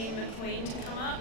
Team McQueen to come up.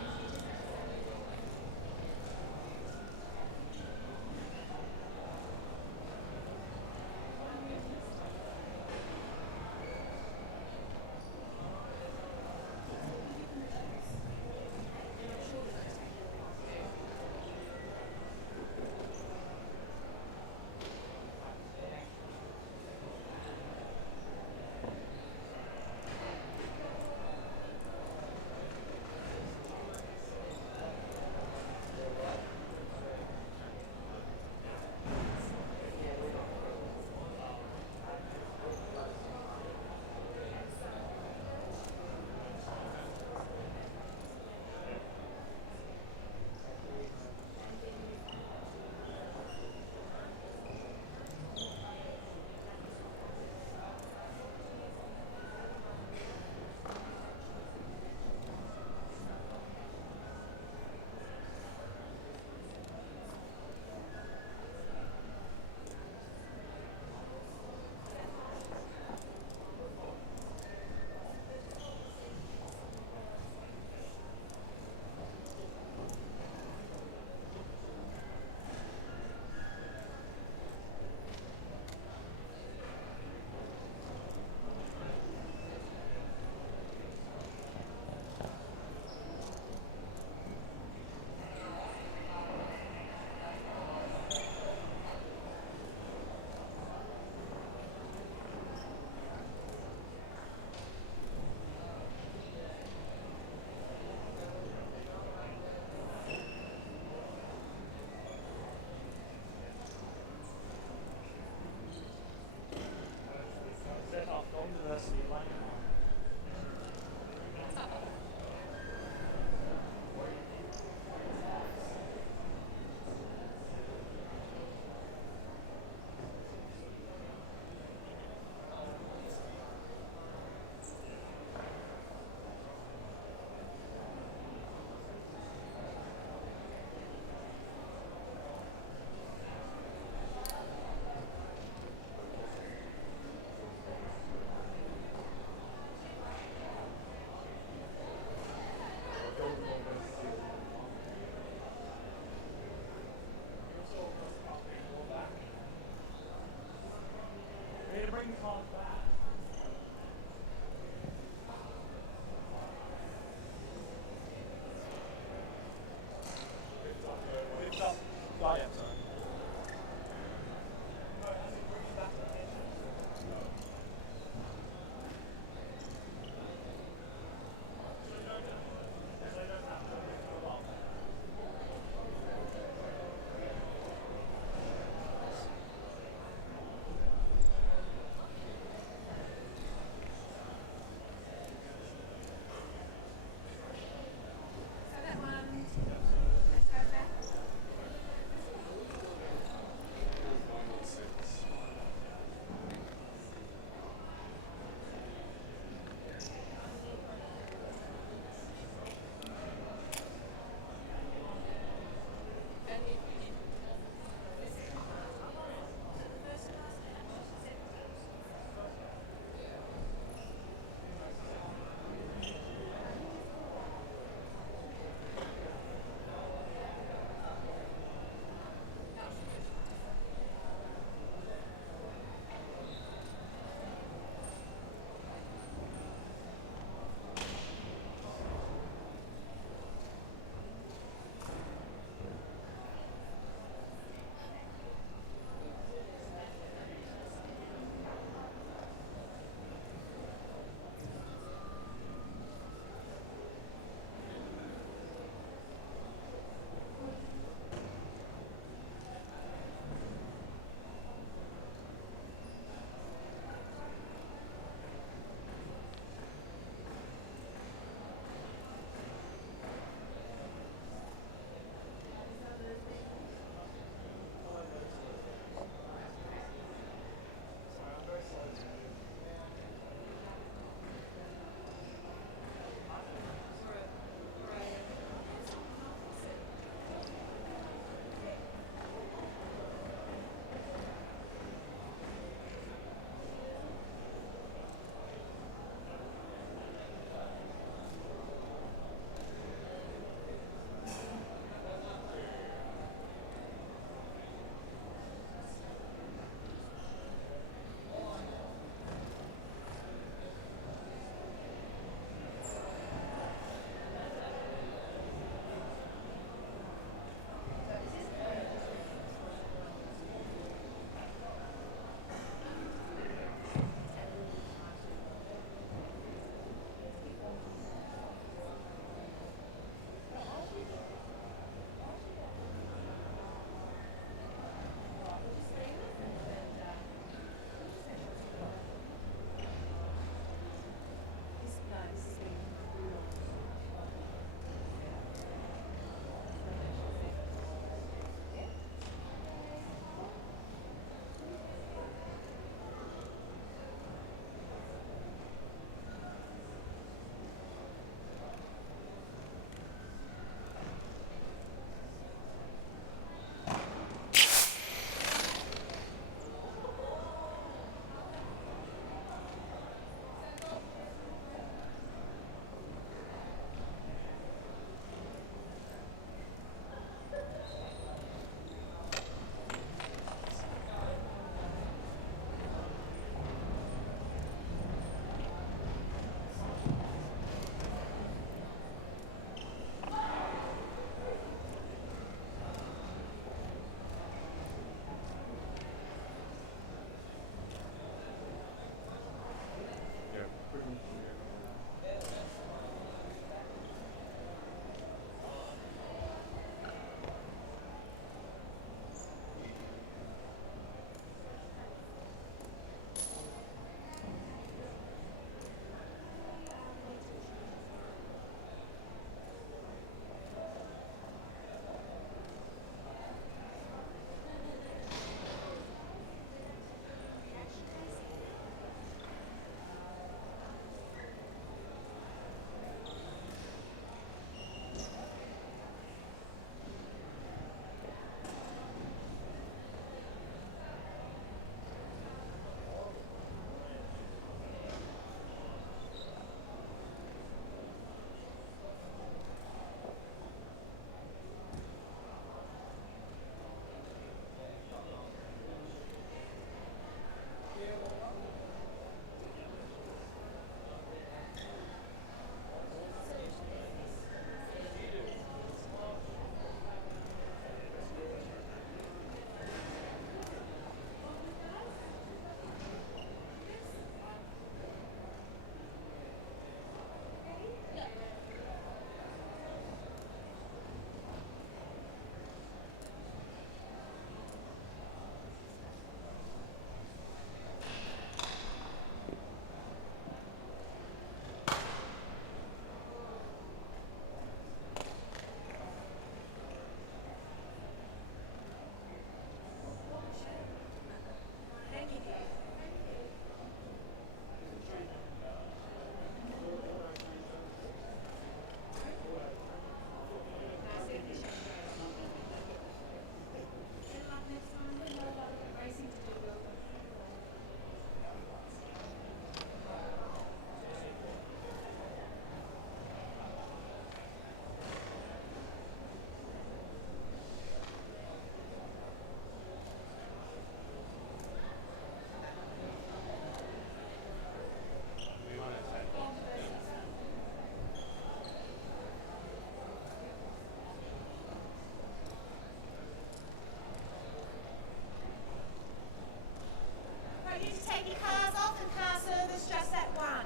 take your cars off and car service just that one.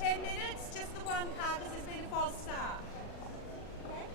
10 minutes, just the one car because there's been a false start. Okay?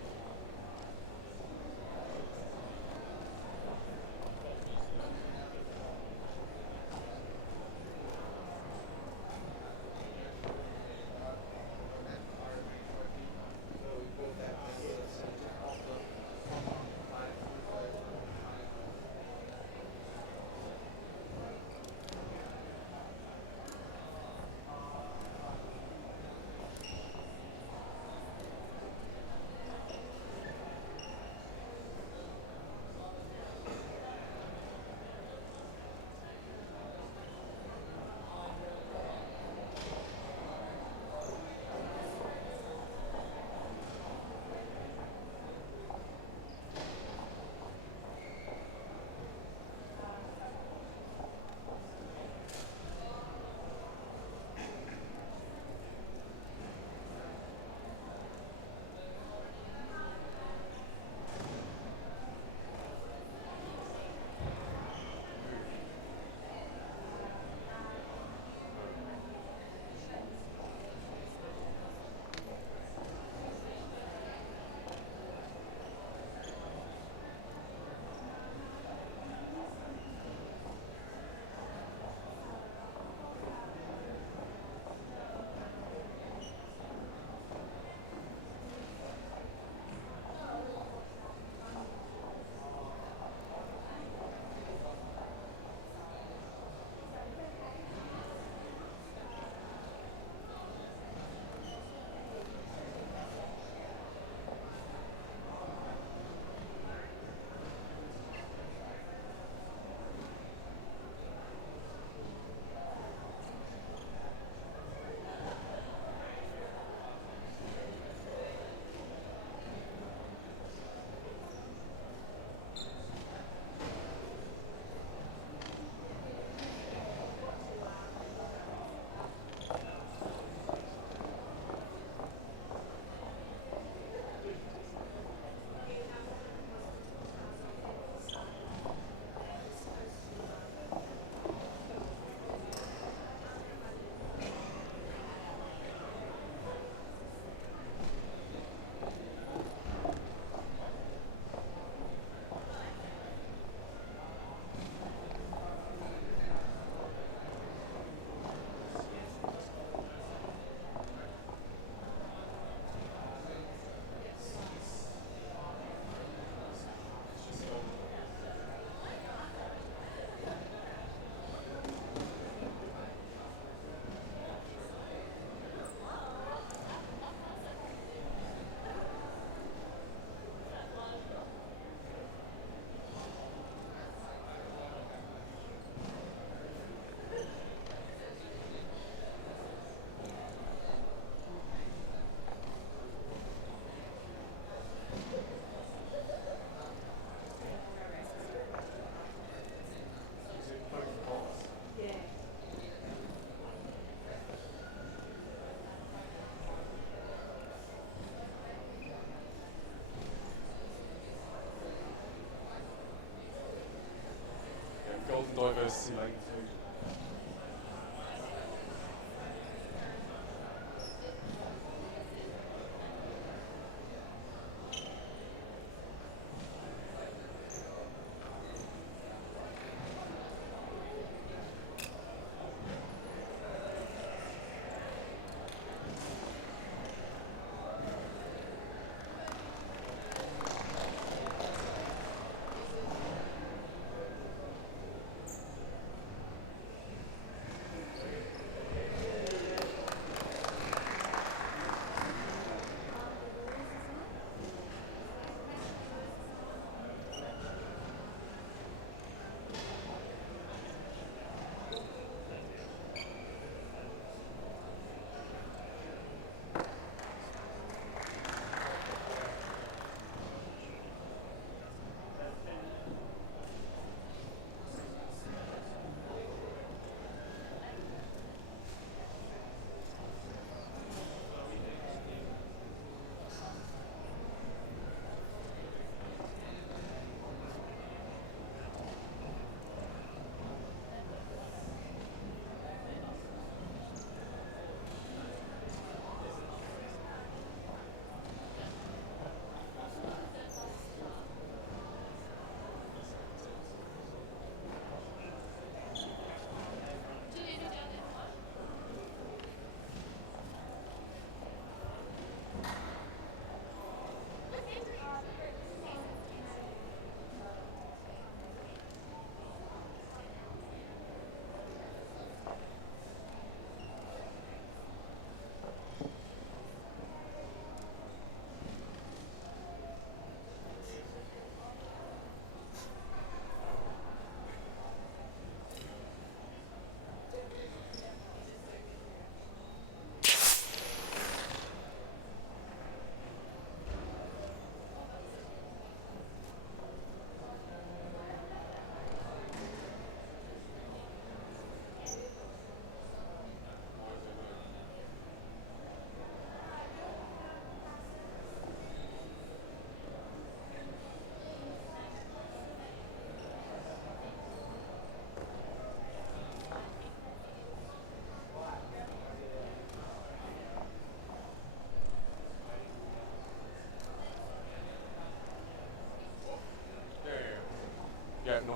Golden diversity lane too.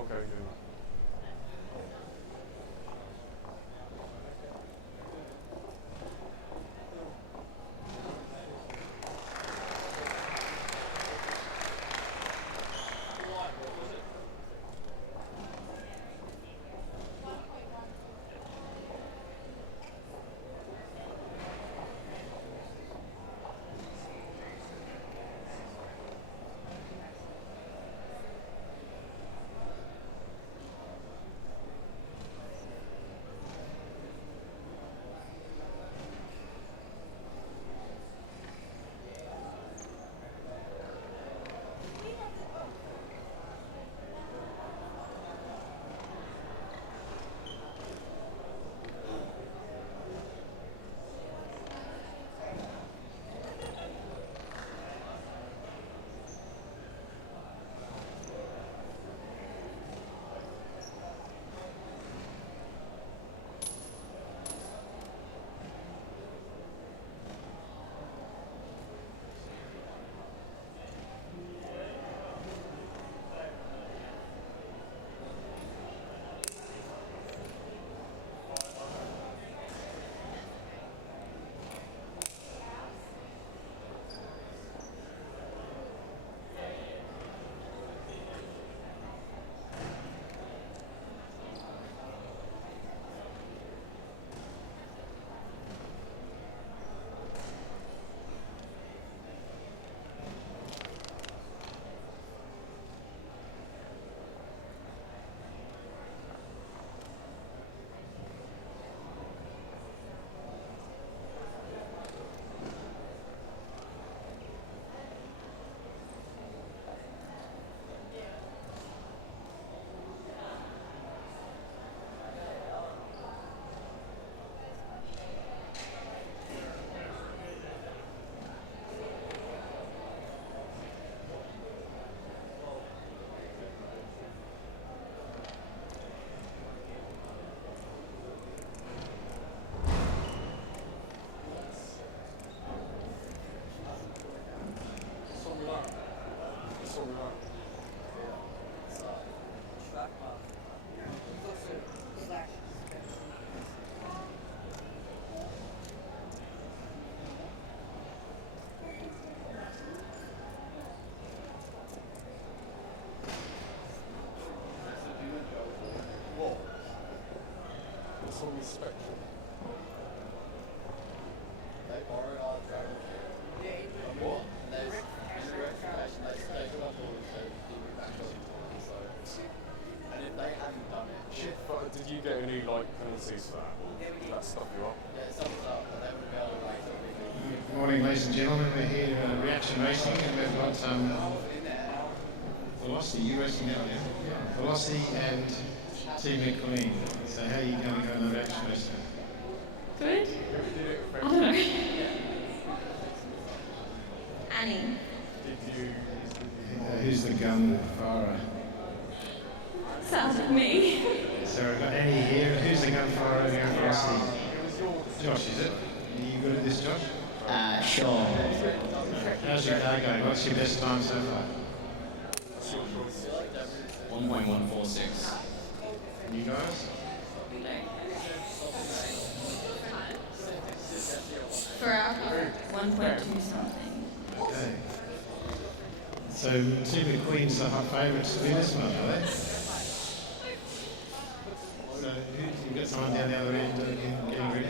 Okay, good. It's on the spectrum. They borrowed our driver. What? There's reservation. They got up all so give me back on. So, and if they hadn't done it, Shit, but did you get any like penalties for that? Or did that stuff you up? yeah, sums up, but they would be able to raise it. Good morning, ladies and gentlemen. We're here at Reaction Racing, and we've got Velocity. You racing now, yeah? Velocity and Team McLean. So how are you going to go in the Reaction Racing? Good? I don't know. Annie. Did you? Who's the gun firer? Sounds like me. So we've got Annie here. Who's the gun firer over here at Velocity? Josh, is it? Are you good at this, Josh? Sure. How's your car going? What's your best time so far? 1.146. You guys? For our car, 1.2 something. Okay. So Team McQueen's the hot favourites to win this one, are they? So you've got someone down the other end getting ready?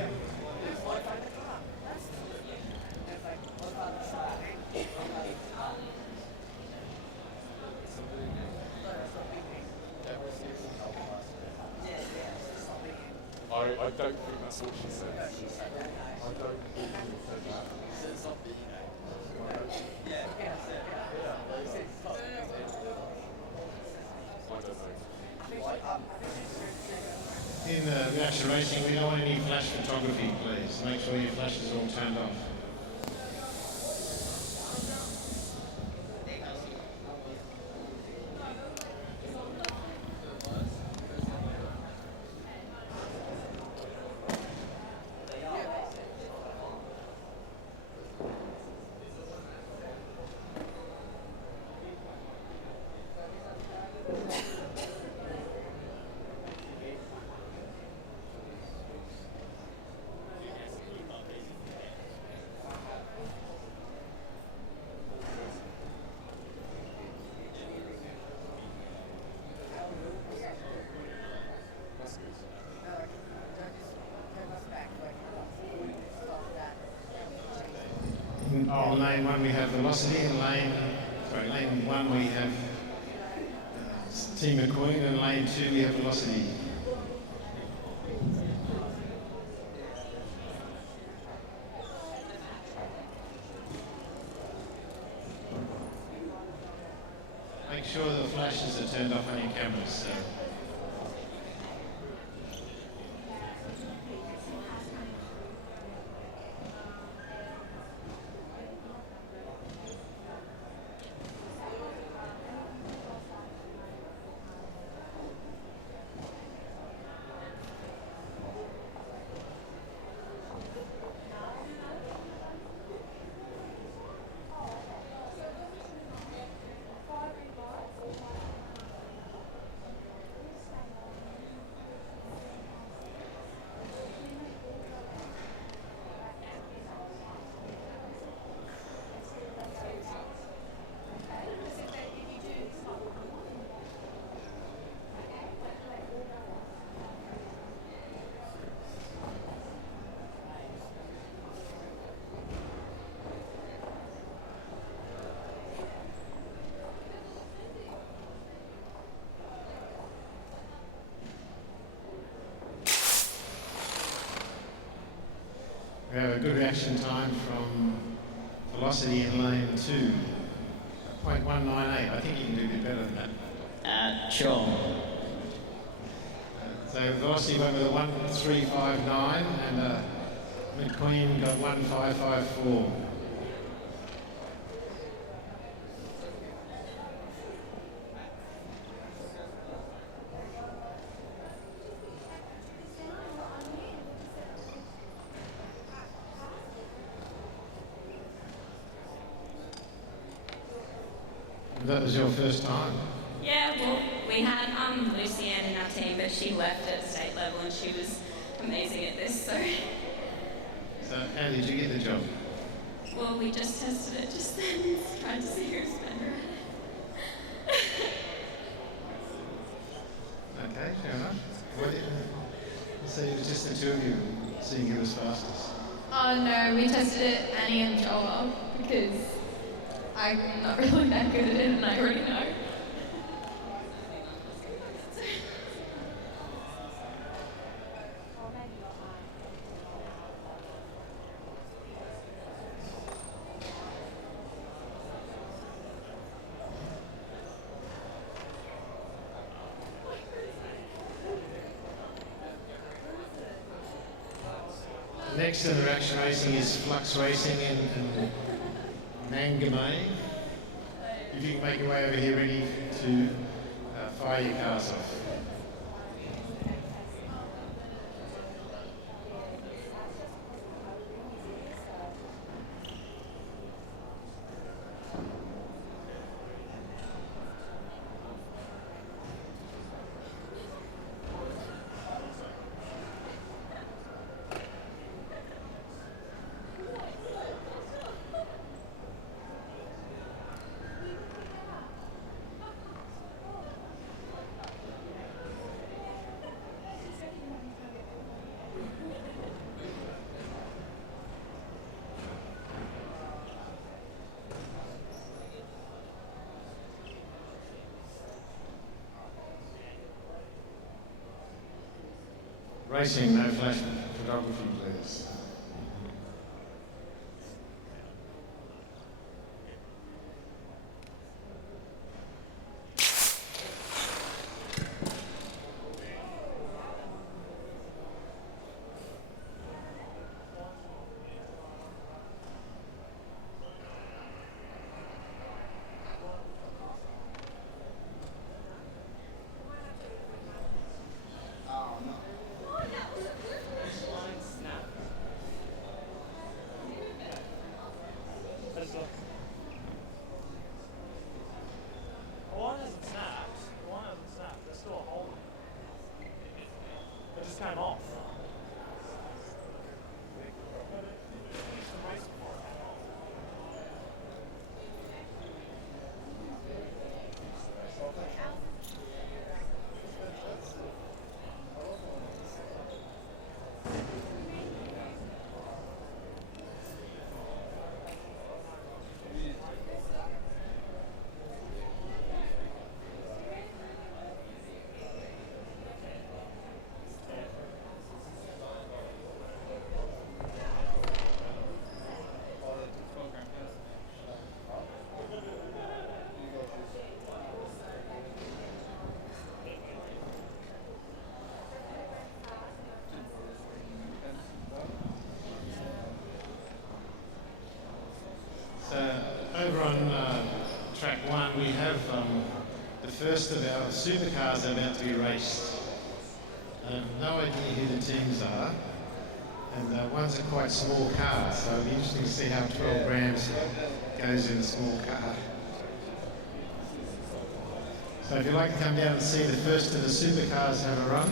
I don't think that's what she said. I don't think she said that. In reaction racing, we don't want any flash photography, please. Make sure your flash is all turned off. on lane 1 we have Velocity, and lane 1 we have Team McQueen, and lane 2 we have Velocity. Make sure the flashes are turned off on your cameras. So. We have a good reaction time from Velocity in lane 2. 0.198. I think you can do a bit better than that. Sure. So Velocity went with a 1359 and McQueen got 1554. That was your first time? Yeah, well, we had Lucianne in our team, but she left at state level and she was amazing at this, so... So how did you get the job? Well, we just tested it just then, tried to see who's better at it. Okay, fair enough. So it was just the two of you seeing who was fastest? Oh no, we tested it, Annie and Joel, because I'm not really that good at it and I already know. Next in the action racing is Flux Racing in Mangamay. If you can make your way over here ready to fire your cars off. Racing, no flash photography, please. supercars are about to be raced. I have no idea who the teams are, and one's a quite small car, so it'll be interesting to see how 12 grams goes in a small car. So if you'd like to come down and see the first of the supercars have a run,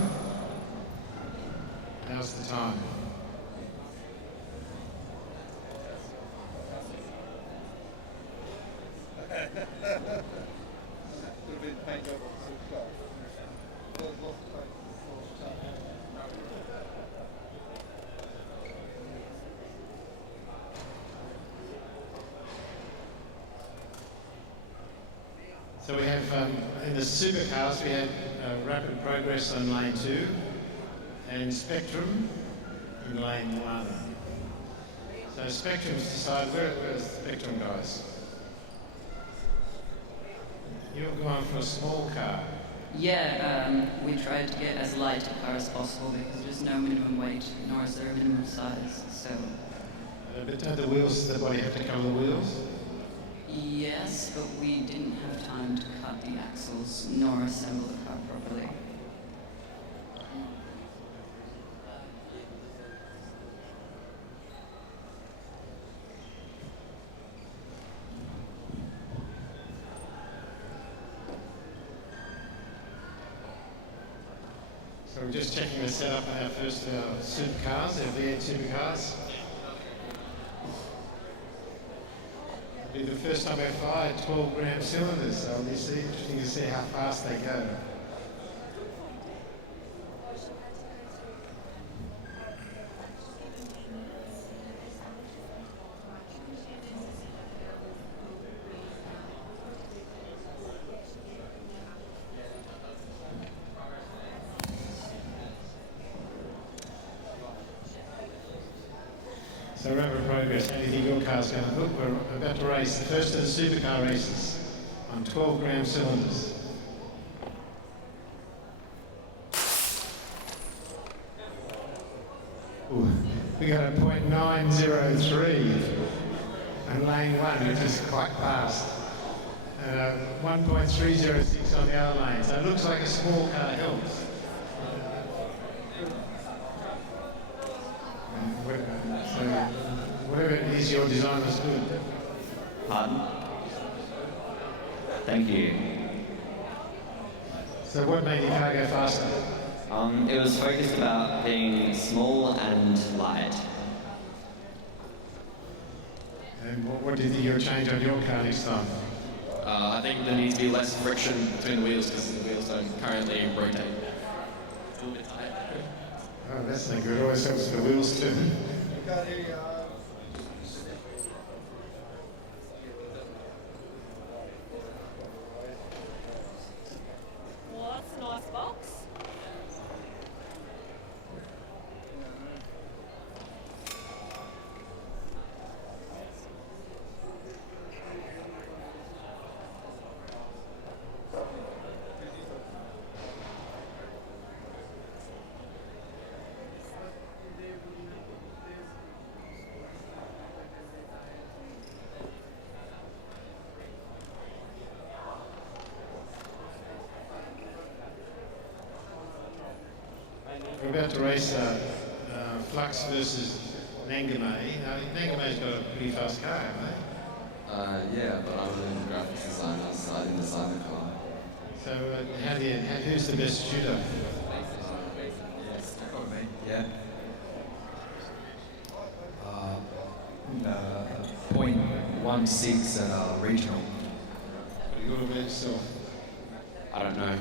now's the time. So we have, in the supercars, we had rapid progress on lane 2 and Spectrum in lane 1. So Spectrum's decided, where's the Spectrum guys? You're going for a small car. Yeah, we tried to get as light a car as possible because there's no minimum weight, nor is there a minimum size, so... But don't the wheels, the body have to cover the wheels? Yes, but we didn't have time to cut the axles nor assemble the car properly. So we're just checking the setup on our first supercars, our V8 supercars. It'll be the first time we've fired 12-gram cylinders, so it'll be interesting to see how fast they go. So rapid progress, how do you think your car's going to look? We're about to race the first of the supercar races on 12-gram cylinders. Ooh, we got a .903 on lane 1, which is quite fast. 1.306 on the other lane, so it looks like a small car helps. So whatever it is, your design was good. Pardon? Thank you. So what made your car go faster? It was focused about being small and light. And what do you think you'll change on your car next time? I think there needs to be less friction between the wheels because the wheels don't currently rotate. It's a little bit tight. Oh, that's no good. Always helps with the wheels too. What's a nice box? We're about to race Flux versus Nangamay. Now, Nangamay's got a pretty fast car, haven't they? Yeah, but I'm a graphics designer, so I didn't design the car. So who's the best shooter? Yes, me. Yeah. 0.16 at regional. Pretty good about yourself. I don't know.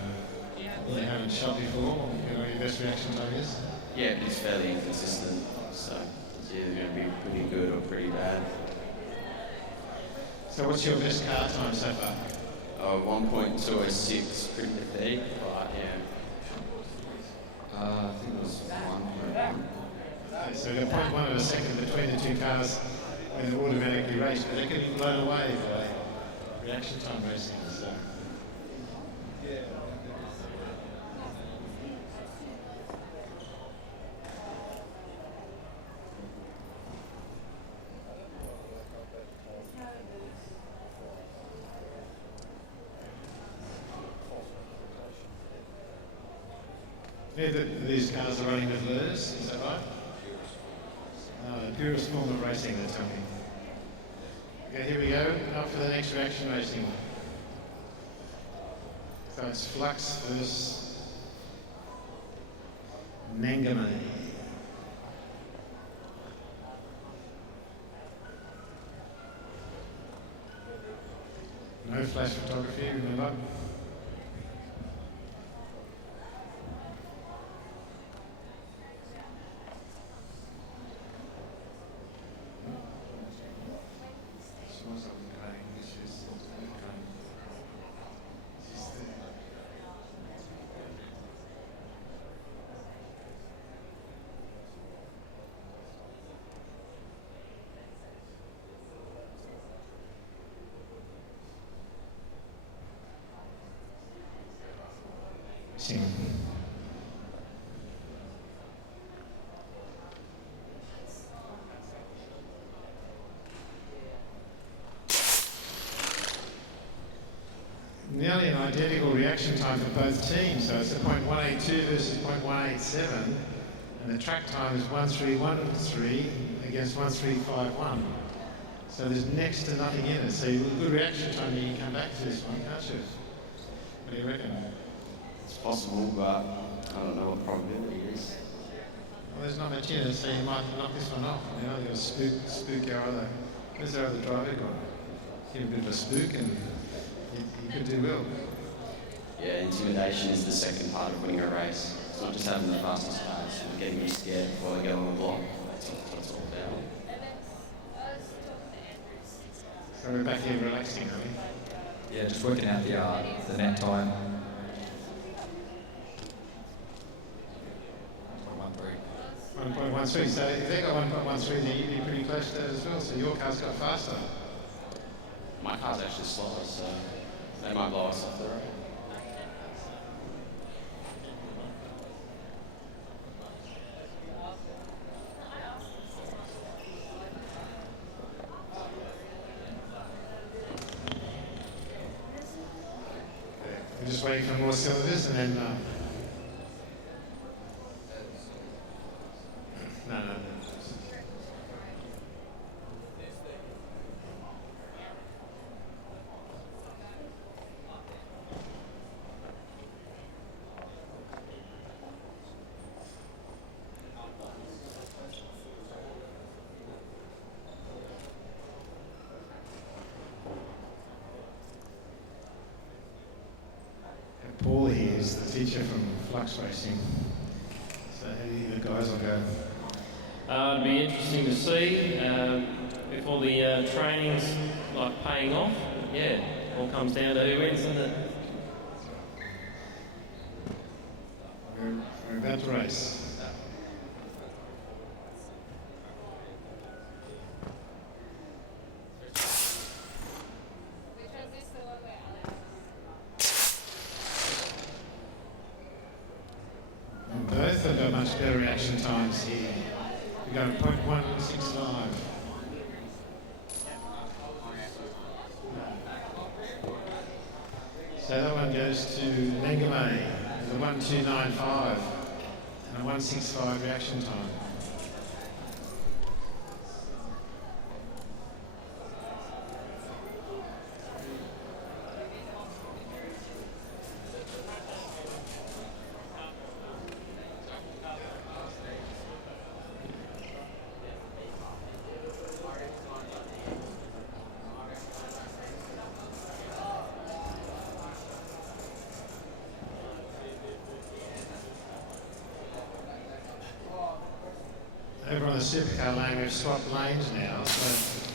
You haven't shot before. You know what your best reaction time is? Yeah, but it's fairly inconsistent, so it's either going to be pretty good or pretty bad. So what's your best car time so far? 1.206, pretty pathetic, but yeah. I think it was 1.1. Okay, so we've got 0.1 of a second between the two cars when they're automatically raced, but they can be blown away by reaction time racing. So. These cars are running with lures, is that right? The purest form of racing, they tell me. Okay, here we go, up for the next reaction racing. So it's Flux versus Nangame. No flash photography, remember? Nearly an identical reaction time for both teams, so it's a .182 versus .187, and the track time is 1313 against 1351. So there's next to nothing in it. So you've got a good reaction time when you come back to this one, can't you? What do you reckon? It's possible, but I don't know what the probability is. Well, there's not much in it, so you might knock this one off. You know, you've got to spook your other. Where's our other driver gone? Give a bit of a spook and you could do well. Yeah, intimidation is the second part of winning a race. It's not just having the fastest cars and getting them scared before they get on the block. That's what it's all about. So we're back here relaxing, are we? Yeah, just working out the net time. 1.13. So if they got 1.13, then you'd be pretty close to that as well. So your car's got faster. My car's actually slower, so they might blow us off the road. We're just waiting for more cylinders and then... No. Paul here is the teacher from Flux Racing. So how do you think the guys will go? It'll be interesting to see if all the training's like paying off. Yeah, all comes down to who wins, doesn't it? We're about to race. Both have got much better reaction times here. We've got a .165. So that one goes to Nangame with a 1295 and a 165 reaction time. Over on the Supercar lane, we've swapped lanes now, so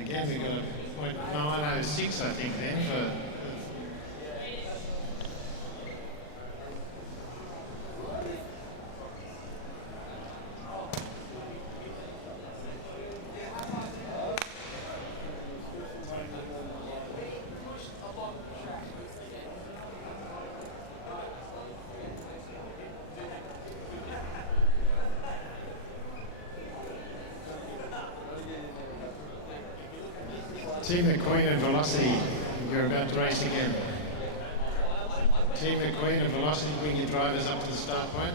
again we've got a .906 I think then for Team McQueen and Velocity. We're about to race again. Team McQueen and Velocity, bring your drivers up to the start point.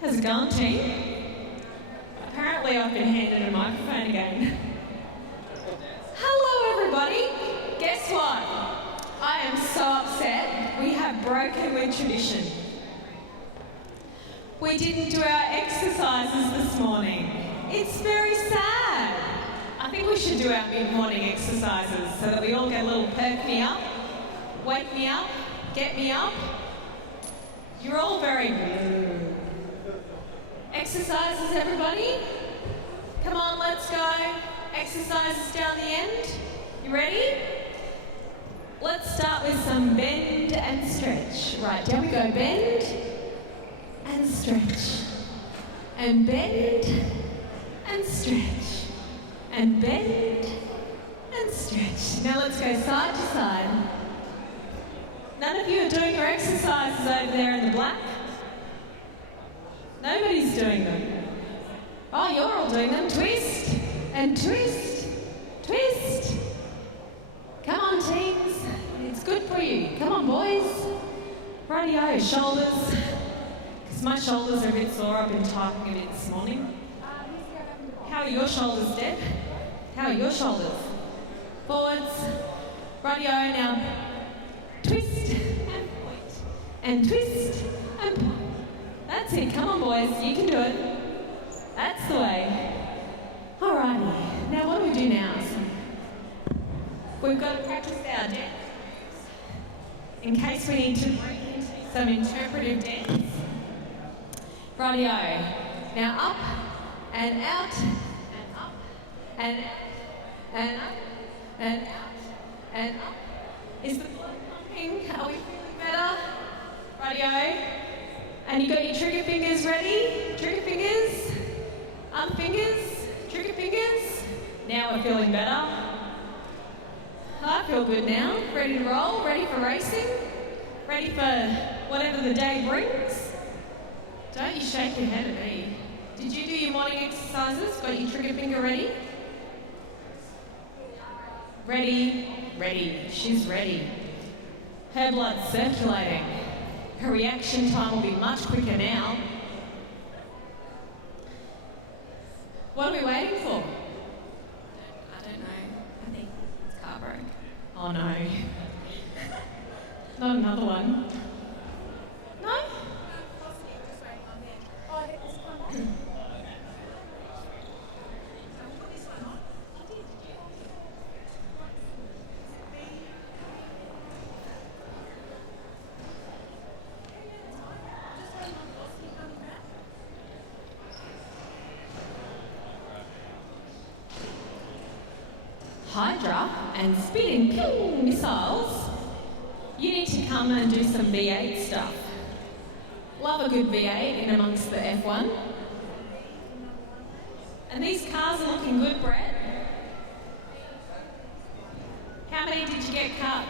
How's it going, team? Apparently I've been handed a microphone again. Hello, everybody. Guess what? I am so upset. We have broken with tradition. We didn't do our exercises this morning. It's very sad. I think we should do our mid-morning exercises so that we all get a little perk me up, wake me up, get me up. You're all very rude. Exercises, everybody? Come on, let's go. Exercises down the end. You ready? Let's start with some bend and stretch. Right, down we go. Bend and stretch. And bend and stretch. And bend and stretch. Now let's go side to side. None of you are doing your exercises over there in the black? Nobody's doing them. Oh, you're all doing them. Twist and twist, twist. Come on, teams. It's good for you. Come on, boys. Rightio, shoulders. Because my shoulders are a bit sore. I've been typing a bit this morning. How are your shoulders, Deb? How are your shoulders? Forwards. Rightio, now twist and point. And twist and point. That's it. Come on, boys. You can do it. That's the way. Alrighty. Now, what do we do now? We've got to practice our dance. In case we need to break into some interpretive dance. Rightio. Now, up and out and up and out and up and out and up. Is the blood pumping? Are we feeling better? Rightio. And you got your trigger fingers ready? Trigger fingers? Fingers? Trigger fingers? Now we're feeling better. I feel good now. Ready to roll? Ready for racing? Ready for whatever the day brings? Don't you shake your head at me. Did you do your morning exercises? Got your trigger finger ready? Ready? Ready. She's ready. Her blood's circulating. Her reaction time will be much quicker now. What are we waiting for? I don't know. I think his car broke. Oh no. Not another one. No? and spinning pew missiles, you need to come and do some V8 stuff. Love a good V8 in amongst the F1. And these cars are looking good, Brett. How many did you get cut?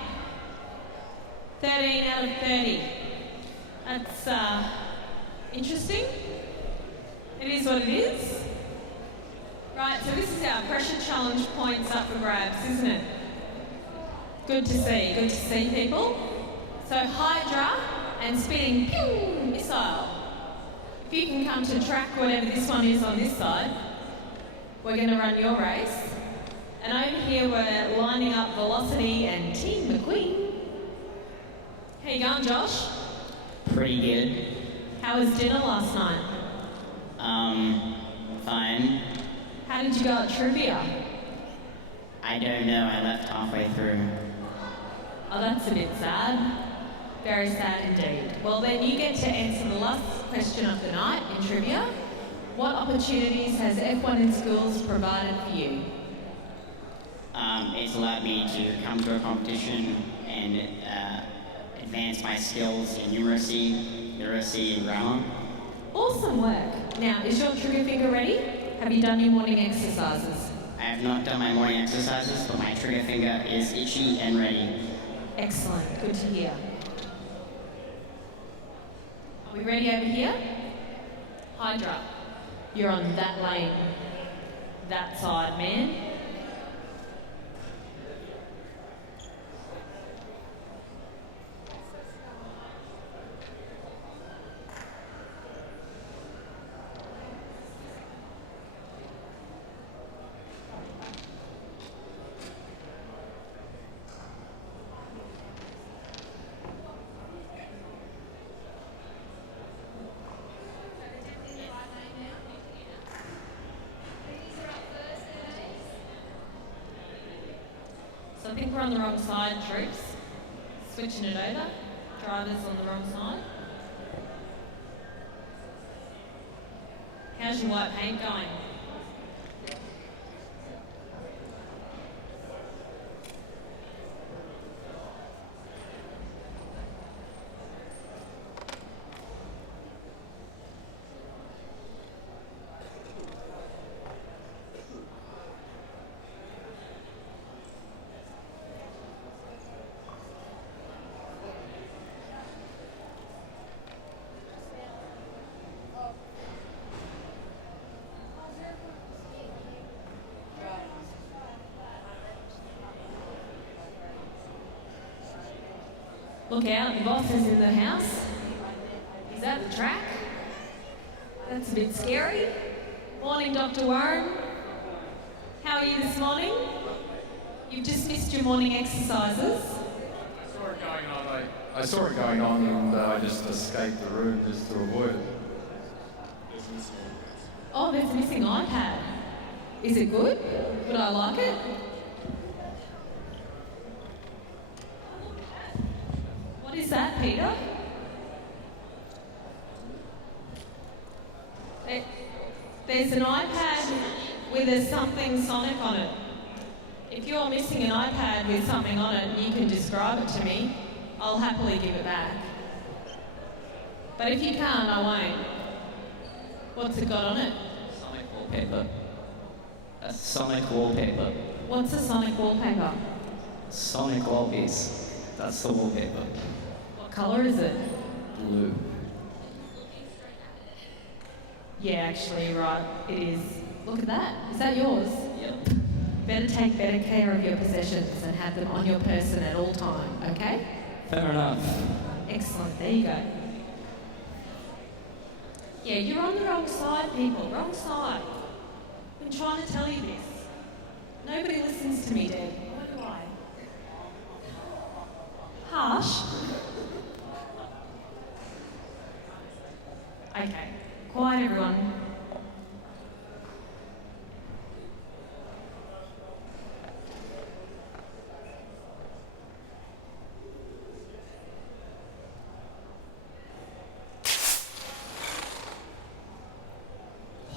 13 out of 30. That's interesting. It is what it is. Right, so this is our pressure challenge points up for grabs, isn't it? Good to see people. So Hydra and spinning pew missile. If you can come to track whatever this one is on this side, we're going to run your race. And over here we're lining up Velocity and Team McQueen. How you going, Josh? Pretty good. How was dinner last night? Fine. How did you go at trivia? I don't know, I left halfway through. Oh, that's a bit sad. Very sad indeed. Well, then you get to answer the last question of the night in trivia. What opportunities has F1 in schools provided for you? It's allowed me to come to a competition and advance my skills in numeracy, literacy, and grammar. Awesome work. Now, is your trigger finger ready? Have you done your morning exercises? I have not done my morning exercises, but my trigger finger is itchy and ready. Excellent. Good to hear. Are we ready over here? Hydra, you're on that lane. That side, man. So I think we're on the wrong side, troops. Switching it over. Drivers on the wrong side. How's your white paint going? Look out, the boss is in the house. He's at the track. That's a bit scary. Morning, Dr. Warren. How are you this morning? You've just missed your morning exercises. I saw it going on and I just escaped the room just to avoid it. Oh, there's a missing iPad. Is it good? Would I like it? What is that, Peter? There's an iPad with a something Sonic on it. If you're missing an iPad with something on it, you can describe it to me. I'll happily give it back. But if you can't, I won't. What's it got on it? Sonic wallpaper. A Sonic wallpaper. What's a Sonic wallpaper? Sonic wallpiece. That's the wallpaper. What colour is it? Blue. Yeah, actually, you're right. It is. Look at that. Is that yours? Yep. Better take better care of your possessions and have them on your person at all time, okay? Fair enough. Excellent. There you go. Yeah, you're on the wrong side, people. Wrong side. I've been trying to tell you this. Nobody listens to me, Deb. What do I? Harsh. Okay. Quiet, everyone.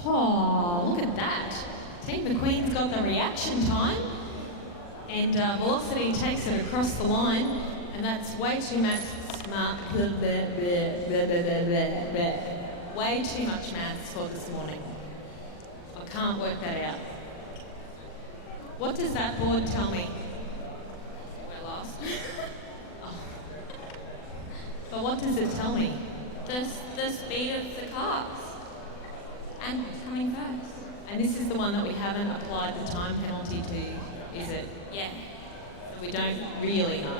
Oh, look at that. Team McQueen's got the reaction time. And Velocity takes it across the line, and that's way too much way too much maths for this morning. I can't work that out. What does that board tell me? We're last. Oh. But what does it tell me? The speed of the cars. And coming first. And this is the one that we haven't applied the time penalty to, is it? Yeah. So we don't really know.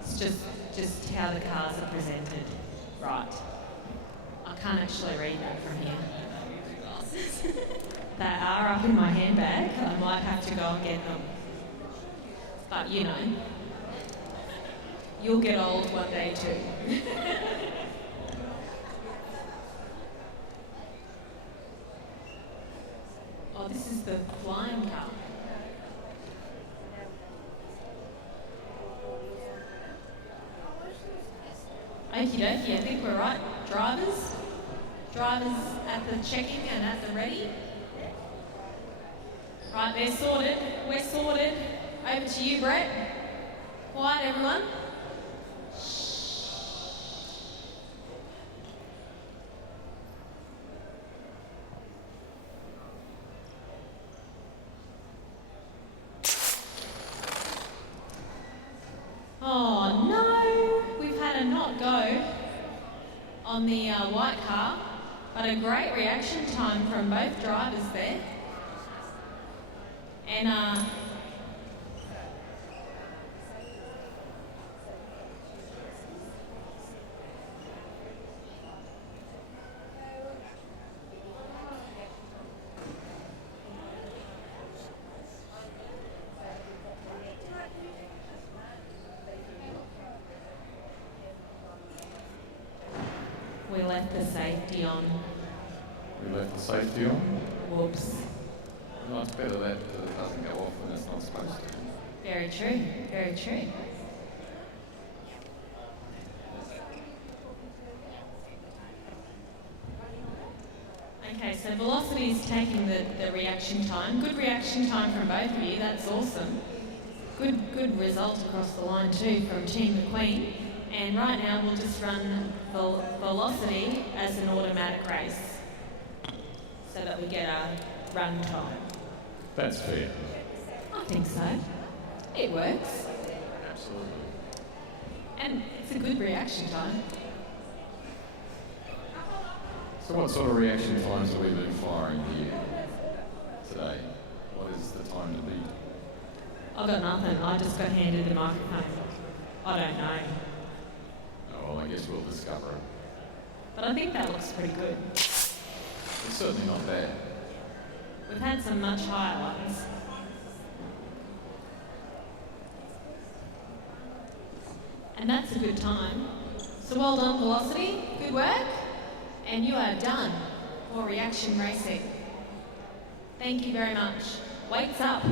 It's just how the cars are presented. Right. I can't actually read that from here. They are up in my handbag. I might have to go and get them. But you know, you'll get old one day too. Oh, this is the flying car. Okie dokie, I think we're right. Drivers at the checking and at the ready. Right, they're sorted. We're sorted. Over to you, Brett. Quiet, everyone. Oh no, we've had a not go on the white car, but a great reaction time from both drivers there. And we left the safety on. We left the safety on. Whoops. Well, it's better that it doesn't go off when it's not supposed to. Very true, very true. Okay, so Velocity is taking the reaction time. Good reaction time from both of you, that's awesome. Good result across the line too from Team McQueen. And right now we'll just run Velocity as an automatic race so that we get our run time. That's fair. I think so. It works. Absolutely. And it's a good reaction time. So what sort of reaction times have we been firing here today? What is the time to beat? I've got nothing. I just got handed the microphone. I don't know. Oh, well, I guess we'll discover it. But I think that looks pretty good. It's certainly not bad. We've had some much higher ones. And that's a good time. So well done, Velocity. Good work. And you are done for reaction racing. Thank you very much. Weights up,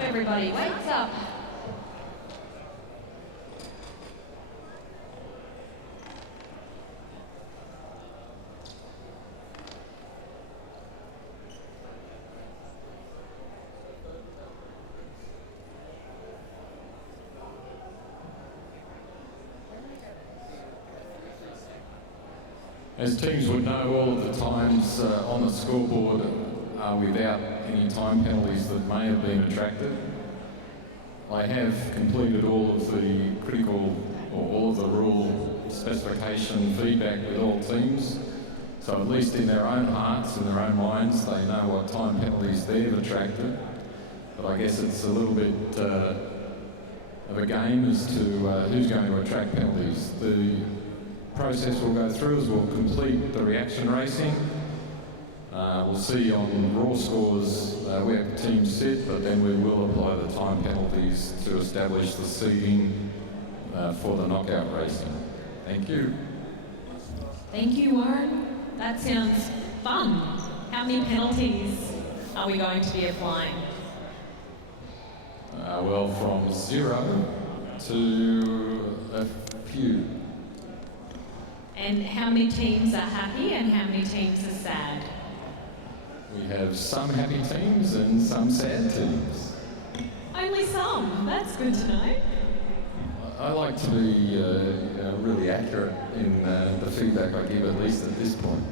everybody, weights up. As teams would know, all of the times on the scoreboard are without any time penalties that may have been attracted. I have completed all of the critical, or all of the rule specification feedback with all teams, so at least in their own hearts and their own minds they know what time penalties they've attracted. But I guess it's a little bit of a game as to who's going to attract penalties. The process we'll go through is we'll complete the reaction racing. We'll see on raw scores where teams sit, but then we will apply the time penalties to establish the seeding for the knockout racing. Thank you. Thank you, Warren. That sounds fun. How many penalties are we going to be applying? Well, from 0 to a few. And how many teams are happy and how many teams are sad? We have some happy teams and some sad teams. Only some. That's good to know. I like to be really accurate in the feedback I give, at least at this point.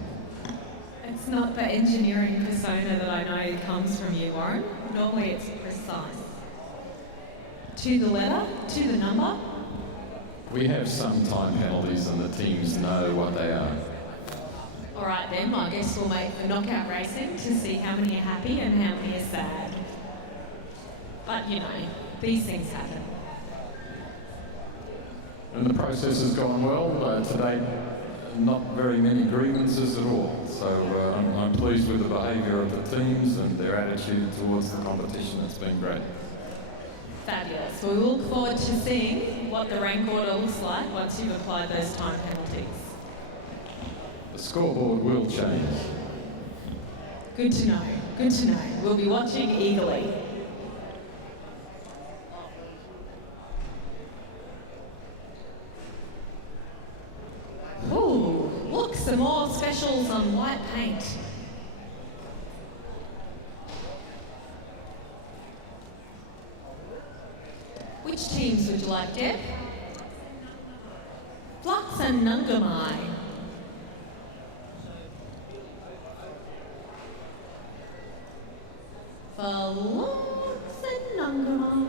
It's not the engineering persona that I know comes from you, Warren. Normally it's precise. To the letter, to the number. We have some time penalties and the teams know what they are. All right then, I guess we'll make the knockout racing to see how many are happy and how many are sad. But you know, these things happen. And the process has gone well. To date, not very many grievances at all. So I'm pleased with the behaviour of the teams and their attitude towards the competition. It's been great. Fabulous. We will look forward to seeing what the rank order looks like once you've applied those time penalties. The scoreboard will change. Good to know. Good to know. We'll be watching eagerly. Ooh, look, some more specials on white paint. Which teams would you like, Deb? Flux and Nungamai. Flux and Nungamai.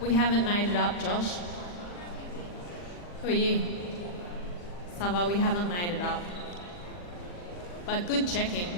We haven't made it up, Josh. Who are you? Sava, we haven't made it up. But good checking.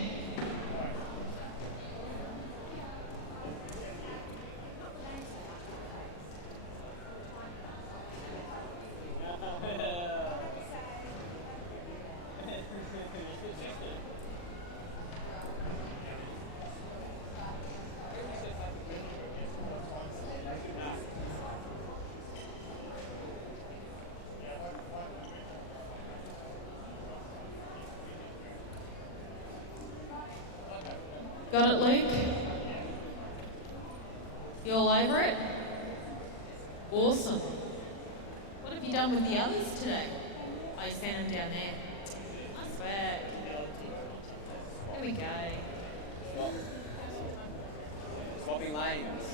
Got it, Luke? You all over it? Awesome. What have you done with the others today? Oh, you sent them down there. Nice work. Here we go. Swapping lanes.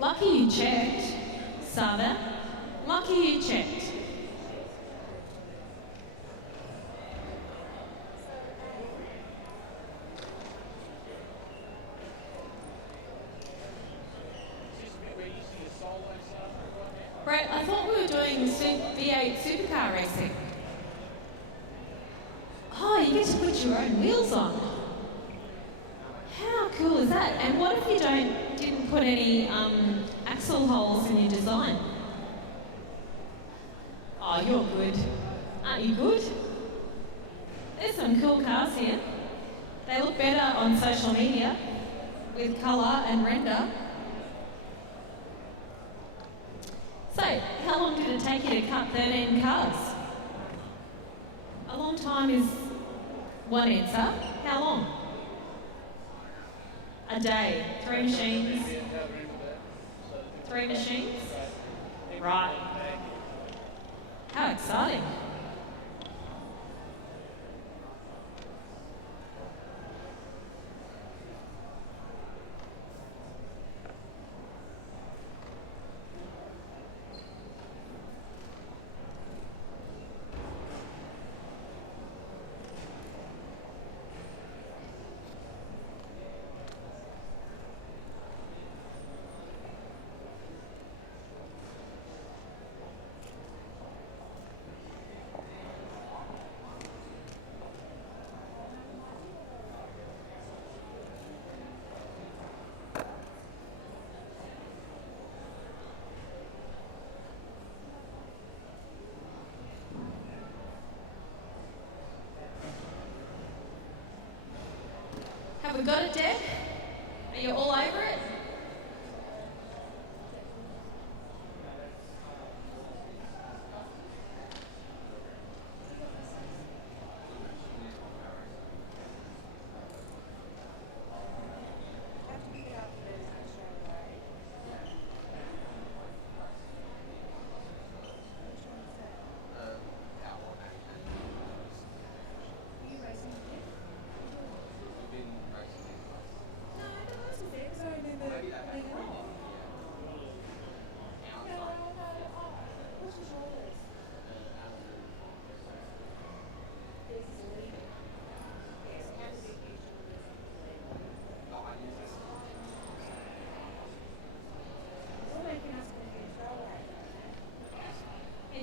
Lucky you checked, Sada. Lucky you checked. Brett, I thought we were doing V8 Supercar racing. Oh, you get to put your own wheels on. How cool is that? And what if you didn't put any axle holes in your design? Oh, you're good. Aren't you good? There's some cool cars here. They look better on social media with colour and render. So, how long did it take you to cut 13 cars? A long time is one answer. How long? A day. 3 machines. 3 machines? Right. How exciting. got it, Deb? Are you all over it?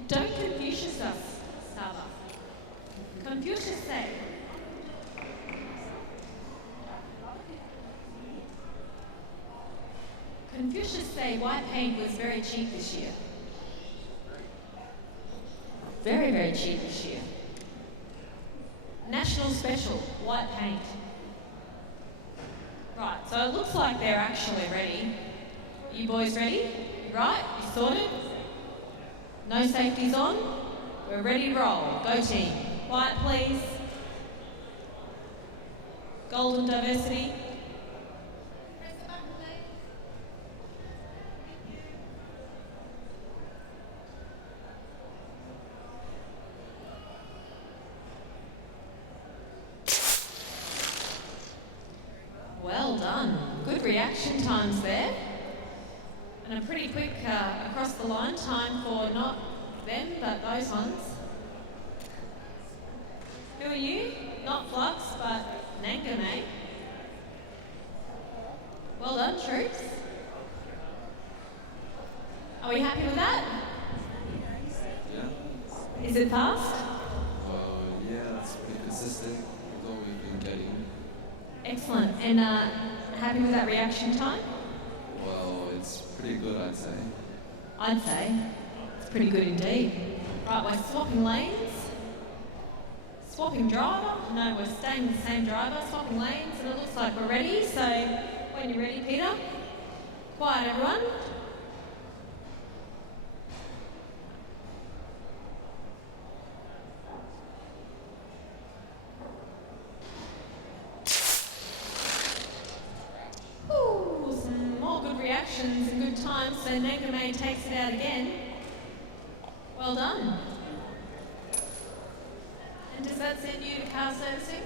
Don't confuse yourself, Saba. Confucius said, white paint was very cheap this year. Very, very cheap this year. National special, white paint. Right, so it looks like they're actually ready. You boys ready? Right, you sorted? No safeties on? We're ready to roll. Go team. Quiet please. Golden diversity. Well done. Good reaction times there. And a pretty quick across the line time for not them, but those ones. Who are you? Not Flux, but Nangame. Well done, troops. Are we happy with that? Yeah. Is it fast? Yeah, it's pretty consistent with what we've been getting. Excellent. And happy with that reaction time? Well, it's pretty good, I'd say. I'd say. It's pretty good indeed. Right, we're swapping lanes. Swapping driver. No, we're staying with the same driver. Swapping lanes, and it looks like we're ready. So, when you're ready, Peter. Quiet, everyone. Ooh, some more good reactions and good times. So Nangame takes it out again. Well done. And does that send you to car servicing?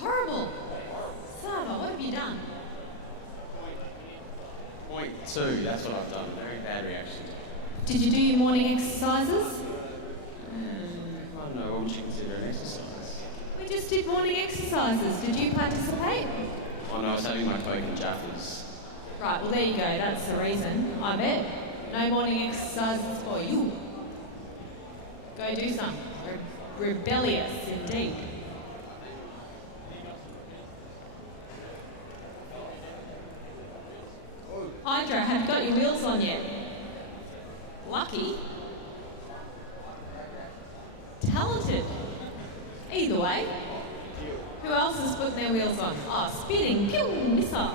Horrible. Saba, what have you done? Point 2, that's what I've done. Very bad reaction. Did you do your morning exercises? I don't know, what would you consider an exercise? We just did morning exercises. Did you participate? Oh no, I was having my Coke and Jaffas. Right, well there you go. That's the reason, I bet. No morning exercises for you. Go do some. Rebellious indeed. Hydra, have you got your wheels on yet? Lucky. Talented. Either way. Who else has put their wheels on? Oh, spinning. Pew, missile.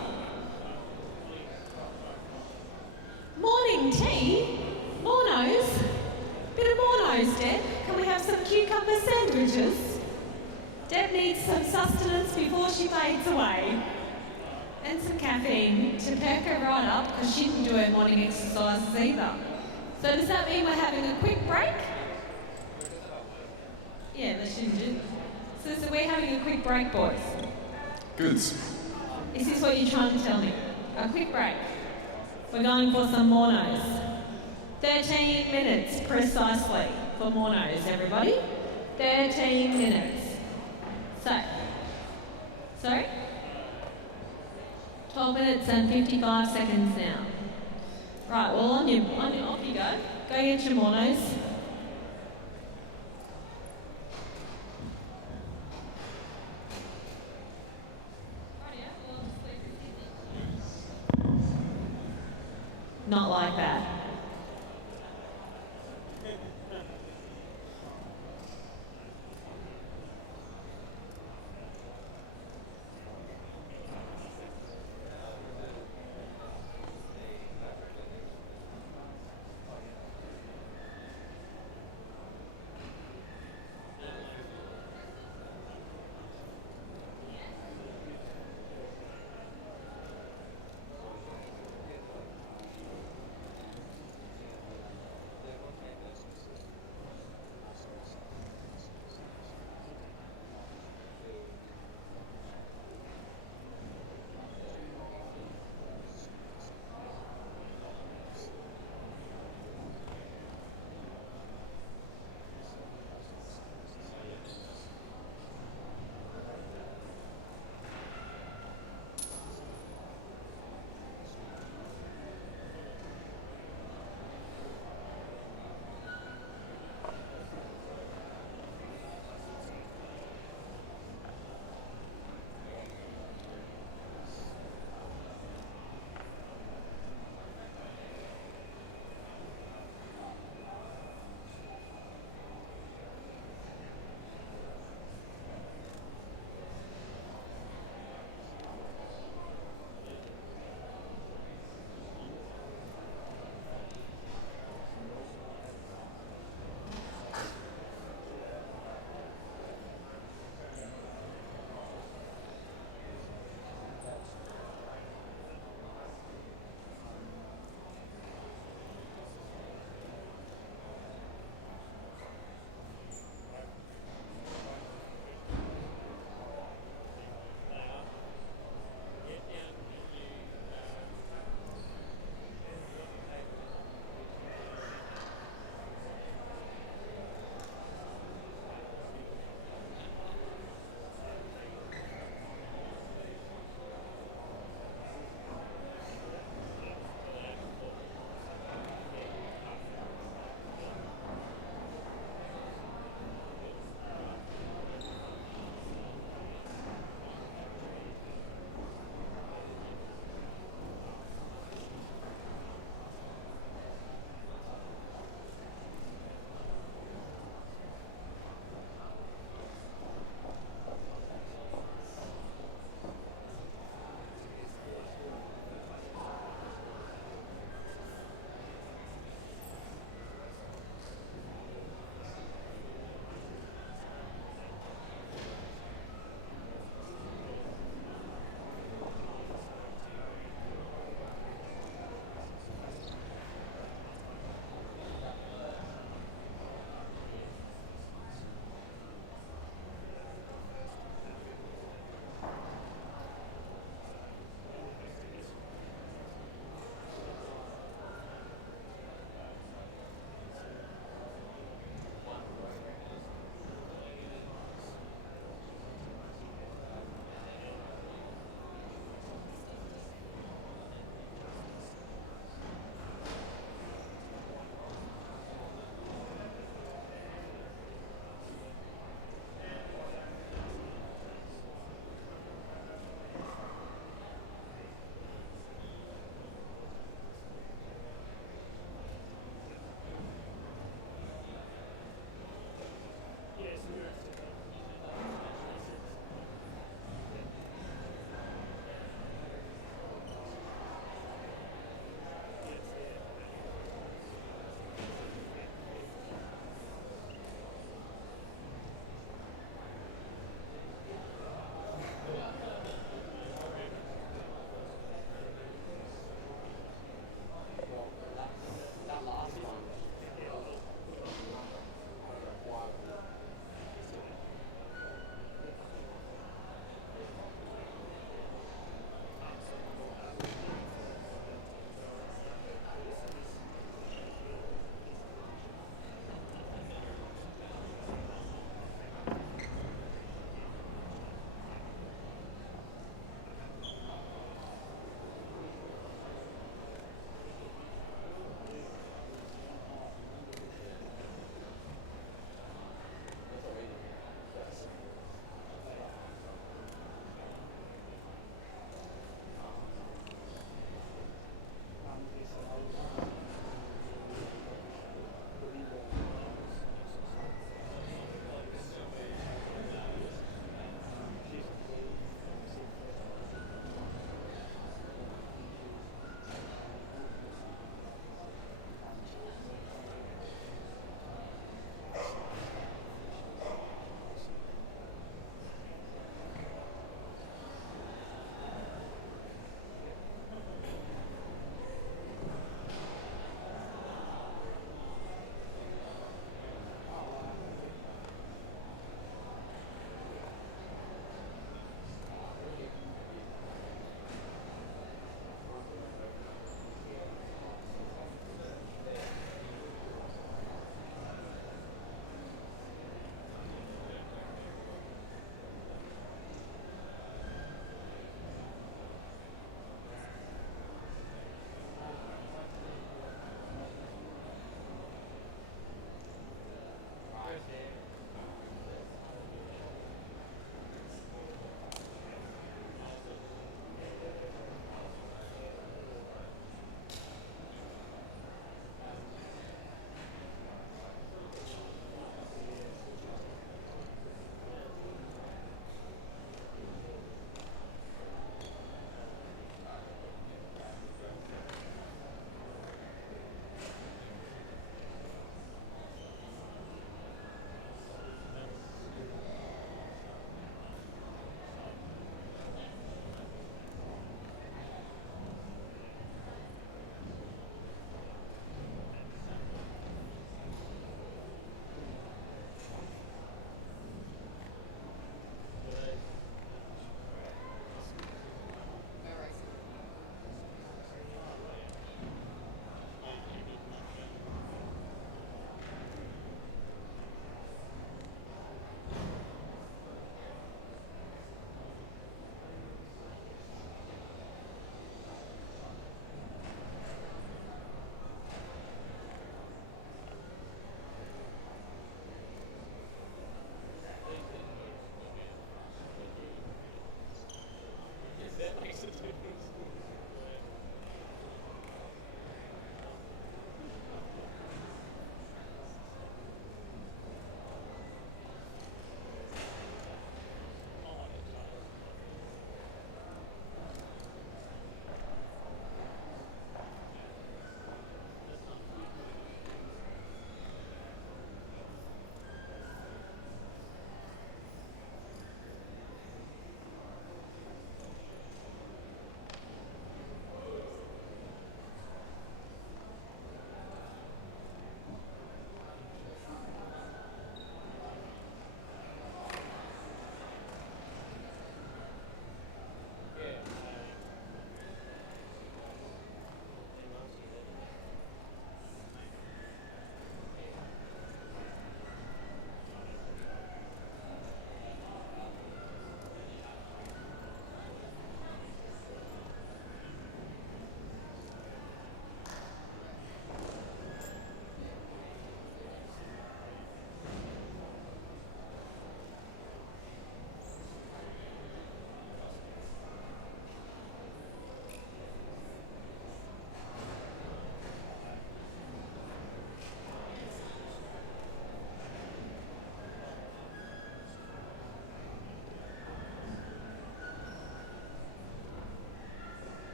Morning tea? Mornos? Bit of Mornos, Deb. Can we have some cucumber sandwiches? Deb needs some sustenance before she fades away. And some caffeine to perk her right up because she didn't do her morning exercises either. So does that mean we're having a quick break? Yeah, they shouldn't do. So we're having a quick break, boys. Good. Is this what you're trying to tell me? A quick break. We're going for some Mornos. 13 minutes precisely for Mornos, everybody. 13 minutes. So, sorry? 12 minutes and 55 seconds now. Right, well, off you go. Go get your Mornos. Not like that.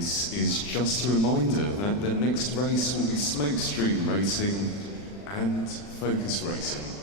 This is just a reminder that the next race will be Smokestream Racing and Focus Racing.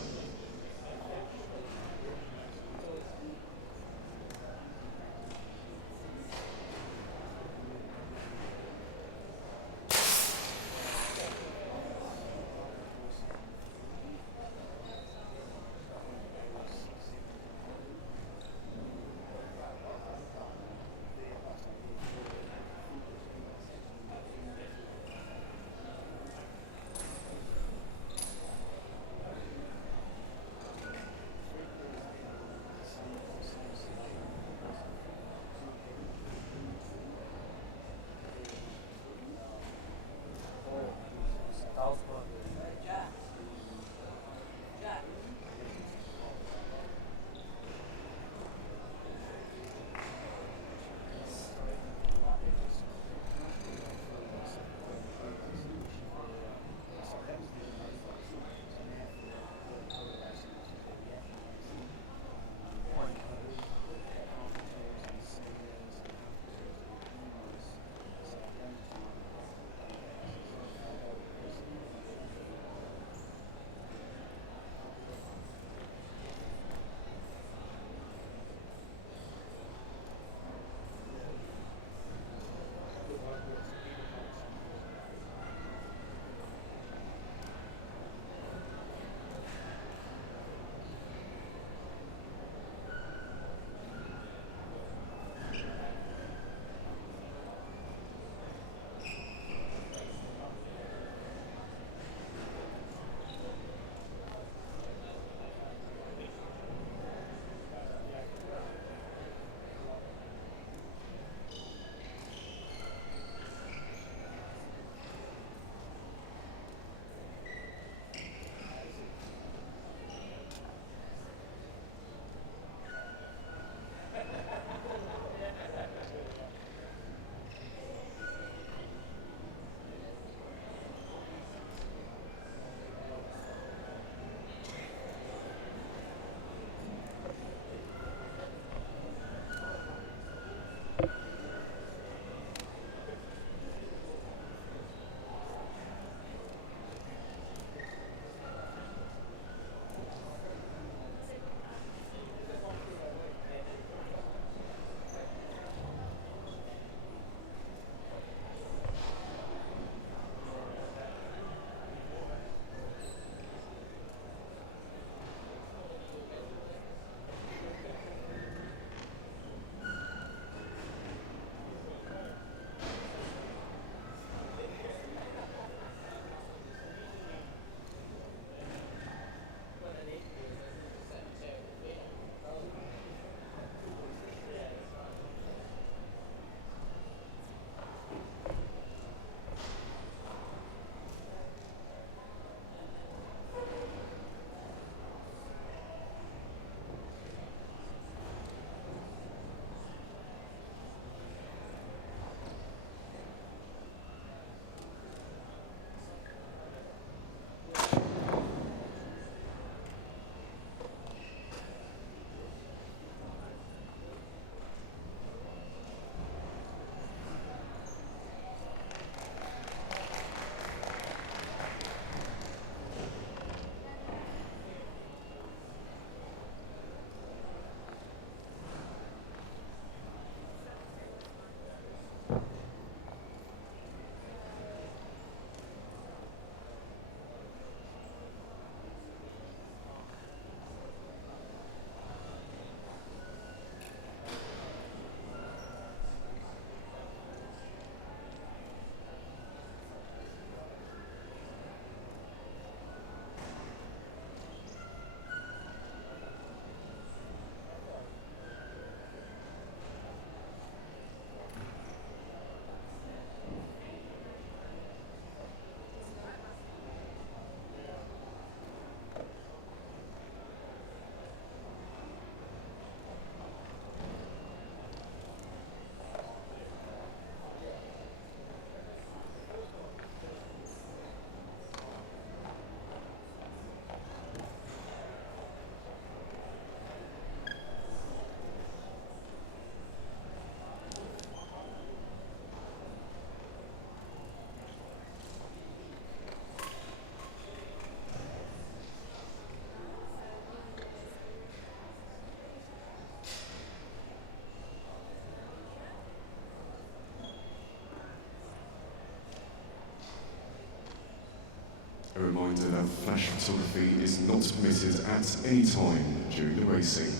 reminder that flash photography is not permitted at any time during the racing.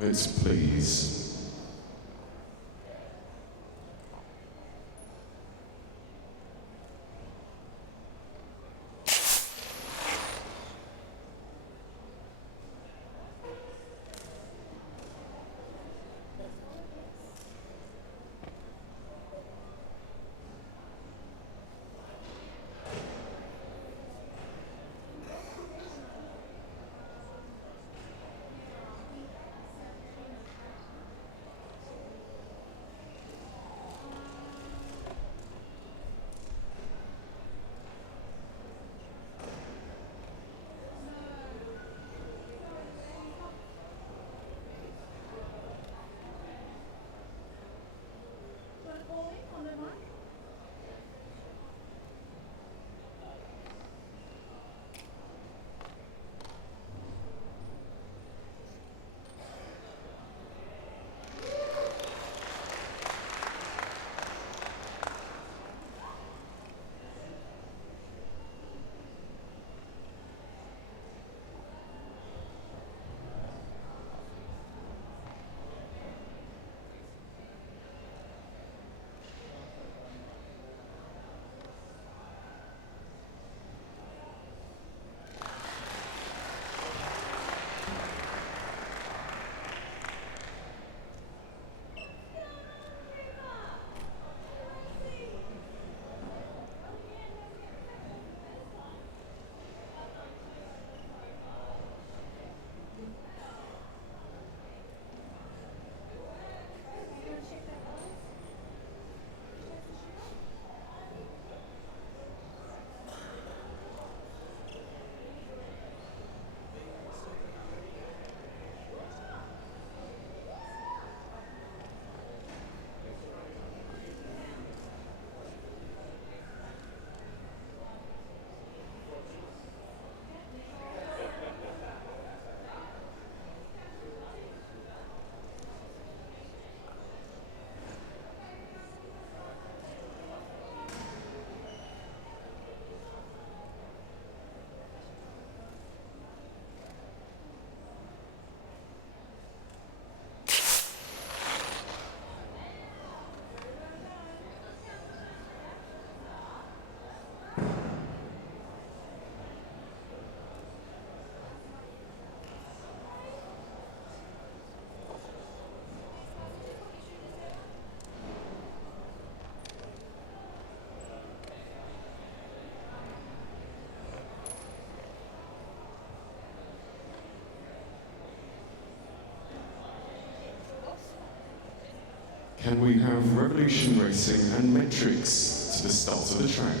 Let's please. can we have Revolution Racing and Metrics to the start of the track?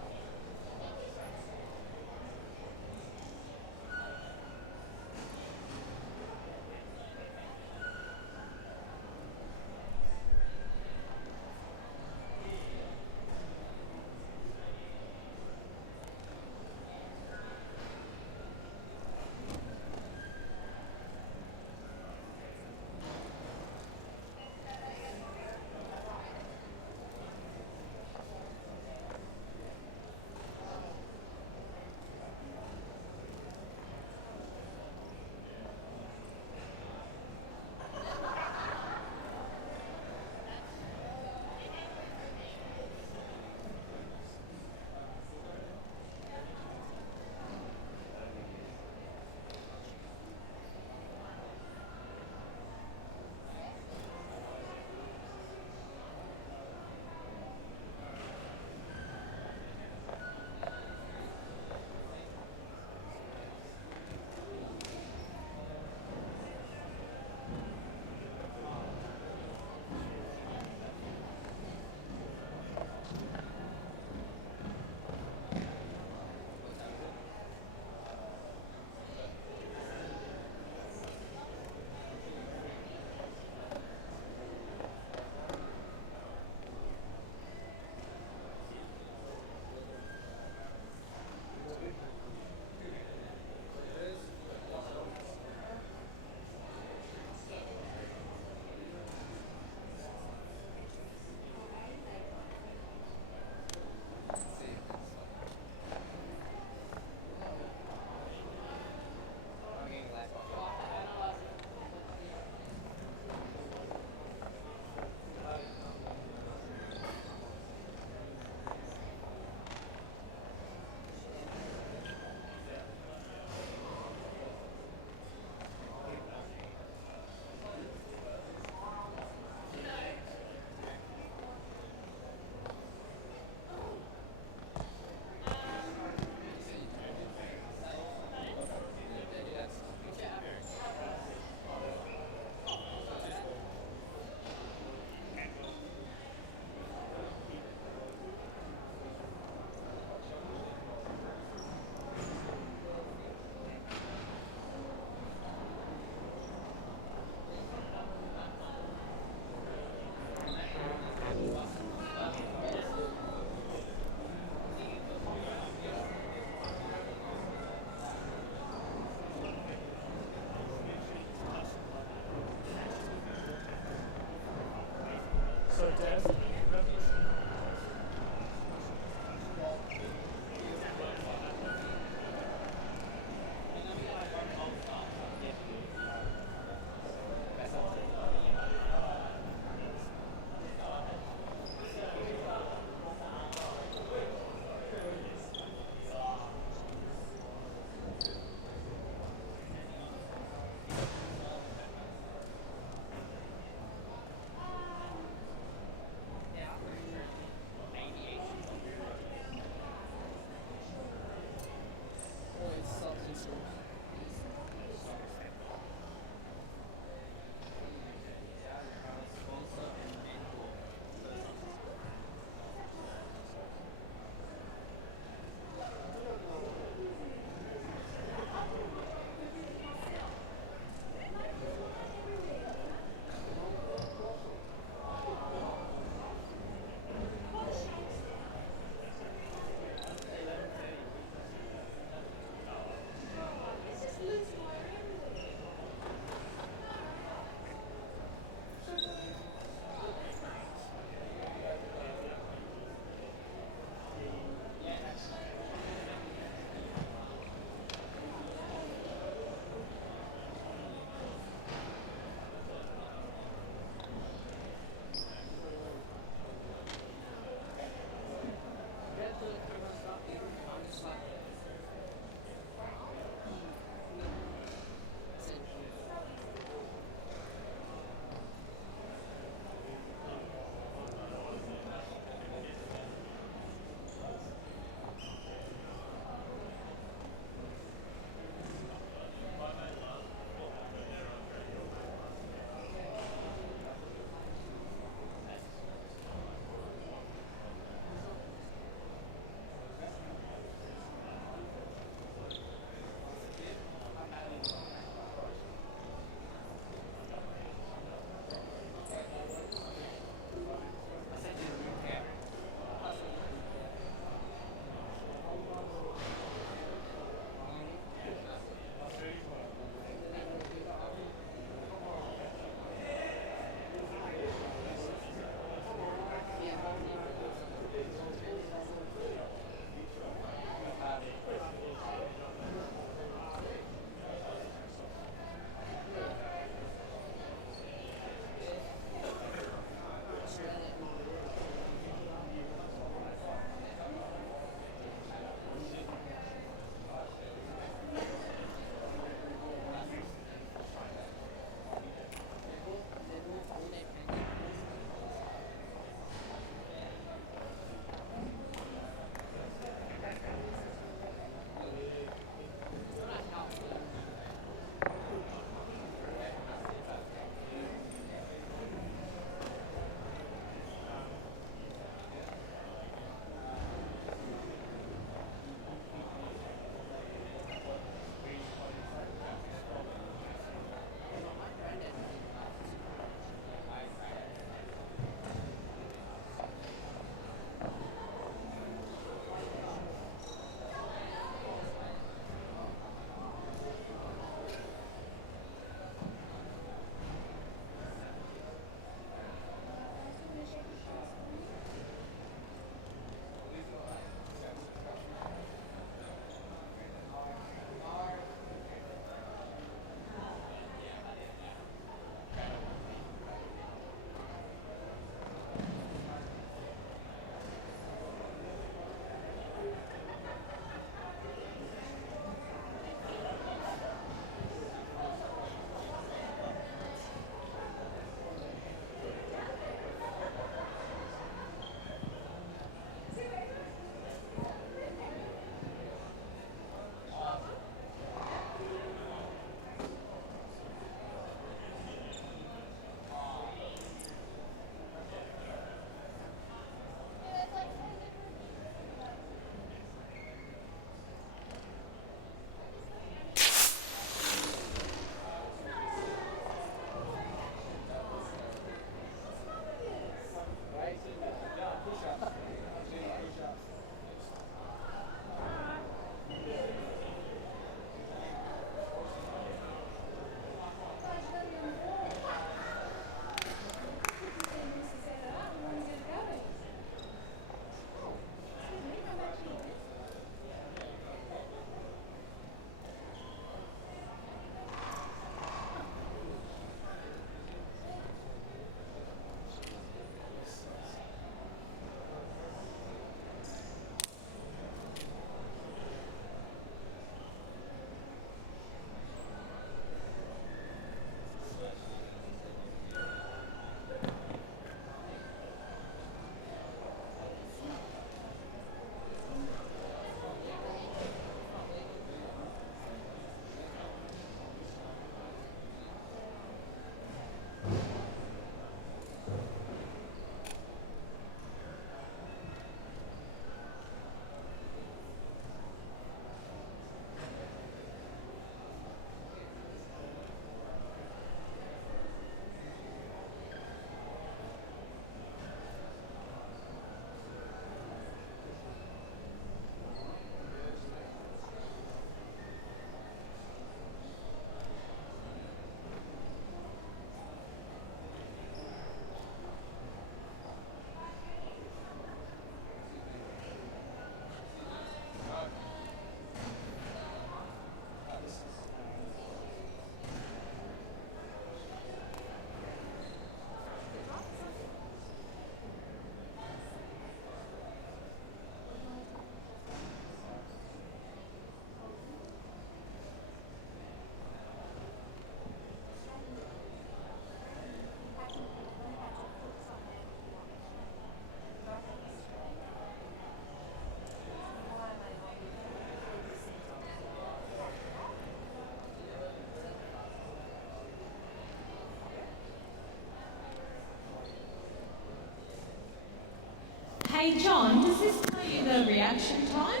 Hey John, does this tell you the reaction time?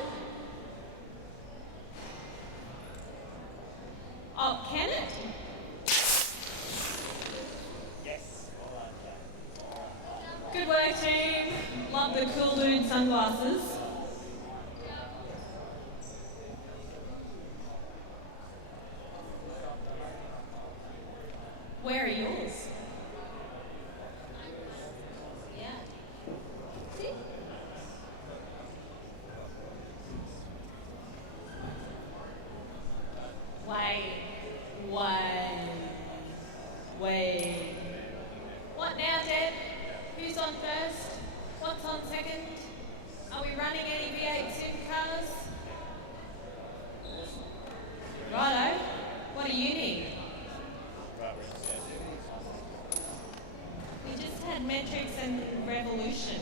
Oh, can it? Yes. Good work, team. Love the cool dude sunglasses. Where are yours? Yeah. See? Wait. What now, Deb? Who's on first? What's on second? Are we running any V8 Supercars? Righto. What do you need? We just had Metrics and Revolution.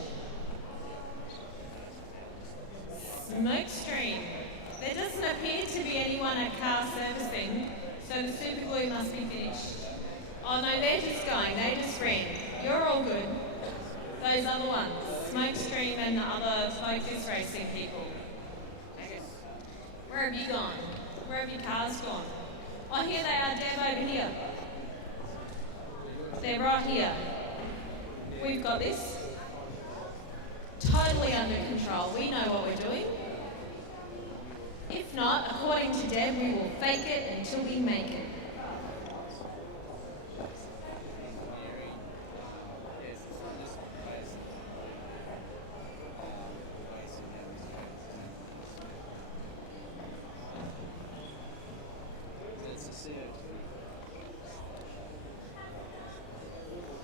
Smokestream. There doesn't appear to be anyone at car servicing, so the super glue must be finished. Oh no, they're just going, they just ran. You're all good. Those other ones, Smokestream and the other Focus Racing people. Okay. Where have you gone? Where have your cars gone? Oh, here they are, Deb, over here. They're right here. We've got this. Totally under control. We know what we're doing. If not, according to Deb, we will fake it until we make it.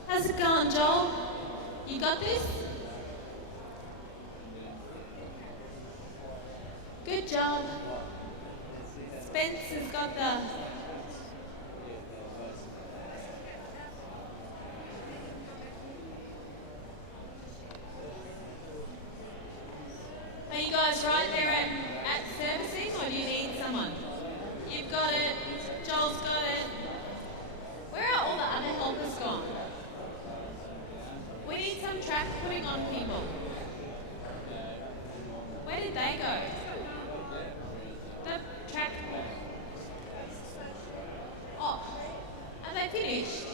How's it going, Joel? You got this? Good job. Spencer's got the... Are you guys right there at servicing, or do you need someone? You've got it. Joel's got it. Where are all the other helpers gone? We need some track putting on people. Where did they go? The track. Oh, are they finished?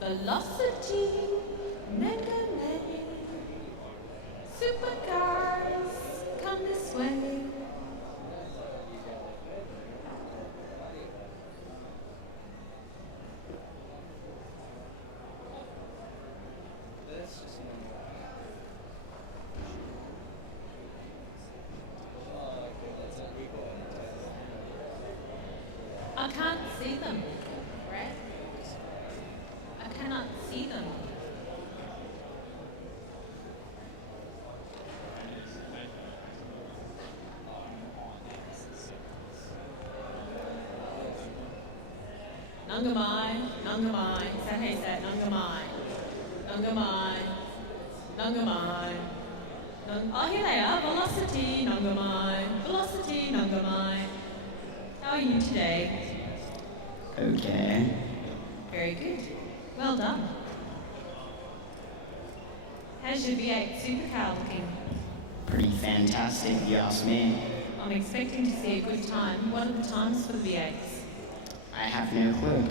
Velocity, Mega Lane, Supercars, come this way. I can't see them, Brett. I cannot see them. Nungamai, is that how you say it? Nungamai. Oh, here they are, Velocity, Nungamai. How are you today? Okay. Very good. Well done. How's your V8 Supercar looking? Pretty fantastic, if you ask me. I'm expecting to see a good time. What are the times for the V8s? I have no clue.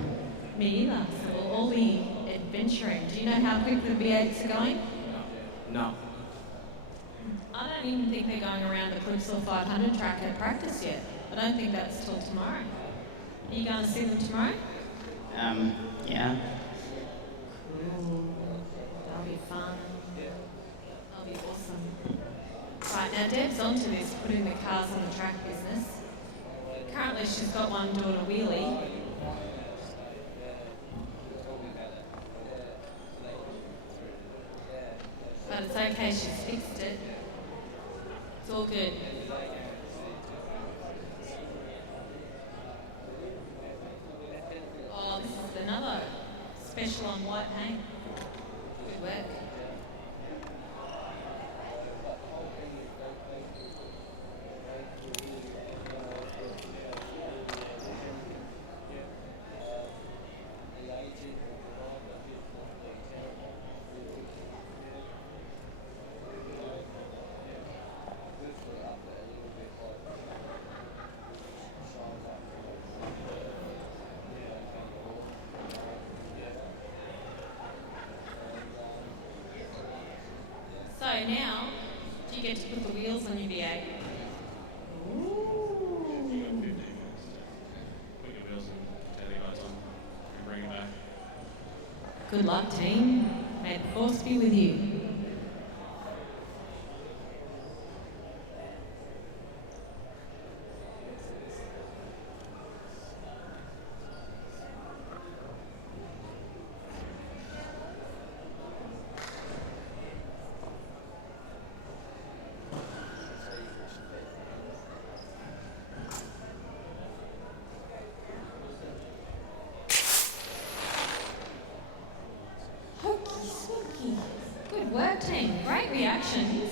Me either. So we'll all be adventuring. Do you know how quick the V8s are going? No. I don't even think they're going around the Clipsal 500 track at practice yet. I don't think that's till tomorrow. Are you going to see them tomorrow? Yeah. Cool. That'll be fun. That'll be awesome. Right, now Deb's onto this, putting the cars on the track business. Currently she's got one doing a wheelie. But it's okay, she's fixed it. It's all good. Oh, this is another special on white paint. Good work. Good luck, team. May the force be with you. Good work, team. Great reactions.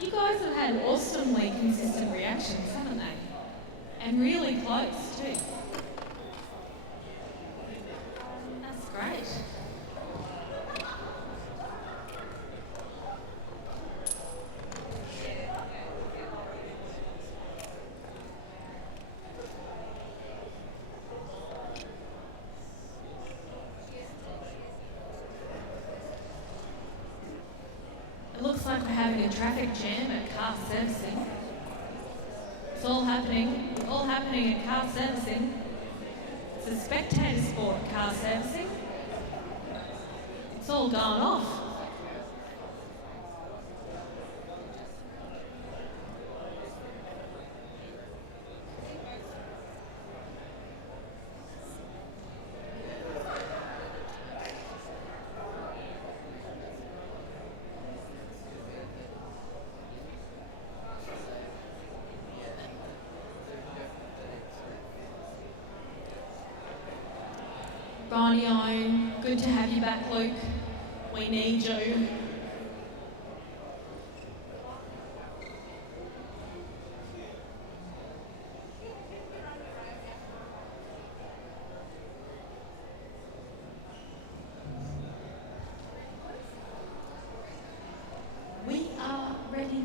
You guys have had awesomely consistent reactions, haven't they? And really close, too. That's great. It looks like we're having a traffic jam at car servicing. It's all happening at car servicing. It's a spectator sport, car servicing. It's all gone off. Rightio, good to have you back, Luke. We need you. We are ready.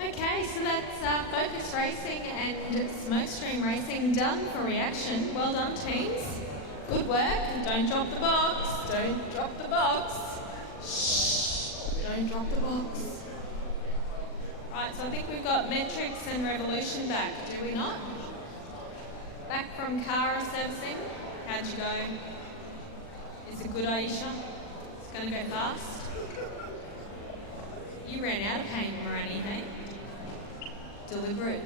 Okay, so that's focus racing and smokestream racing done for reaction. Well done, teams. Good work. Don't drop the box. Don't drop the box. Shh. Don't drop the box. Right, so I think we've got Metrics and Revolution back, do we not? Back from Cara servicing. How'd you go? Is it good, Aisha? It's going to go fast. You ran out of paint, Marani, hey? Deliberate.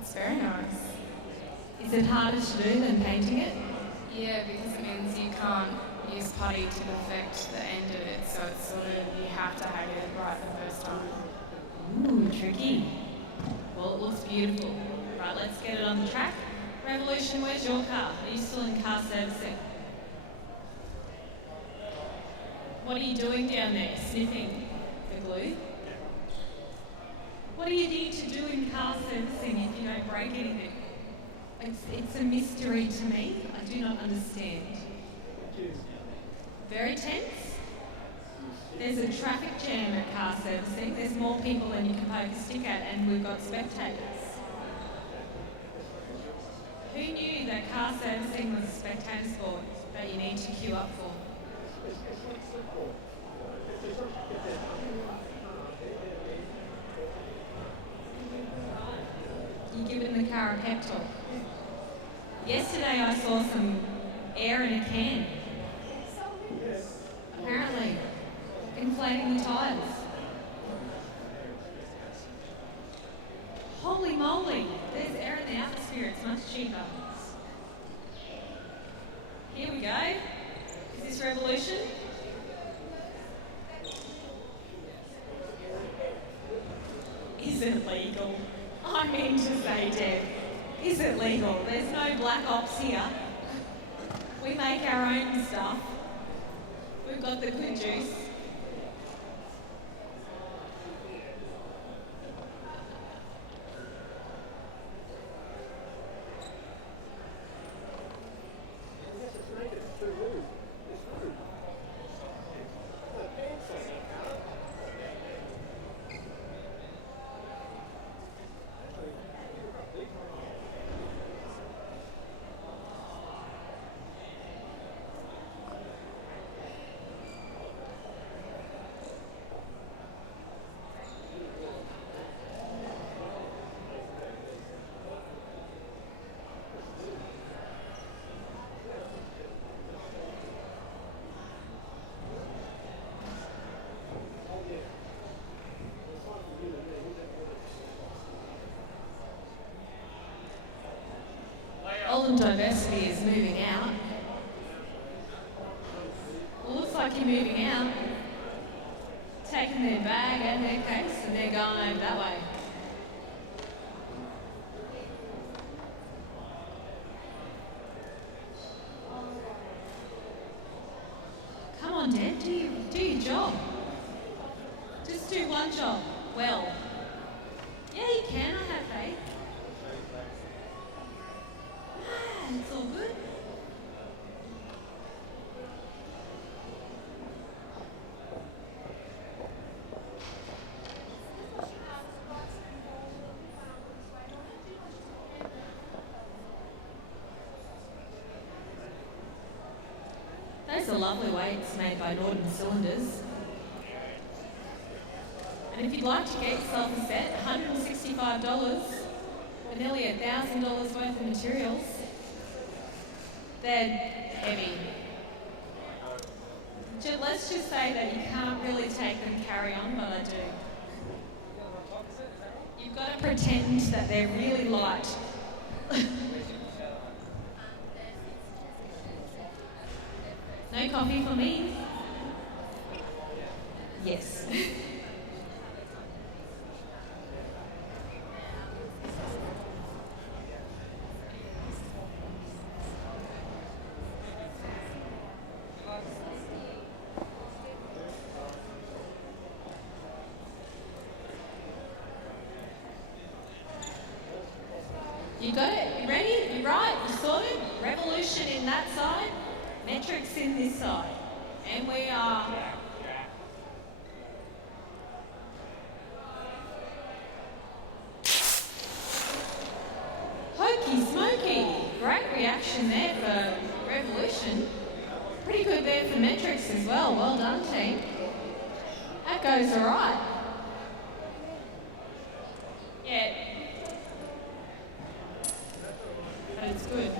It's very nice. Is it harder to do than painting it? Yeah, because it means you can't use putty to perfect the end of it, so it's sort of, you have to have it right the first time. Ooh, tricky. Well, it looks beautiful. Right, let's get it on the track. Revolution, where's your car? Are you still in car servicing? What are you doing down there? Sniffing the glue? What do you need to do in car servicing if you don't break anything? It's a mystery to me. I do not understand. Very tense. There's a traffic jam at car servicing. There's more people than you can poke a stick at, and we've got spectators. Who knew that car servicing was a spectator sport that you need to queue up for? You're giving the car a pep talk. Yesterday I saw some air in a can. Apparently, inflating the tyres. Holy moly, there's air in the atmosphere, it's much cheaper. Here we go. Is this Revolution? Is it legal? I mean to say, Deb, is it legal? There's no black ops here. We make our own stuff. We've got the good juice. University is moving out. Well, looks like you're moving out. Taking their bag and their case and they're going over that way. Come on, Dad, do your job. Just do one job well. Yeah, you can, I have faith. Ah, it's all good. Those are lovely weights made by Norton Cylinders. And if you'd like to get yourself a set, $165 for nearly $1,000 worth of materials. They're heavy. Let's just say that you can't really take them carry on, but I do. You've got to pretend that they're really light. No coffee for me? Yes. You got it? You ready? You right? You sorted? Revolution in that side, metrics in this side. And we are... Hokey smoky. Great reaction there for Revolution. Pretty good there for metrics as well. Well done, team. That goes all right. Yeah. But it's good.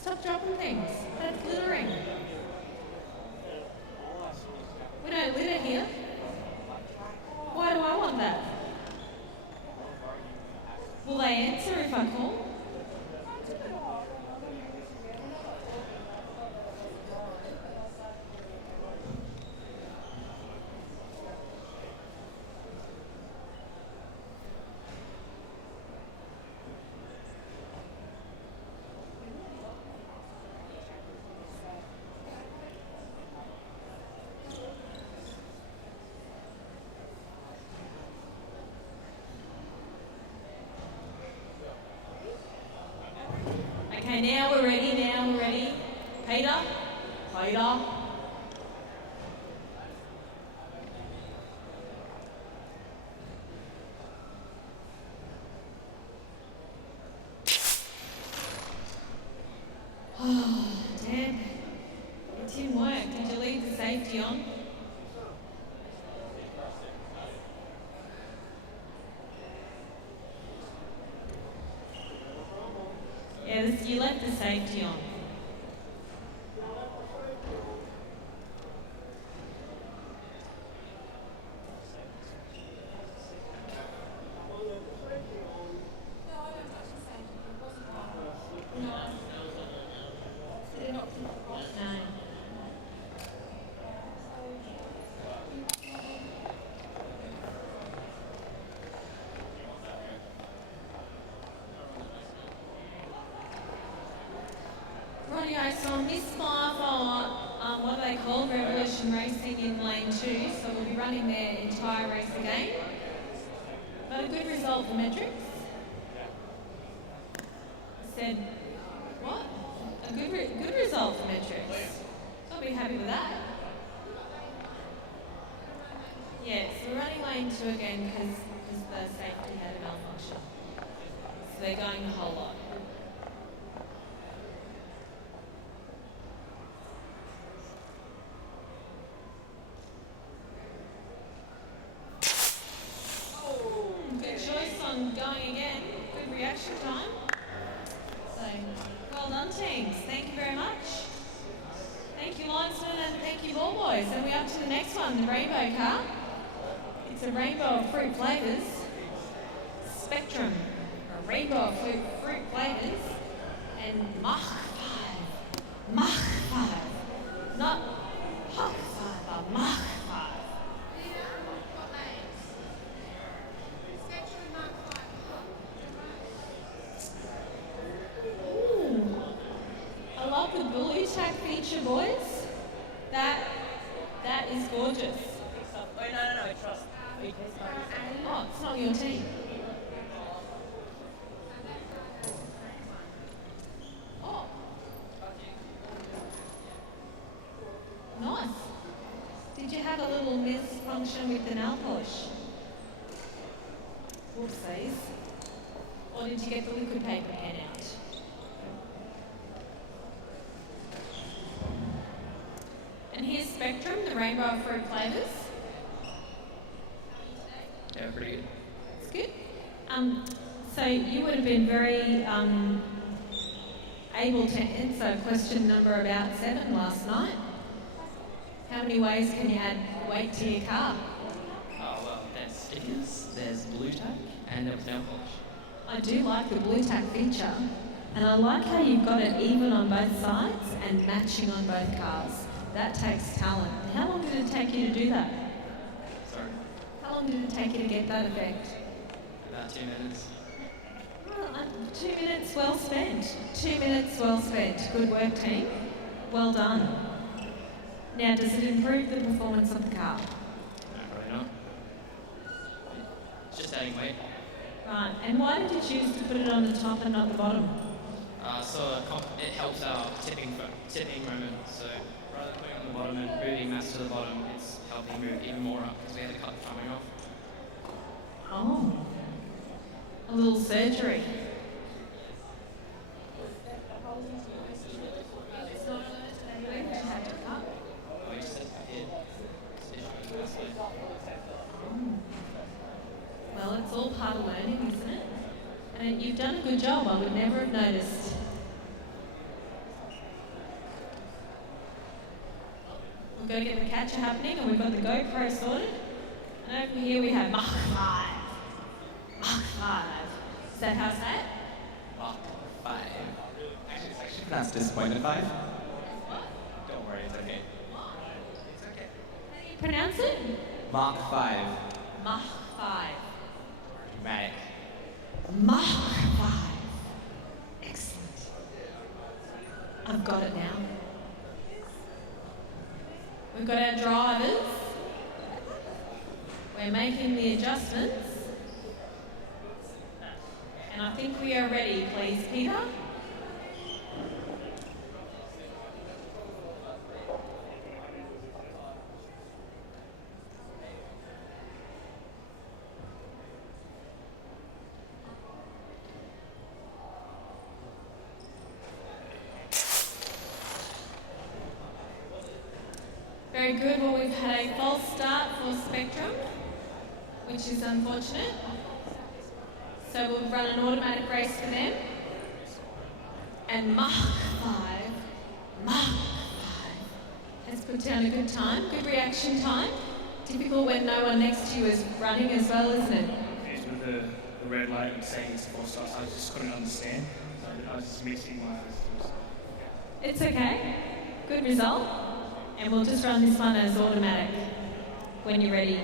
Stop dropping things. That's littering. We don't litter here. Why do I want that? Will they answer if I call? Okay, now we're ready, Peter? Oh, Dad, it didn't work. Did you leave the safety on? Yeah, you left the safety on. Rightio, so on this fire for what are they called? Revolution Racing in lane 2, so we'll be running their entire race again. But a good result for metrics. Said, what? A good result for metrics. So I'll be happy with that. Yeah, so we're running lane 2 again because the safety had a malfunction. So they're going a whole lot. Good choice on going again. Good reaction time. So, well done teams. Thank you very much. Thank you linesmen and thank you boys. Then we're up to the next one, the rainbow car. It's a rainbow of fruit flavours. Spectrum, a rainbow of fruit flavours. And Mach 5. Mach 5. Not Mach 5, but Mach 5. Ooh. I love the blue tack feature, boys. That is gorgeous. Oh, no, trust. Oh, it's not your team. Oh. Nice. Did you have a little misfunction with the nail polish? Whoopsies. Or did you get the liquid paper pen out? And here's Spectrum, the rainbow of fruit flavours. Yeah, pretty good. It's good. So you would have been very able to answer question number about 7 last night. How many ways can you add weight to your car? Oh, well, there's stickers, there's blue tack, and there was nail polish. I do like the blue tack feature, and I like how you've got it even on both sides and matching on both cars. That takes talent. How long did it take you to do that? Sorry? How long did it take you to get that effect? About 2 minutes. Well, 2 minutes well spent. 2 minutes well spent. Good work, team. Well done. Now, does it improve the performance of the car? No, probably not. It's just adding weight. Right, and why did you choose to put it on the top and not the bottom? It helps our tipping moment. So rather than putting it on the bottom and moving mass to the bottom, it's helping move even more up because we had to cut the front off. Oh, a little surgery. Oh, you just said it. Well, it's all part of learning, isn't it? And you've done a good job. I would never have noticed. We'll go get the catcher happening, and we've got the GoPro sorted. And over here we have Mach 5. Mach 5. Is that how it's said? Mach 5. Actually, it's actually pronounced disappointed 5. Don't worry, it's okay. It's okay. How do you pronounce it? Mach 5. Mach 5. Dramatic. Mach 5. Excellent. I've got it now. We've got our drivers. We're making the adjustments. And I think we are ready, please, Peter. Very good. Well, we've had a false start for Spectrum, which is unfortunate. So we'll run an automatic race for them. And Mach 5 has put down a good time, good reaction time. Typical when no one next to you is running as well, isn't it? With the red light and saying it's false start, I just couldn't understand. I was just mixing my eyes. It's okay. Good result. And we'll just run this one as automatic when you're ready.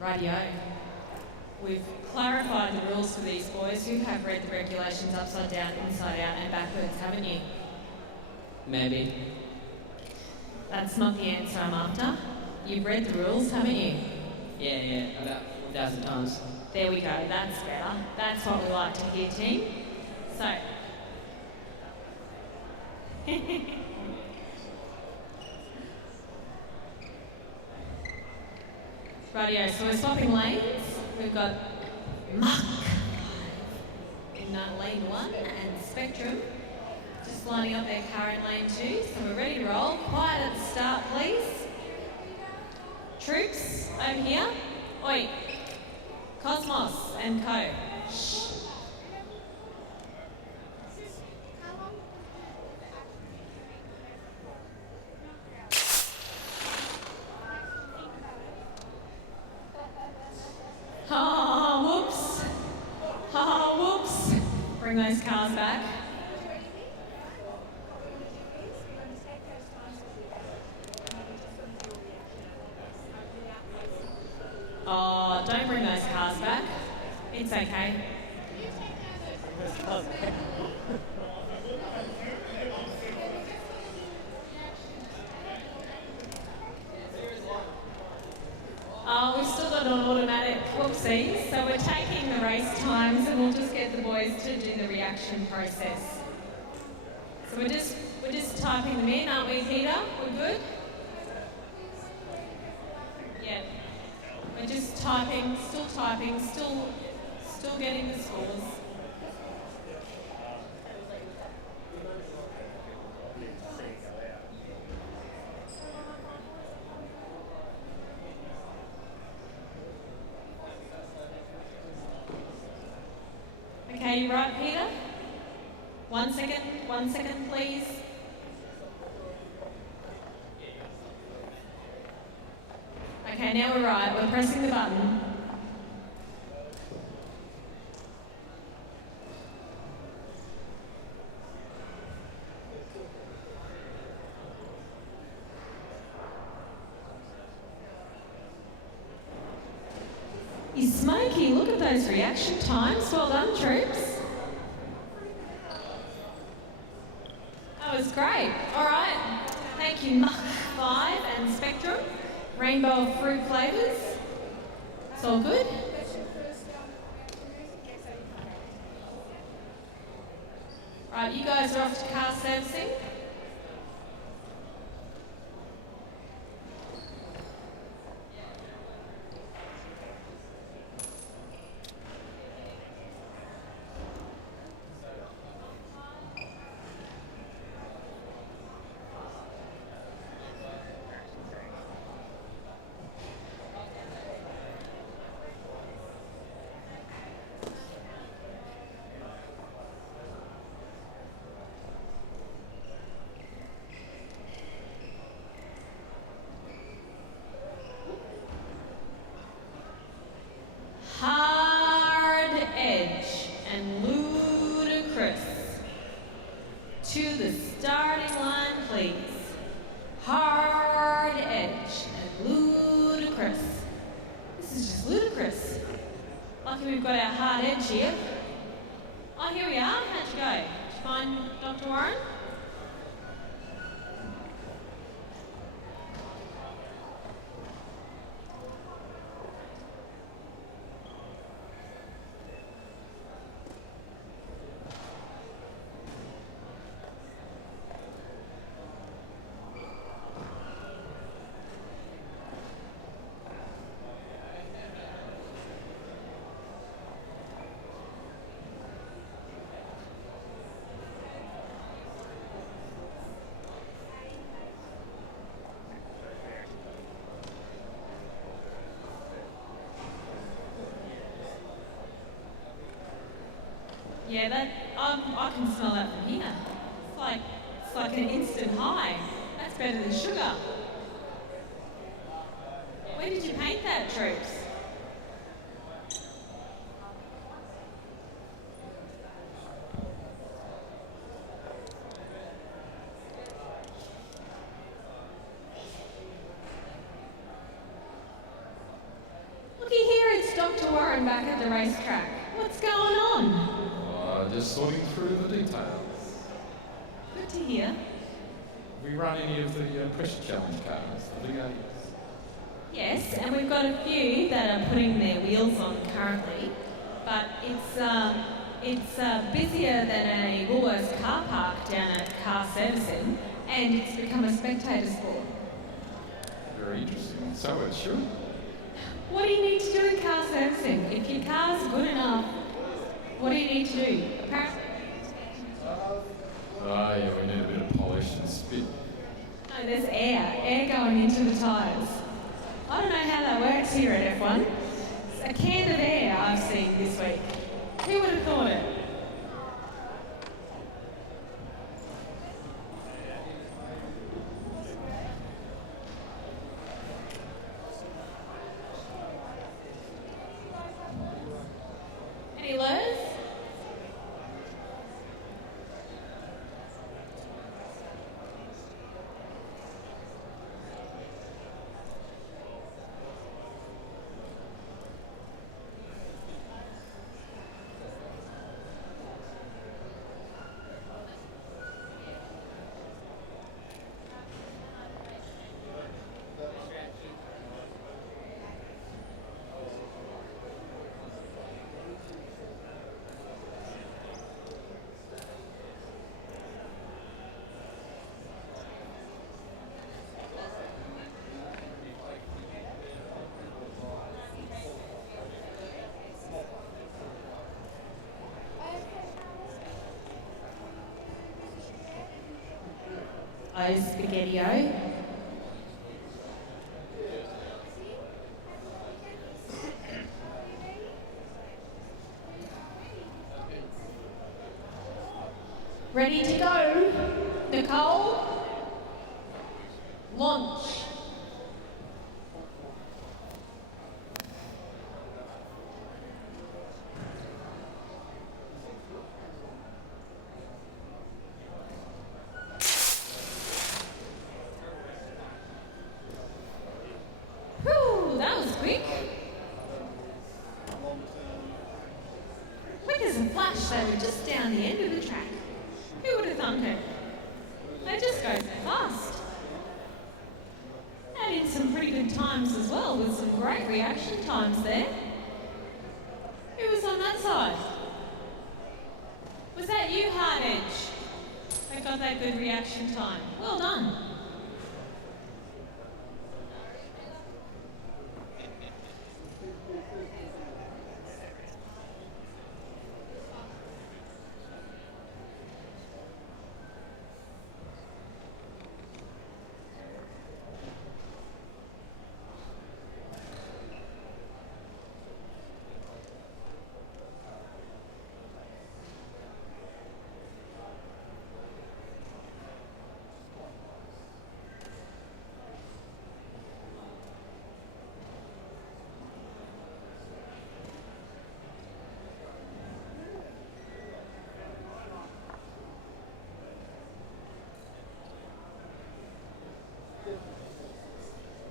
Radio. We've clarified the rules for these boys. You have read the regulations upside down, inside out and backwards, haven't you? Maybe. That's not the answer I'm after. You've read the rules, haven't you? Yeah, about 1,000 times. There we go, that's better. That's what we like to hear, team. So. Rightio, so we're swapping lanes. We've got Mach in lane 1 and Spectrum just lining up their car in lane 2. So we're ready to roll. Quiet at the start, please. Troops, over here. Oi, Cosmos and Co. Shh. Oh, whoops. Oh, whoops. Bring those cars back. Oh, don't bring those cars back. It's okay. Oh, we've still got an automatic. Whoopsies. So we're taking the race times and we'll just get the boys to do the reaction process. So we're just typing them in, aren't we, Peter? We're good? Yeah. We're just typing, still getting the scores. Okay, you right, Peter? 1 second, please. Okay, now we're right. We're pressing the button. He's smoky. Look at those reaction times. Well done, troops. That was great. All right. Thank you, Mach 5 and Spectrum. Rainbow of fruit flavours. It's all good. Right, you guys are off to car servicing. Hard edge and ludicrous. To the starting line, please. Hard edge and ludicrous. This is just ludicrous. Lucky we've got our hard edge here. Oh, here we are. How'd you go? Did you find Dr. Warren? Yeah, that I can smell that from here. It's like an instant high. That's better than sugar. Where did you paint that, troops? Looky here, it's Dr. Warren back at the racetrack. What's going on? Just sorting through the details. Good to hear. Have we run any of the pressure challenge cars, the big 8s? Yes, and we've got a few that are putting their wheels on currently, but it's busier than a Woolworths car park down at car servicing, and it's become a spectator sport. Very interesting. So it should. What do you need to do in car servicing? If your car's good enough, what do you need to do? Apparently, Oh yeah, we need a bit of polish and spit. no, there's air going into the tyres. I don't know how that works here at F1. It's a can of air I've seen this week. Who would have thought it? Any lows? Oh, spaghetti-o. Ready to go, Nicole? Launch. Whew, that was quick. Quick as a flash, they were just down the end of the track. Who would have thunk it? They just go so fast. And in some pretty good times as well, with some great reaction times there. Who was on that side? Was that you, Hard Edge? That got that good reaction time. Well done.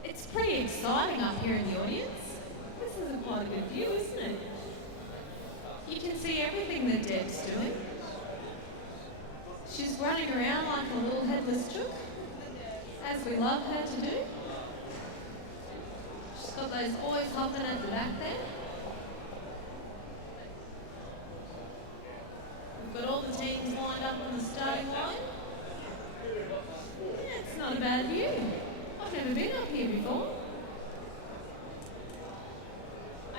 It's pretty exciting up here in the audience. This is quite a good view, isn't it? You can see everything that Deb's doing. She's running around like a little headless chook, as we love her to do. She's got those boys hopping at the back there. We've got all the teams lined up on the starting line. Yeah, it's not a bad view. I've never been up here before.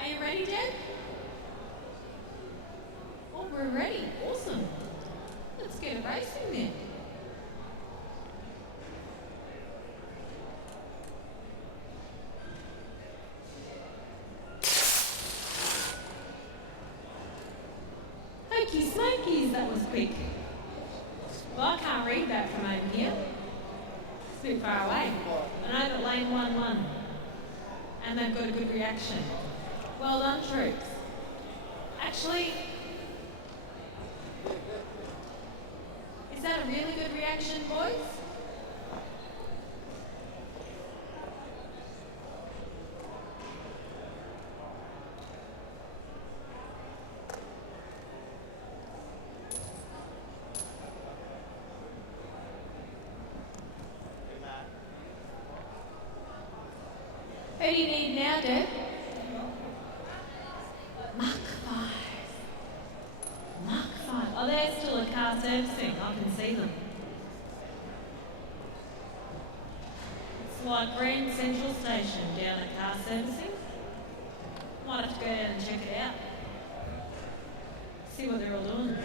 Are you ready, Deb? Oh, we're ready. Awesome. Let's get racing then. Hokey smokies, that was quick. Well, I can't read that from over here. It's a bit far away. I know that lane 1 won. And they've got a good reaction. Well done, troops. Actually, is that a really good reaction, boys? Who do you need now, Deb? Mach 5. Mach 5. Oh, there's still a car servicing. I can see them. It's like Grand Central Station down at car servicing. Might have to go down and check it out. See what they're all doing.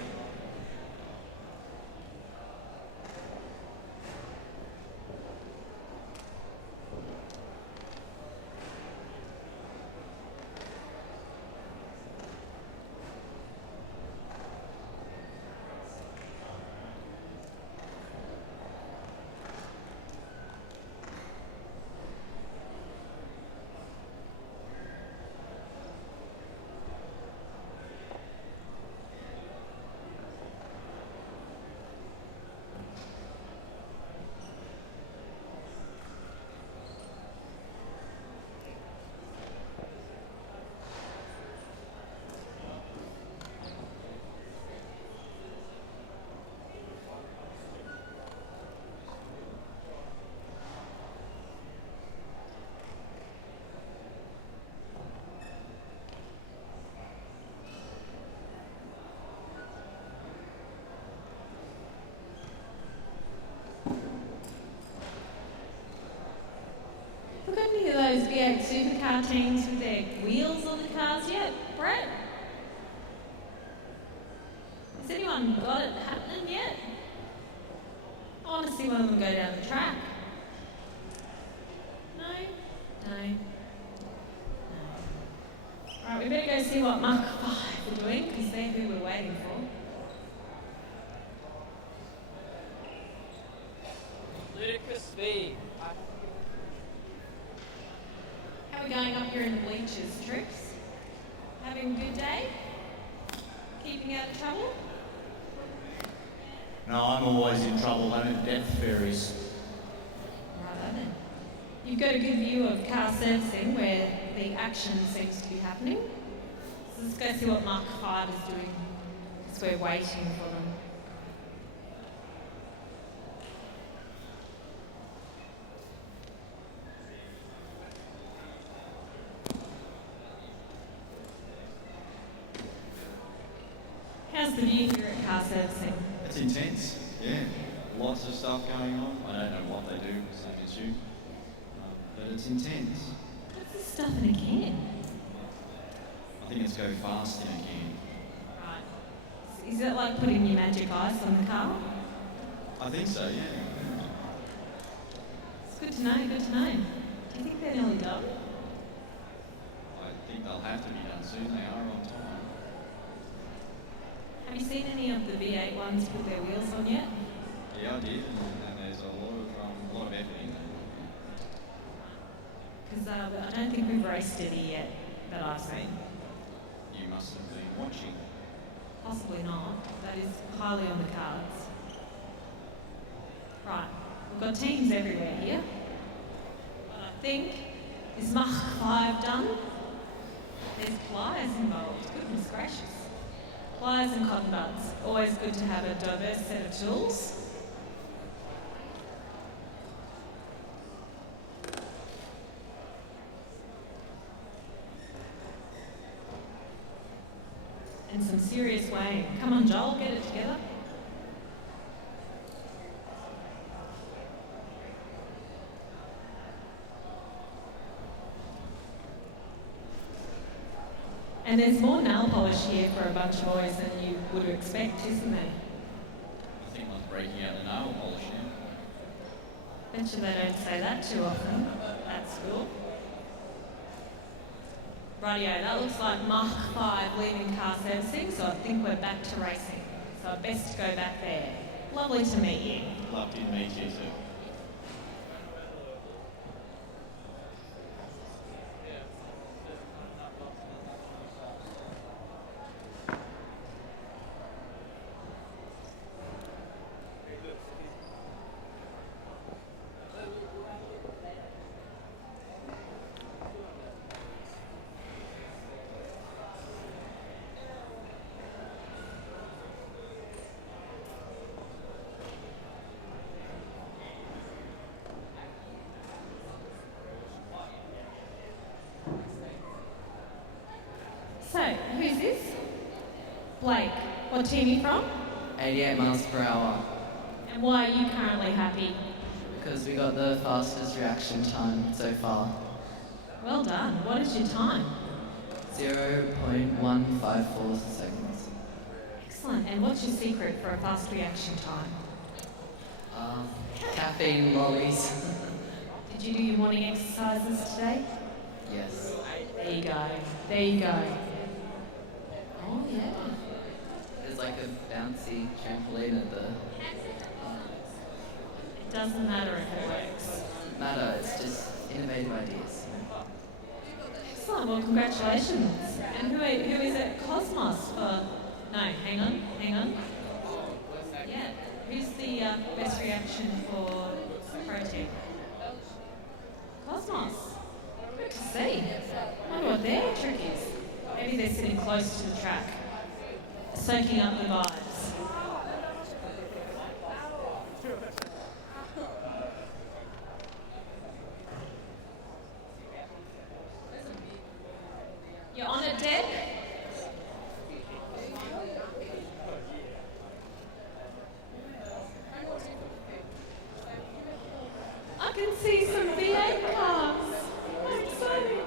Have we got any of those V8 Supercar teams with their wheels on the cars yet, Brett? Has anyone got it happening yet? I want to see one of them go down the track. No? No. Right, we better go see what Mark 5 are doing, because they're who we're waiting for. Ludicrous speed. How are we going up here in the bleachers, Trips? Having a good day? Keeping out of trouble? No, I'm always in trouble. I'm in death fairies. Right then. You've got a good view of car servicing where the action seems to be happening. So let's go see what Mark 5 is doing as we're waiting for them. How's the view here at car servicing? It's intense, yeah. Lots of stuff going on. I don't know what they do, same as you. But it's intense. What's this stuff in a can? I think it's go fast in a can. Right. Is that like putting your magic ice on the car? I think so, yeah. It's good to know, good to know. Do you think they're nearly done? I think they'll have to be done soon. They are on time. Have you seen any of the V8 ones with their wheels on yet? Yeah, I did, and there's a lot of effort in that. Because I don't think we've raced any yet that I've seen. You must have been watching. Possibly not. That is highly on the cards. Right, we've got teams everywhere here. But I think, is Mach 5 done? There's pliers involved, goodness gracious. Pliers and cotton buds, always good to have a diverse set of tools. And some serious weighing. Come on, Joel, get it together. And there's more nail polish here for a bunch of boys than you would expect, isn't there? I think one's breaking out the nail polish now. Bet you they don't say that too often at school. Rightio, that looks like Mach 5 leaving car servicing, so I think we're back to racing. So I'd best go back there. Lovely to meet you. Lovely to meet you too. So, who's this? Blake. What team are you from? 88 miles per hour. And why are you currently happy? Because we got the fastest reaction time so far. Well done. What is your time? 0.154 seconds. Excellent. And what's your secret for a fast reaction time? Caffeine lollies. Did you do your morning exercises today? Yes. There you go. There you go. Oh, yeah. There's like a bouncy trampoline at the... It doesn't matter if it works. Doesn't matter, it's just innovative ideas. Excellent. Well, congratulations. And who is it? Cosmos for... No, hang on. Yeah. Who's the best reaction for protein? Cosmos. Good to see. I wonder what their trick is. Maybe they're sitting close to the track, soaking up the vibes. You're on it, Deb? I can see some V8 cars. I'm excited.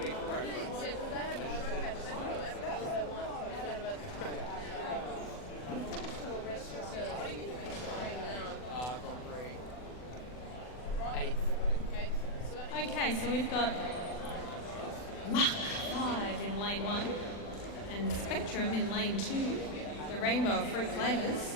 Okay, so we've got Mach 5 in lane 1 and Spectrum in lane 2, the rainbow of fruit flavours.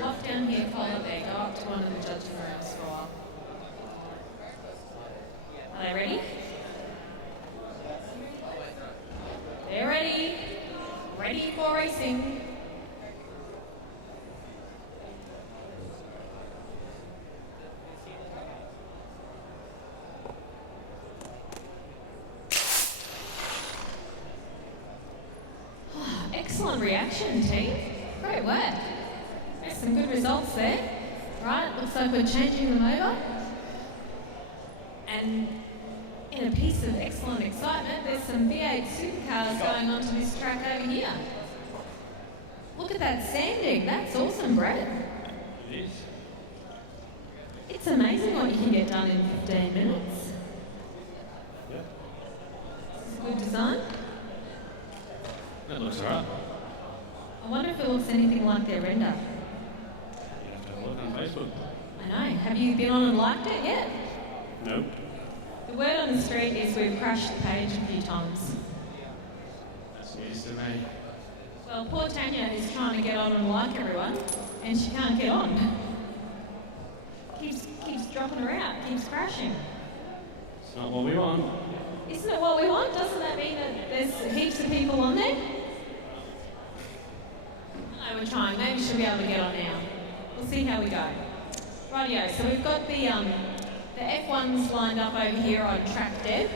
Hop down here, collar there, go up to one of the judging rooms for a while. Are they ready? They're ready. Ready for racing. Excellent reaction, team. Great work. There's some good results there. Right, looks like we're changing them over. And in a piece of excellent excitement, there's some V8 Supercars going onto this track over here. Look at that sanding. That's awesome, Brad. It is. It's amazing what you can get done in 15 minutes. Yeah. It's a good design. That looks alright. I wonder if it looks anything like their render. You have to have a look on Facebook. I know. Have you been on and liked it yet? Nope. The word on the street is we've crashed the page a few times. That's news to me. Well, poor Tanya is trying to get on and like everyone, and she can't get on. Keeps dropping her out, keeps crashing. It's not what we want. Isn't it what we want? Doesn't that mean that there's heaps of people on there? No, we're trying. Maybe she'll be able to get on now. We'll see how we go. Rightio, so we've got the F1s lined up over here on track Deb.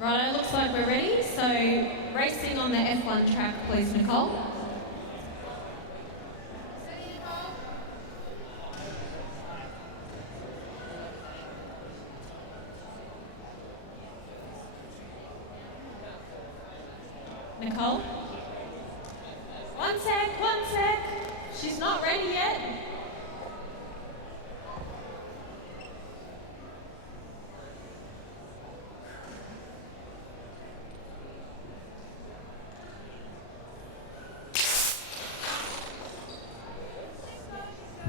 Right, it looks like we're ready. So, racing on the F1 track, please, Nicole. Nicole? One sec. She's not ready yet.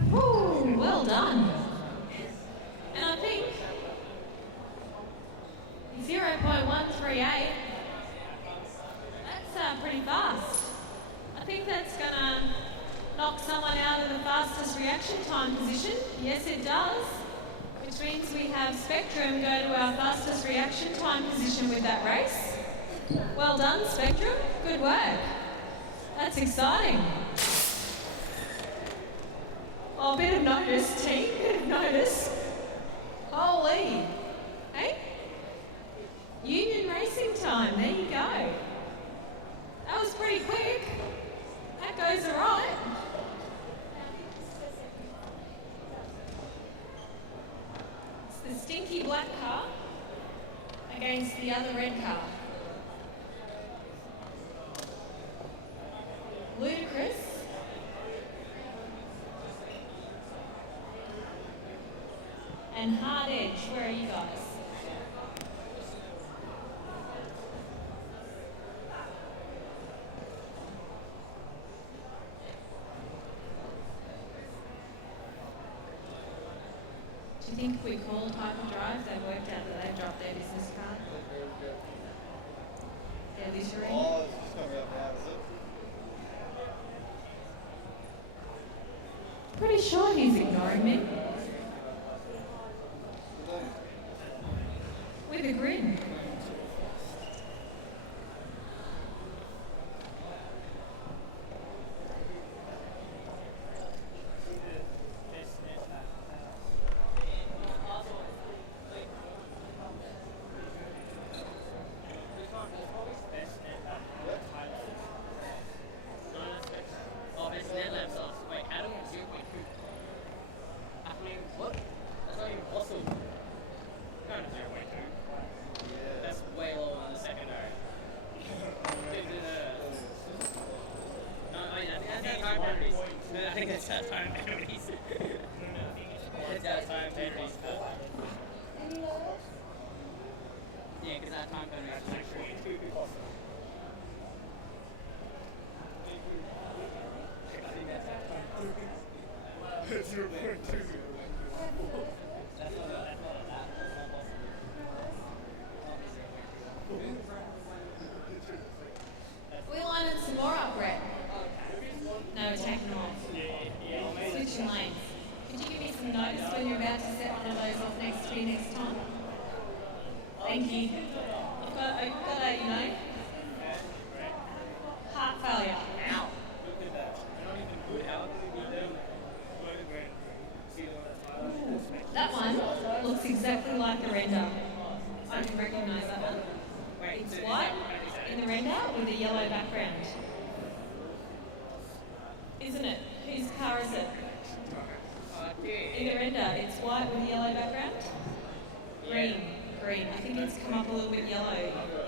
Woo, well done. And I think 0.138, that's pretty fast. I think that's going to knock someone out of the fastest reaction time position. Yes, it does. Which means we have Spectrum go to our fastest reaction time position with that race. Well done, Spectrum. Good work. That's exciting. Oh, bit of notice, team. Bit of notice. Holy. Hey? Union racing time. There you go. That was pretty quick. That goes all right. It's the stinky black car against the other red car. Ludicrous. And Hard Edge, where are you guys? Do you think if we call Hyperdrive, they've worked out that they've dropped their business card? Their littering? Oh, it's just coming up now, is it? Pretty sure he's ignoring me. With a grin. Oh, there's net left off. Wait, how do we do it? What? That's not even possible. Kind of 0.2. Yeah. That's way lower than the secondary. No, I think that's our time penalties. No, I think that's our time penalties. That's our time penalties. Yeah, because our time penalties are 0.2. We lining some more up, Brett. No, taking them off. Switching lanes. Could you give me some notice when you're about to set one of those off next to me next time? Thank you. I've got a, heart failure. Ow. That one looks exactly like the render. I can recognise that one. It's white in the render with a yellow background. Isn't it? Whose car is it? In the render, it's white with a yellow background? Green. I think it's come up a little bit yellow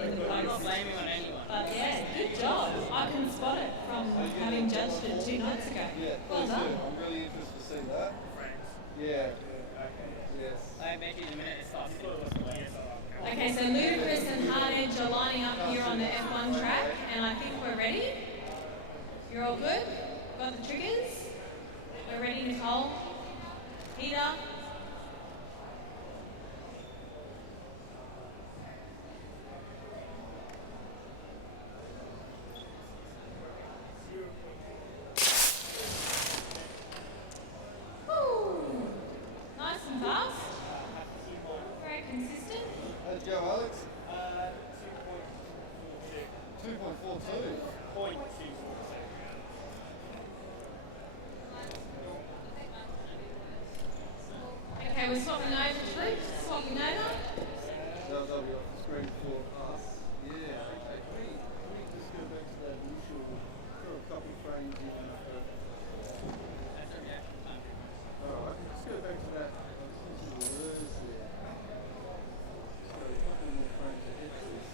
in the post. I'm not blaming on anyone. But yeah, good job. I can spot it from having judged it 2 nights ago. Well done. I'm really interested to see that. Yeah. Yes. I bet you in a minute it starts. Okay, so Ludicrous and Hard Edge are lining up here on the F1 track, and I think we're ready. You're all good? Got the triggers? We're ready, Nicole? Peter? Nice and fast. Very consistent. How'd you go, Alex? 2.42. Okay, we're swapping over, Luke. Swapping over. That'll be off the screen for us. Yeah, okay. Can we just go back to that initial, throw a couple of frames in? Alright, just go back to that. Just go a couple more frames ahead to this.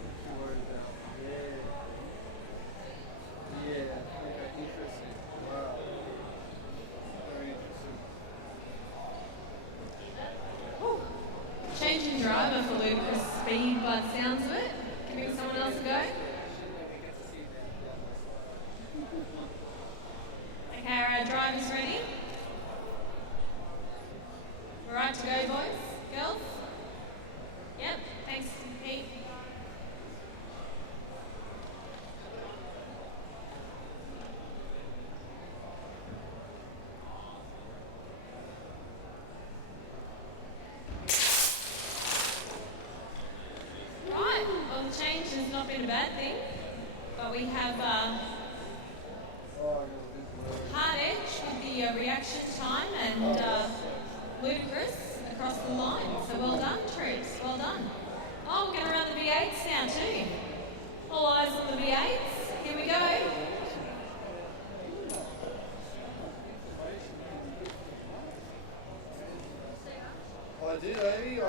What you worried about? Yeah, okay, interesting. Wow. Very interesting. Changing driver for Lucas Speed by the sounds of it. Giving someone else a go. Okay, are our drivers ready? We're right to go, boys? Girls? Yep, thanks, Pete. Right, on been a bad thing. But we have Hard Edge with the reaction time and Ludicrous across the line. So well done, troops. Well done. Oh, we're going to run the V8s now too. All eyes on the V8s. Here we go. I did, Amy.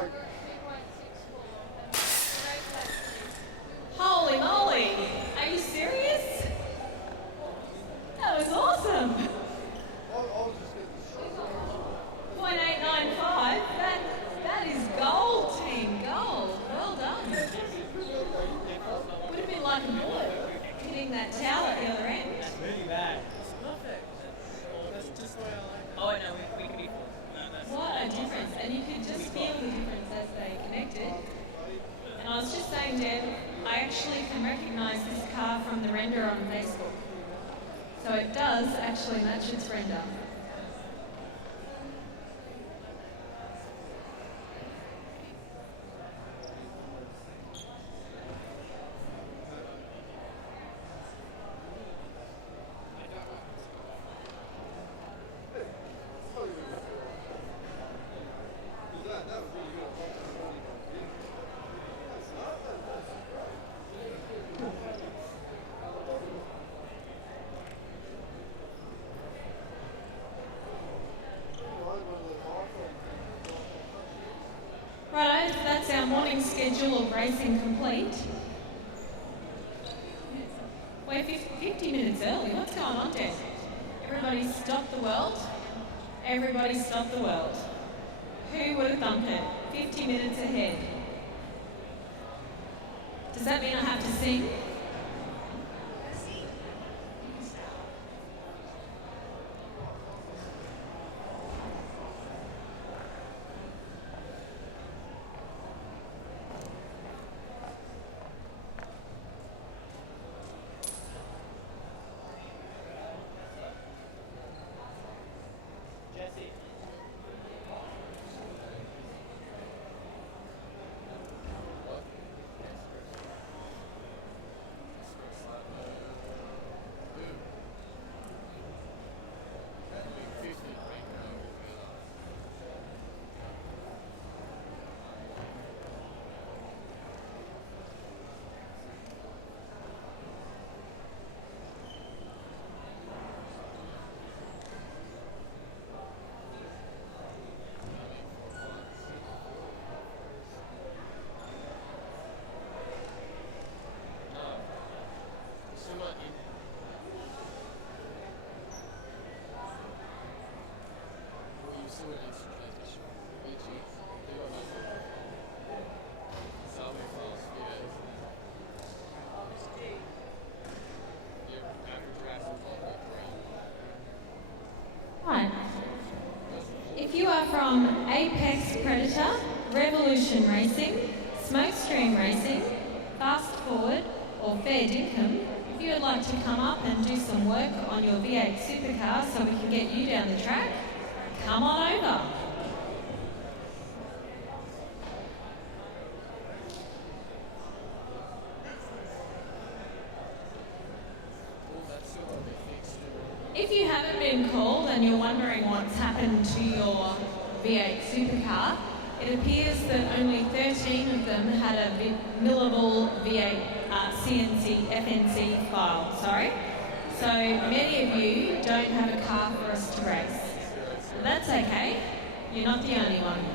Holy moly! Are you serious? That was awesome. 0.895. That is gold, team. Gold. Well done. Would have been like a bullet hitting that tower at the other end. That's really bad. Perfect. That's just why I like it. Oh, no, we can be. No, that's What a difference. And you could just feel the difference as they connected. And I was just saying, Deb, I actually can recognise this car from the render on Facebook. So it does actually match its render. Righto, so that's our morning schedule of racing complete. We're 50 minutes early. What's going on, Deb? Everybody stop the world. Everybody stop the world. Who would have thunk it? 50 minutes ahead. Does that mean I have to sing? Right. If you are from Apex Predator, Revolution Racing, Smokestream Racing, Fast Forward, or Fair Dinkum, if you would like to come up and do some work on your V8 Supercar so we can get you down the track, come on over. If you haven't been called and you're wondering what's happened to your V8 Supercar, it appears that only 13 of them had a millable V8 CNC FNC file, So many of you don't have a car for us to race. But that's okay, you're not the only one.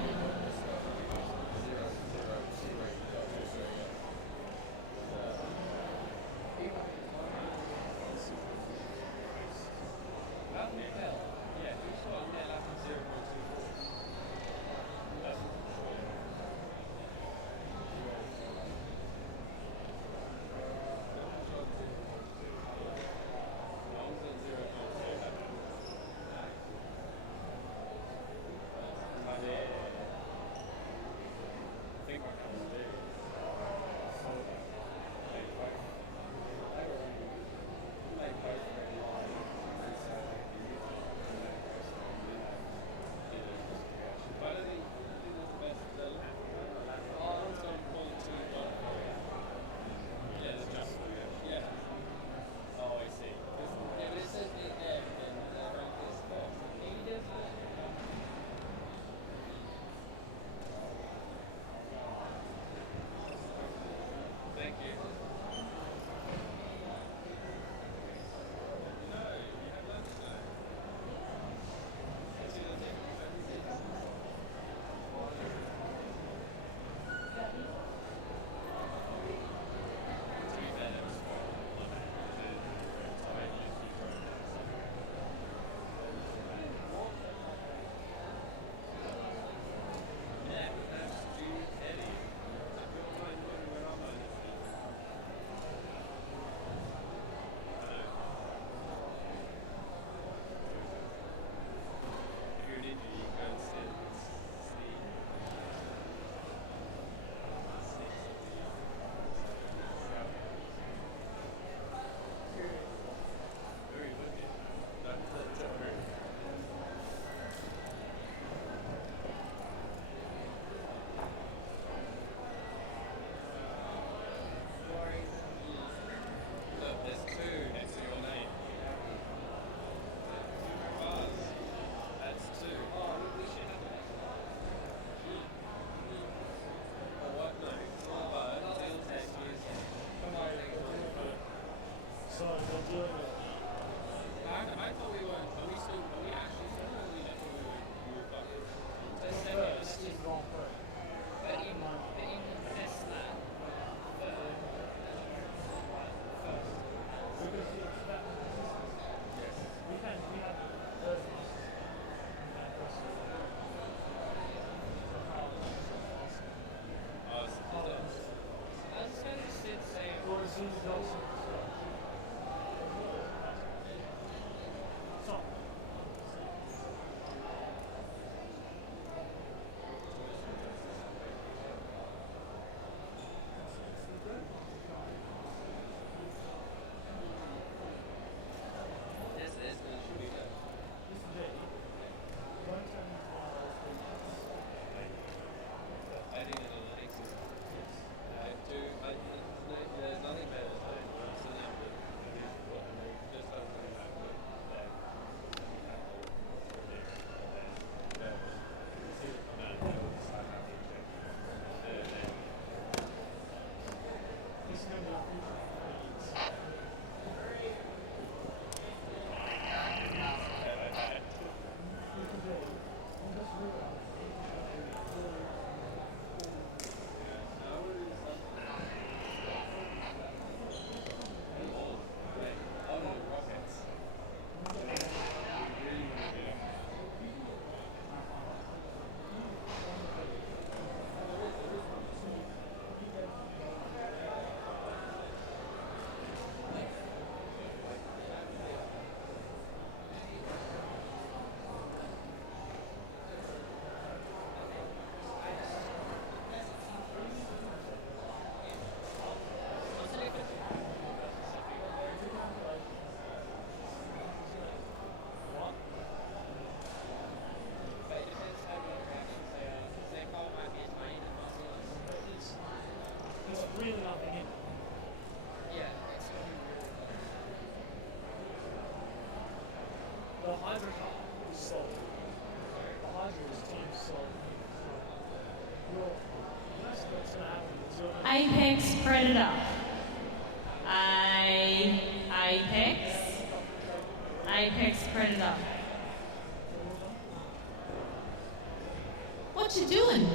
Predator. Apex. Apex Predator. What you doing?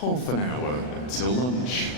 half an hour until lunch.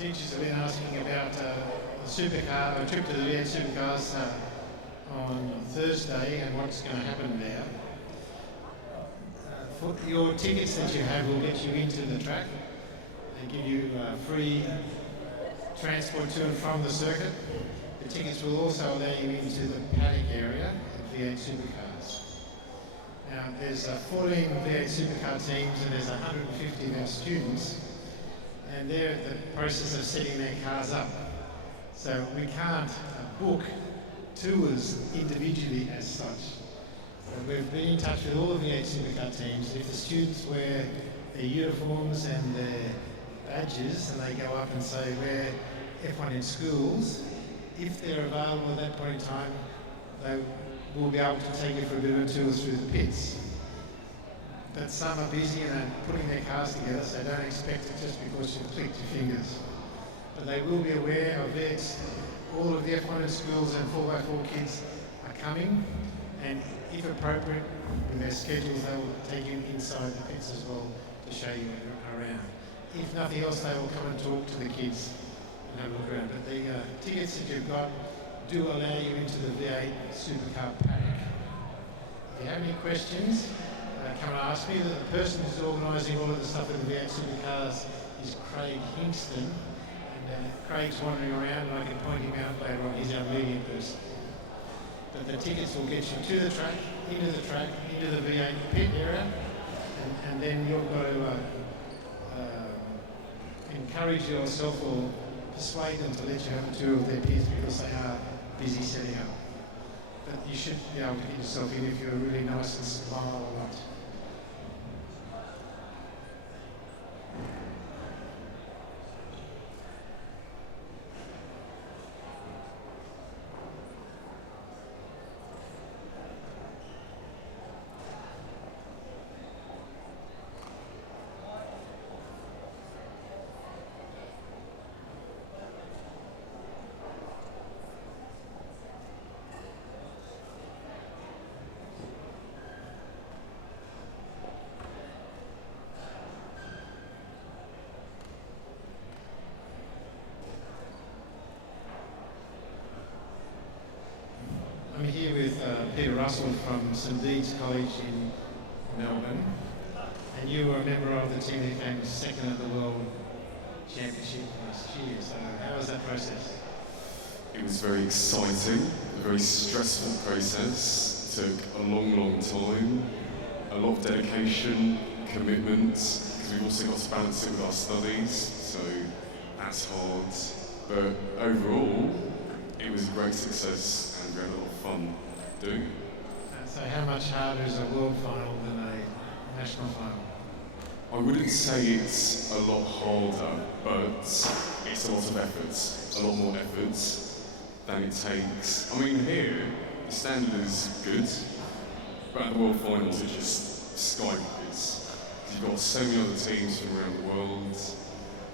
teachers have been asking about the Supercar, a trip to the V8 Supercars on Thursday and what's going to happen there. For your tickets that you have will get you into the track. They give you free transport to and from the circuit. The tickets will also allow you into the paddock area of V8 Supercars. Now, there's 14 V8 Supercar teams and there's 150 of our students, and they're in the process of setting their cars up. So we can't book tours individually as such. We've been in touch with all the V8 Supercar teams. If the students wear their uniforms and their badges and they go up and say we're F1 in schools, if they're available at that point in time, they will be able to take you for a bit of a tour through the pits. But some are busy and are putting their cars together, so don't expect it just because you've clicked your fingers. But they will be aware of it. All of the F1 in schools and 4x4 kids are coming, and if appropriate, with their schedules, they will take you inside the pits as well to show you around. If nothing else, they will come and talk to the kids and have a look around. But the tickets that you've got do allow you into the V8 Supercar paddock. If you have any questions, come and ask me. The person who's organising all of the stuff with the V8 Supercars is Craig Hingston. And Craig's wandering around and I can point him out later on. He's our media person. But the tickets will get you to the track, into the V8 pit area, and then you've got to encourage yourself or persuade them to let you have a tour of their pits because they are busy setting up. But you should be able to get yourself in if you're really nice and smile a lot. I'm here with Peter Russell from St Deeds College in Melbourne, and you were a member of the team that came second at the World Championship last year. So how was that process? It was very exciting, a very stressful process. It took a long, long time, a lot of dedication, commitment, because we've also got to balance it with our studies, so that's hard. But overall, it was a great success and we had a lot of fun doing it. So how much harder is a world final than a national final? I wouldn't say it's a lot harder, but it's a lot of effort, a lot more effort than it takes. I mean, here, the standard is good, but at the World Finals, it's just skyrockets. You've got so many other teams from around the world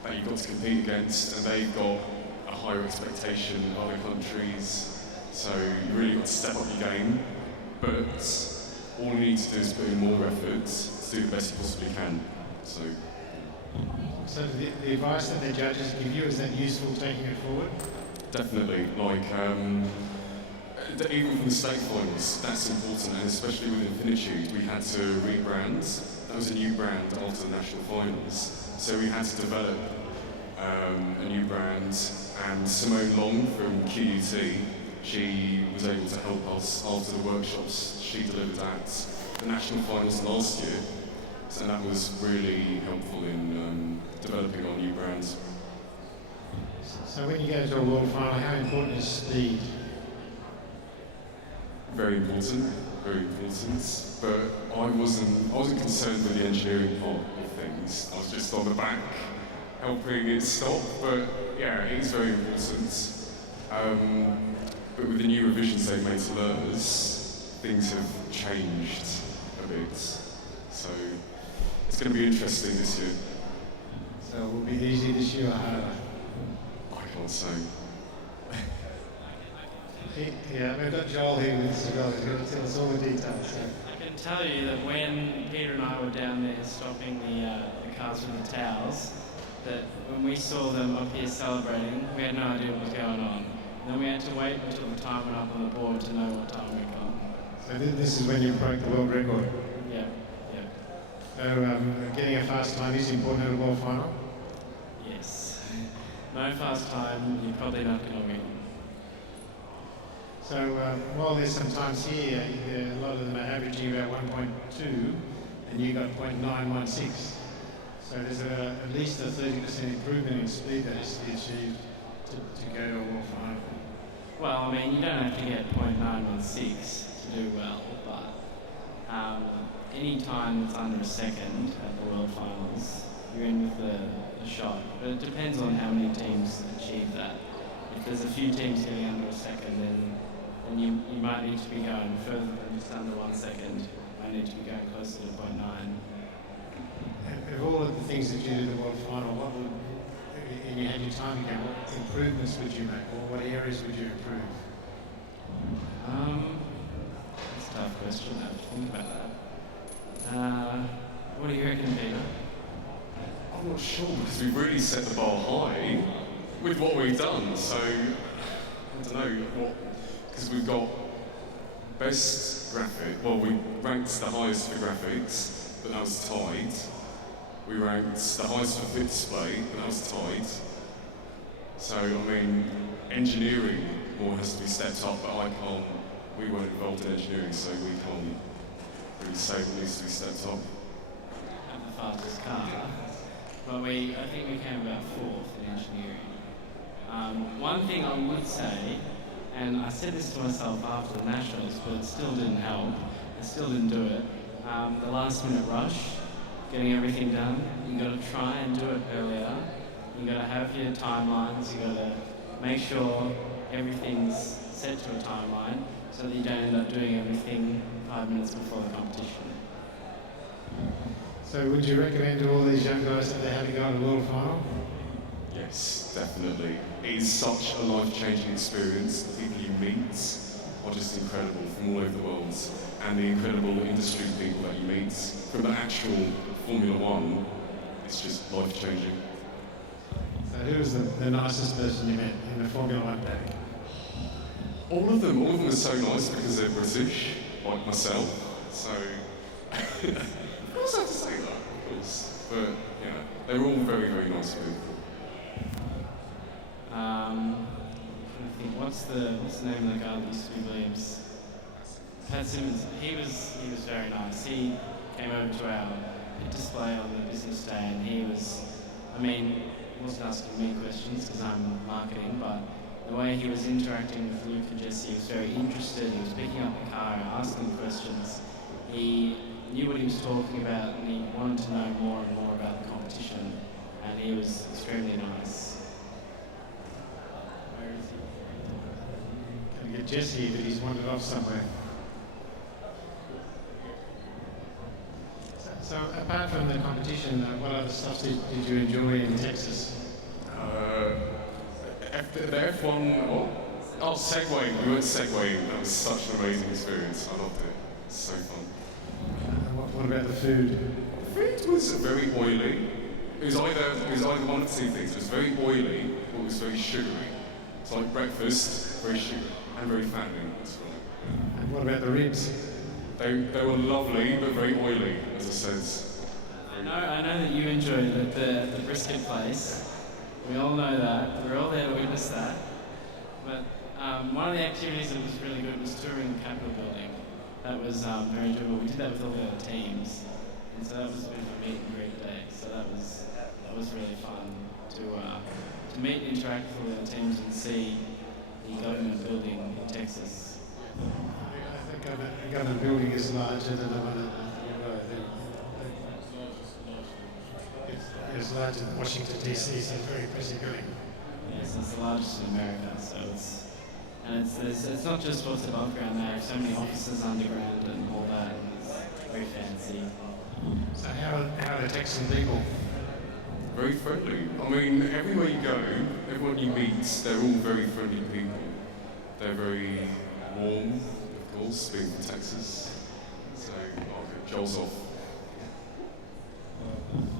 that you've got to compete against, and they've got a higher expectation of other countries, so you really got to step up your game, but all you need to do is put in more effort to do the best you possibly can. So the advice that the judges give you, is that useful taking it forward? Definitely, like even from the state finals, that's important, and especially with Infinitude, we had to rebrand. That was a new brand after the national finals, so we had to develop a new brand, and Simone Long from QUT, she was able to help us after the workshops she delivered at the national finals last year, and that was really helpful in developing our new brands. So when you go to a world final, how important is speed? Very important, very important. But I wasn't concerned with the engineering part of things. I was just on the back, helping it stop. But yeah, it is very important. But with the new revisions they've made to learners, things have changed a bit. So it's going to be interesting this year. So it will be easy this year or harder? I can't say. Yeah, we've got Joel here with us as well. He's going to tell us all the details. So. I can tell you that when Peter and I were down there stopping the cars with the towels, that when we saw them up here celebrating, we had no idea what was going on. And then we had to wait until the time went up on the board to know what time we'd gone. So this is when you broke the world record. Yeah. So getting a fast time is important at a world final? Yes. No fast time, you're probably not going to win. So while there's some times here, a lot of them are averaging about 1.2 and you got 0.916. So there's at least a 30% improvement in speed that has to be achieved to go to a world final. Well, I mean, you don't have to get 0.916 to do well, but any time that's under a second at the World Finals, you're in with a shot. But it depends on how many teams achieve that. If there's a few teams getting under a second, then you might need to be going further than just under 1 second. You might need to be going closer to 0.9. Of all of the things that you did at the World Final, what would, and you had your time again, what improvements would you make, or what areas would you improve? That's a tough question. I have to think about that. What do you reckon, Peter? I'm not sure because we've really set the bar high with what we've done. So I don't know what, because we've got best graphic. Well, we ranked the highest for graphics, but that was tied. We ranked the highest for fit display, but that was tied. So I mean, engineering more has to be stepped up, but we weren't involved in engineering, so we can't really say what needs to be stepped up. Have the fastest car. But I think we came about 4th in engineering. One thing I would say, and I said this to myself after the Nationals, but it still didn't help. I still didn't do it. The last minute rush, getting everything done, you got to try and do it earlier. You got to have your timelines. You got to make sure everything's set to a timeline, so that you don't end up doing everything 5 minutes before the competition. So would you recommend to all these young guys that they have to go to the World Final? Yes, definitely. It is such a life-changing experience. The people you meet are just incredible from all over the world, and the incredible industry people that you meet from the actual Formula One, it's just life-changing. So who was the nicest person you met in the Formula One paddock? All of them are so nice because they're British, like myself. So, of course I have to say that, of course. But, you know, they're all very, very nice people. I think, what's the name of the guy that used to be Williams? Pat Simmons. He was very nice. He came over to our pit display on the business day, and he wasn't asking me questions because I'm marketing, but the way he was interacting with Luke and Jesse, he was very interested. He was picking up the car and asking questions. He knew what he was talking about, and he wanted to know more and more about the competition, and he was extremely nice. Where is he? Can we get Jesse, but he's wandered off somewhere. So apart from the competition, what other stuff did you enjoy in Texas? The F1, segwaying. We went segwaying. That was such an amazing experience. I loved it. It was so fun. What about the food? The food was very oily. It was either one of two things. It was very oily or it was very sugary. It's like breakfast, very sugary and very fattening. That's right. And what about the ribs? They were lovely but very oily, as I said. I know that you enjoyed it at the brisket place. We all know that. We're all there to witness that. But one of the activities that was really good was touring the Capitol building. That was very enjoyable. We did that with all the other teams, and so that was a bit of a meet and greet day. So that was really fun to meet and interact with all the other teams and see the government building in Texas. I think the government building is larger than the one at it's larger than Washington DC, so it's a very impressive building. Yes, it's the largest in America, so it's not just what's above ground there, so many offices underground and all that, and it's very fancy. So how are the Texan people? Very friendly. I mean, everywhere you go, everyone you meet, they're all very friendly people. They're very warm, of course, being from Texas. So, Joel's off.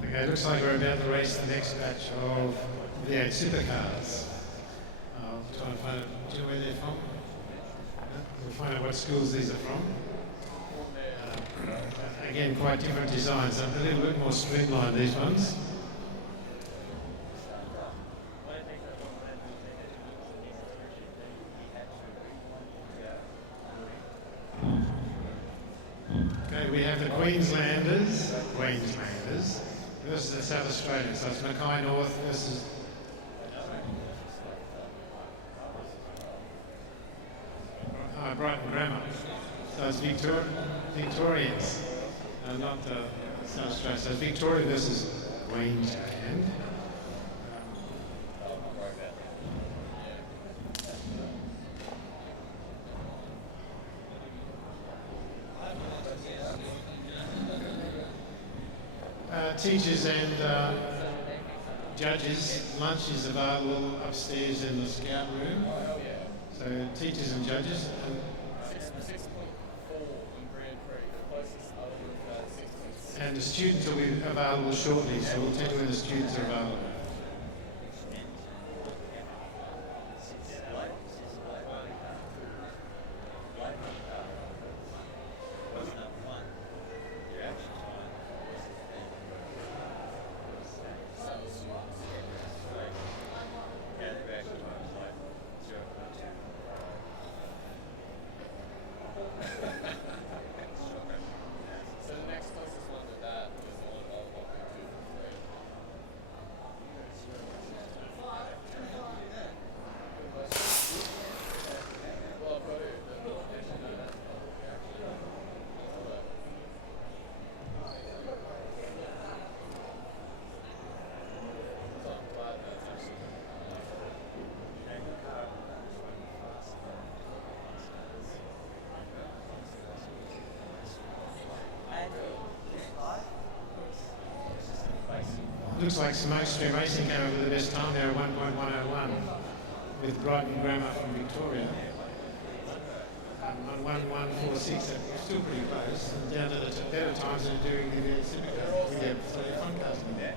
Okay, Okay, it looks like we're about to race the next batch of V8 supercars. I'll try and find out, do you know where they're from? No? We'll find out what schools these are from. Again, quite different designs. A little bit more streamlined, these ones. Okay, we have the Queenslanders versus the South Australians. So it's Mackay North versus Brighton Grammar. So it's Victorians, not South Australia. So it's Victoria versus Queensland. Teachers and judges, lunch is available upstairs in the scout room. So teachers and judges. And the students will be available shortly, so we'll tell you when the students are available. Looks like Smokestream Racing came over the best time there at 1.101 with Brighton Grammar from Victoria. On 1.146, it's still pretty close, and down to the better times than doing the Supercar. We have front cars in there.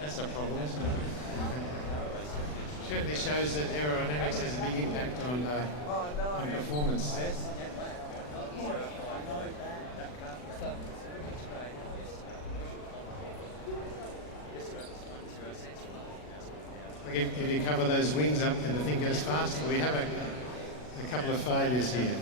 That's a problem, isn't it? Certainly shows that aerodynamics has a big impact on performance. If you cover those wings up and the thing goes faster, we have a couple of failures here.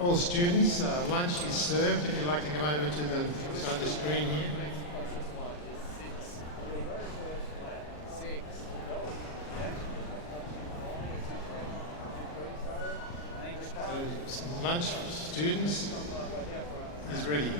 All students, lunch is served. If you'd like to come over to the side of the screen here. So, lunch for students is ready.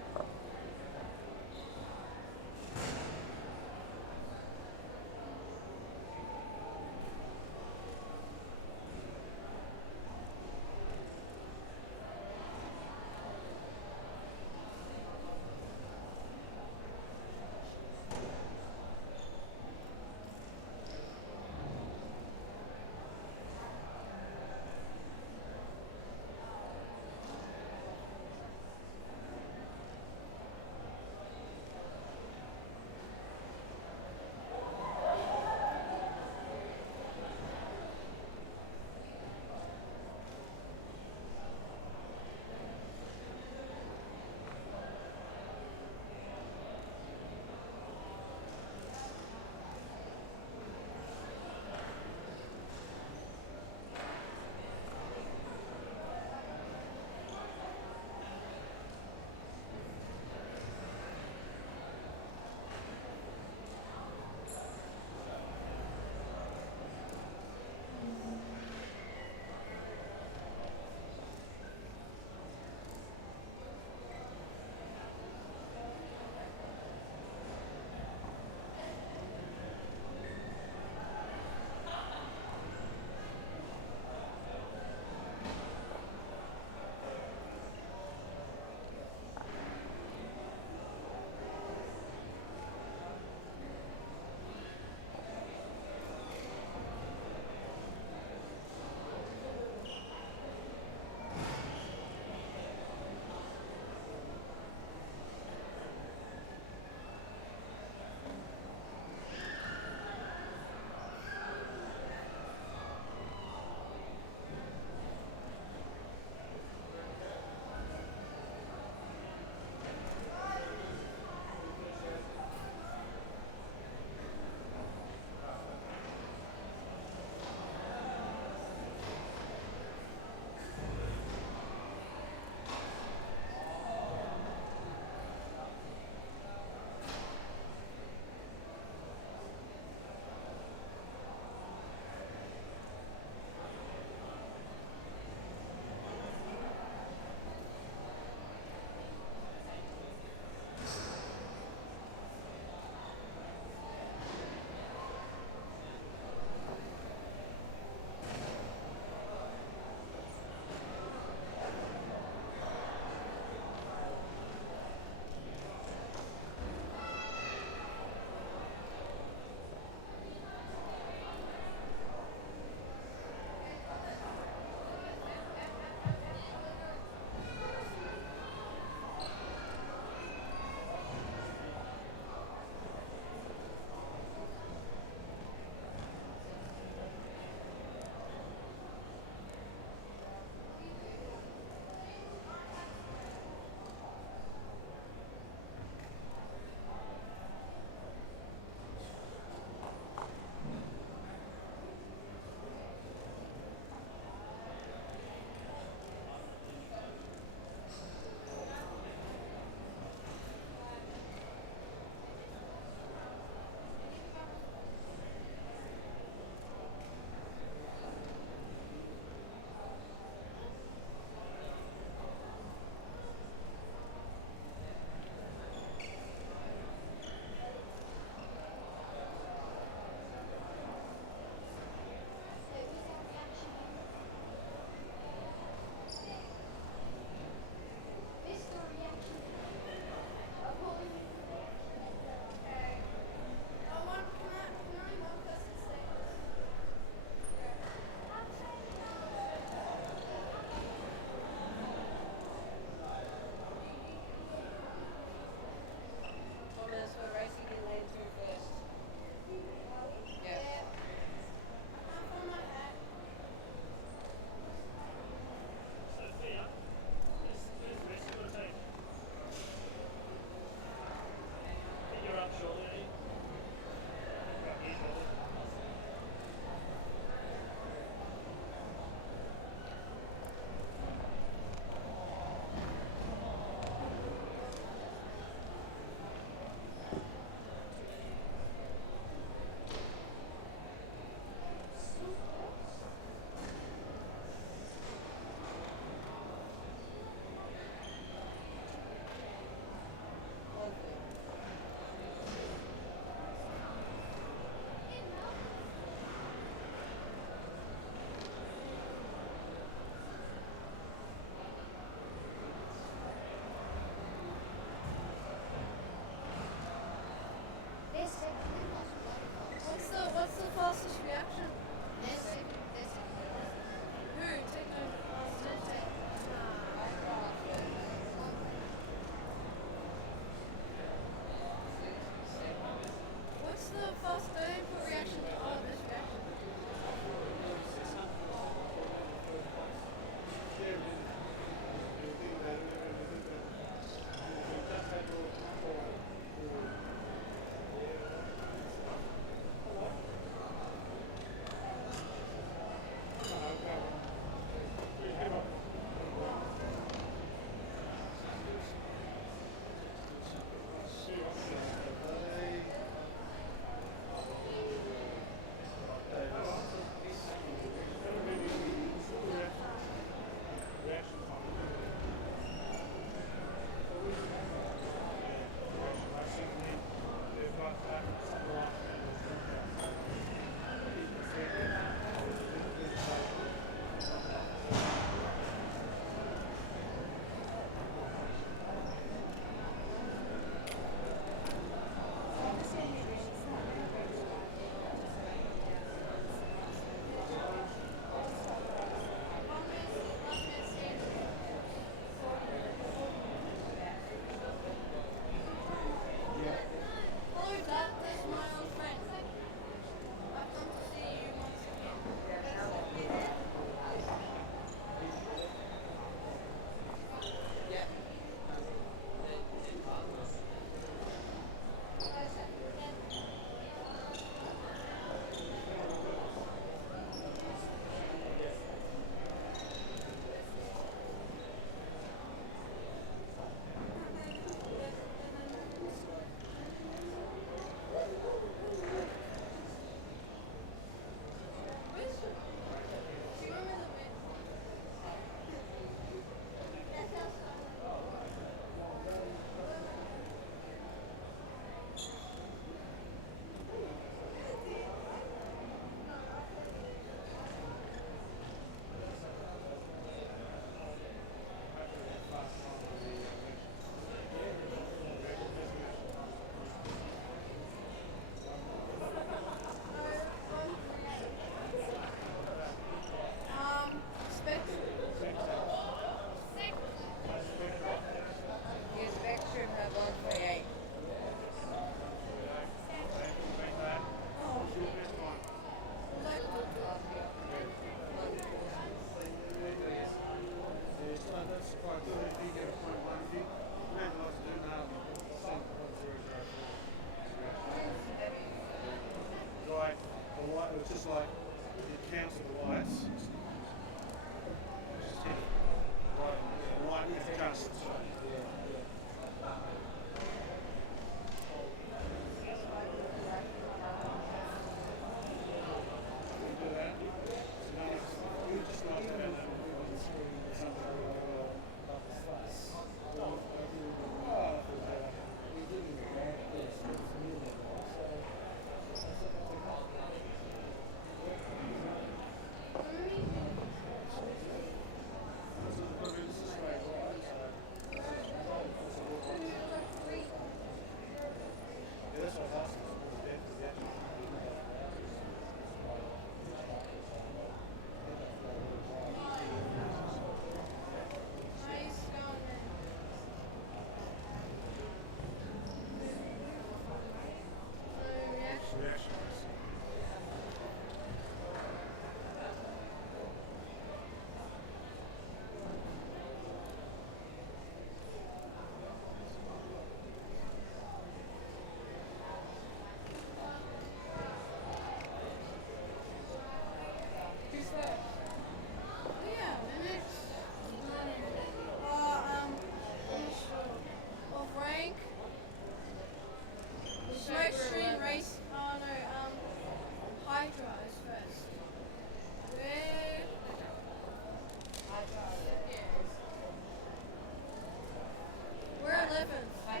11th. Yeah,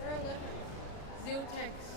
we're 11th. Ziltex.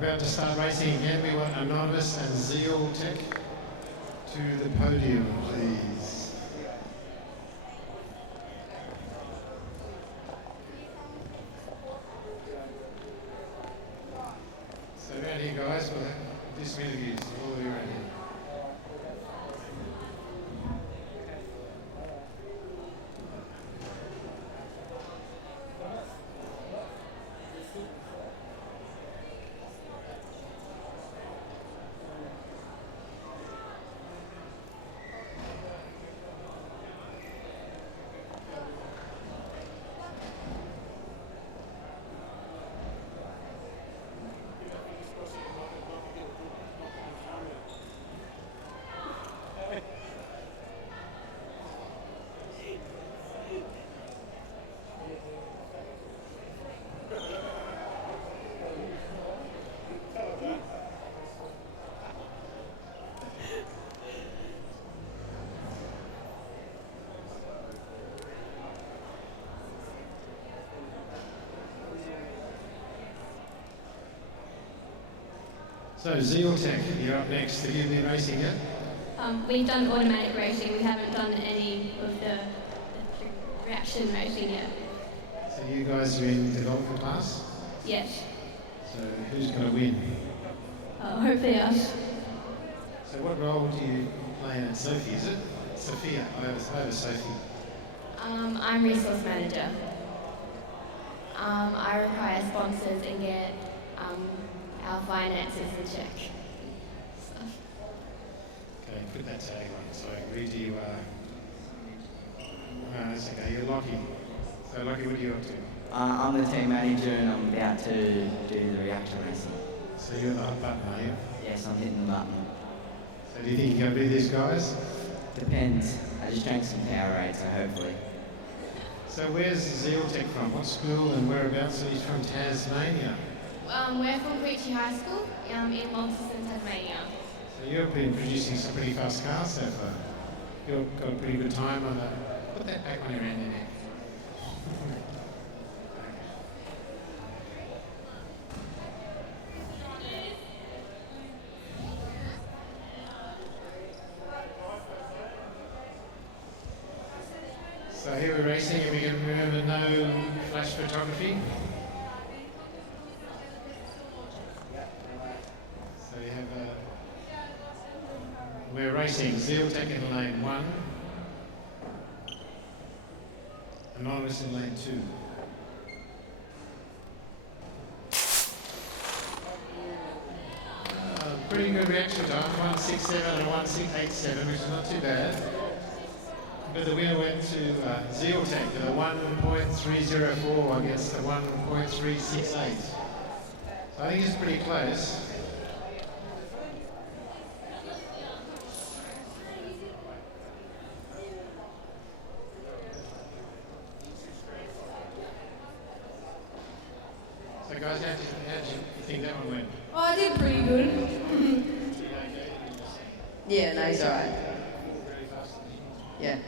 About to start racing again. We want Anonymous and Zeal Tech to the podium, please. So around here, guys, we'll do some interviews all the way around here. So Zeal Tech, you're up next. Have you been racing yet? We've done automatic racing. We haven't done any of the reaction racing yet. So you guys are in development class? Yes. So who's going to win? Hopefully us. So what role do you play in it? Sophie, is it? Sophia, over Sophie. I'm resource manager. I require sponsors and get our finances in check. Okay, put that tag on. So read you no, that's okay, you're Lockie. So Lockie, what are you up to? I'm the team manager and I'm about to do the reaction racing. So you're the hot button, are you? Yes, I'm hitting the button. So do you think you're going to beat these guys? Depends. I just drank some Powerade, so hopefully. So where's Zeal Tech from? What school and whereabouts? So he's from Tasmania. We're from Queechee High School in Launceston, Tasmania. So you've been producing some pretty fast cars so far. You've got a pretty good time on that. Put that back on your end there. So here we're racing and we can remember no flash photography. So you have we're racing Zeal Tech in lane 1, Anonymous in lane 2. Pretty good reaction time, 167 and 1687, which is not too bad. But the winner went to Zeal Tech with a 1.304 against a 1.368. So I think it's pretty close. So guys, how do you think that one went? Oh, I did pretty good. Yeah, no, he's alright. Yeah.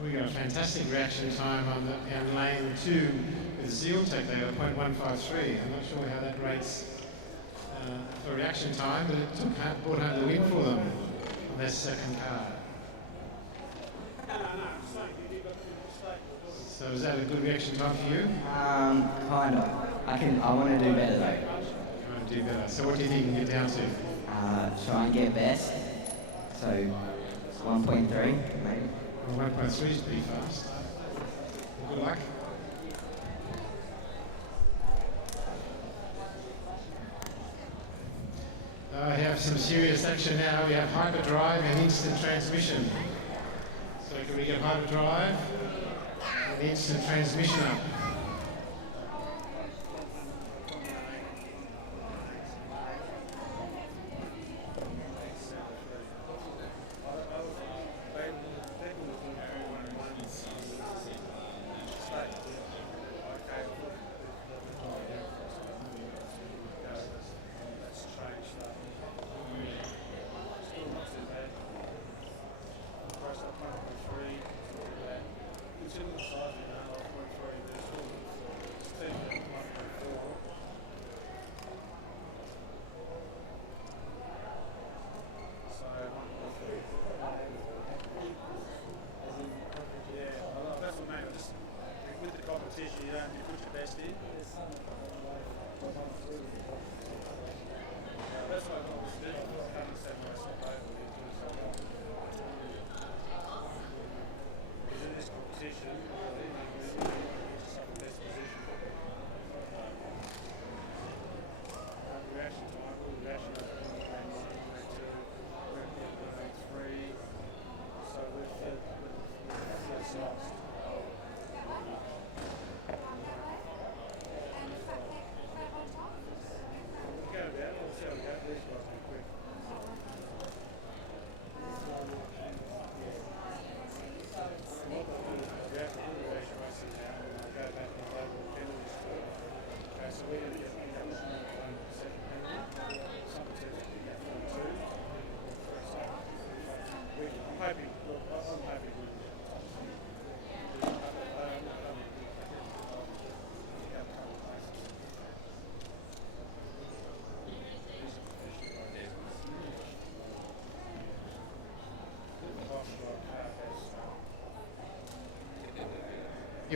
We got a fantastic reaction time on lane 2 with Zeal Tech. They got 0.153. I'm not sure how that rates for reaction time, but it brought home the win for them on their second car. So is that a good reaction time for you? Kind of. I want to do better though. You want to do better. So what do you think you can get down to? Try and get best. So 1.3 maybe. Well, 1.3 is pretty fast. Good luck. I have some serious action now. We have hyperdrive and instant transmission. So can we get hyperdrive and instant transmission up?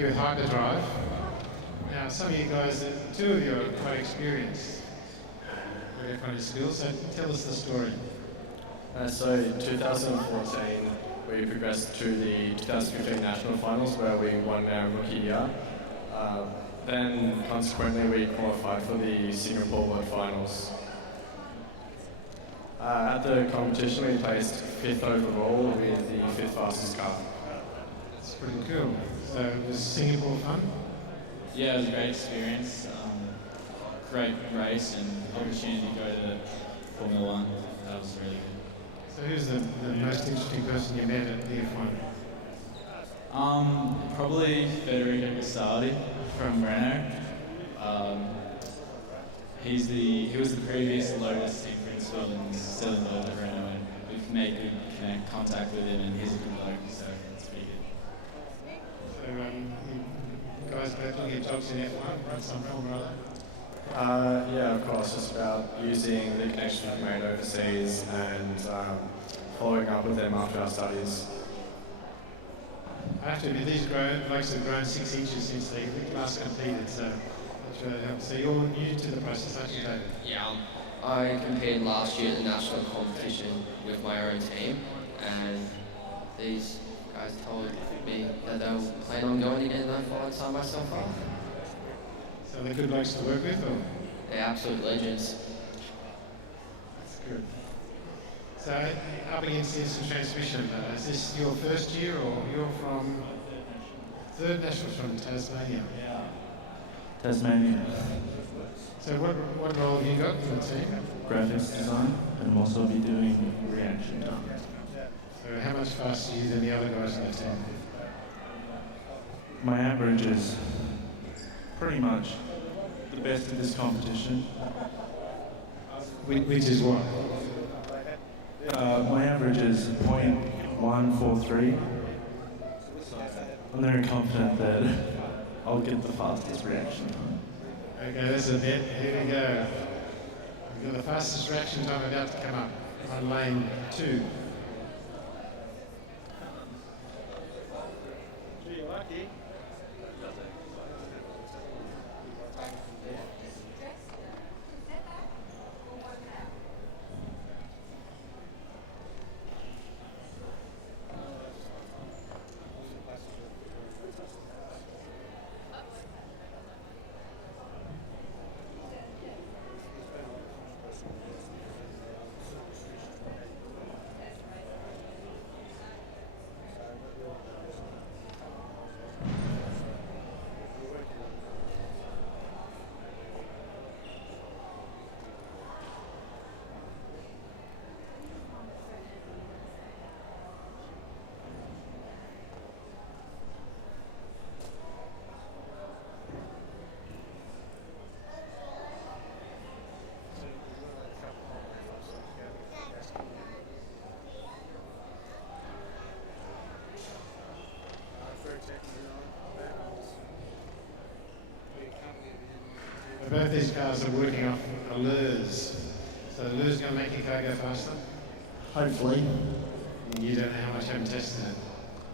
here with Hyperdrive. Now, some of you guys, two of you are quite experienced with F1 skills, so tell us the story. So in 2014, we progressed to the 2015 national finals where we won our rookie year. Then consequently we qualified for the Singapore World Finals. At the competition we placed 5th overall with the 5th fastest car. That's pretty cool. So was Singapore fun? Yeah, it was a great experience. Great race and opportunity to go to Formula One. That was really good. So who's the most interesting person you met at the F1? Probably Federico Castaldi from Renault. He was the previous Lotus team principal and still involved at Renault, and we've made good contact with him, and he's a good bloke, so it's pretty good. So you guys both looking at jobs in F1, right? Some form or other? Yeah, of course, just about using the connection we've made overseas and following up with them after our studies. I have to admit, these blokes have grown 6 inches since they last competed, so that's really helped. So you're new to the process, aren't you, David? Yeah, I competed last year at the national competition with my own team, and these guys told me that they were planning on going again and I thought I'd sign myself up. So they're good blokes to work with, or? They're absolute legends. That's good. So up against instant transmission, is this your first year, or you're from third national from Tasmania? Yeah. Tasmania. So what role have you got in the team? Graphics design, and I'm also be doing reaction time. So how much faster are you than the other guys in the team? My average is pretty much the best in this competition. Which is what? My average is 0.143. I'm very confident that I'll get the fastest reaction time. Okay, that's a bet. Here we go. We've got the fastest reaction time about to come up on lane 2. Gee, lucky. Both these cars are working off a LERS. So the LERS going to make your car go faster? Hopefully. You don't know how much I haven't tested it.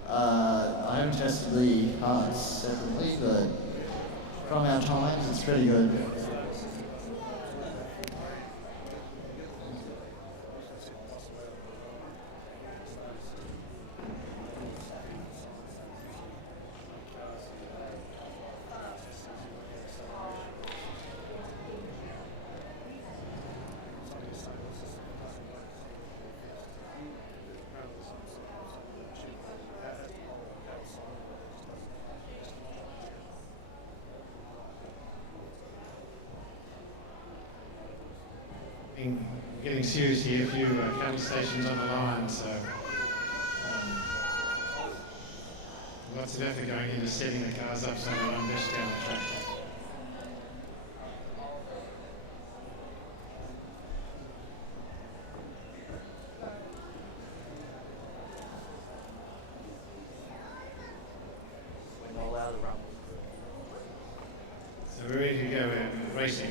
I haven't tested the parts separately, but from our times, it's pretty good. Getting serious here, a few county stations on the line, so lots of effort going into setting the cars up so they don't best down the track. So we're ready to go, we're racing.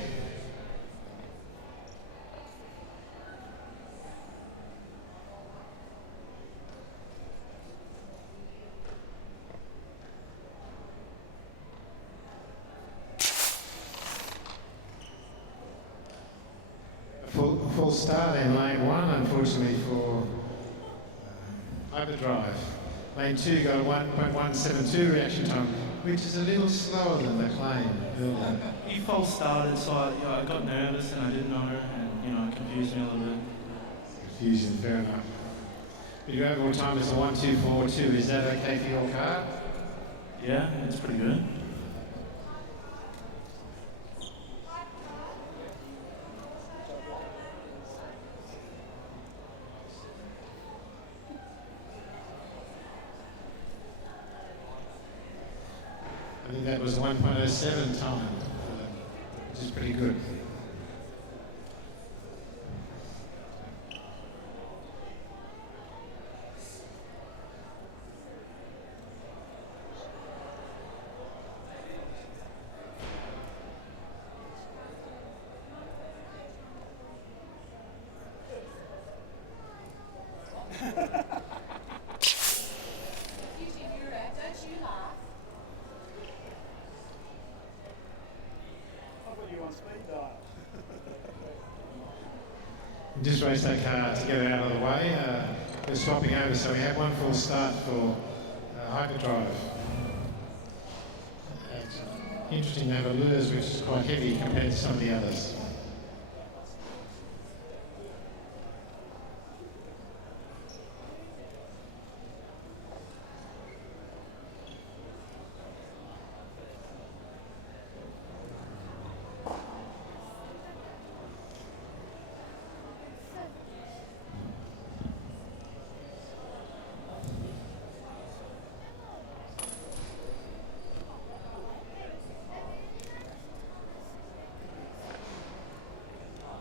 false start in lane 1, unfortunately, for Hyperdrive. Lane 2 got a 1.172 reaction time, which is a little slower than the claim earlier. He false started, so I got nervous and I didn't know, and it confused me a little bit. Confusion, fair enough. But your overall time is a 1.242. Is that okay for your car? Yeah, it's pretty good. I think that was a 1.07 time, which is pretty good. Just race that car to get it out of the way. We're swapping over, so we have one full start for Hyperdrive. It's interesting to have a lures which is quite heavy compared to some of the others.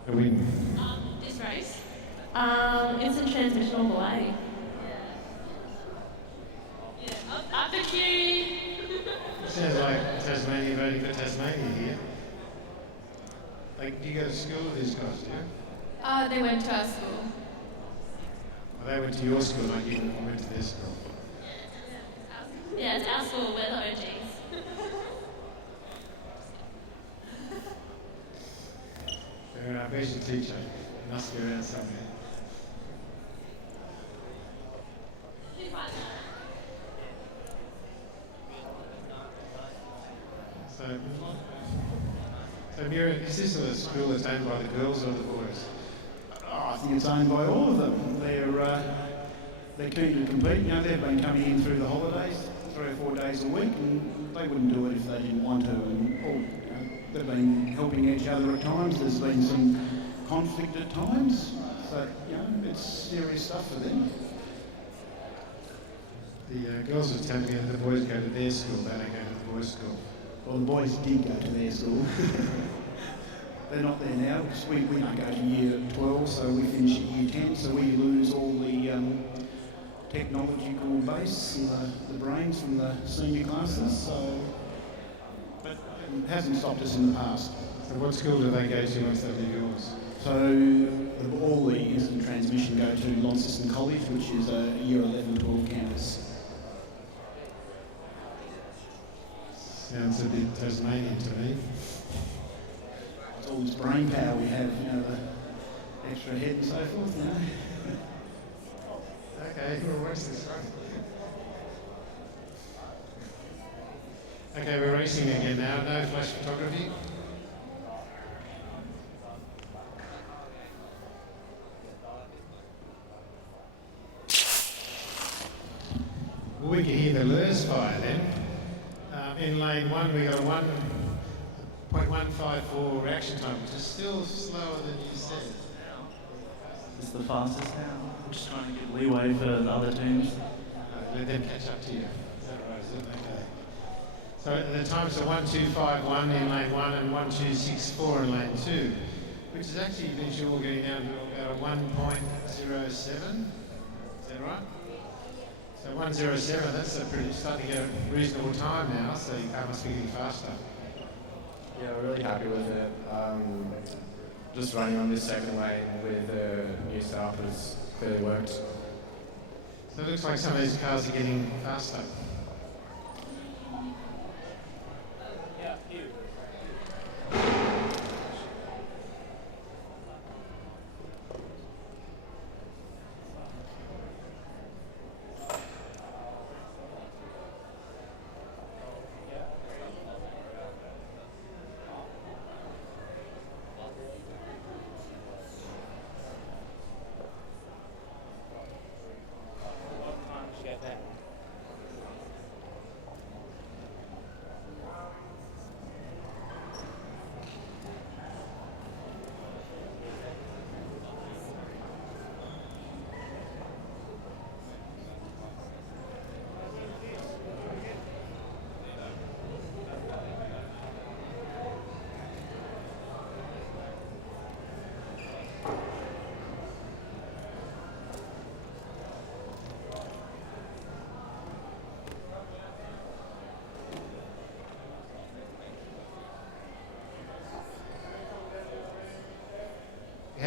A win. This race? It's a transmission all the way. Yeah. Up the queue! Sounds like Tasmania voting for Tasmania here. Like, do you go to school with these guys, do you? They went to our school. Well, they went to your school, like you went to their school. Yeah, it's our school, we're the OGs. Fair enough, where's your teacher? He must be around somewhere. So Mira, is this a school that's owned by the girls or the boys? Oh, I think it's owned by all of them. They're keen to compete. You know, they've been coming in through the holidays, 3 or 4 days a week, and they wouldn't do it if they didn't want to. And they've been helping each other at times. There's been some conflict at times, so it's serious stuff for them. The girls are telling me that the boys go to their school, they don't go to the boys' school. Well, the boys did go to their school. They're not there now. We don't go to year 12, so we finish at year 10, so we lose all the technological base and the brains from the senior classes. So, but it hasn't stopped us in the past. So what school do they go to once they leave yours? So all the instant transmission go to Launceston College, which is a year 11-12 campus. Sounds a bit Tasmanian to me. It's all this brain power we have, the extra head and so forth, Okay, we'll watch this one. Okay, we're racing again now. No flash photography. Well, we can hear the lures fire then. In lane 1 we got a 1.154 reaction time, which is still slower than you said. It's the fastest now. I'm just trying to get leeway for the other teams. Let them catch up to you. Is that right? Is it? Okay. So the times are 1.251 in lane 1 and 1.264 in lane 2, which is actually eventually all getting down to about a 1.07. Is that right? So 1.07, that's starting to get a reasonable time now, so your car must be getting faster. Yeah, we're really happy with it. Just running on this second lane with the new setup has clearly worked. So it looks like some of these cars are getting faster.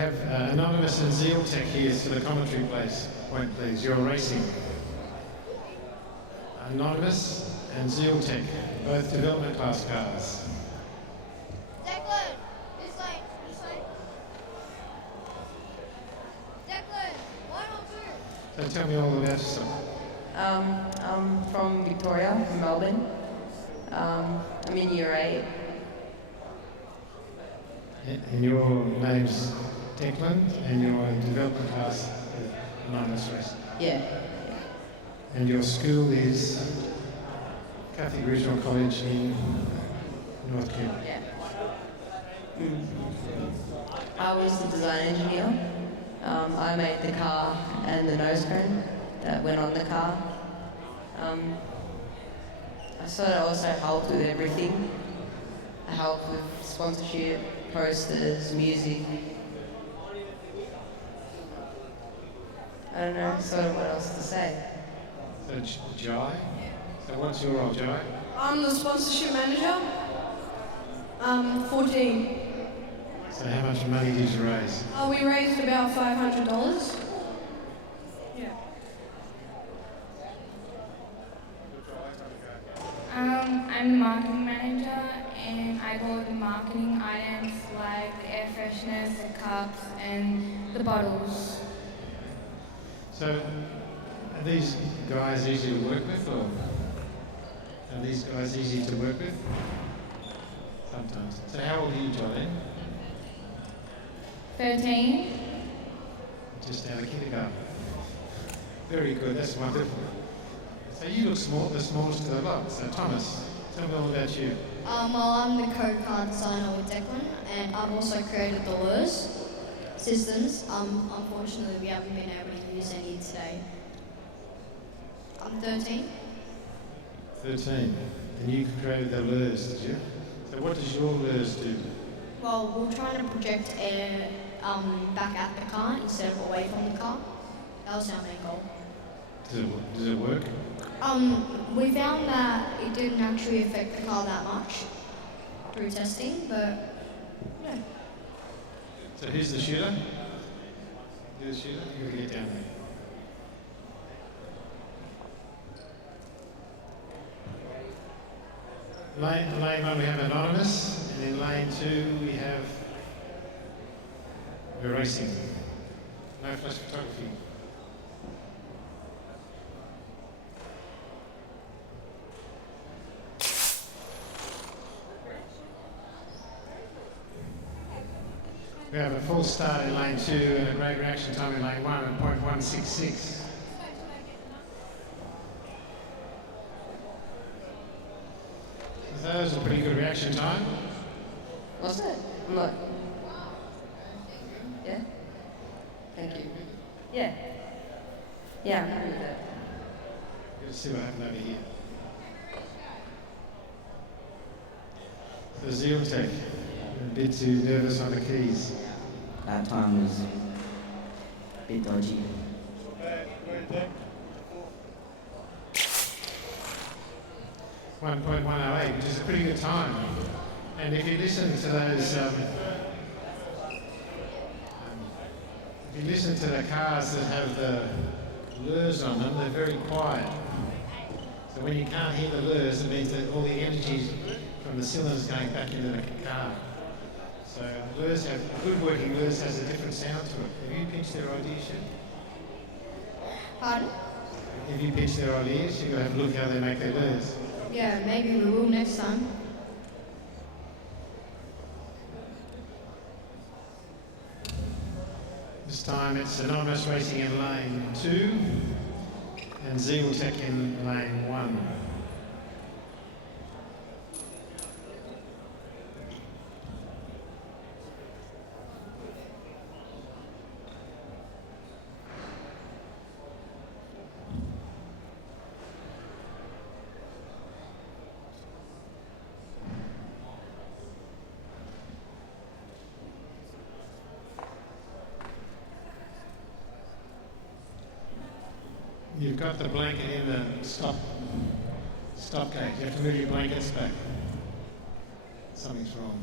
have Anonymous and Zeal Tech here to the commentary point, please. You're racing. Anonymous and Zeal Tech, both development class cars. Declan, this lane, this lane. Declan, 1 or 2? So tell me all about yourself. I'm from Victoria, from Melbourne. I'm in year 8. And your name's Declan, and you're in development class with Anonymous Racing. Yeah. And your school is Catholic Regional College in North Kent. Yeah. I was the design engineer. I made the car and the nose cone that went on the car. I sort of also helped with everything. I helped with sponsorship, posters, music. I don't know sort of what else to say. So Jai? So what's your role, Jai? I'm the sponsorship manager. 14. So how much money did you raise? We raised about $500. Yeah. I'm the marketing manager and I go with the marketing items like the air fresheners, the cups and the bottles. So are these guys easy to work with, or are these guys easy to work with? Sometimes. So how old are you, Jolene? 13. Just out of kindergarten. Very good, that's wonderful. So you look small, the smallest of the lot. So Thomas, tell me all about you. Well, I'm the co-car designer with Declan, and I've also created the LURS systems. Unfortunately, we haven't been able to use any today. I'm 13. 13. And you created the LURS, did you? So what does your LURS do? Well, we're trying to project air back at the car instead of away from the car. That was our main goal. Does it work? We found that it didn't actually affect the car that much through testing, but yeah. So who's the shooter? You're the shooter? You're going to get down there. Lane 1 we have Anonymous, and in lane 2 we have we're racing. No flash photography. We have a full start in lane 2 and a great reaction time in lane 1 at .166. So that was a pretty good reaction time. What's that? Look. Yeah? Thank you. Yeah. Yeah, I'm happy with that. Let's see what happened over here. So Zeal Tech, a bit too nervous on the keys. That time was a bit dodgy. 1.108, which is a pretty good time. And if you listen to those, if you listen to the cars that have the lures on them, they're very quiet. So when you can't hear the lures, it means that all the energy from the cylinders going back into the car. So lures have, a good working lures has a different sound to it. Have you pinched their old ears yet? Pardon? If you pinch their old ears, you've got to have a look how they make their lures. Yeah, maybe we will next time. This time it's Anonymous racing in lane 2 and Zeal Tech in lane 1. You've got the blanket in the stop gate. You have to move your blankets back. Something's wrong.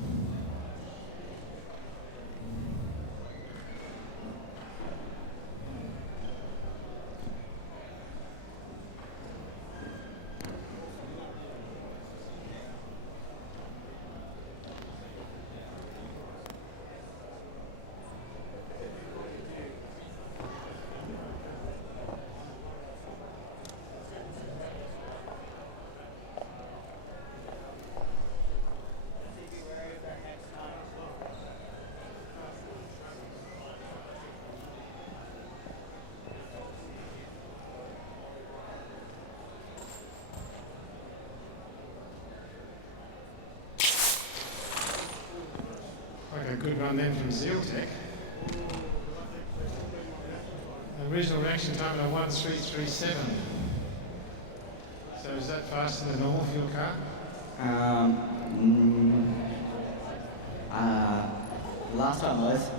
one then from Zealtech. Original reaction time of 1337. So is that faster than normal for your car? Last time was.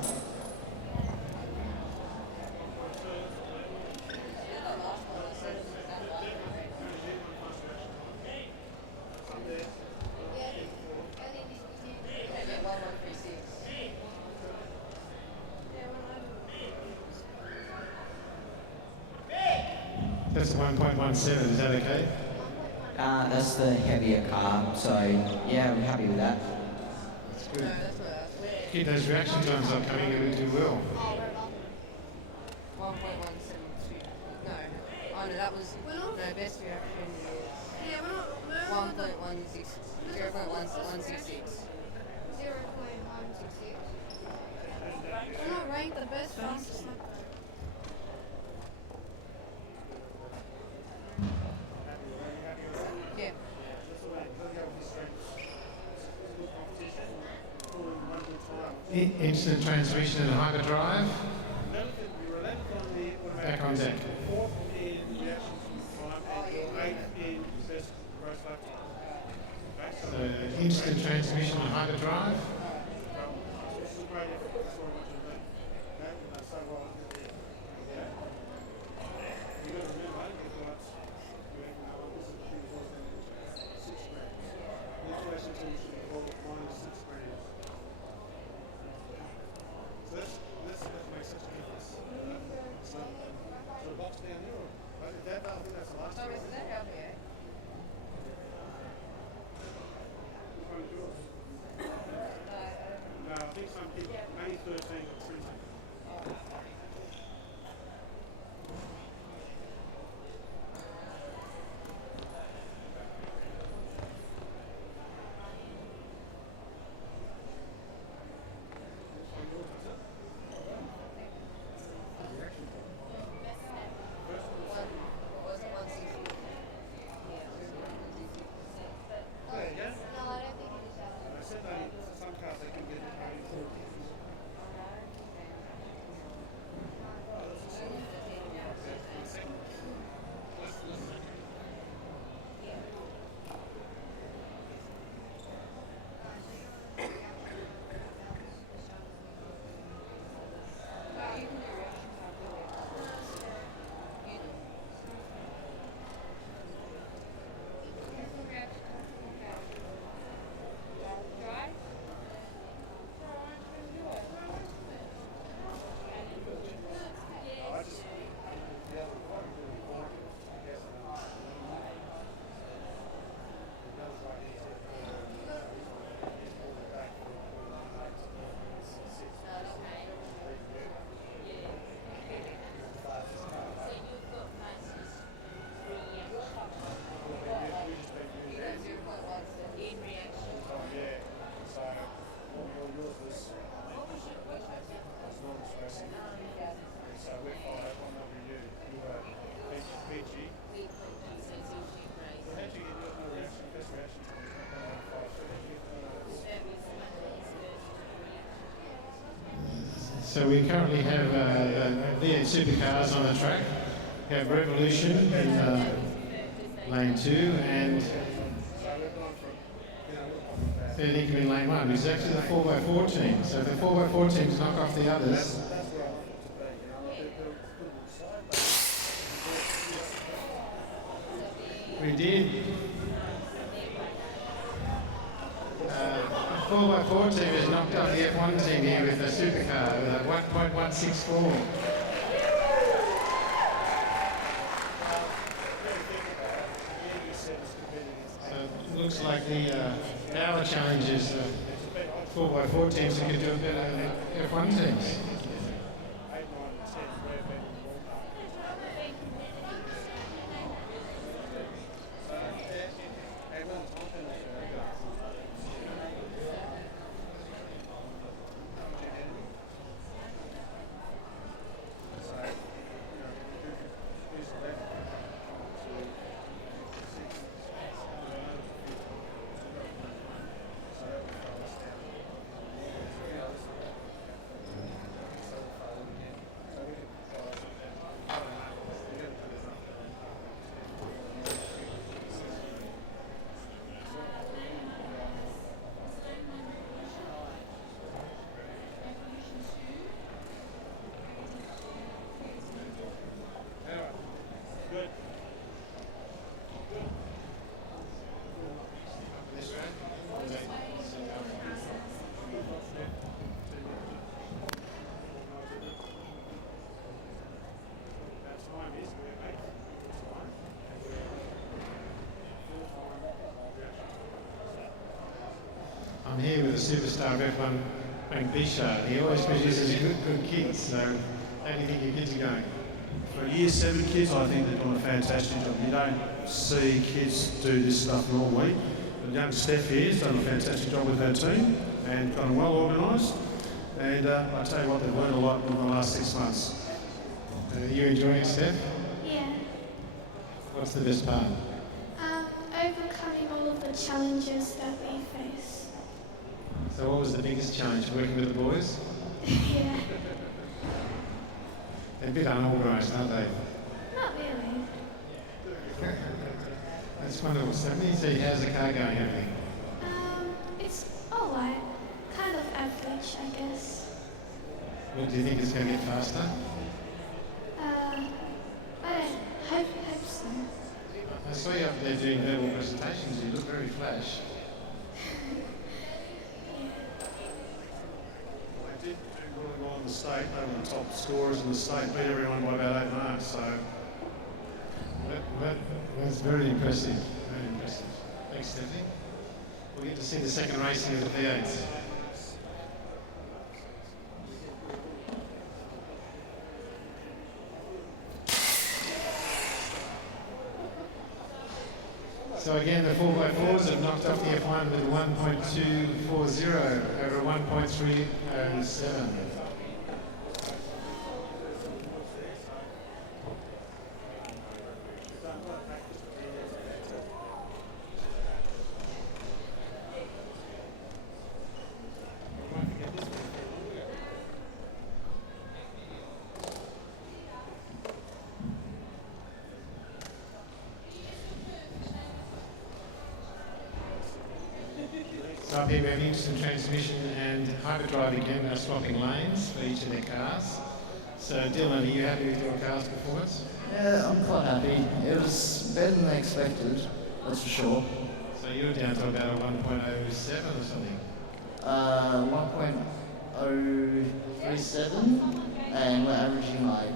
That's 1.17, is that okay? That's the heavier car, so yeah, I'm happy with that. That's good. Keep those reaction times up coming, you'll do well. 1.172. No. Oh no, that was no best reaction is 1.16. 0.166. 0.166. We're not ranked the best fastest. Yeah. Instant transmission and hyperdrive. Back on deck. So instant transmission and hyperdrive. So we currently have the Supercars on the track. We have Revolution in lane 2 and third income in lane 1. It's actually the 4x4 team. So if the 4x4 teams knock off the others, we did. The 4x4 team has knocked off the F1 team here with the Supercar with a 1.164. So it looks like the power challenges 4x4 teams that could do a better than the F1 teams. superstar of F1, Frank Bishard. He always produces good kids. So how do you think your kids are going? For year 7 kids, I think they're doing a fantastic job. You don't see kids do this stuff normally. But young Steph here has done a fantastic job with her team and got them well organised. And I tell you what, they've learned a lot in the last 6 months. Are you enjoying it, Steph? Yeah. What's the best part? Overcoming all of the challenges that we face. So what was the biggest challenge, working with the boys? Yeah. They're a bit unorganised, aren't they? Not really. That's wonderful. So let me see, how's the car going, everything? It's alright. Kind of average, I guess. Well, do you think it's going to get faster? I hope so. I saw you up there doing verbal presentations. You look very flash. They did do really well in the state. They were the top scorers in the state, beat everyone by about 8 marks. So That's very impressive. Very impressive. Thanks, Stephanie. We'll get to see the second racing of the V8s. So again, the 4x4s have knocked off the F1 with 1.240 over 1.307. So up here we have instant transmission and hyperdrive again. They're swapping lanes for each of their cars. So Dylan, are you happy with your car's performance? Yeah, I'm quite happy. It was better than I expected, that's for sure. So you're down to about a 1.07 or something? 1.037, and we're averaging like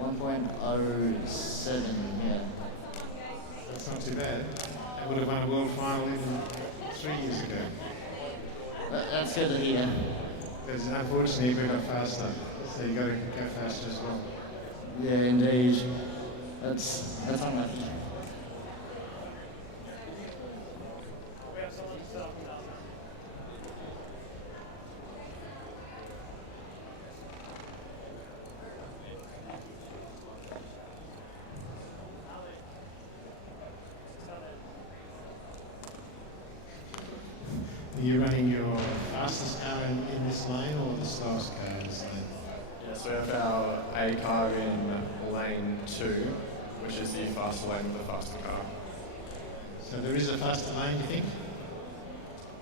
1.07, yeah. That's not too bad. They would have won a world final even 3 years ago. That's good to hear. Because unfortunately we got faster, so you got to go faster as well. Yeah, indeed. That's unlucky. Are you running your fastest car in this lane or the slowest car in this lane? Yeah, so we have our A car in lane 2, which is the faster lane with the faster car. So there is a faster lane, you think?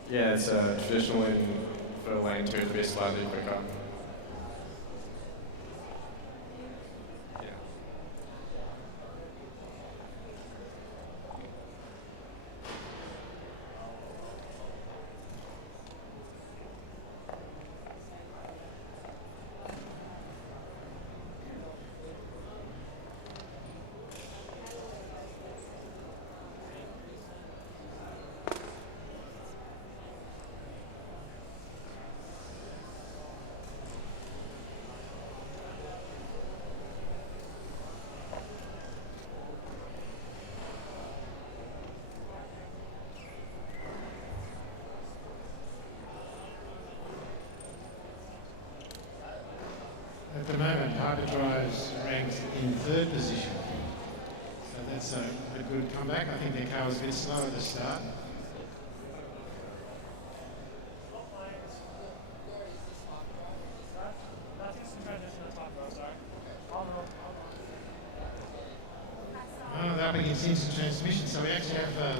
Yeah, it's a traditional lane for lane 2 to be slightly quicker. At the moment, Hyperdrive's ranked in 3rd position. So that's a good comeback. I think their car was a bit slow at the start. Oh, they're up against instant transmission, so we actually have the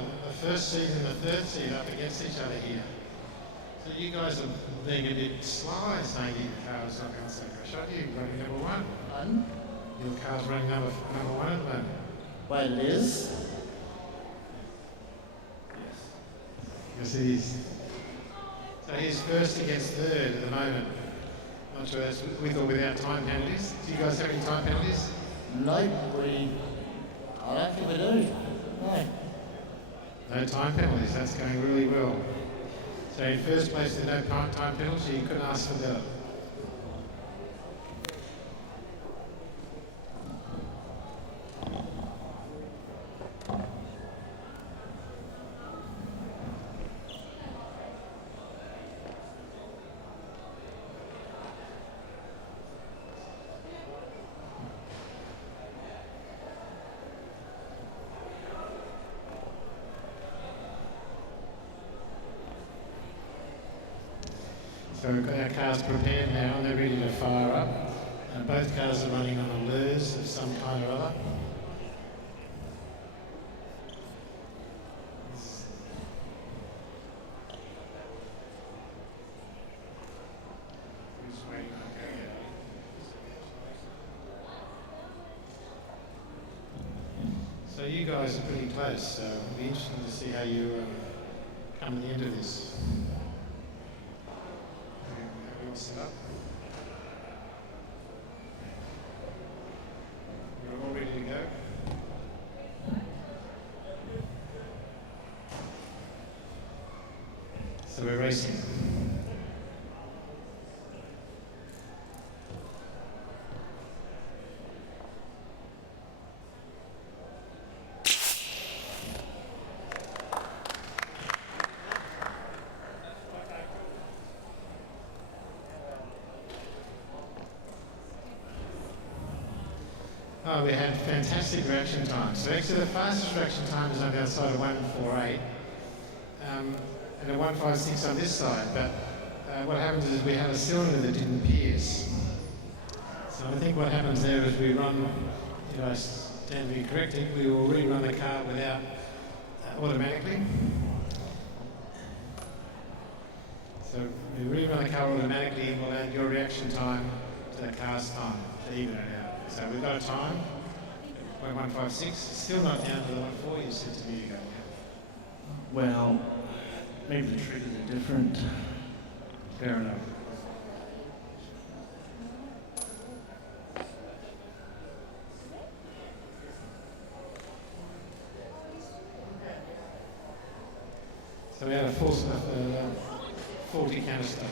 first seed and the third seed up against each other here. So you guys are being a bit slow in saying your car's not going so crash. Are you running number 1? Pardon? Your car's running number 1 at the moment. Wait, it is? Yes, it is. So he's first against 3rd at the moment. Not sure that's with or without time penalties. Do you guys have any time penalties? No, I don't think we do. No. No time penalties. That's going really well. So in first place, there's no time penalty, you couldn't ask for better. So we've got our cars prepared now and they're ready to fire up. Both cars are running on a lures of some kind or other. So you guys are pretty close, so it'll be interesting to see how you come to the end of this. Set up. We're all ready to go. So we're racing. Oh, we had fantastic reaction time. So actually the fastest reaction time is on the other side of 148 and a 156 on this side. But what happens is we had a cylinder that didn't pierce. So I think what happens there is we run, if I stand to be corrected, we will rerun the car without automatically. So we rerun the car automatically and we'll add your reaction time to the car's time to even it out. So we've got a time, 156, still not down to the 140 you said to me ago. Well, maybe the triggers are different. Fair enough. So we had a full 40 canister.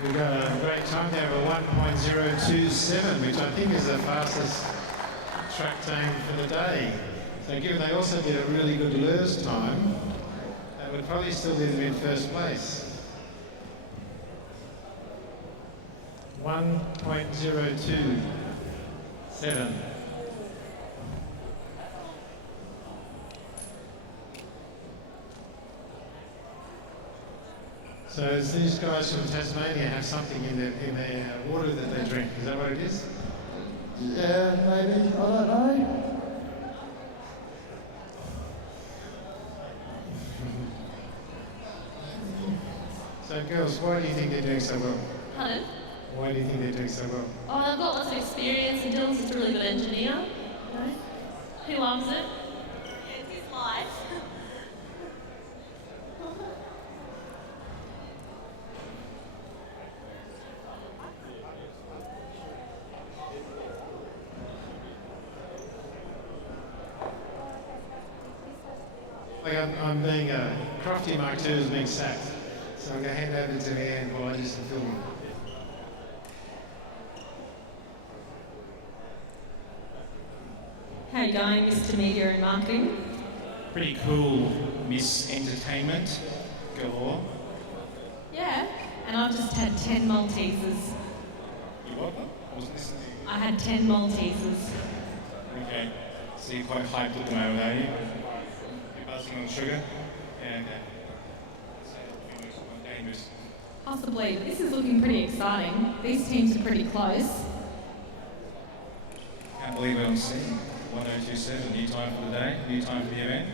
We've got a great time there of 1.027, which I think is the fastest track time for the day. So given they also did a really good lures time, that would probably still leave them in first place. 1.027. So these guys from Tasmania have something in their water that they drink. Is that what it is? Yeah, maybe. I don't know. So girls, why do you think they're doing so well? Pardon? Why do you think they're doing so well? Oh, they've got lots of experience and Dylan's just a really good engineer. You know? He loves it. It's his life. Like I'm being Crofty Mark II is being sacked, so I'm going to hand over to Leanne while I do some filming. How you going, Mr. Media and Marketing? Pretty cool, Miss Entertainment galore. Yeah, and I've just had 10 Maltesers. You what? I wasn't listening. I had 10 Maltesers. Okay, so you're quite hyped at the moment, are you? You're buzzing on sugar? Yeah, okay. So, dangerous. Possibly, but this is looking pretty exciting. These teams are pretty close. Can't believe what I'm seeing. 1027, new time for the day, new time for the event.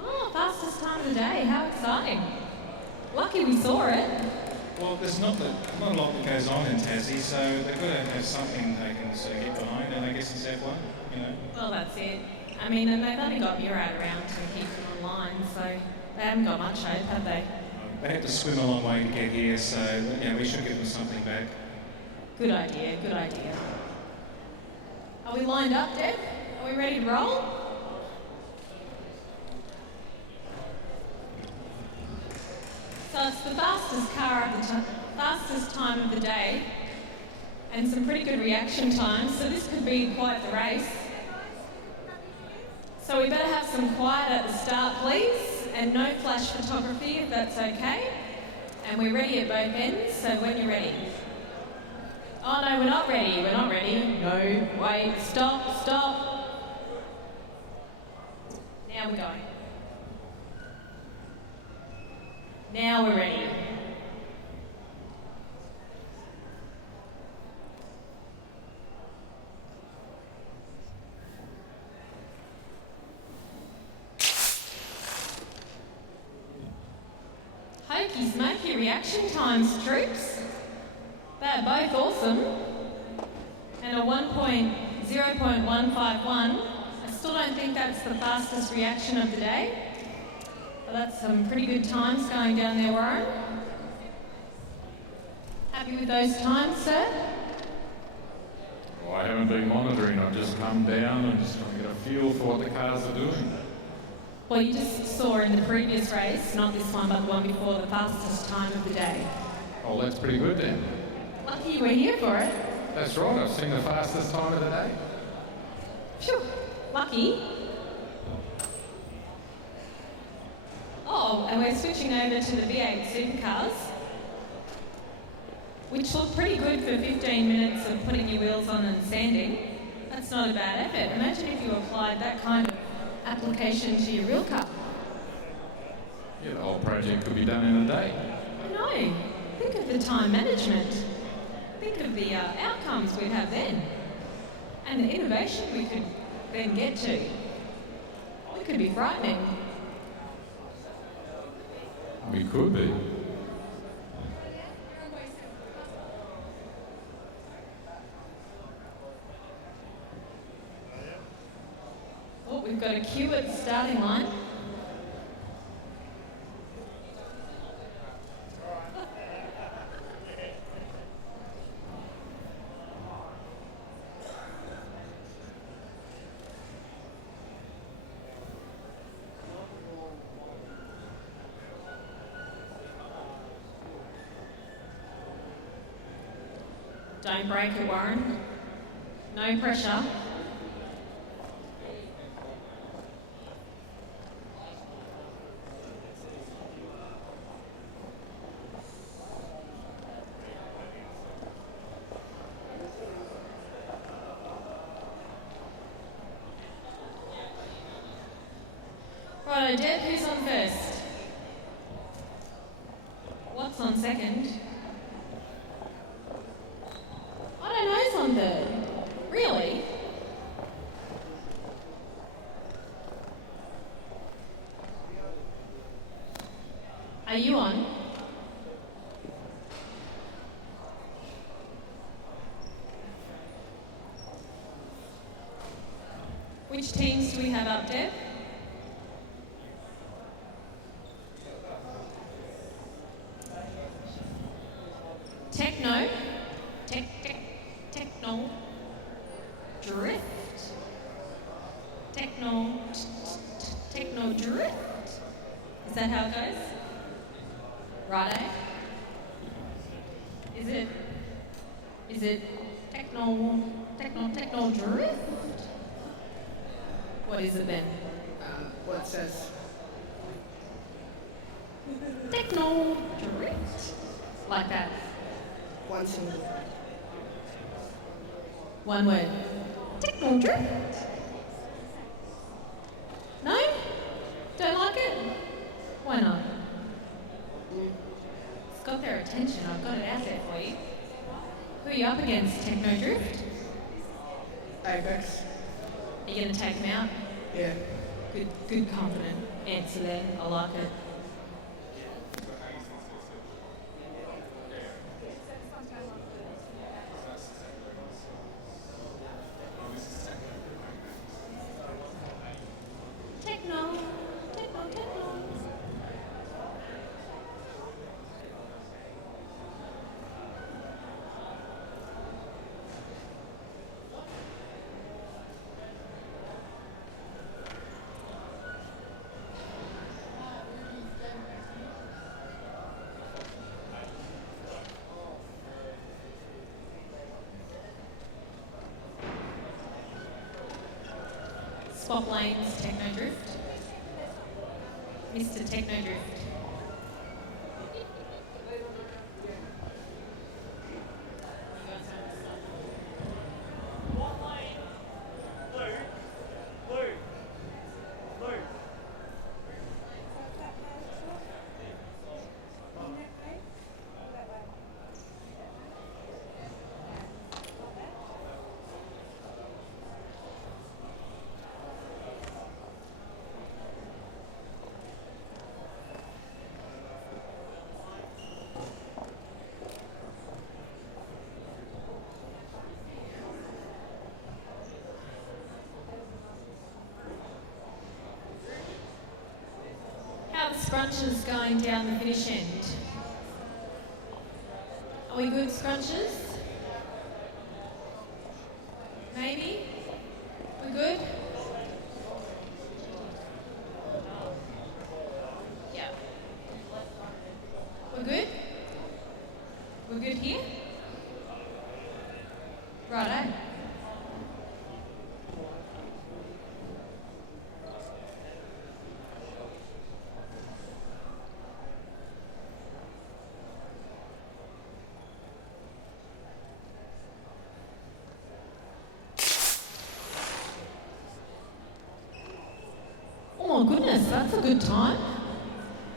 Oh, fastest time of the day. How exciting. Lucky we saw it. Well, there's not a lot that goes on in Tassie, so they've got to have something they can sort of get behind, and I guess it's F1, you know. Well, that's it. I mean, and they've only got Murad around to keep them online, so they haven't got much hope, have they? They had to swim a long way to get here, so yeah, we should give them something back. Good idea, good idea. Are we lined up, Deb? Are we ready to roll? So it's the fastest car of the fastest time of the day, and some pretty good reaction times. So this could be quite the race. So we better have some quiet at the start, please, and no flash photography, if that's okay. And we're ready at both ends. So when you're ready. Oh no, we're not ready. We're not ready. No, wait, stop, stop. Now we're going. Now we're ready. Hokey smoky reaction times, troops. They're both awesome. And a 0.151. I still don't think that's the fastest reaction of the day. But that's some pretty good times going down there, Warren. Happy with those times, sir? Well, I haven't been monitoring. I've just come down and just trying to get a feel for what the cars are doing. Well, you just saw in the previous race, not this one, but the one before, the fastest time of the day. Oh, that's pretty good then. Lucky you were here for it. That's right. I've seen the fastest time of the day. Phew, lucky. Oh, and we're switching over to the V8 Supercars, which look pretty good for 15 minutes of putting your wheels on and sanding. That's not a bad effort. Imagine if you applied that kind of application to your real car. Yeah, the whole project could be done in a day. I know. Think of the time management. Think of the outcomes we'd have then. And the innovation we could then get to. It could be frightening. We could be. Oh, we've got a queue at the starting line. Don't break it, Warren. No pressure. Righto, Deb, who's on first? What's on second? I don't know who's on third. Really? Are you on? Which team's Righto. Is it techno drift? What is it then? What it says. Techno drift. Like that. One single. One word. Techno drift. No? Don't like it? Why not? It's got their attention. I've got it out there for you. Who are you up against, Techno Drift? Apex. Are you going to take them out? Yeah. Good confident answer there. I like it. Techno. Swap lanes, Techno Drift. Mr. Techno Drift. How are the scrunches going down the finish end? Are we good, scrunches? Maybe? We good? Yeah. We're good? We're good here? Righto. Oh my goodness, that's a good time.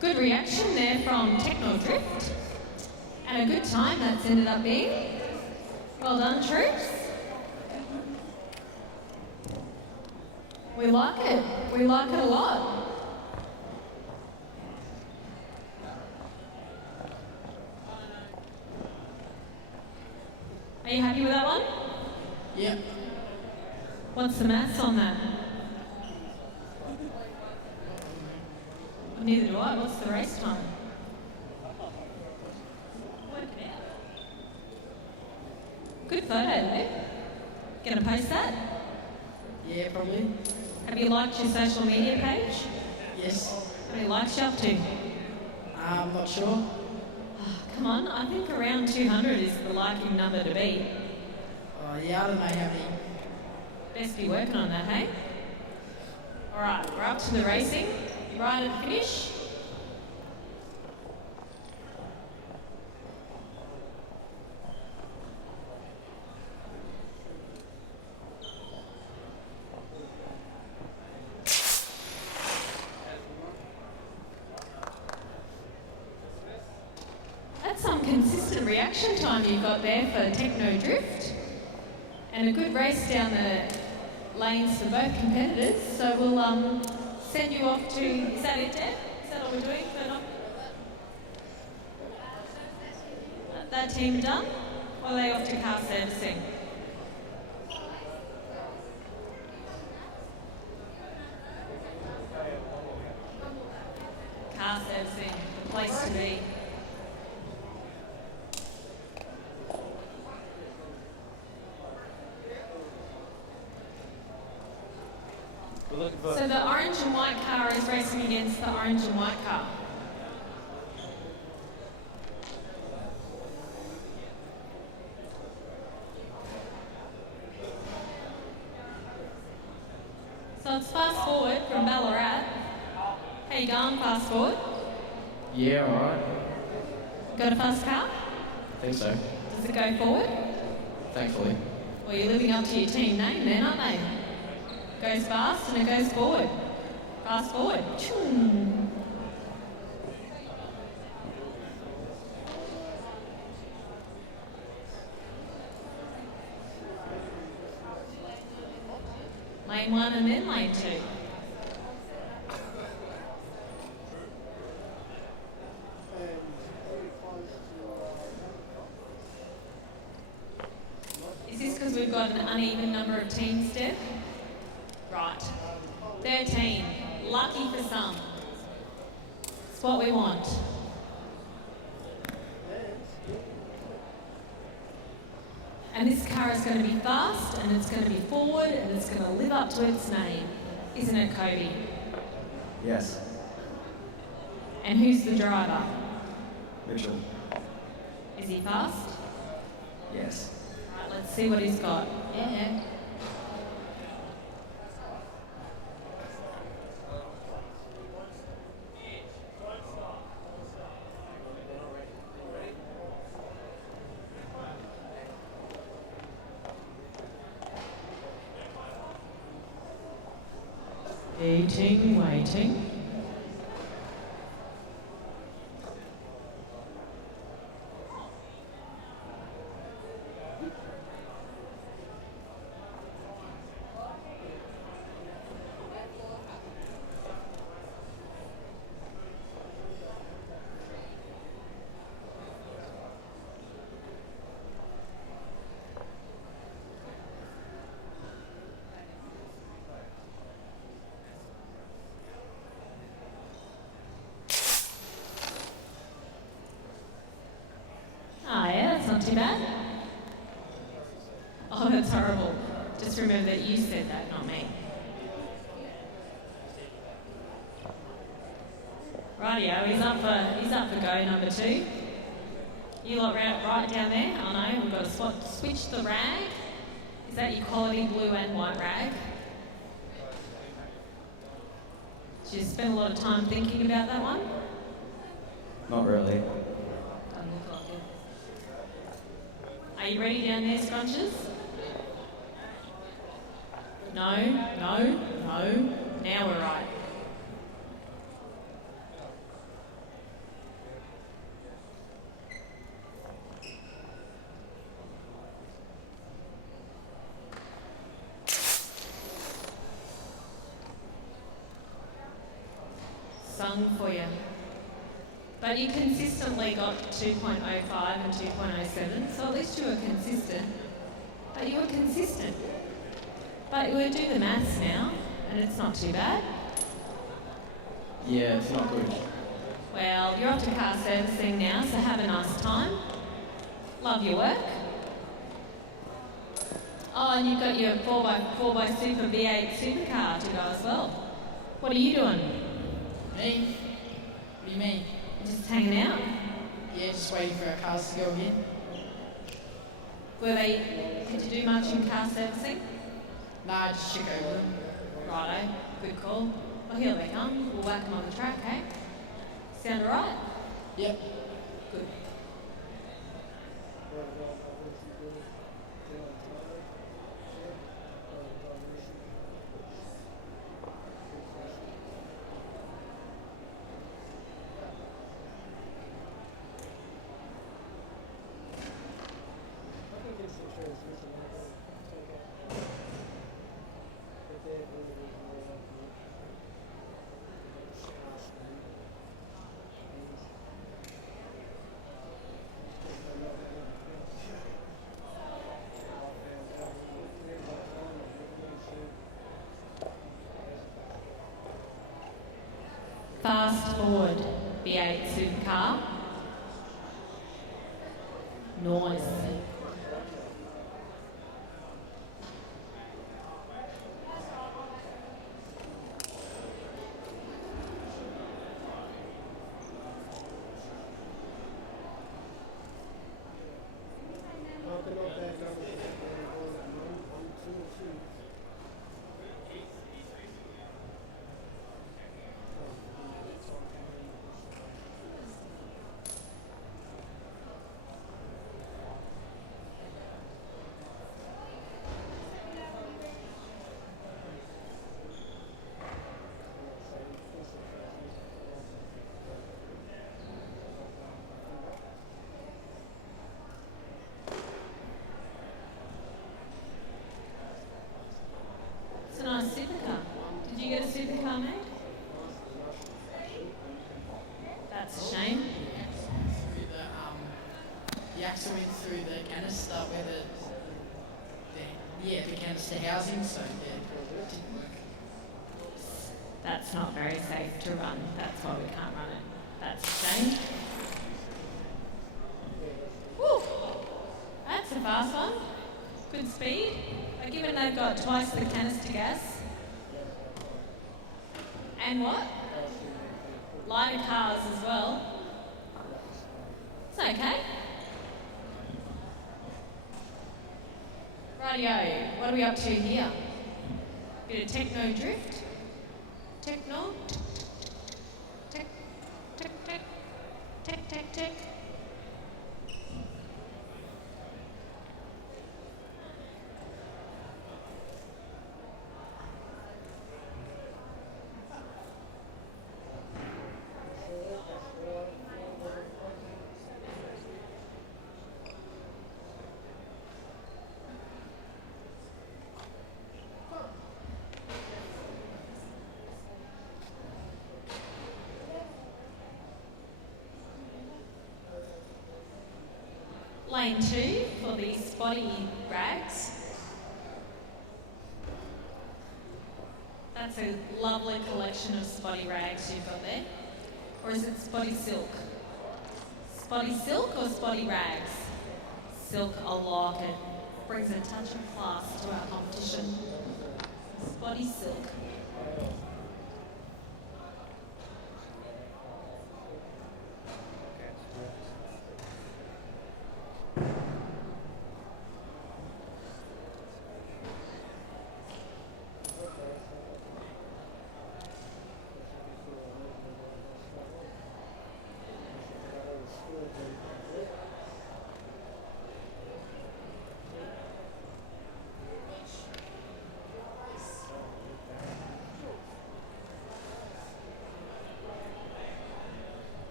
Good reaction there from Techno Drift. And a good time that's ended up being. Well done, troops. We like it. We like it a lot. Are you happy with that one? Yep. What's the maths on that? Neither do I. What's the race time? Work it out. Good photo though. Gonna post that? Yeah, probably. Have you liked your social media page? Yes. How many likes you up to? I'm not sure. Come on, I think around 200 is the liking number to beat. Yeah, I don't know how many. Best be working on that, hey? Alright, we're up to the racing. Right at the finish. That's some consistent reaction time you've got there for Techno Drift. And a good race down the lanes for both competitors. So we'll send you off to, is that it, Deb? Is that all we're doing? That team done? Or are they off to car servicing? Car servicing, the place to be. So the orange and white car is racing against the orange and white car. fast forward from Ballarat. How you going, fast forward? Yeah, alright. Got a fast car? I think so. Does it go forward? Thankfully. Well, you're living up to your team name then, aren't they? Goes fast and it goes forward. Fast forward. Choo. Lane 1 and then lane 2. Is this because we've got an uneven number of teams, Deb? Right. 13. Lucky for some. It's what we want. And this car is going to be fast, and it's going to be forward, and it's going to live up to its name. Isn't it, Kobe? Yes. And who's the driver? Mitchell. Is he fast? Yes. Right, let's see what he's got. Yeah. 18, waiting. Not too bad. Oh, that's horrible. Just remember that you said that, not me. Rightio, he's up for go number 2. You lot right down there. Oh no, we've got to switch the rag. Is that your quality blue and white rag? Did you spend a lot of time thinking about that one? Not really. Doesn't look like it. Are you ready down there, scrunches? No. Now we're right. Sung for you. But you consistently got 2.05 and 2.07, so at least you were consistent. But you were consistent. But we'll do the maths now, and it's not too bad. Yeah, it's not good. Well, you're off to car servicing now, so have a nice time. Love your work. Oh, and you've got your 4x4 Super V8 Supercar to go as well. What are you doing? Me? What do you mean? Just hanging out? Yeah, just waiting for our cars to go again. Did you do much in car servicing? Nah, just check over them. Righto, good call. Well, here they come. We'll whack them on the track, eh? Sound alright? Yep. Good. Fast forward, V8 Supercar. Noise. axle in through the canister where the canister housing, so yeah, it didn't work. That's not very safe to run. That's why we can't run it. That's a shame. Woo! That's a fast one. Good speed. But given they've got twice the canister gas. And what? Lighter cars as well. It's okay. Rightio, what are we up to here? Bit of techno drift. Techno. Tech. Lane 2 for the spotty rags. That's a lovely collection of spotty rags you've got there. Or is it spotty silk? Spotty silk or spotty rags? Silk, I like it. Brings a touch of class to our competition. Spotty silk.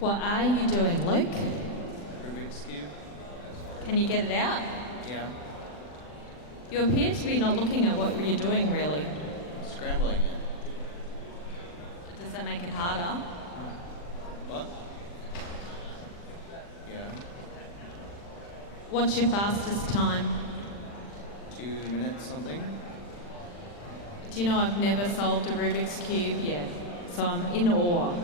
What are you doing, Luke? Rubik's Cube. Can you get it out? Yeah. You appear to be not looking at what you're doing, really. Scrambling it. Does that make it harder? What? Yeah. What's your fastest time? 2 minutes something. Do you know I've never solved a Rubik's Cube yet, so I'm in awe.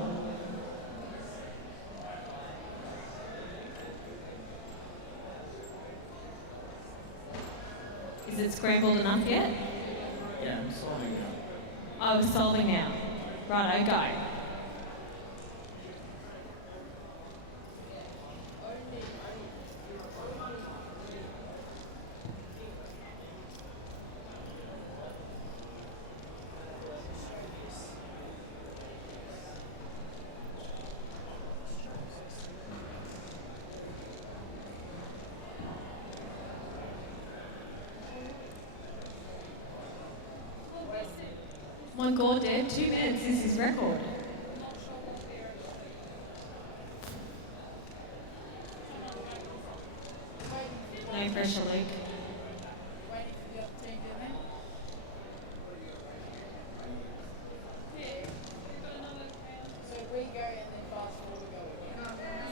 Is it scrambled enough yet? Yeah, I'm solving now. I was solving now. Righto, go. My God, Dad, 2 minutes is his record. No pressure, Luke.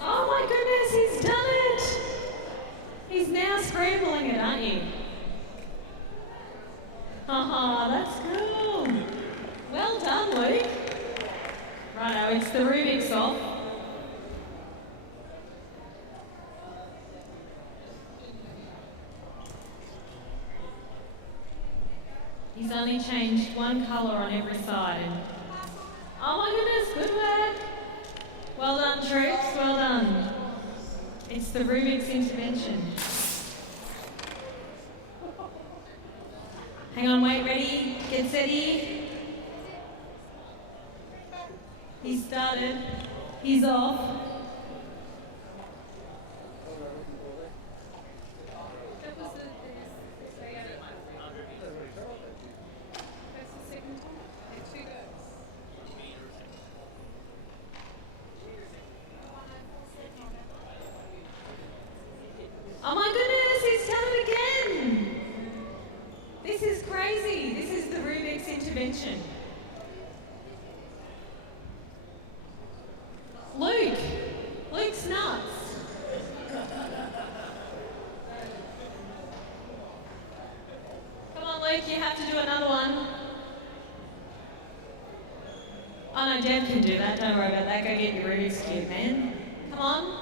Oh my goodness, he's done it! He's now scrambling it, aren't you? Haha, that's cool. Well done, Luke. Righto, it's the Rubik's off. He's only changed one colour on every side. Oh my goodness, good work. Well done, troops, well done. It's the Rubik's intervention. Hang on, wait, ready, get steady. He's started. He's off. Oh my goodness, he's Luke, you have to do another one. Oh no, Deb can do that. Don't worry about that. Go get your Rubik's Cube, man. Come on.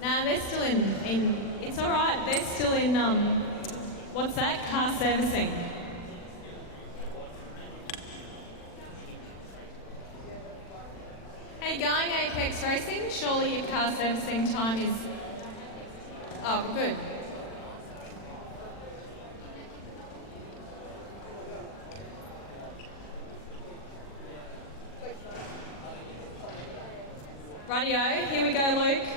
Nah, they're still in it's alright, they're still in, what's that? Car servicing. Hey, going Apex Racing, surely your car servicing time is, oh, good. Rightio, here we go, Luke.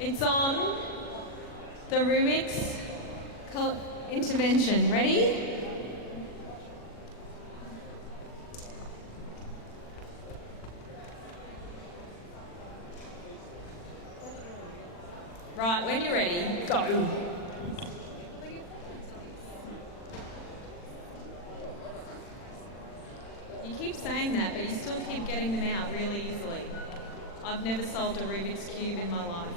It's on the Rubik's intervention. Ready? Right, when you're ready, go. You keep saying that, but you still keep getting them out really easily. I've never solved a Rubik's Cube in my life.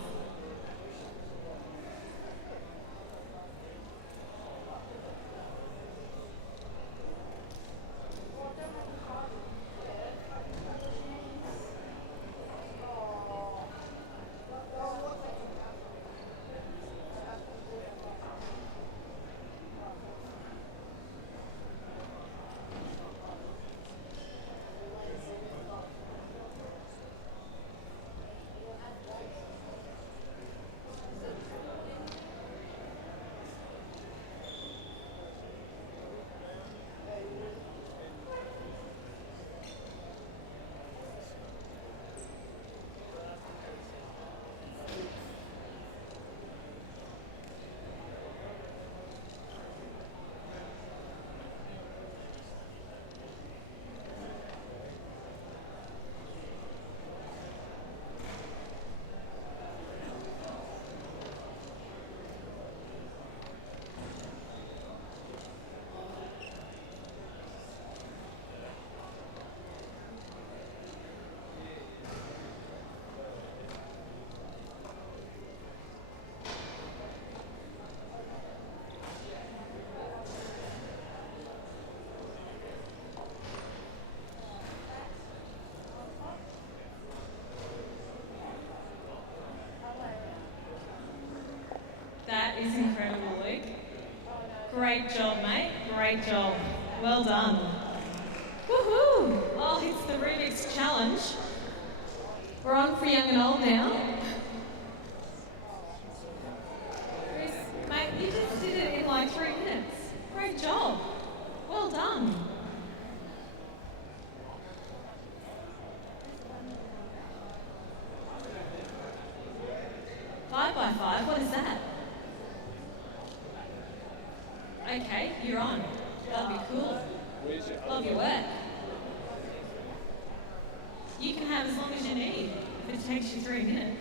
That is incredible, Luke. Great job, mate. Great job. Well done. Woohoo! Oh, it's the Rubik's Challenge. We're on for young and old now. Chris, mate, you just did it in like 3 minutes. Great job. Well done. 5 by 5, what is that? Okay, you're on. That'll be cool. Love your work. You can have as long as you need if it takes you 3 minutes.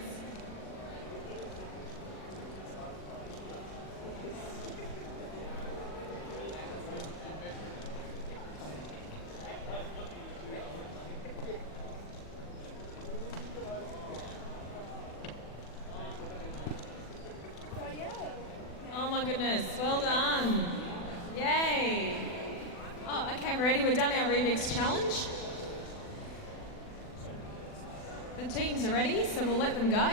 Oh my goodness, well done. Yay. Oh, okay, ready? We've done our Rubik's Challenge. The teams are ready, so we'll let them go.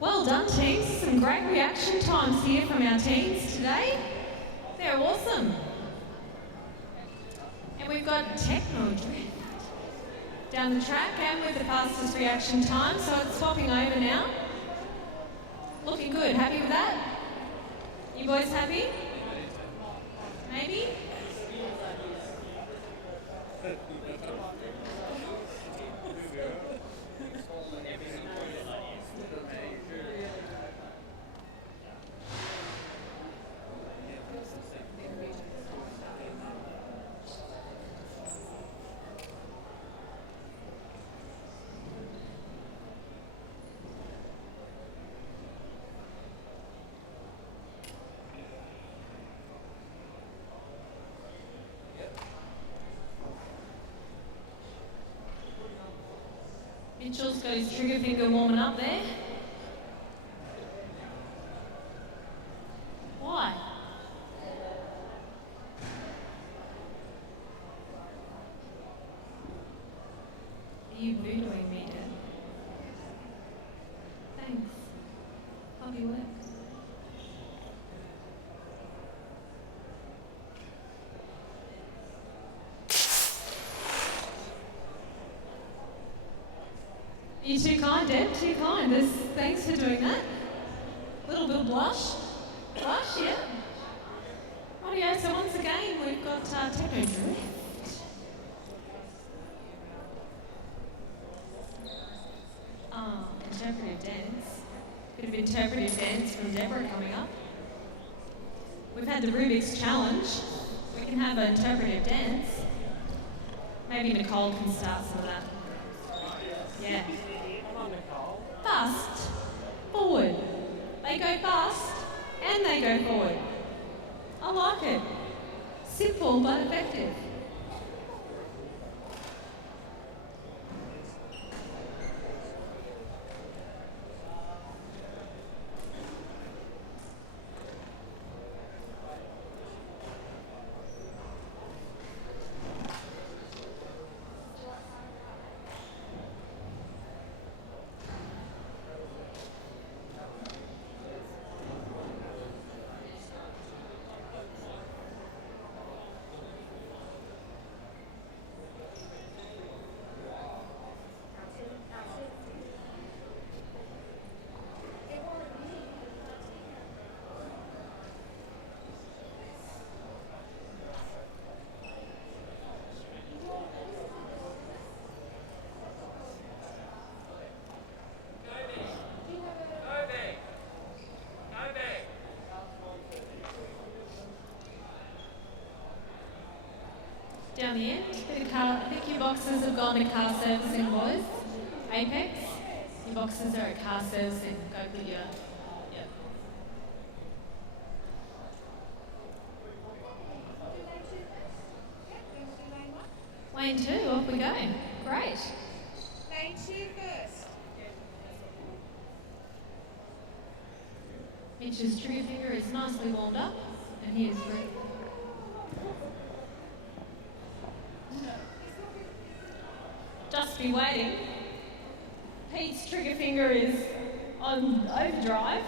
Well done, teams. Some great reaction times here from our teams today. They're awesome. And we've got Techno Drift down the track and with the fastest reaction time, so it's swapping over now. Looking good. Happy with that? You boys happy? Maybe? Mitchell's got his trigger finger warming up there. Why? Are you voodooing me, Dad? Thanks. Hope you work. You're too kind, Deb, too kind. Thanks for doing that. Little bit of blush. Blush, yeah. Rightio, so once again we've got techno drift. Interpretive dance. Bit of interpretive dance from Deborah coming up. We've had the Rubik's challenge. We can have an interpretive dance. Maybe Nicole can start some of that. Yeah. Fast, forward. They go fast and they go forward. I like it. Simple but effective. Down the end, I think your boxes have gone to car servicing, boys. Apex, your boxes are at car servicing. Go put your, yep. Lane 2, off we go. Great. Lane 2 first. Mitch's trigger finger is nicely warmed up, and he is ready. Just be waiting. Pete's trigger finger is on overdrive.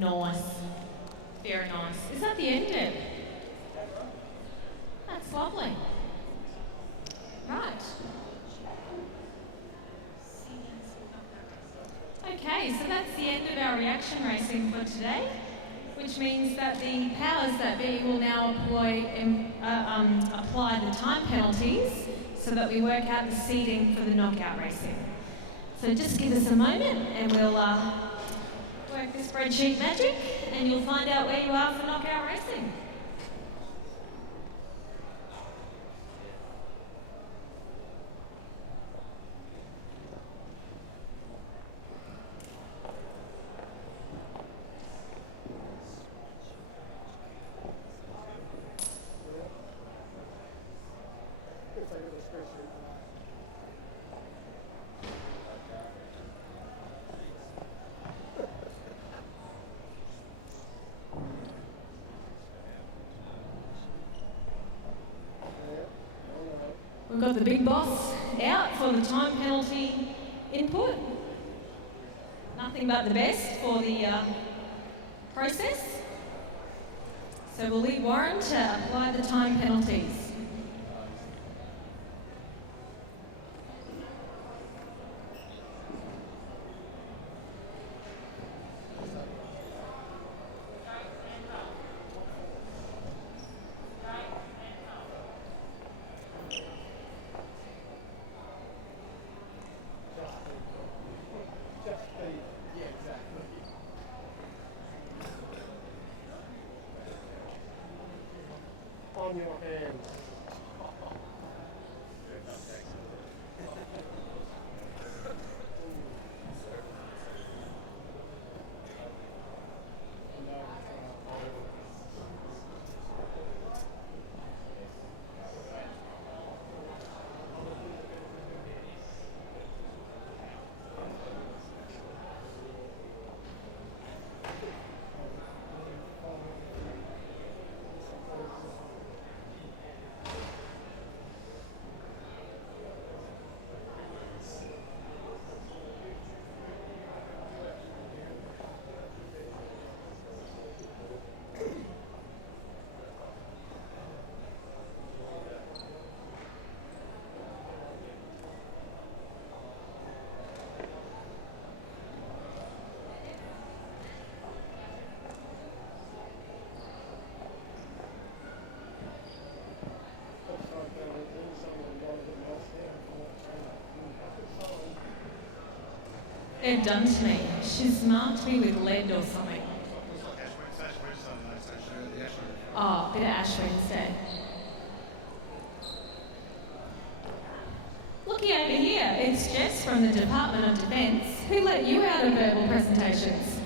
Nice. Very nice. Is that the end, Deb? That's lovely. Right. Okay, Okay, so that's the end of our reaction racing for today, which means that the powers that be will now apply the time penalties so that we work out the seeding for the knockout racing. So just give us a moment and we'll work the spreadsheet magic and you'll find out where you are for knockout racing. We've got the big boss out for the time penalty input. Nothing but the best for the process. So we'll leave Warren to apply the time penalties. On your hands. They've done to me. She's marked me with lead or something. Oh, bit of Ash Wednesday. Looky over here, it's Jess from the Department of Defence. Who let you out of verbal presentations?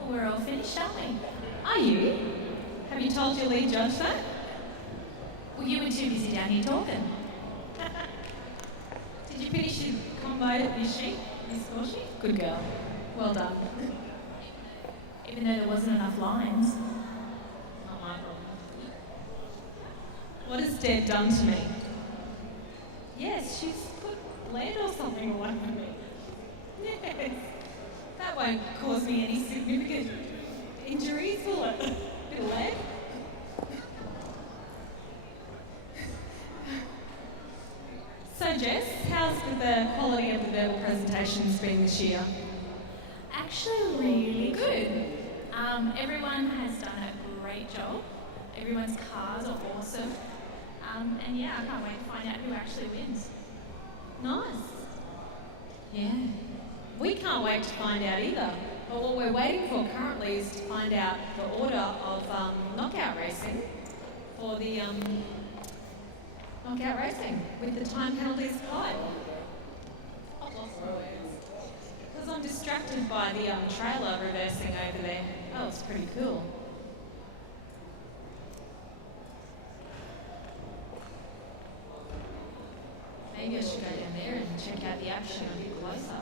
Well, we're all finished, aren't we? Are you? Have you told your lead judge that? Well, you were too busy down here talking. Did you finish your combo at your sheet, your score sheet? Good girl. Well done. Even though there wasn't enough lines. Not my problem. What has Dad done to me? Yes, she's put lead or something all over me. Yes. That won't cause me any significant injuries, will it? Bit of lead? So Jess, how's the quality of the verbal presentations been this year? Actually, really good. Everyone has done a great job. Everyone's cars are awesome. And yeah, I can't wait to find out who actually wins. Nice. Yeah. We can't wait to find out either. But what we're waiting for currently is to find out the order of knockout racing for the knockout racing with the time penalties applied. I've lost my words. Because I'm distracted by the trailer reversing over there. Oh, it's pretty cool. Maybe I should go down there and check out the action a bit closer.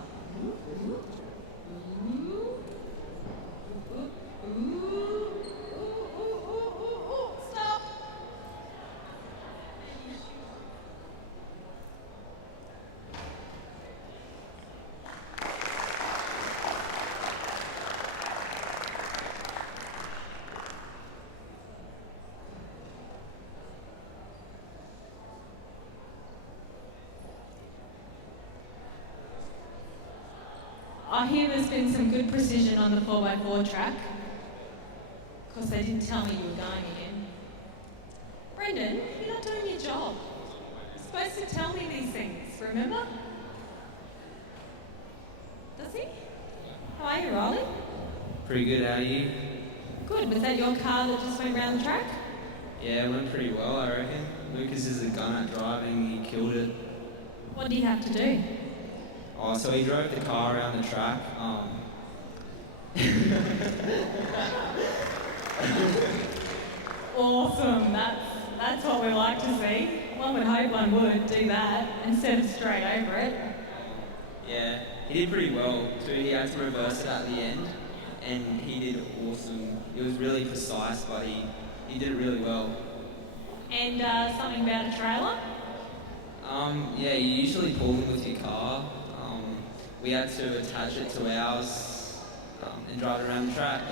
Stop! hear there's been some good precision on the 4x4 track. Of course, they didn't tell me you were going again. Brendan, you're not doing your job. You're supposed to tell me these things, remember? Does he? How are you, Riley? Pretty good, how are you? Good. Was that your car that just went round the track? Yeah, it went pretty well, I reckon. Lucas is a gun at driving, he killed it. What do you have to do? Oh, so he drove the car around the track. Awesome. That's what we like to see. One would hope one would do that instead of straight over it. Yeah, he did pretty well too. He had to reverse it at the end, and he did awesome. It was really precise, but he did it really well. And something about a trailer? Yeah, you usually pull them with your car. We had to attach it to ours and drive it around the track.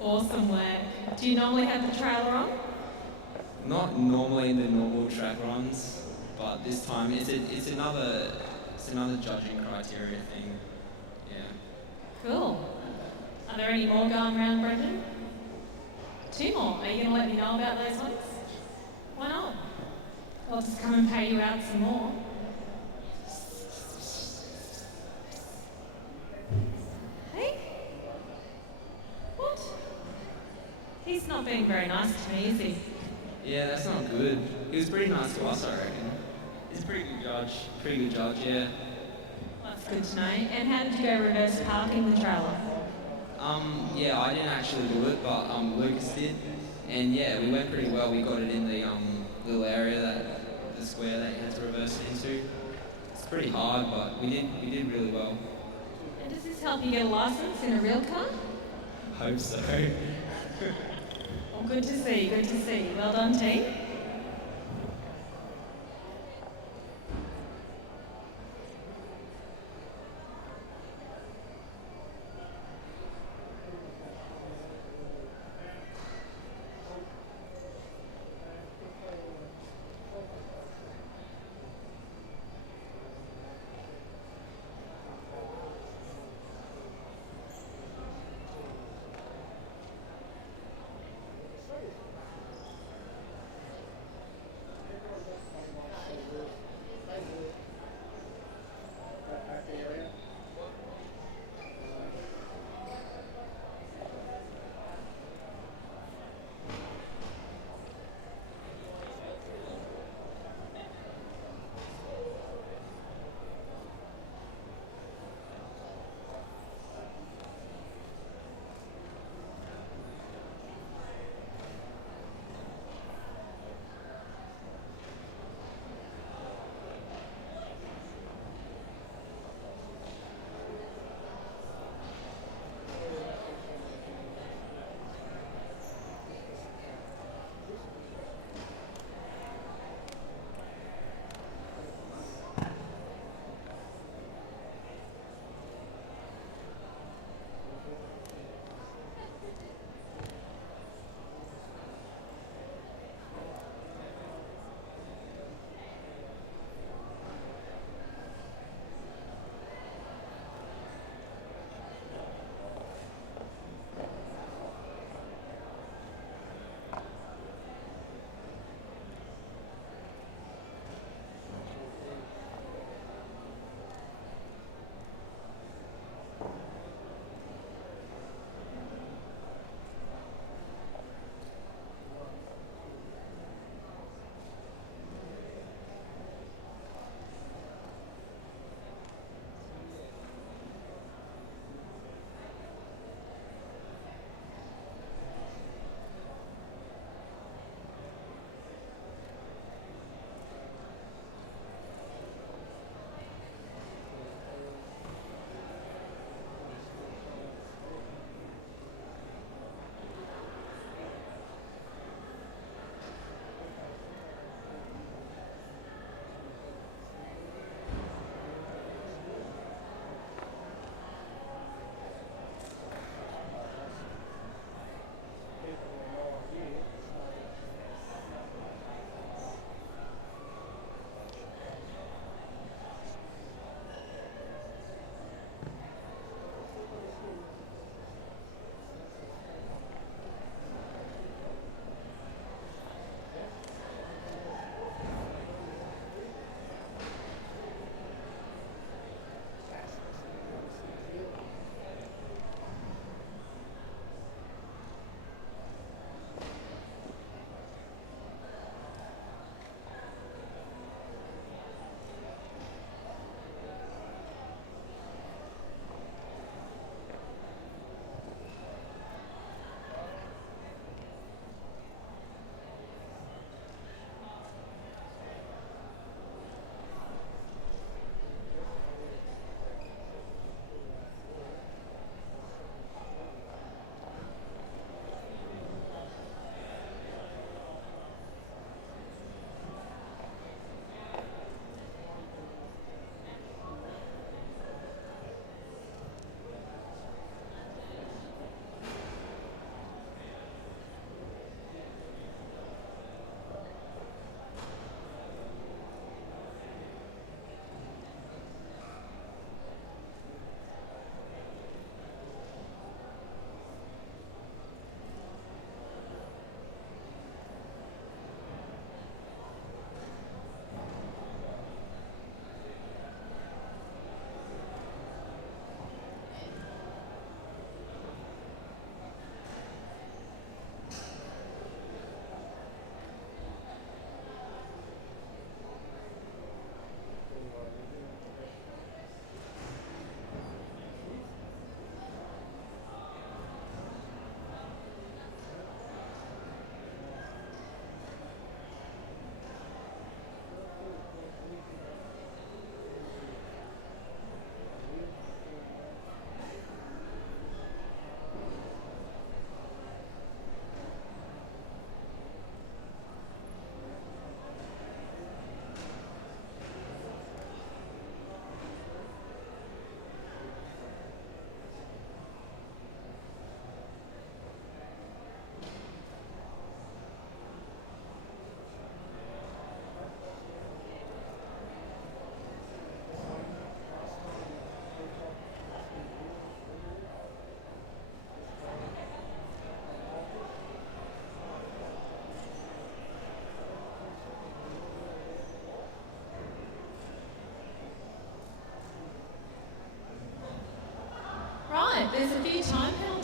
Awesome work. Do you normally have the trailer on? Not normally in the normal track runs, but this time it's another judging criteria thing. Yeah. Cool. Are there any more going around, Brendan? 2 more. Are you going to let me know about those ones? Why not? I'll just come and pay you out some more. Hey? What? He's not being very nice to me, is he? Yeah, that's not good. He was pretty nice to us, I reckon. He's a pretty good judge. Pretty good judge, yeah. That's good to know. And how did you go reverse parking the trailer? Yeah, I didn't actually do it, but Lucas did. And yeah, we went pretty well. We got it in the little area the square that you had to reverse it into. It's pretty hard, but we did really well. And does this help you get a license in a real car? Hope so. Well, good to see, good to see. Well done, team.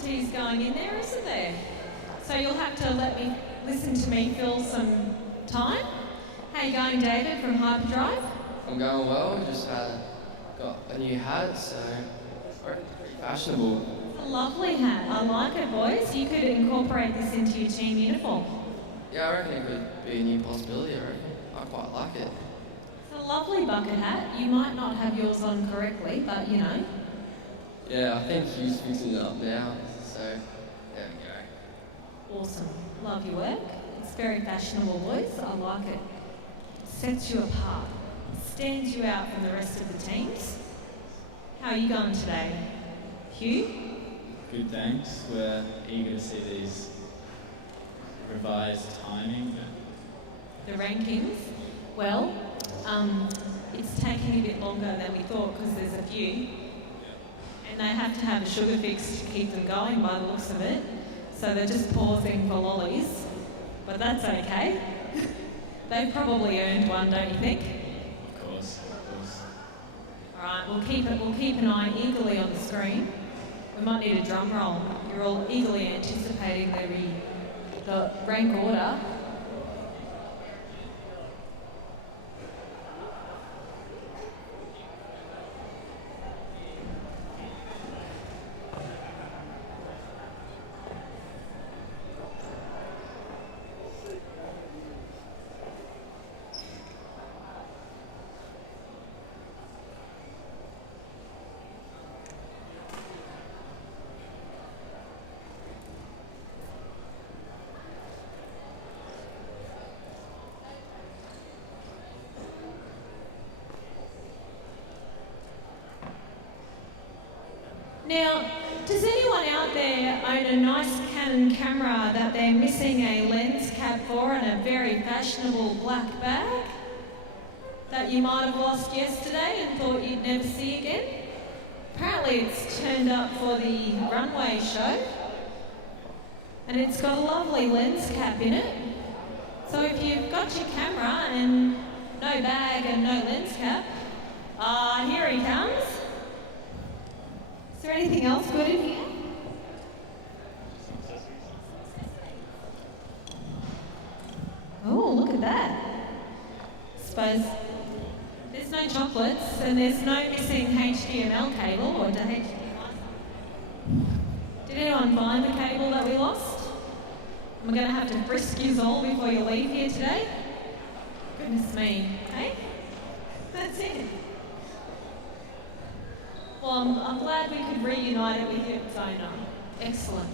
teas going in there, isn't there? So you'll have to listen to me fill some time. How you going, David, from Hyperdrive? I'm going well, just got a new hat, so pretty fashionable. It's a lovely hat. I like it, boys. You could incorporate this into your team uniform. Yeah, I reckon it could be a new possibility, I reckon. I quite like it. It's a lovely bucket hat. You might not have yours on correctly, but you know. Yeah, I think Hugh's fixing it up now, so there we go. Awesome. Love your work. It's very fashionable, boys. I like it. Sets you apart. Stands you out from the rest of the teams. How are you going today? Hugh? Good, thanks. We're eager to see these revised timing. The rankings? Well, it's taking a bit longer than we thought because there's a few. And they have to have a sugar fix to keep them going by the looks of it. So they're just pausing for lollies. But that's okay. They probably earned one, don't you think? Of course. All right, we'll keep an eye eagerly on the screen. We might need a drum roll. You're all eagerly anticipating the rank order. Now, does anyone out there own a nice Canon camera that they're missing a lens cap for and a very fashionable black bag that you might have lost yesterday and thought you'd never see again? Apparently it's turned up for the runway show and it's got a lovely lens cap in it. So if you've got your camera and no bag and no lens cap, here he comes. Is there anything else good in here? Oh, look at that. Suppose there's no chocolates and there's no missing HDMI cable or HDMI. Did anyone find the cable that we lost? Am I going to have to frisk you all before you leave here today? Goodness me, hey? That's it. Well, I'm glad we could reunite it with its owner. Excellent.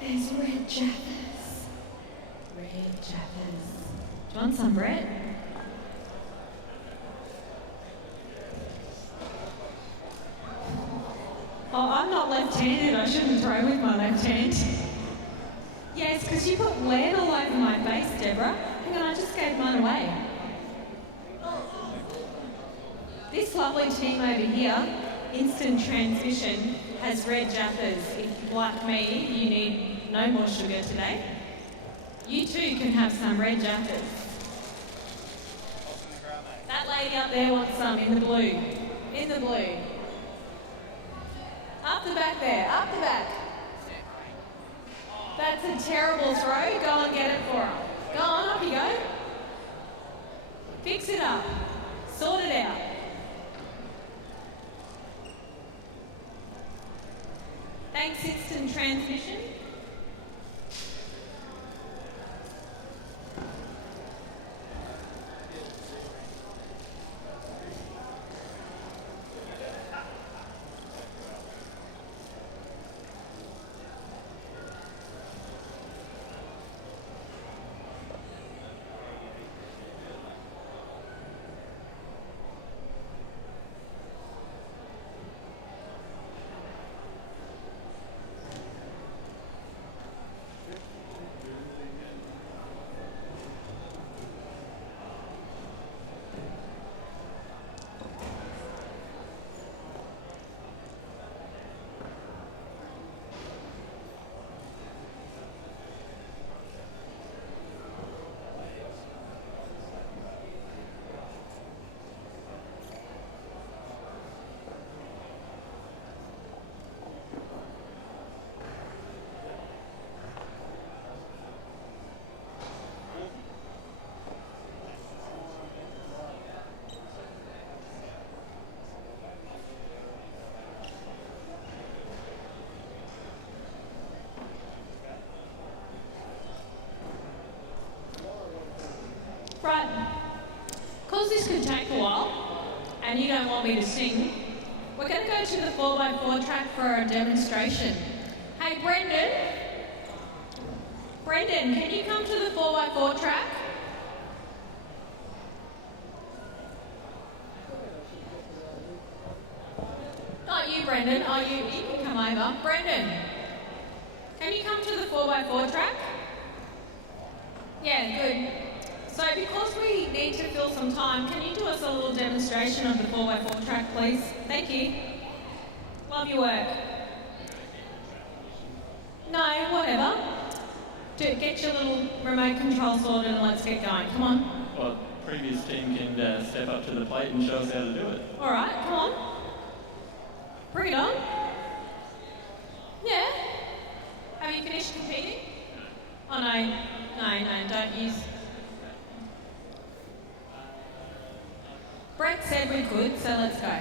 There's red jaffers. Red jaffers. Do you want some bread? Oh, I'm not left-handed. I shouldn't throw with my left hand. Yes, because you put lead all over my face, Deborah. Hang on, I just gave mine away. This lovely team over here, Instant Transmission, has red jaffers. If, like me, you need no more sugar today. You too can have some red jaffers. That lady up there wants some in the blue. In the blue. Up the back there, up the back. That's a terrible throw. Go and get it for her. Go on, up you go. Fix it up. Sort it out. Thanks, Instant Transmission. Right. Because this could take a while, and you don't want me to sing, we're going to go to the 4x4 track for a demonstration. Hey, Brendan. Brendan, can you come to the 4x4 track? Not you, Brendan. Oh, you can come over. Brendan, can you come to the 4x4 track? Yeah, good. So because we need to fill some time, can you do us a little demonstration of the 4x4 track, please? Thank you. Love your work. No, whatever. Get your little remote control sorted and let's get going. Come on. Well, previous team can step up to the plate and show us how to do it. All right, come on. Bring it on. Yeah. Have you finished competing? Oh, no, don't use... Brett said we could, so let's go.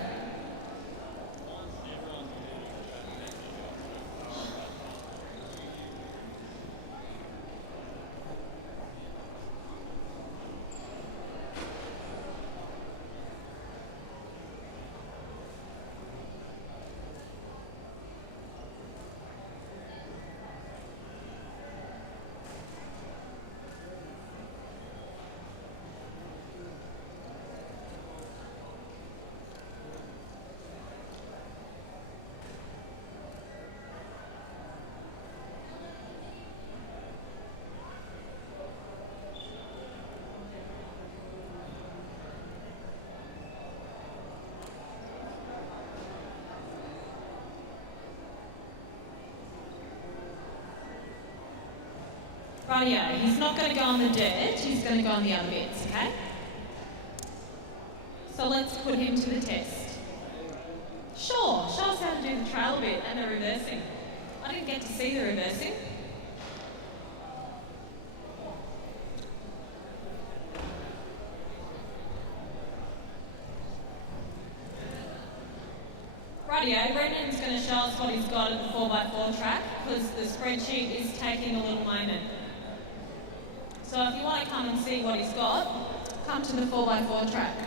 Rightio, he's not going to go on the dirt, he's going to go on the other bits, okay? So let's put him to the test. Sure, show us how to do the trail bit and the reversing. I didn't get to see the reversing. Rightio, Brendan's going to show us what he's got at the 4x4 track because the spreadsheet is taking a little moment. So if you want to come and see what he's got, come to the 4x4 track.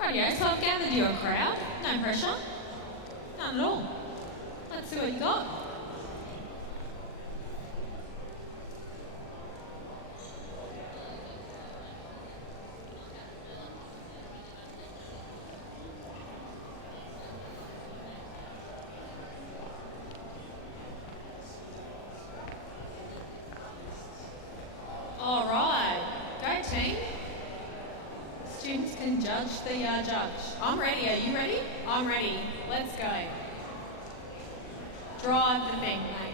Rightio, so I've gathered you a crowd. No pressure. None at all. Let's see what you got. All right. Go team. Students can judge the judge. I'm ready. Are you ready? I'm ready. Let's go. Drive the thing, mate.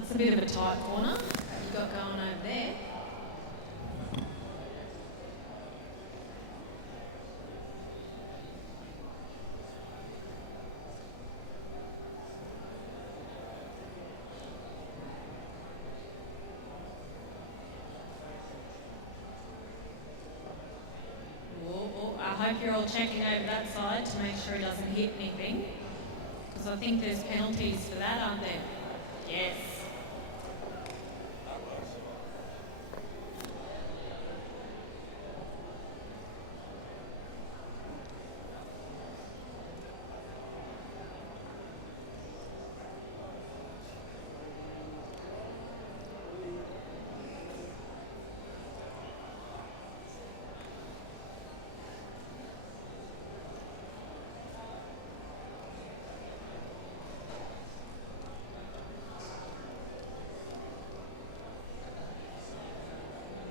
That's a bit of a tight corner that you got going over there. I hope you're all checking over that side to make sure he doesn't hit anything. Because I think there's penalties for that, aren't there? Yes.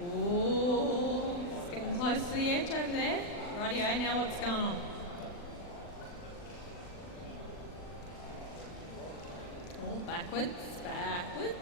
Ooh, it's getting close to the edge over there. Rightio, now what's going on? Oh, backwards, backwards.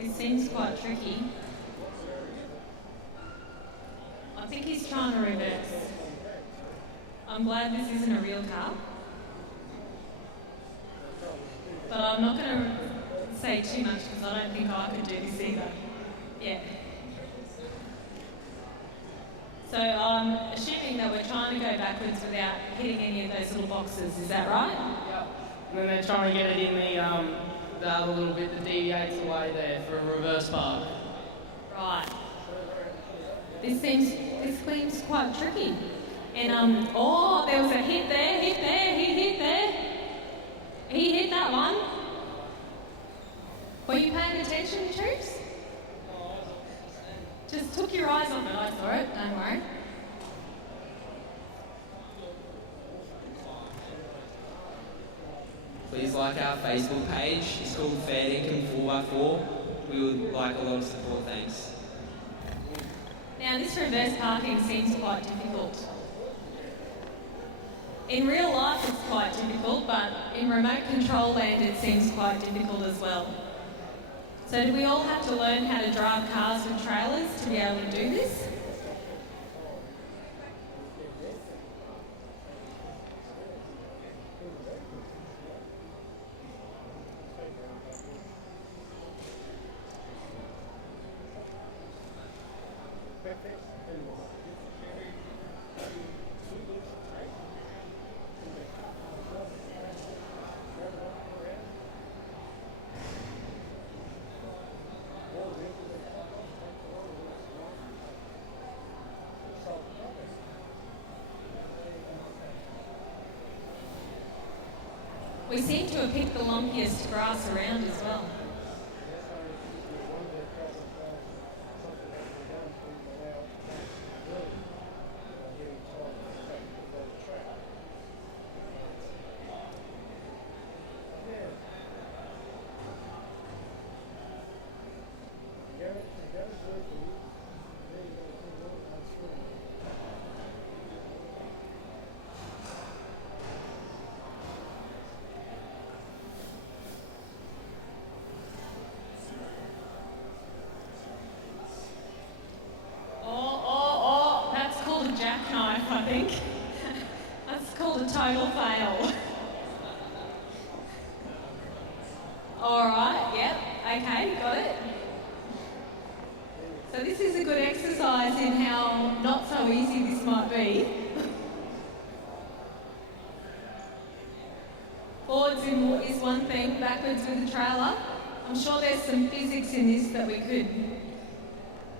This seems quite tricky. I think he's trying to reverse. I'm glad this isn't a real car. But I'm not going to say too much because I don't think I could do this either. Yeah. So I'm assuming that we're trying to go backwards without hitting any of those little boxes. Is that right? Yep. And then they're trying to get it in the other little bit that deviates away there for a reverse park. Right. This seems quite tricky. And oh, there was a hit there, he hit there. He hit that one. Were you paying attention, troops? Just took your eyes off it, I saw it, don't worry. Please like our Facebook page. It's called Fair Dinkum 4x4. We would like a lot of support, thanks. Now this reverse parking seems quite difficult. In real life it's quite difficult, but in remote control land it seems quite difficult as well. So do we all have to learn how to drive cars with trailers to be able to do this? We seem to have picked the lumpiest grass around as well. Jackknife, I think. That's called a total fail. Alright, yep, okay, got it. So this is a good exercise in how not so easy this might be. 4 one thing backwards with the trailer. I'm sure there's some physics in this that we could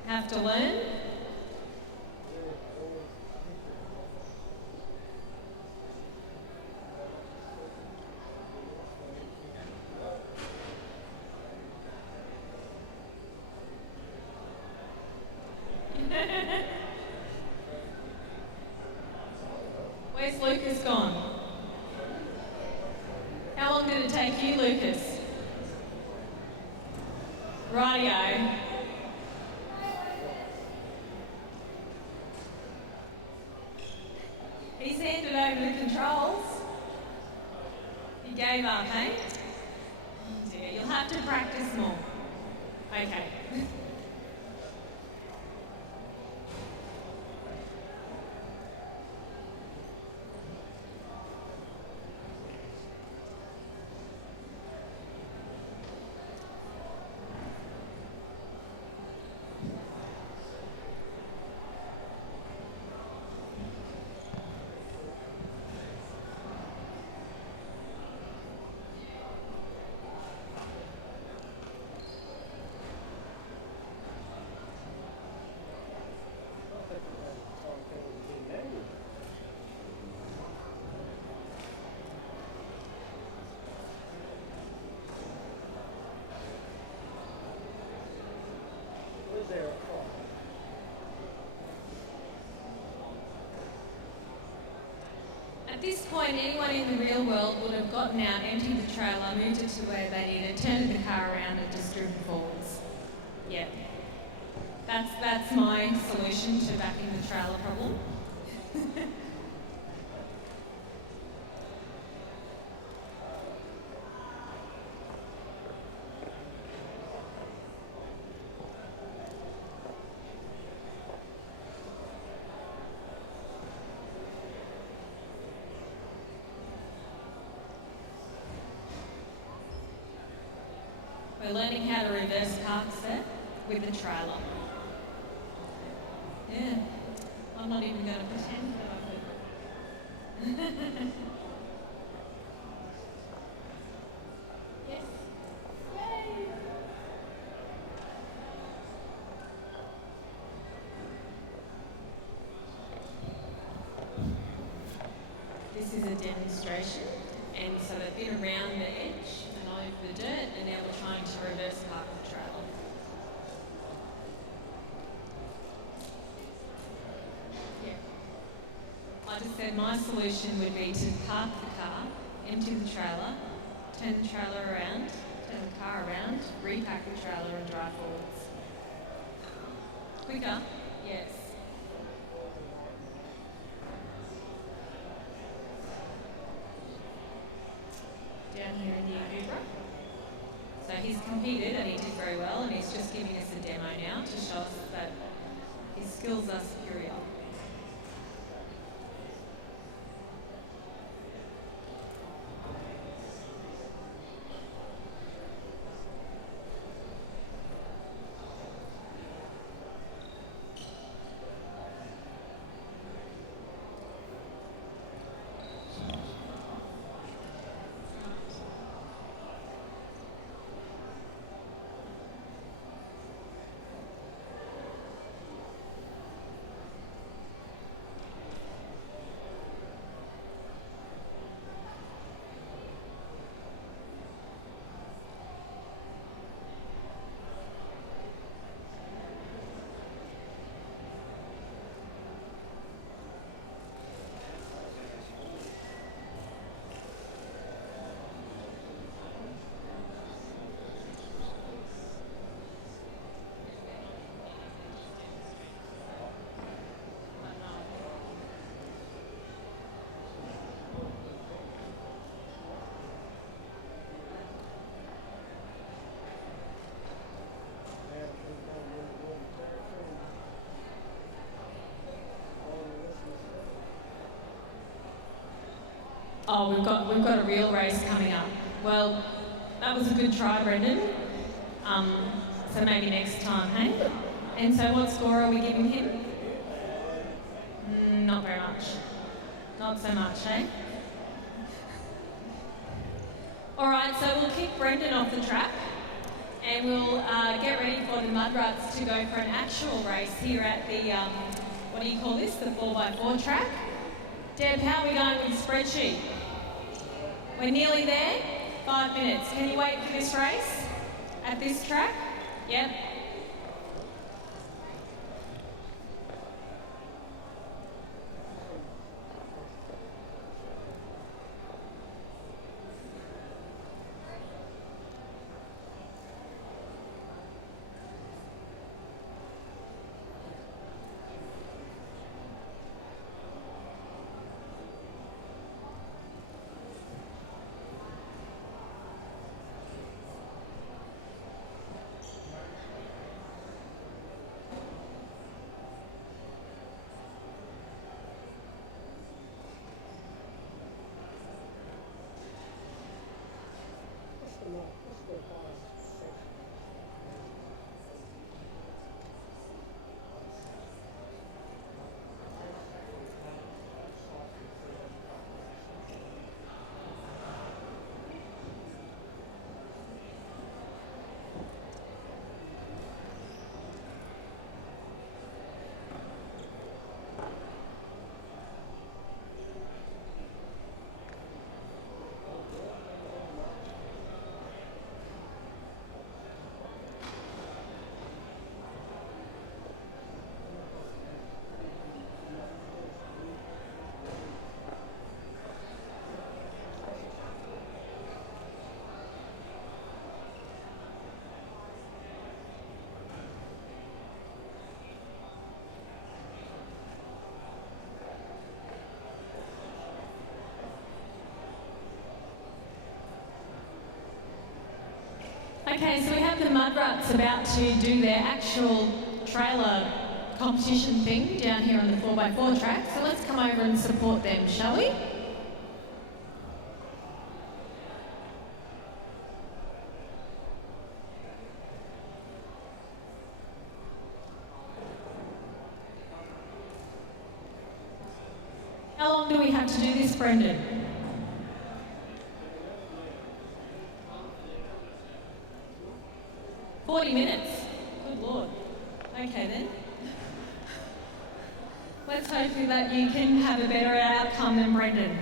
have to learn. Where's Lucas gone? How long did it take you, Lucas? Rightio. He's handed over the controls. He gave up, hey? Oh dear, you'll have to practice more. Okay. At this point, anyone in the real world would have gotten out, emptied the trailer, moved it to where they needed, turned the car around and just driven forwards. Yep. That's my solution to backing the trailer problem. We're learning how to reverse park set with the trailer. Yeah, I'm not even going to pretend that I could. Yes. Yay! This is a demonstration, and so they've been around the edge and over the dirt, and now we're trying to reverse park the trailer. Yeah. I just said my solution would be to park the car, empty the trailer, turn the trailer around, turn the car around, repack the trailer and drive forwards. Quicker? Yes. Down here in the Cobra. So he's competed and he did very well, and he's just giving us a demo now to show us that his skills are superior. Oh, we've got a real race coming up. Well, that was a good try, Brendan. So maybe next time, hey? And so what score are we giving him? Not very much. Not so much, hey? All right, so we'll kick Brendan off the track and we'll get ready for the mud ruts to go for an actual race here at the, what do you call this, the 4x4 track. Deb, how are we going with the spreadsheet? We're nearly there. 5 minutes. Can you wait for this race at this track? Yep. Okay, so we have the mud ruts about to do their actual trailer competition thing down here on the 4x4 track. So let's come over and support them, shall we? How long do we have to do this, Brendan? 40 minutes. Good Lord. Okay then. Let's hope that you can have a better outcome than Brendan.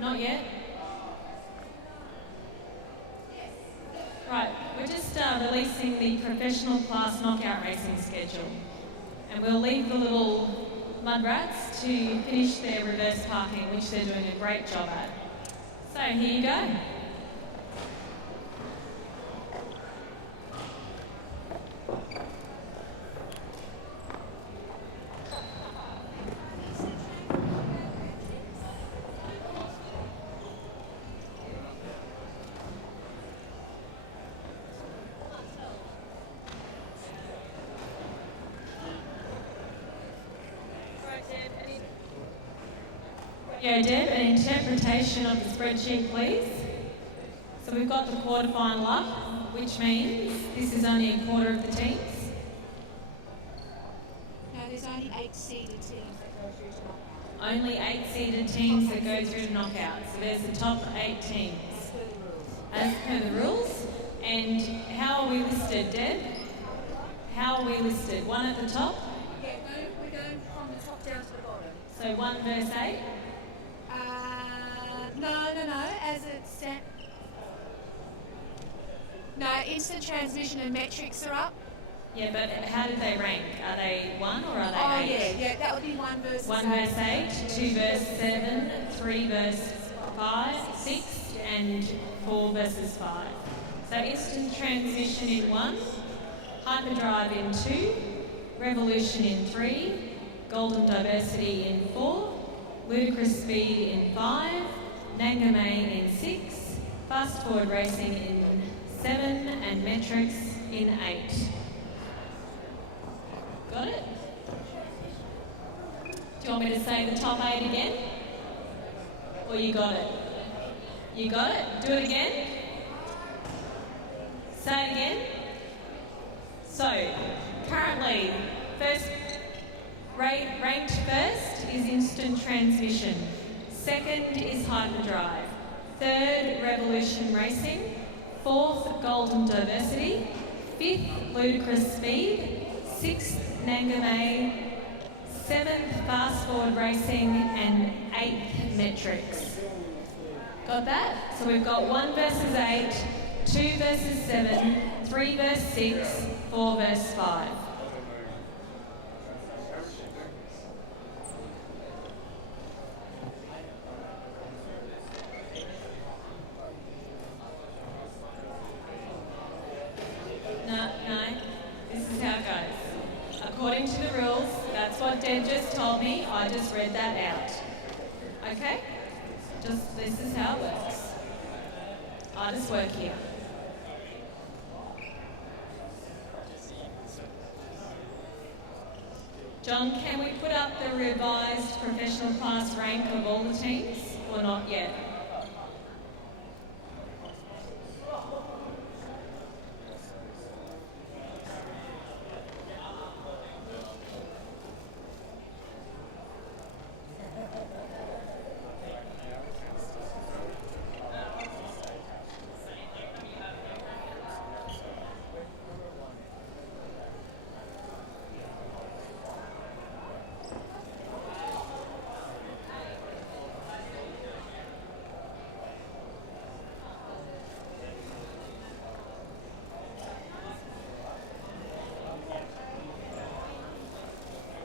Not yet? Right, we're just releasing the professional class knockout racing schedule. And we'll leave the little mud rats to finish their reverse parking, which they're doing a great job at. So here you go. Yeah, Deb, an interpretation of the spreadsheet, please. So we've got the quarterfinal up, which means this is only a quarter of the teams. No, there's only 8 seeded teams that go through to knockout. Only 8 seeded teams that go through to knockout. So there's the top 8 teams. As per the rules. And how are we listed, Deb? How are we listed? 1 at the top? Yeah, we're going from the top down to the bottom. So 1 verse 8? No, as it's set. No, instant transmission and metrics are up. Yeah, but how did they rank? Are they 1 or are they 8? Oh, yeah, that would be 1 versus 1 verse 8, 2 verse 7, 3 verse 5, 6, and 4 versus 5. So instant transmission in 1, hyperdrive in 2, revolution in 3, golden diversity in 4, ludicrous speed in 5, Nangame in 6, fast forward racing in 7, and metrics in 8. Got it? Do you want me to say the top 8 again? Or you got it? You got it? Do it again? Say it again. So, currently, ranked first is instant transmission. Second is hyperdrive. Third, revolution racing. Fourth, golden diversity. Fifth, ludicrous speed. Sixth, Nangame. Seventh, fast forward racing. And eighth, metrics. Got that? So we've got 1 versus 8, 2 versus 7, 3 versus 6, 4 versus 5. No, this is how it goes. According to the rules, that's what Deb just told me, I just read that out. Okay? This is how it works. I just work here. John, can we put up the revised professional class rank of all the teams, or not yet?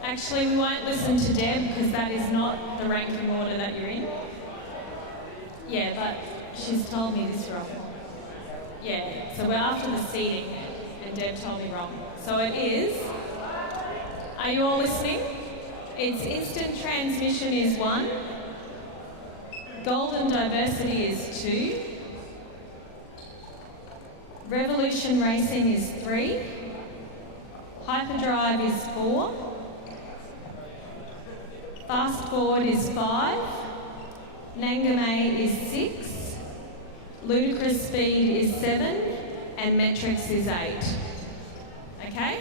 Actually, we won't listen to Deb because that is not the ranking order that you're in. Yeah, but she's told me this wrong. Yeah, so we're after the seating and Deb told me wrong. So it is, are you all listening? It's instant transmission is 1, golden diversity is 2, revolution racing is 3, hyperdrive is 4, fast forward is 5, Nangame is 6, ludicrous speed is 7, and metrics is 8. Okay?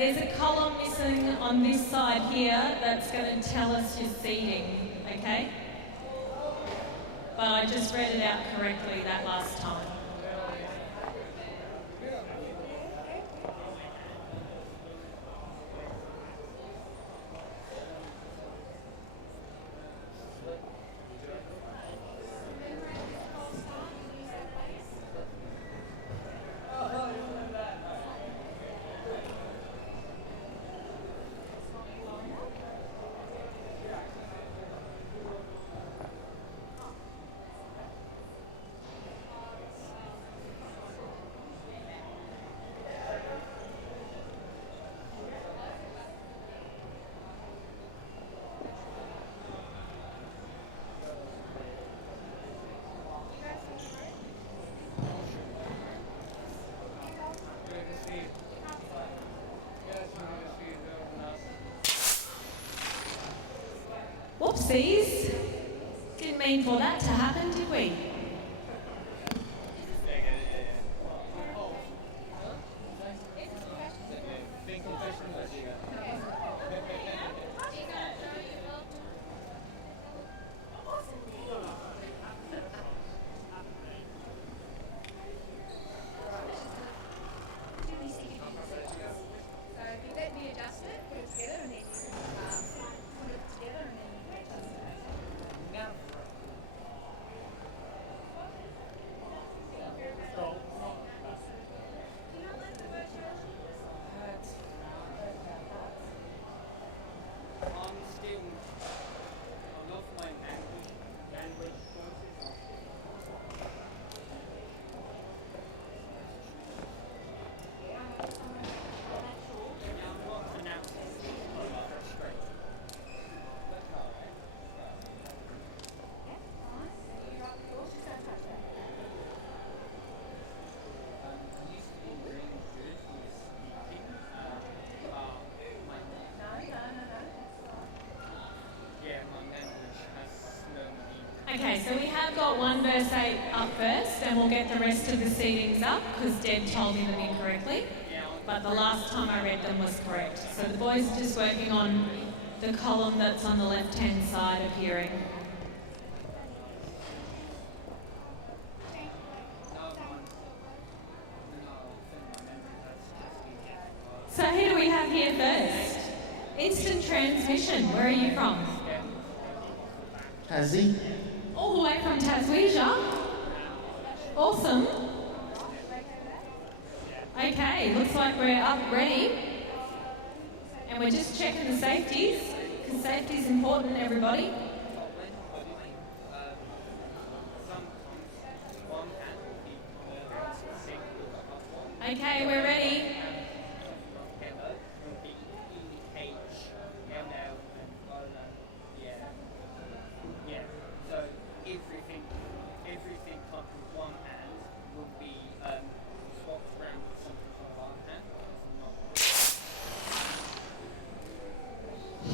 there's a column missing on this side here that's going to tell us your seating, okay? But I just read it out correctly that last time. Whoopsies. Didn't mean for that to happen, did we? Okay, so we have got 1 verse 8 up first, and we'll get the rest of the seatings up because Deb told me them incorrectly. But the last time I read them was correct. So the boys are just working on the column that's on the left-hand side of hearing. So who do we have here first? Instant transmission. Where are you from? Tassie. All the way from Taswesia. Awesome. Okay, looks like we're up ready. And we're just checking the safeties, because safety is important, everybody. Okay, we're ready.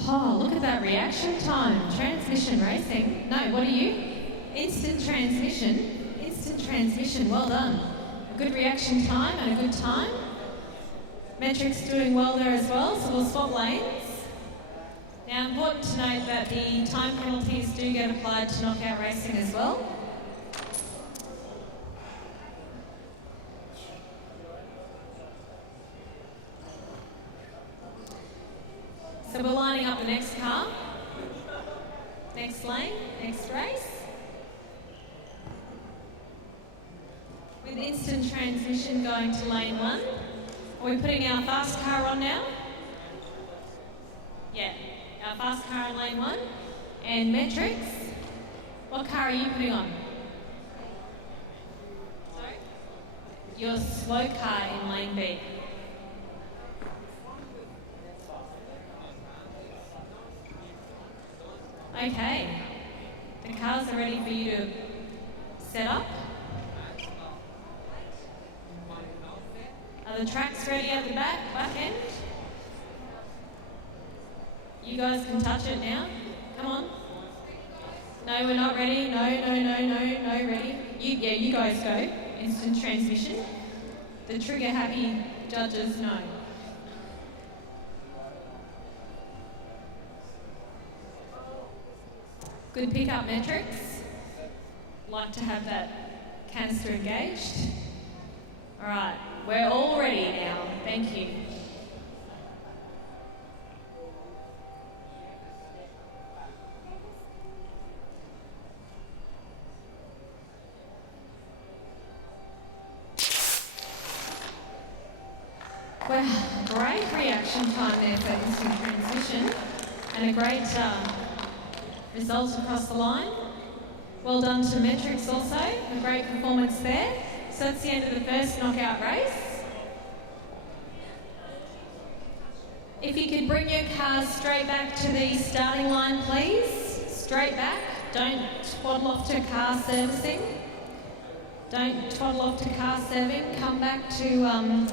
Oh, look at that reaction time. Transmission racing. No, what are you? Instant transmission. Instant transmission, well done. A good reaction time and a good time. Metric's doing well there as well, so we'll swap lanes. Now, important to note that the time penalties do get applied to knockout racing as well. So we're lining up the next car, next lane, next race. With instant transmission going to lane 1. Are we putting our fast car on now? Yeah, our fast car in lane 1. And metrics, what car are you putting on? Sorry? Your slow car in lane B. Okay, the cars are ready for you to set up. Are the tracks ready at the back end? You guys can touch it now. Come on. No, we're not ready. No, ready. You guys go. Instant transmission. The trigger happy judges, no. Good pickup metrics. Like to have that canister engaged. All right, we're all ready now. Thank you. Well, great reaction time there for instant transition and a great result across the line. Well done to Metrics also, a great performance there. So that's the end of the first knockout race. If you could bring your cars straight back to the starting line, please. Straight back. Don't twaddle off to car servicing. Don't twaddle off to car serving. Come back to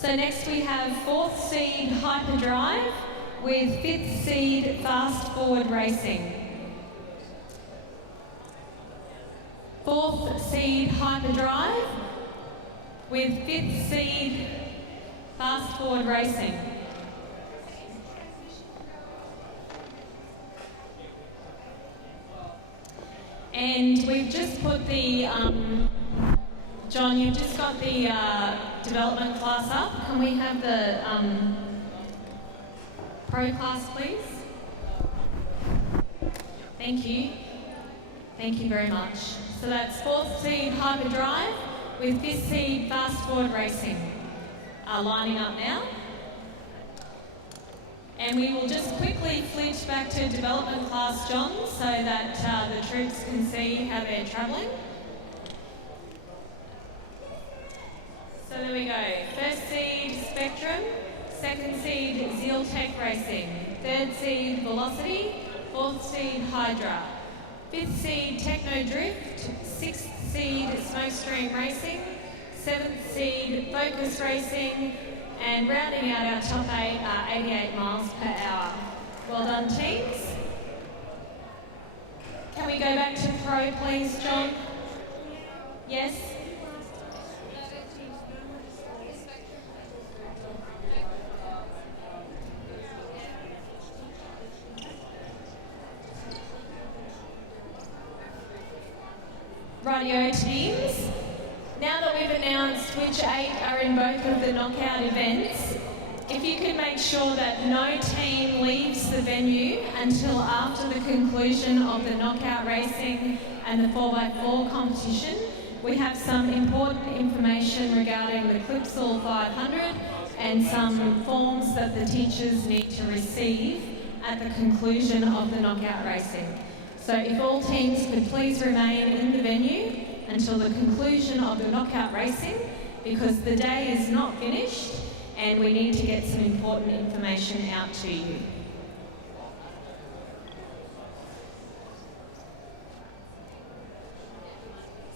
So next we have 4th seed Hyperdrive with 5th seed Fast Forward Racing. 4th seed Hyperdrive with 5th seed Fast Forward Racing. And we've just put the John, you've just got the development class up. Can we have the pro class, please? Thank you. Thank you very much. So that's 4th seed Hyperdrive with 5th seed Fast Forward Racing lining up now. And we will just quickly flinch back to development class, John, so that the troops can see how they're travelling. So there we go. 1st seed Spectrum, 2nd seed Zealtech Racing, 3rd seed Velocity, 4th seed Hydra, 5th seed Techno Drift, 6th seed Smokestream Racing, 7th seed Focus Racing, and rounding out our top 8 are 88 miles per hour. Well done, teams. Can we go back to pro, please, John? Yes? Radio teams, now that we've announced which 8 are in both of the knockout events, if you could make sure that no team leaves the venue until after the conclusion of the knockout racing and the 4x4 competition. We have some important information regarding the Clipsal 500 and some forms that the teachers need to receive at the conclusion of the knockout racing. So if all teams could please remain in the venue until the conclusion of the knockout racing, because the day is not finished and we need to get some important information out to you.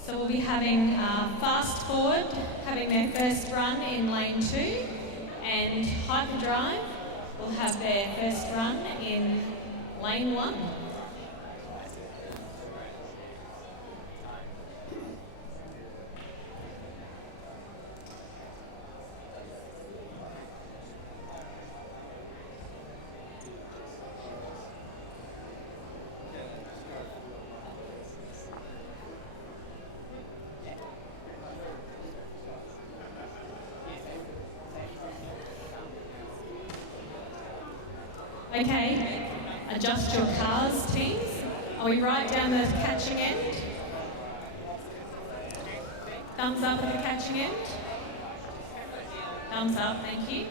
So we'll be having Fast Forward having their first run in lane 2, and Hyperdrive will have their first run in lane 1. Okay, adjust your cars, teams. Are we right down the catching end? Thumbs up at the catching end. Thumbs up, thank you.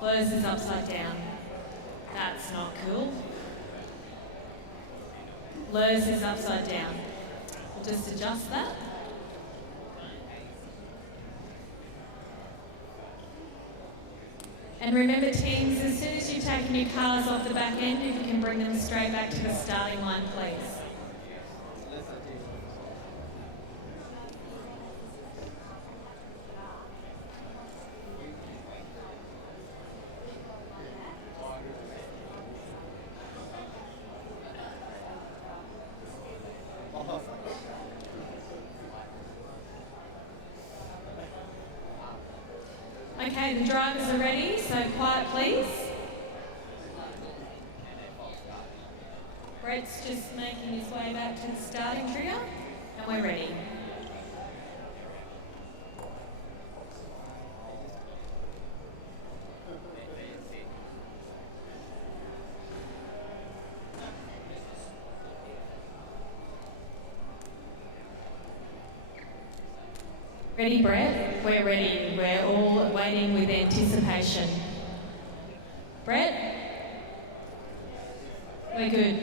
Blurs is upside down. That's not cool. Blurs is upside down. We'll just adjust that. And remember teams, as soon as you've taken your cars off the back end, if you can bring them straight back to the starting line, please. Okay, the drivers are ready, so quiet please. Brett's just making his way back to the starting trigger, and we're ready. Ready, Brett? We're ready. We're all waiting with anticipation. Brett? We're good.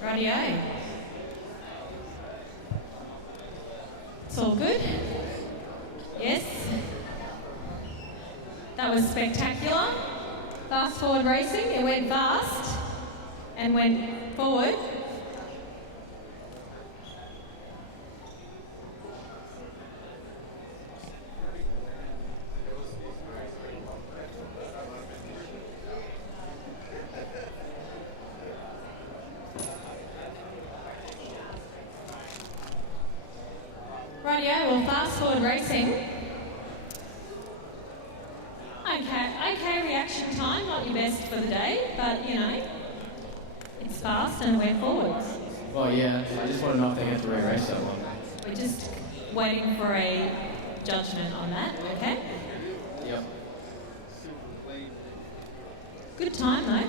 Rightio. It's all good? Yes? That was spectacular. Fast forward racing, it went fast and went forward. Rightio, well, fast forward racing. Okay reaction time, not your best for the day, but you know, it's fast and we're forwards. Well, yeah, I just want to know if they have to re-race that one. We're just waiting for a judgment on that, okay? Yep. Good time though.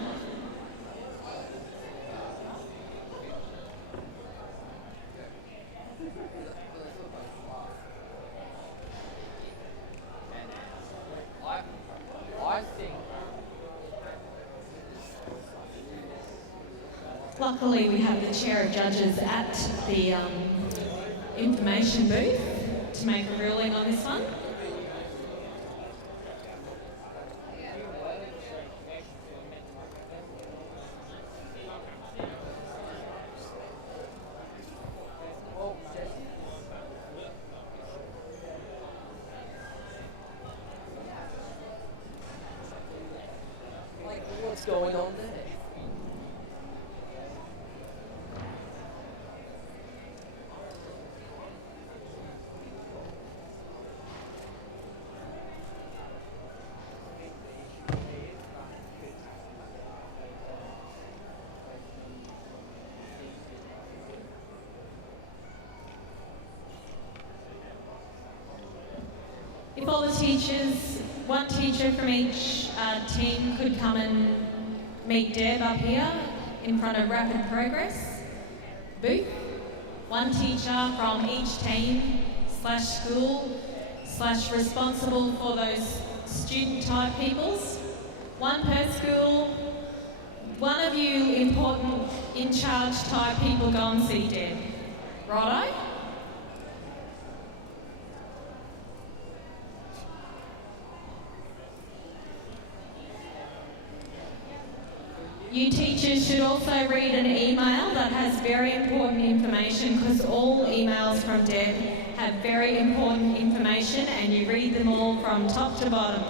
Luckily, we have the chair of judges at the information booth to make a ruling on this one. What's going on there? If all the teachers, one teacher from each team could come and meet Deb up here in front of Rapid Progress booth. One teacher from each team / school / responsible for those student type peoples. One per school. One of you important in charge type people go and see Deb. Righto? You teachers should also read an email that has very important information, because all emails from Deb have very important information and you read them all from top to bottom.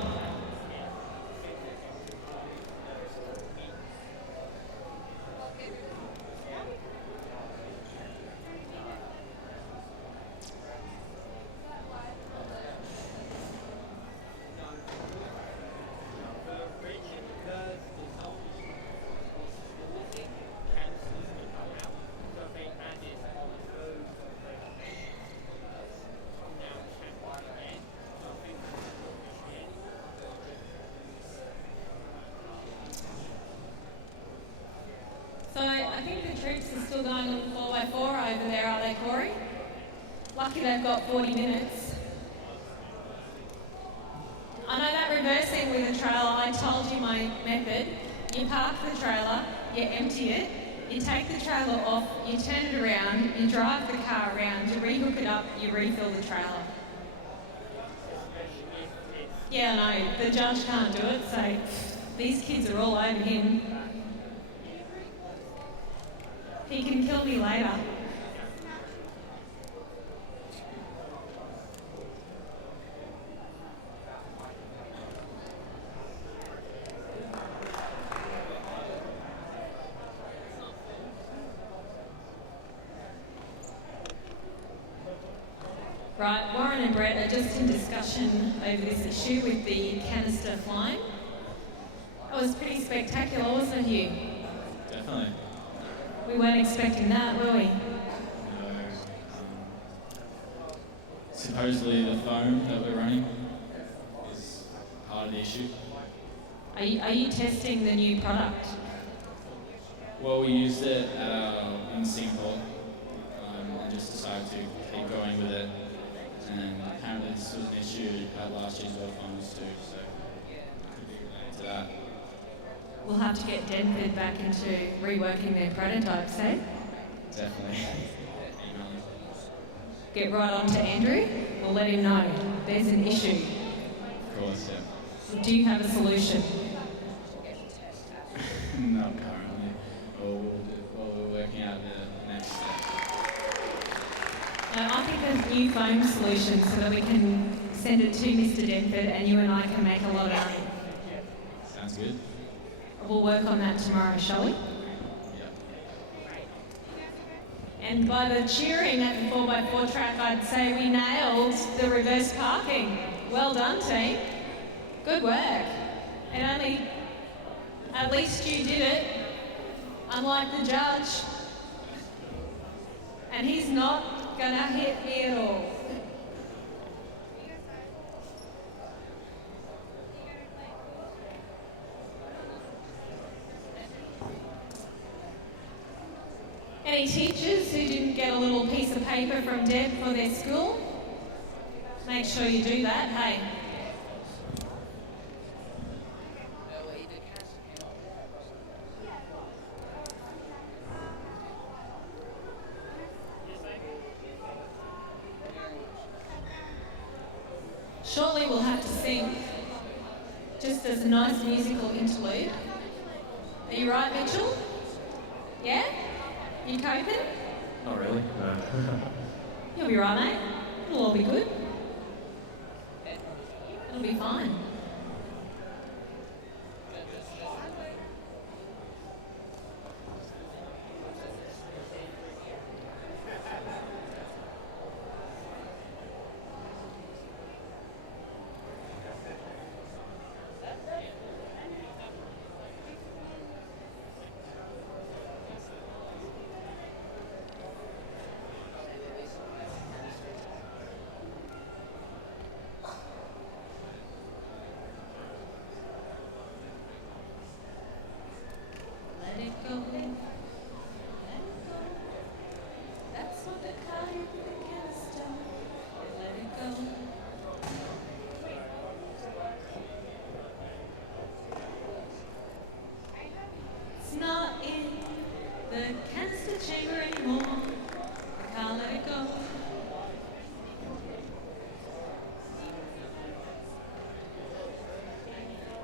So I think the troops are still going on 4x4 over there, are they, Corey? Lucky they've got 40 minutes. I know that reversing with a trailer, I told you my method. You park the trailer, you empty it, you take the trailer off, you turn it around, you drive the car around, you rehook it up, you refill the trailer. Yeah, no, the judge can't do it, so these kids are all over him. He can kill me later. just in discussion over this issue with the canister flying. It was pretty spectacular, wasn't it, Hugh? Definitely. We weren't expecting that, were we? No. Supposedly the foam that we're running is part of the issue. Are you testing the new product? Well, we used it in Singapore and just decided to keep going with it. And apparently this was an issue at last year's World Finals too, so could be related to that. We'll have to get Denford back into reworking their prototypes, eh? Definitely. Get right on to Andrew. We'll let him know there's an issue. Of course, yeah. Do you have a solution? Not currently. We're working out the next step. I think there's new foam solutions so that we can send it to Mr. Denford and you and I can make a lot of money. Sounds good. We'll work on that tomorrow, shall we? And by the cheering at the 4x4 track, I'd say we nailed the reverse parking. Well done, team. Good work. At least you did it, unlike the judge. And he's not gonna hit me at all. Any teachers who didn't get a little piece of paper from Deb for their school? Make sure you do that, hey. Shortly we'll have to sing, just as a nice musical interlude. Are you right, Mitchell? Yeah? You coping? Not really, no. You'll be right, mate. It'll all be good. It'll be fine. Let it go. Let it go. That's what they call you with the canister. Let it go. It's not in the canister chamber anymore. I can't let it go.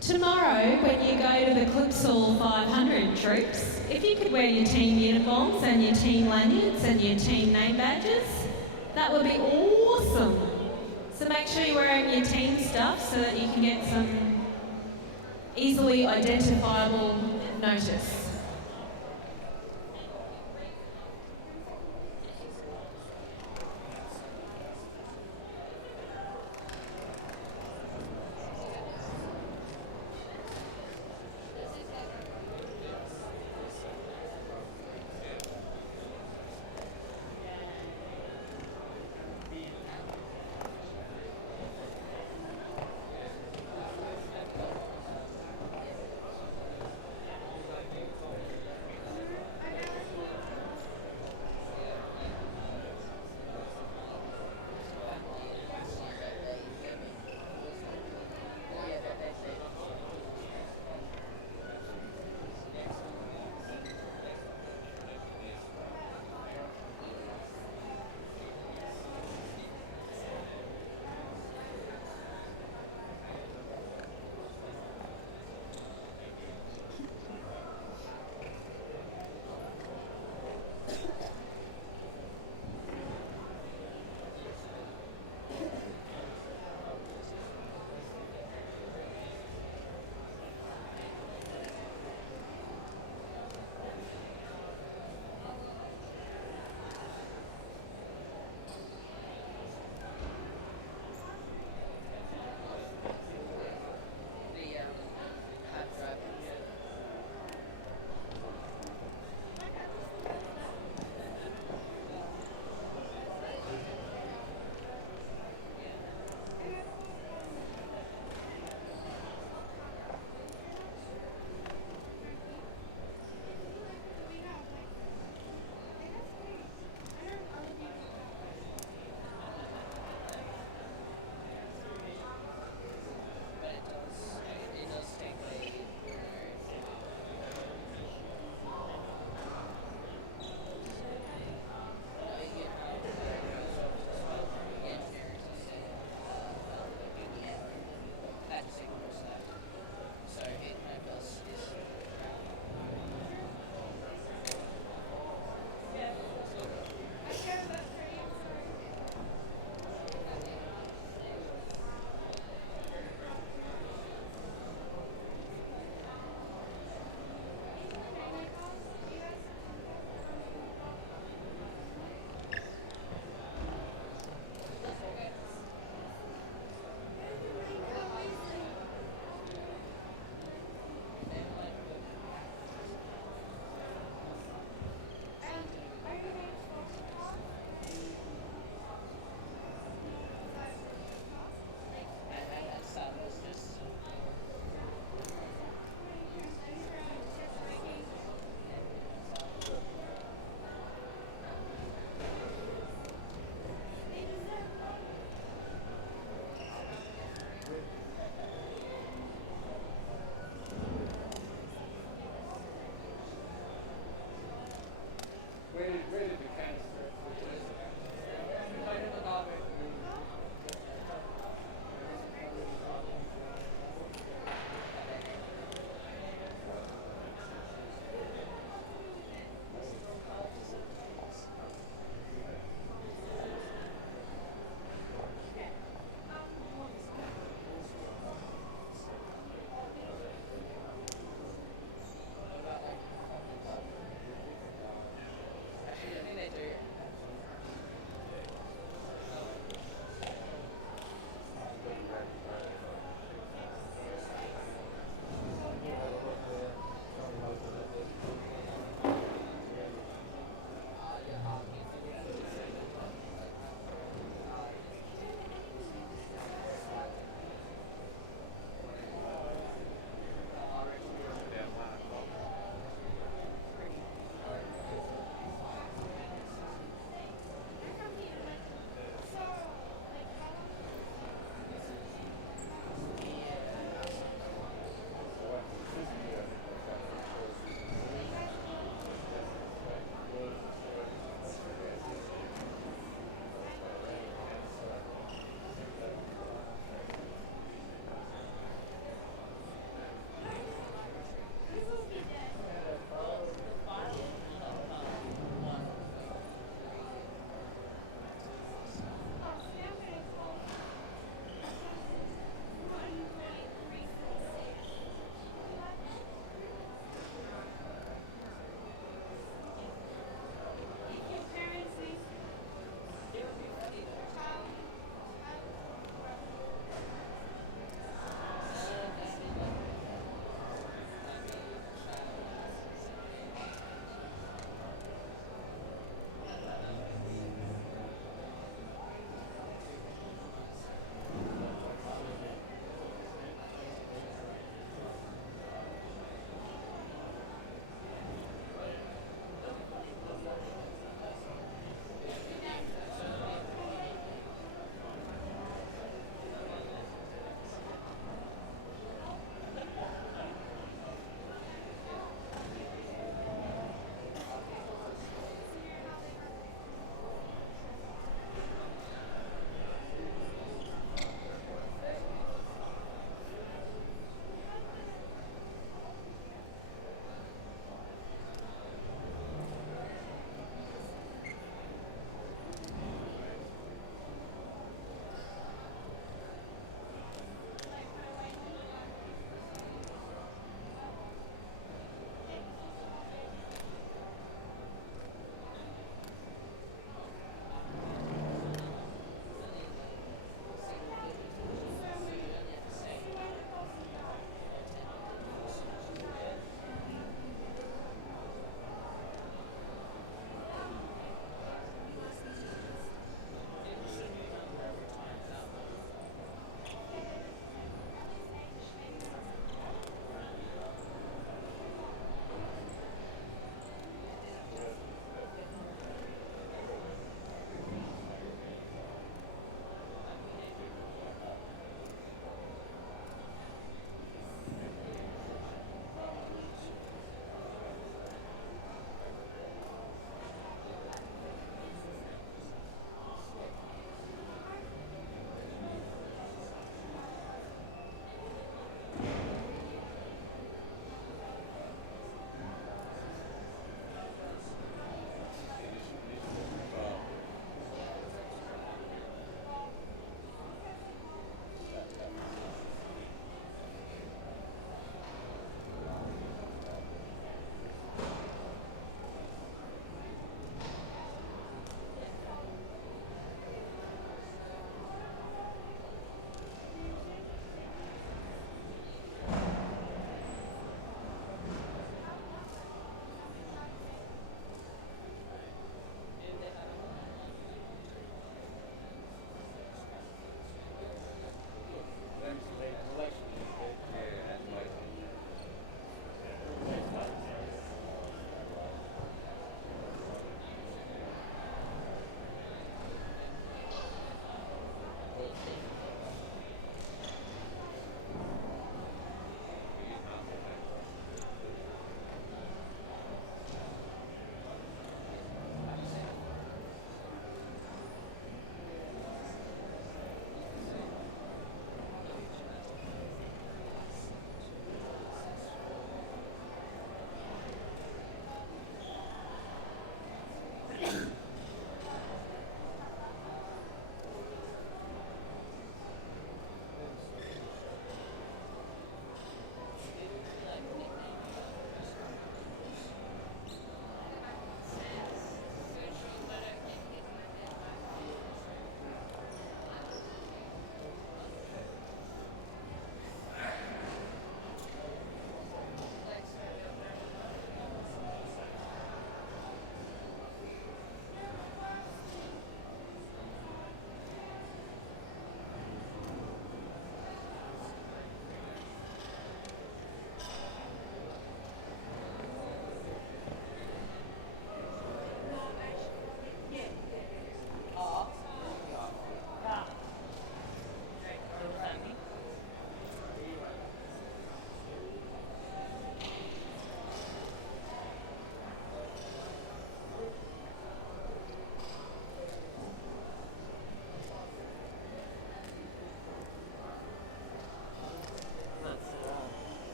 Tomorrow, when you go to the Clipsal 500 troops, if you could wear your team uniforms and your team lanyards and your team name badges, that would be awesome. So make sure you're wearing your team stuff so that you can get some easily identifiable notice.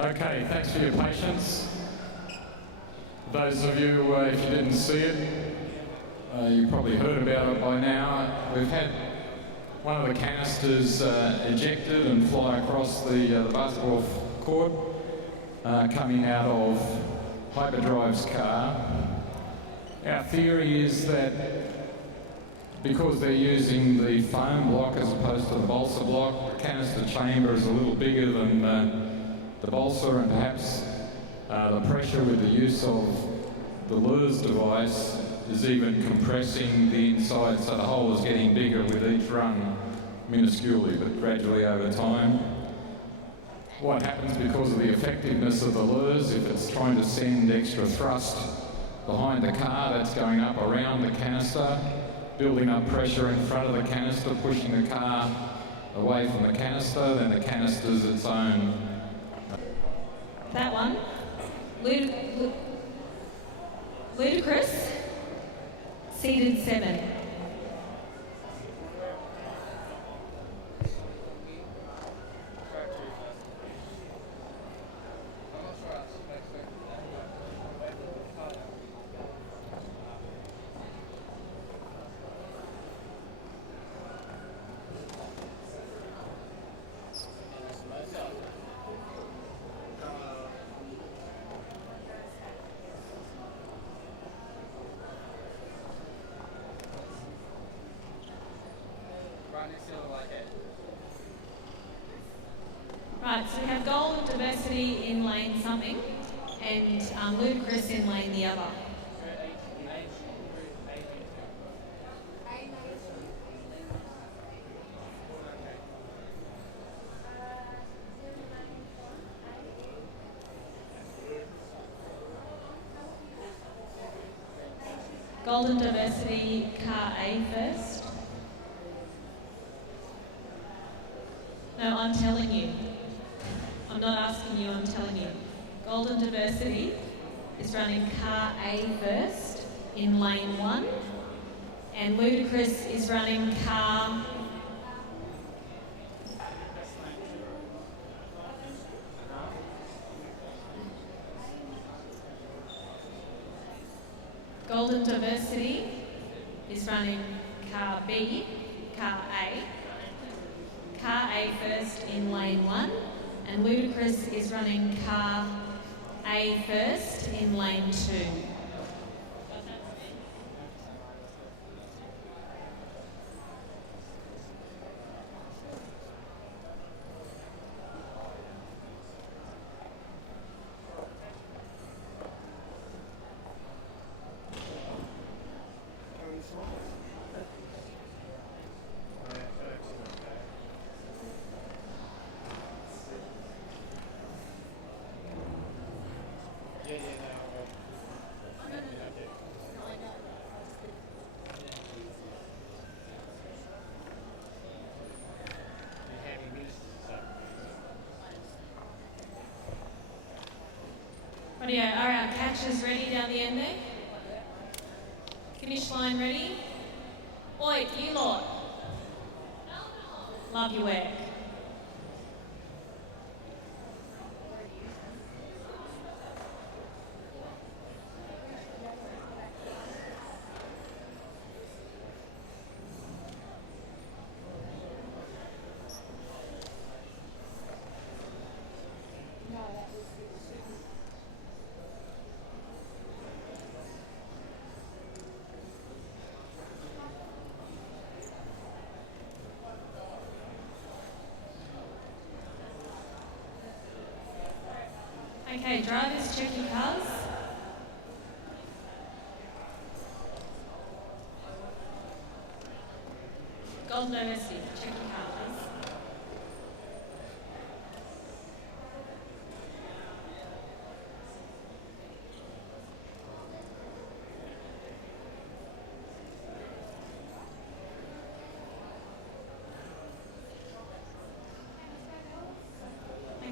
Okay, thanks for your patience. Those of you, if you didn't see it, you probably heard about it by now. We've had one of the canisters ejected and fly across the basketball court, coming out of Hyperdrive's car. Our theory is that because they're using the foam block as opposed to the balsa block, the canister chamber is a little bigger than the balsa, and perhaps the pressure with the use of the lures device is even compressing the inside, so the hole is getting bigger with each run, minusculely, but gradually over time. What happens because of the effectiveness of the lures, if it's trying to send extra thrust behind the car, that's going up around the canister, building up pressure in front of the canister, pushing the car away from the canister, then the canister's its own. That one. Ludicrous, seated 7. Right, so we have Gold Diversity in lane something and Ludicrous in lane the other. Golden Diversity, car A first. No, I'm telling you. I'm not asking you, I'm telling you. Golden Diversity is running car A first in lane 1, and Ludicrous is running car... Golden Diversity is running car B, car A. Car A first in lane 1, and Ludicrous is running car A first in lane 2. Rightio, are our catchers ready down the end there? Finish line ready? Oi, you lot. Love your work. Okay, drivers, check your cars. Golden Diversity, check your car, please.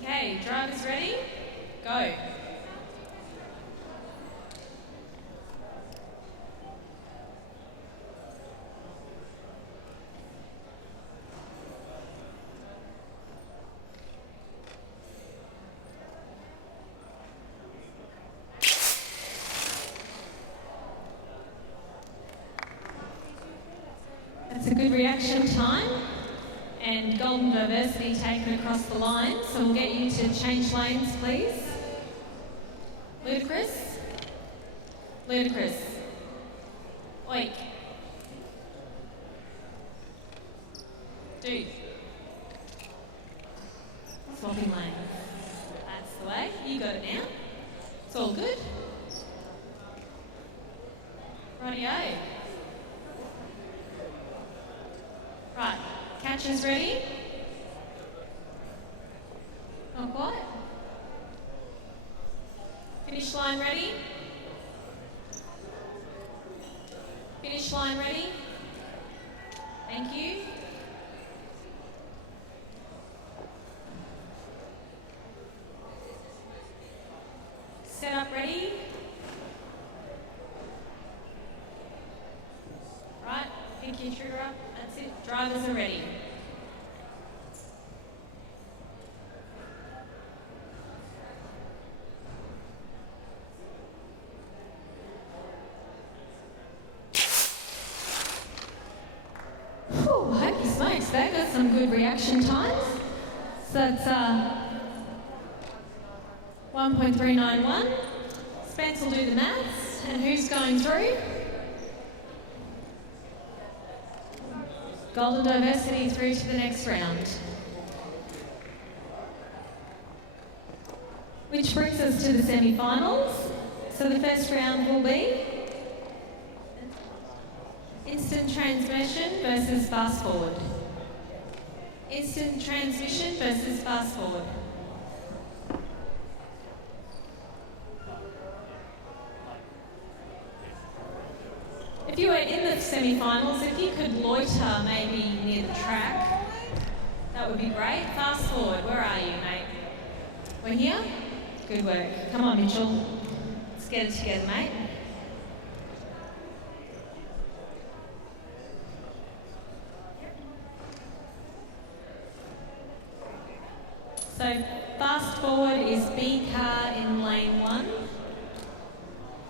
Okay, drivers ready? Go. good reaction time and golden diversity taken across the line. So we'll get you to change lanes, please. Ludicrous. Ludicrous. Oik. Dude. Swapping lanes. That's the way. You got it now. It's all good. Rightio. Right. Catchers ready? Not quite. Finish line ready? Finish line ready? Thank you. Set up ready? Right, pick your trigger up, that's it. Drivers are ready. Whew, holy smokes, they've got some good reaction times. So that's 1.391. Spence will do the maths. And who's going through? Golden diversity through to the next round. Which brings us to the semi-finals. So the first round will be instant transmission versus fast forward. Instant transmission versus fast forward. If you were in the semi-finals, if you could loiter maybe near the track, that would be great. Fast forward, where are you, mate? We're here? Good work. Come on, Mitchell. Let's get it together, mate. So fast forward is B car in lane 1.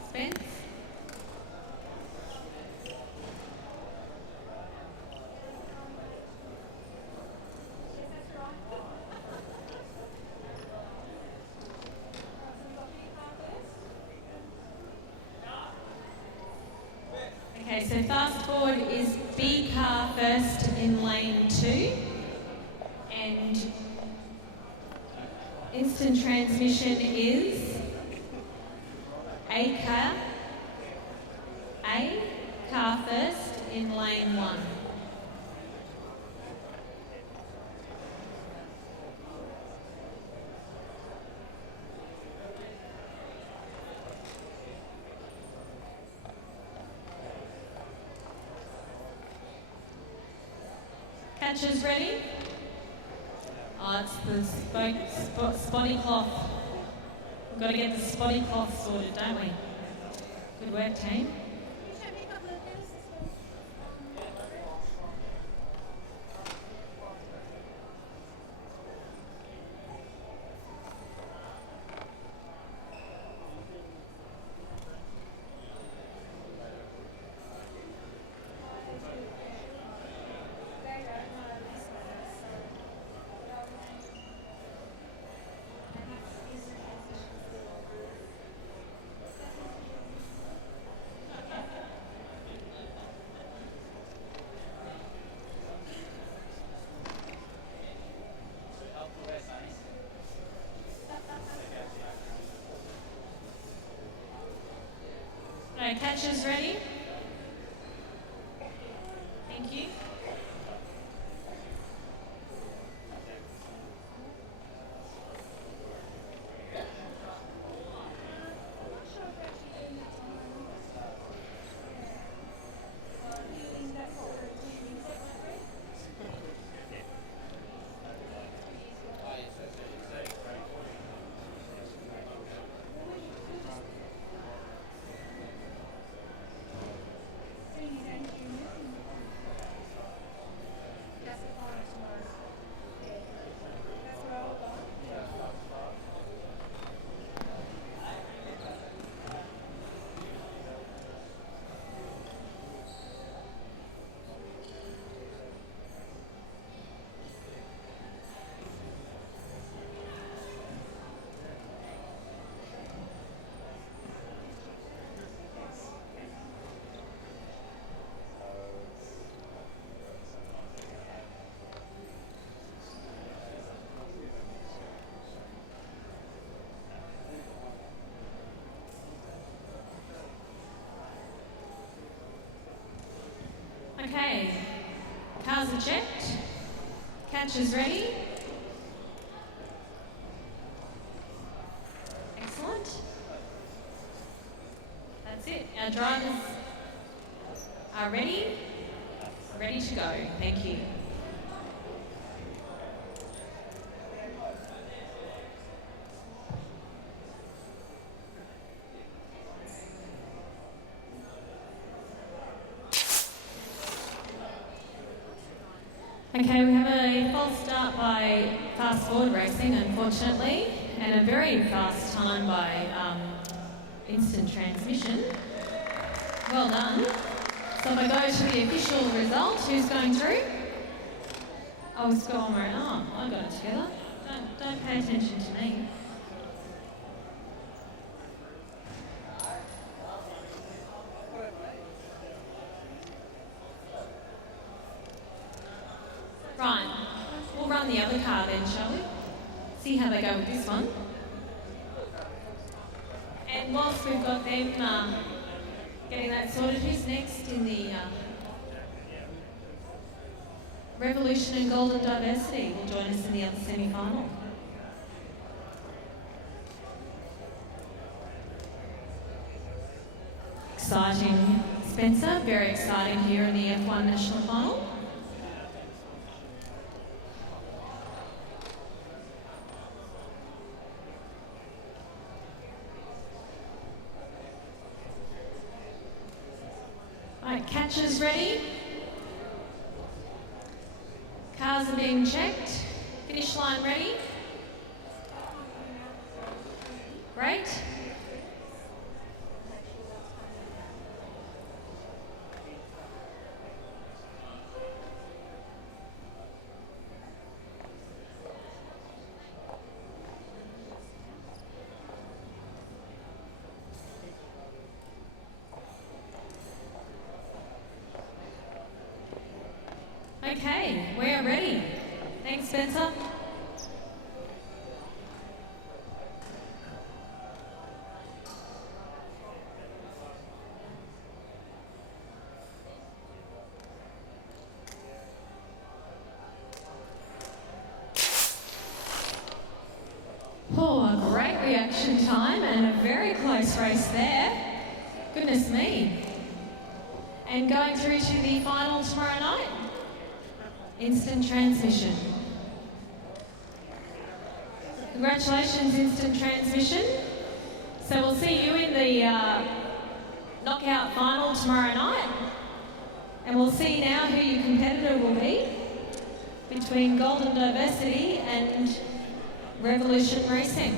Spence? Okay, so fast forward is B car first in lane 2 and instant transmission is A car first in lane 1. Catchers ready? Oh, it's the spotty cloth. We've got to get the spotty cloth sorted, don't we? Good work, team. Okay, catchers ready? Thank you. Okay, cars are checked, catchers ready. Excellent. That's it. Our drivers are ready to go. Thank you. Okay, we have a false start by Fast Forward Racing, unfortunately, and a very fast time by Instant Transmission. Well done. So if I go to the official result, who's going through? Oh, it's gone right. Oh, I got it together. Don't pay attention to me. Right, we'll run the other car then, shall we? See how they go with this one. And whilst we've got them getting that sorted, who's next in the Revolution and Golden Diversity will join us in the other semi-final. Exciting, Spencer, very exciting here in the F1 National Final. Right, catchers ready. Cars are being checked. Finish line ready. Great. Okay, we're ready. Thanks, Spencer. Oh, a great reaction time and a very close race there. Goodness me. And going through to the final tomorrow night. Instant Transmission. Congratulations, Instant Transmission. So we'll see you in the knockout final tomorrow night. And we'll see now who your competitor will be between Golden Diversity and Revolution Racing.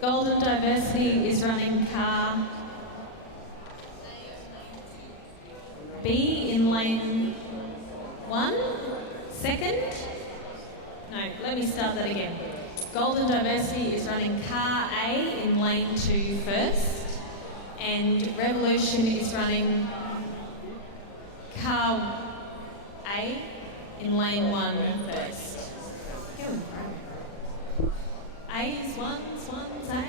Golden Diversity is running car B in lane 1, second. No, let me start that again. Golden Diversity is running car A in lane 2 first, and Revolution is running car A in lane 1 first. A's, ones, A's.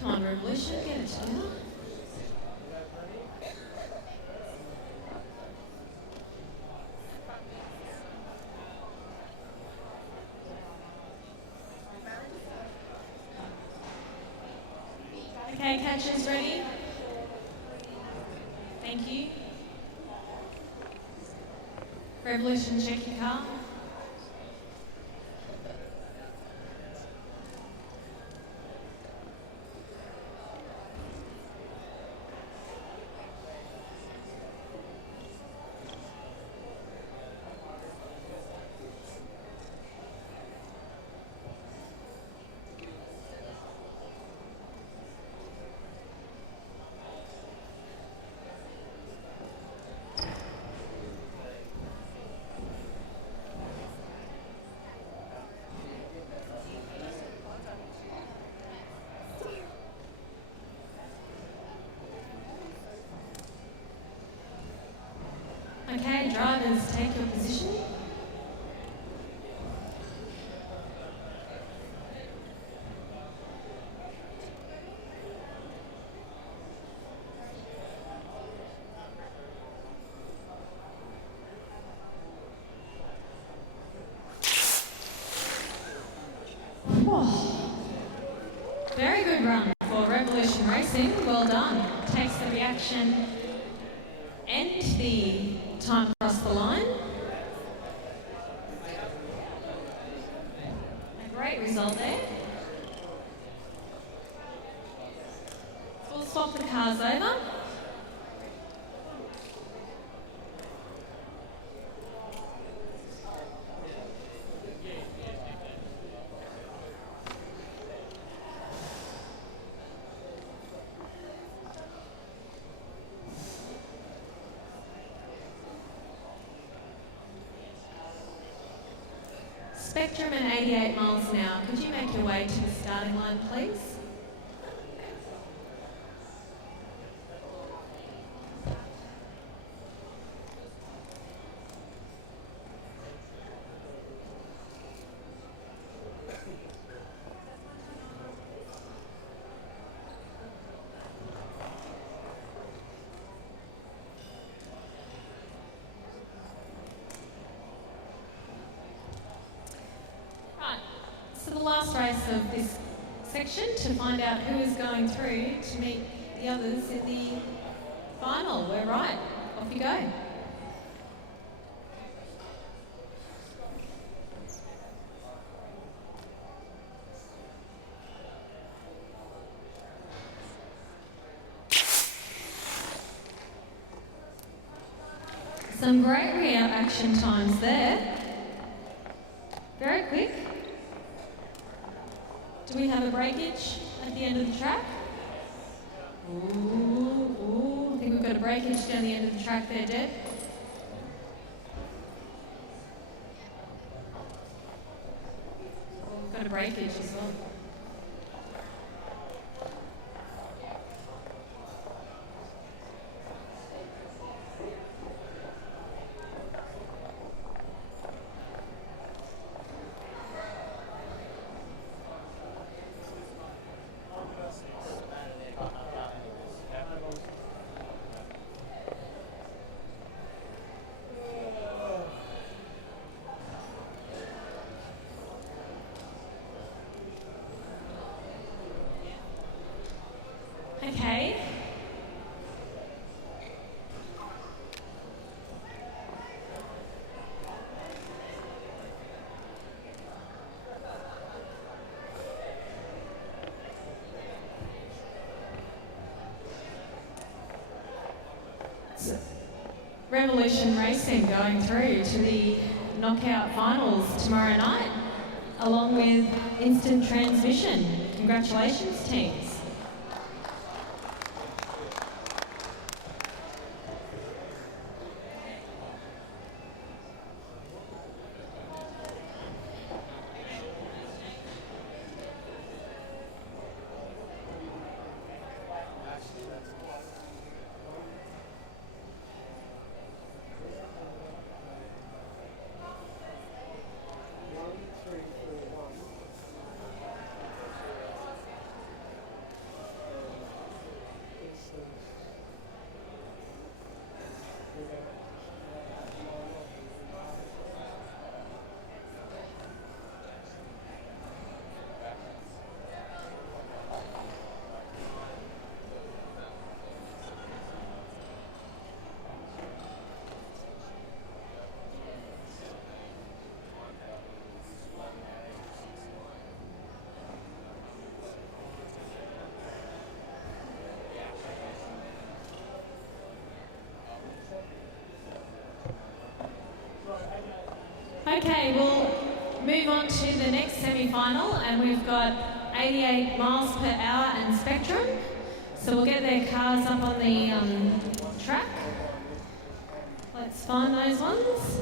Come on, Revolution, get it together. Okay, catchers ready? Thank you. Revolution, check your car. Okay, drivers, take your position. Whoa. Very good run for Revolution Racing. Well done. Takes the reaction and the time across the line. A great result there. We'll swap the cars over. Spectrum at 88 miles an hour. Could you make your way to the starting line, please? So the last race of this section to find out who is going through to meet the others in the final. We're right. Off you go. Some great reaction times there. Very quick. Do we have a breakage at the end of the track? Ooh, I think we've got a breakage down the end of the track there, Deb. We've got a breakage as well. Okay. Revolution Racing going through to the knockout finals tomorrow night, along with instant transmission. Congratulations, teams. Okay, we'll move on to the next semi-final, and we've got 88 miles per hour and Spectrum. So we'll get their cars up on the track. Let's find those ones.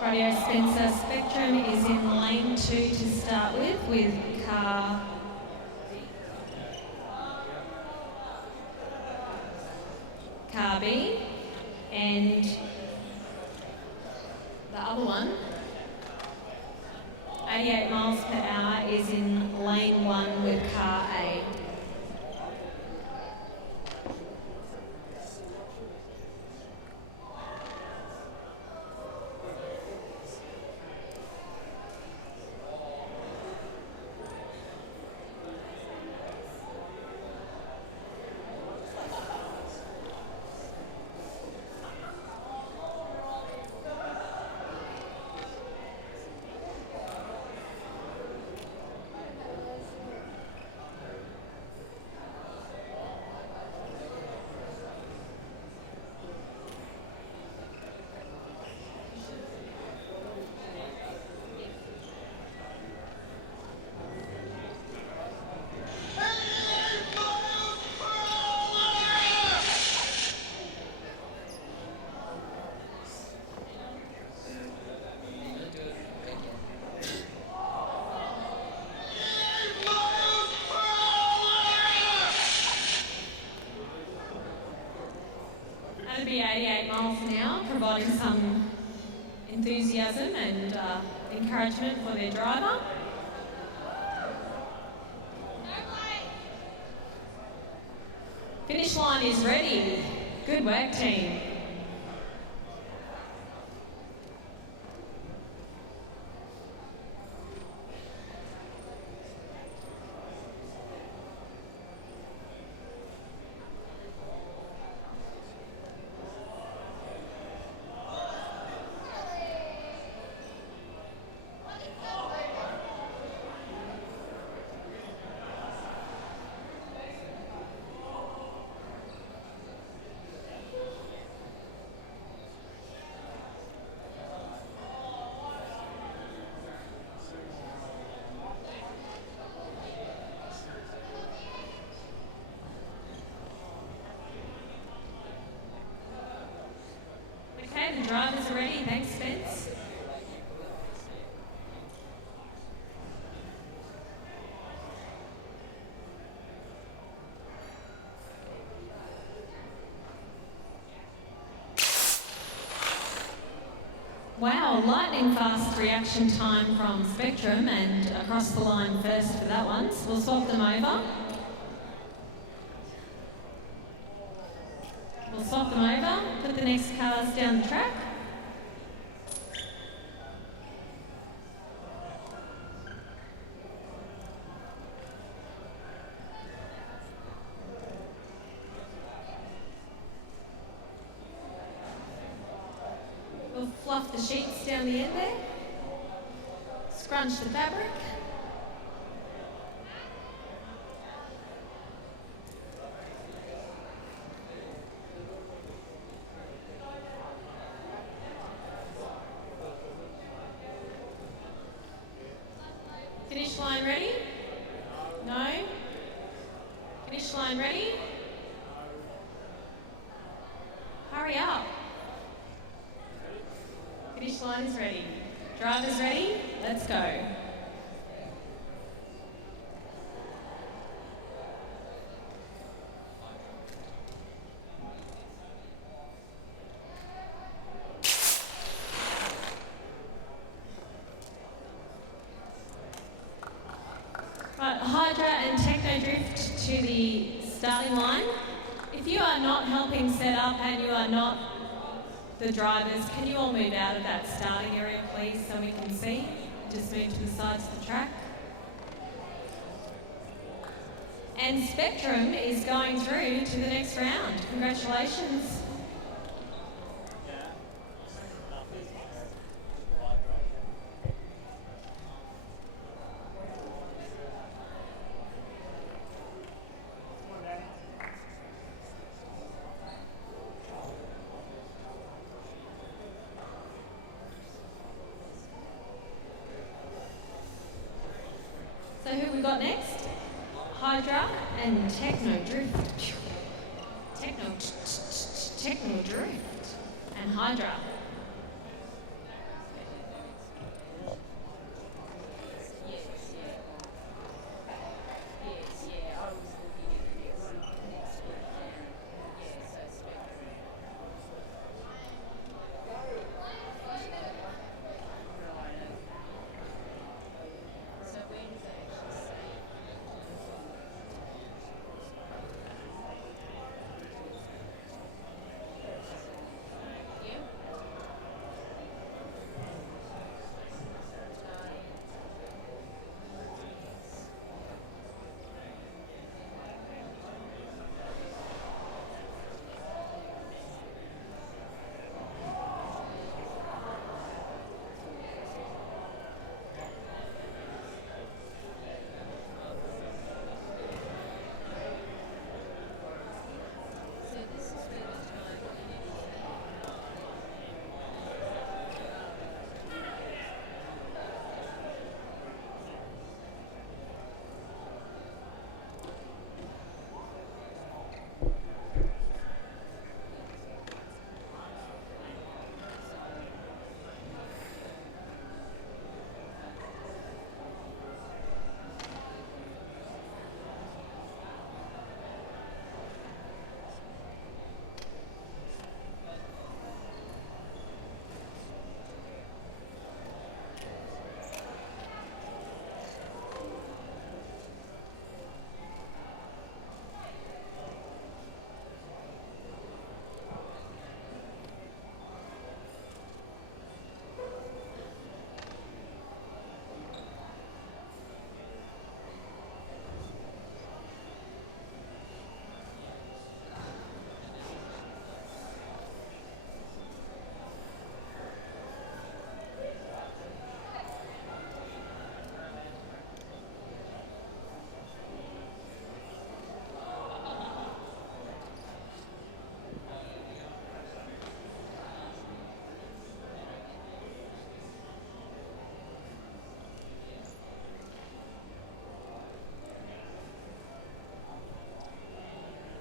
Radio Spencer Spectrum is in lane 2 to start with car B, and the other one, 88 miles per hour, is in lane 1 with car A. box now, providing some enthusiasm and encouragement for their driver. Finish line is ready. Good work, team. Okay, the drivers are ready. Thanks, Spence. Wow, lightning fast reaction time from Spectrum and across the line first for that one. So we'll swap them over. We'll swap them over, put the next cars down the track. We'll fluff the sheets down the end there. Scrunch the fabric. Finish line ready? No? Finish line ready? Hurry up. Finish line is ready. Drivers ready? Let's go. Right, Hydra and Techno Drift to the starting line. If you are not helping set up and you are not the drivers, can you all move out of that starting area, please, so we can see? Just move to the sides of the track. And Spectrum is going through to the next round. Congratulations. So who we got next? Hydra and Techno Drift. Techno Drift and Hydra.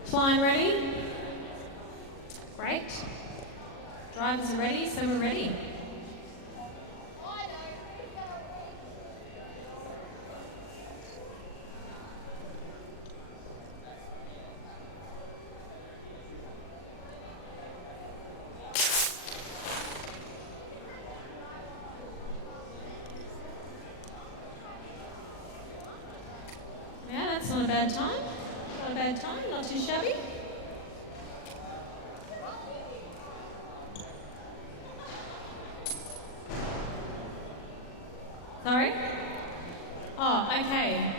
Flying ready? Great. Drivers are ready, so we're ready. Yeah, that's not a bad time. Not a bad time, not too shabby. Sorry? Oh, okay.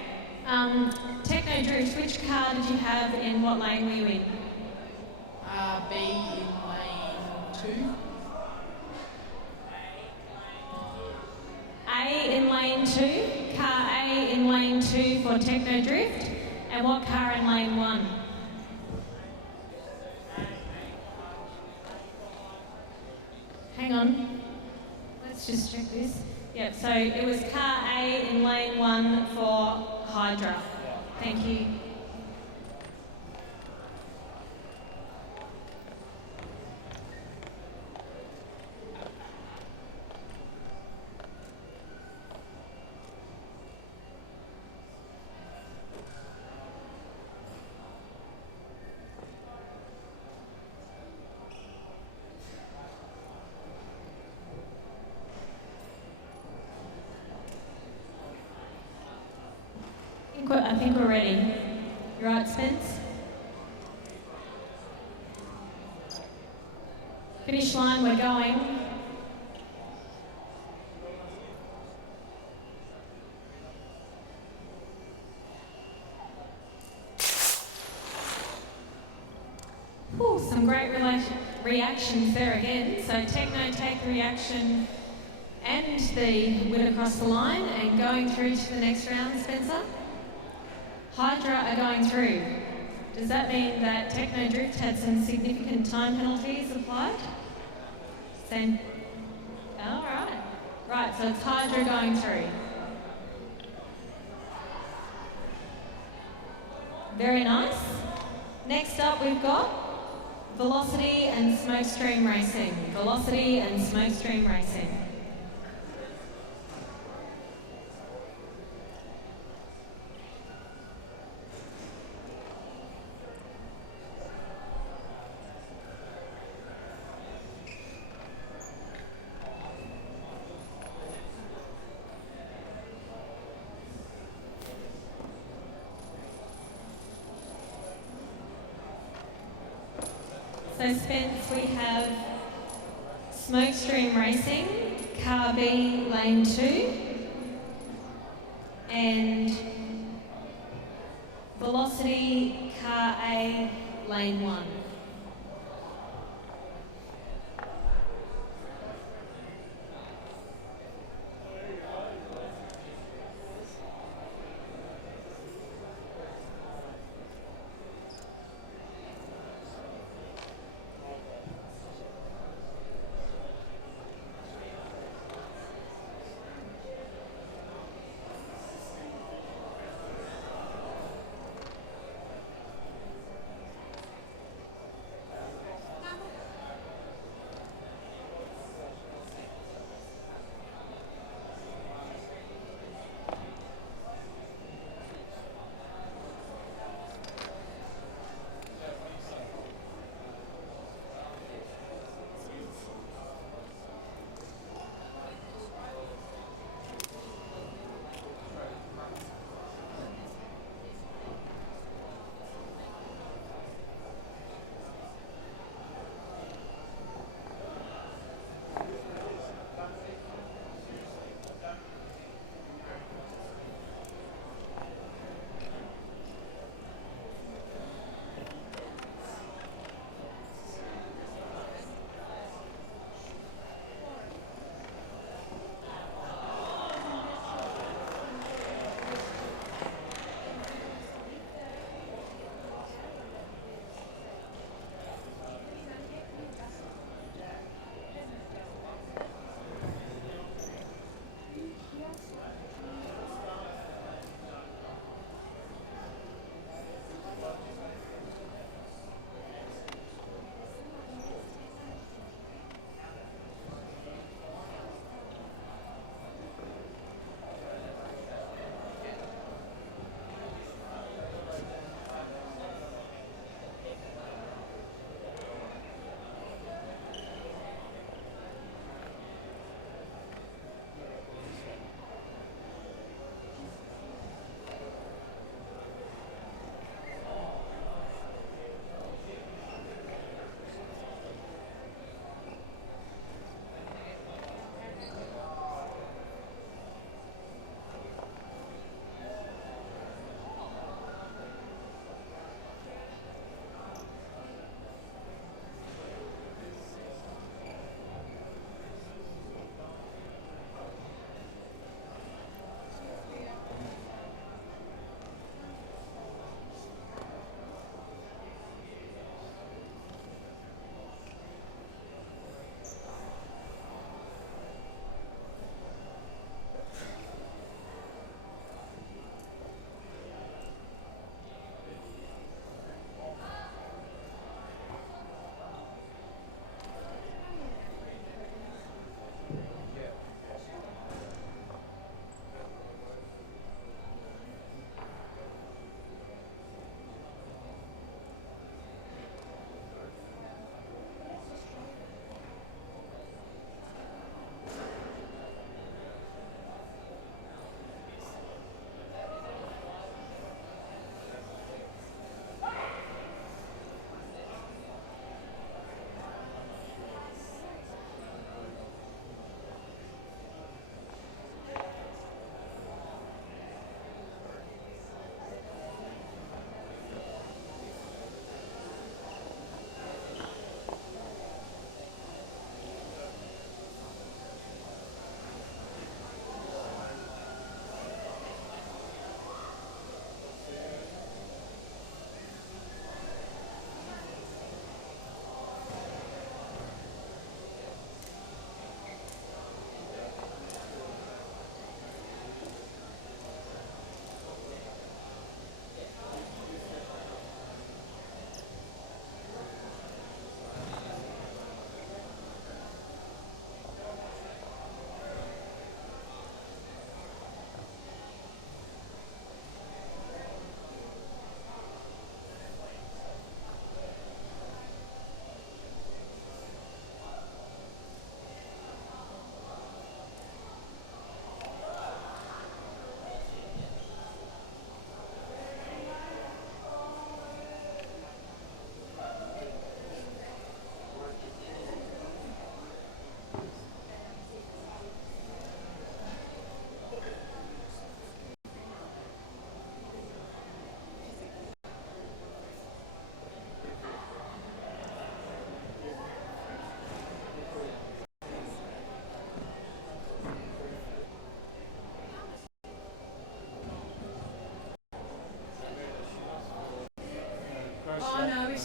Techno Drift, which car did you have in what lane were you in? B in lane 2. A in lane 2, car A in lane 2 for Techno Drift, and what car in lane 1? Hang on, let's just check this. Yep, so it was car A in lane 1 for Hydra. Thank you. I think we're ready. You right, Spence? Finish line, we're going. Ooh, some great reactions there again. So Techno take the reaction and the win across the line and going through to the next round, Spencer. Hydra are going through. Does that mean that Techno Drift had some significant time penalties applied? Same. All right. Right, so it's Hydra going through. Very nice. Next up we've got Velocity and Smokestream Racing. Velocity and Smokestream Racing. So Spence, we have Smokestream Racing, car B, lane 2, and Velocity, car A, lane 1.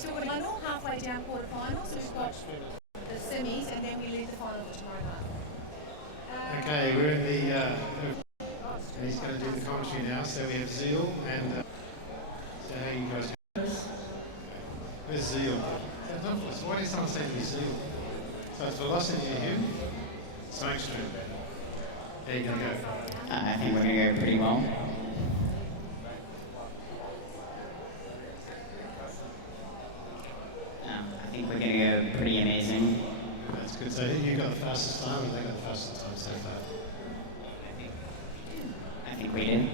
still got a final halfway down quarterfinals. So we've got the semis, and then we leave the final for tomorrow night. Okay, we're in the. And he's going to do the commentary now. So we have Zeal and. So how you guys? Where's Zeal? Why did someone say to me Zeal? So it's velocity to him. Smokestream. How are you going to go? I think we're going to go pretty well. I think we're going to go pretty amazing. That's good. So you got the fastest time, or they got the fastest time so far? I think we did.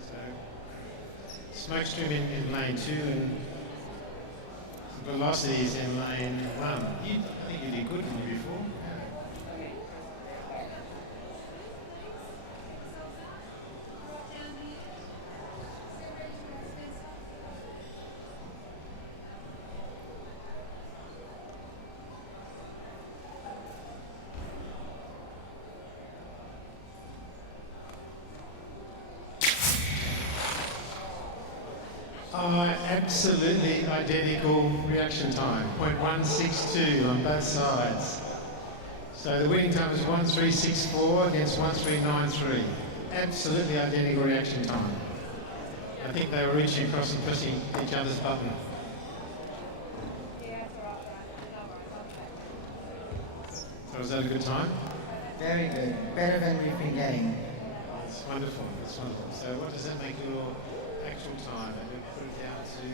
So Smokestream in lane 2 and Velocity is in lane 1. I think you did good from before. Absolutely identical reaction time, 0.162 on both sides. So the winning time is 1364 against 1393. Absolutely identical reaction time. I think they were reaching across and pressing each other's button. So was that a good time? Very good. Better than we've been getting. That's wonderful. That's wonderful. So what does that make your actual time? And we put it down to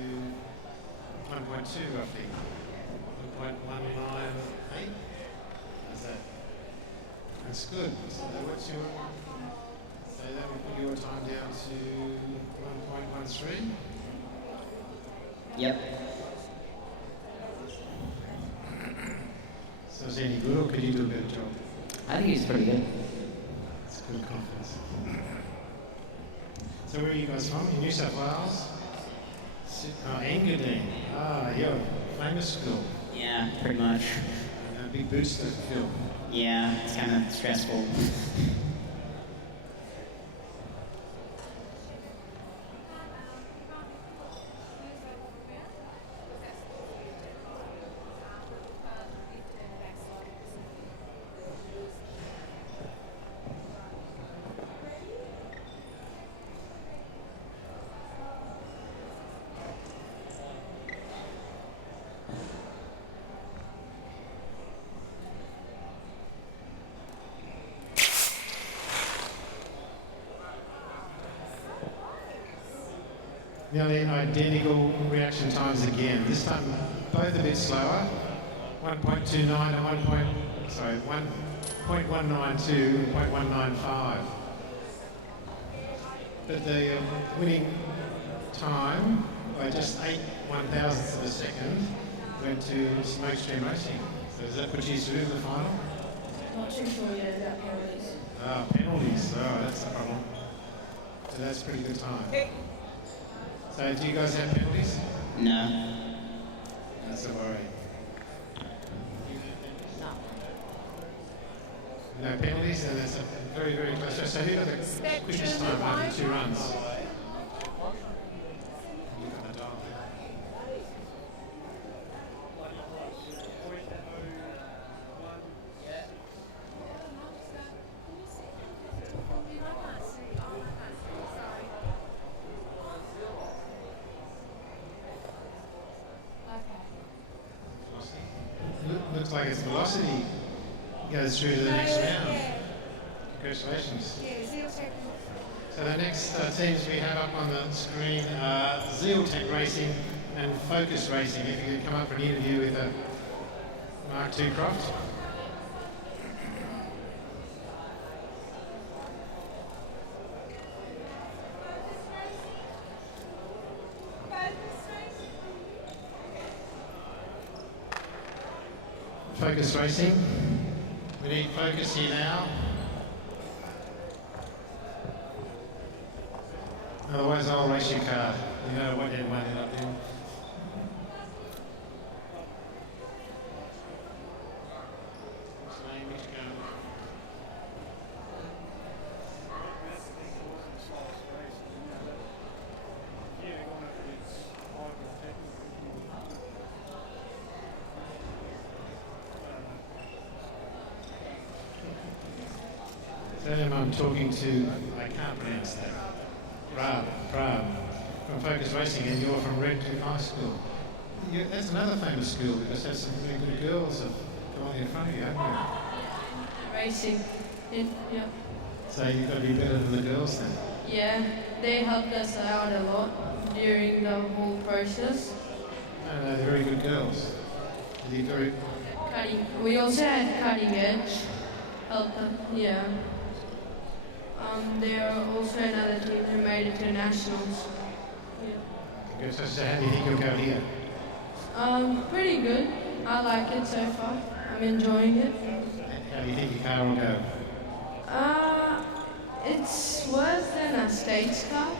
1.2 roughly. 1.198. How's that? That's good. So what's your? So that would put your time down to 1.13. Yep. So is he any good, or could you do a better job? I think he's pretty good. That's good confidence. So where are you guys from? In New South Wales? Engadine. You're famous school. Yeah, pretty much. Big boots to fill. Yeah, it's kind of stressful. Nearly identical reaction times again. This time both a bit slower. 1.29 and 1.192 and 0.195. But the winning time by just 8/1000ths of a second went to Smokestream Racing. So does that put you through to the final? Not too sure yet about penalties. Penalties. That's the problem. So that's a pretty good time. So do you guys have penalties? No. That's a worry. No penalties, and that's a very, very close. So who got the quickest time after 2 runs? Looks like it's Velocity goes through to the next round. Congratulations. So the next teams we have up on the screen are Zeal Tech Racing and Focus Racing. If you could come up for an interview with Mark Croft. Focus Racing. We need focus here now. Otherwise I'll race your car. You know what you might end up doing. Tell him I'm talking to, I can't pronounce that, Prav from Focus Racing, and you're from Redcliffe High School. That's another famous school because there's some really good girls have gone in front of you, haven't you? Racing. Yeah. So you've got to be better than the girls then? Yeah, they helped us out a lot during the whole process. No, they're very good girls. We also had Cutting Edge help them, yeah. There are also another team who made it to nationals. Yeah. Good. So how do you think you'll go here? Pretty good. I like it so far. I'm enjoying it. How do you think your car will go? It's worse than a States car.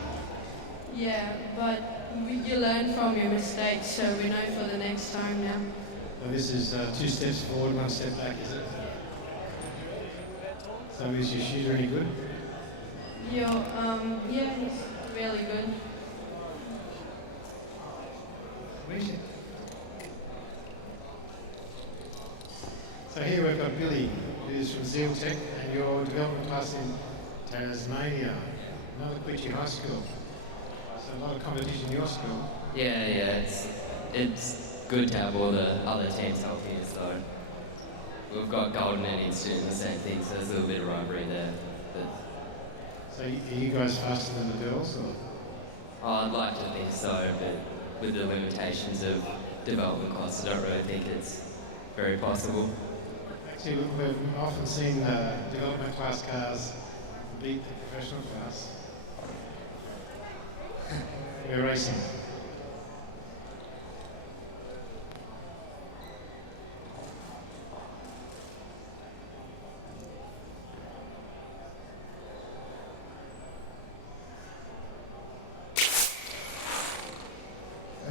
Yeah, but you learn from your mistakes, so we know for the next time now. So this is 2 steps forward, 1 step back, is it? So is your shooter any good? Yeah, he's really good. So here we've got Billy, who's from Zeal Tech, and your development class in Tasmania, another Quitchy High School. So a lot of competition in your school. Yeah, it's good to have all the other teams help here, so we've got Golden and Institute in the same thing, so there's a little bit of rivalry there. But so are you guys faster than the girls, or? I'd like to think so, but with the limitations of development costs, I don't really think it's very possible. Actually, we've often seen development class cars beat the professional class. We're racing.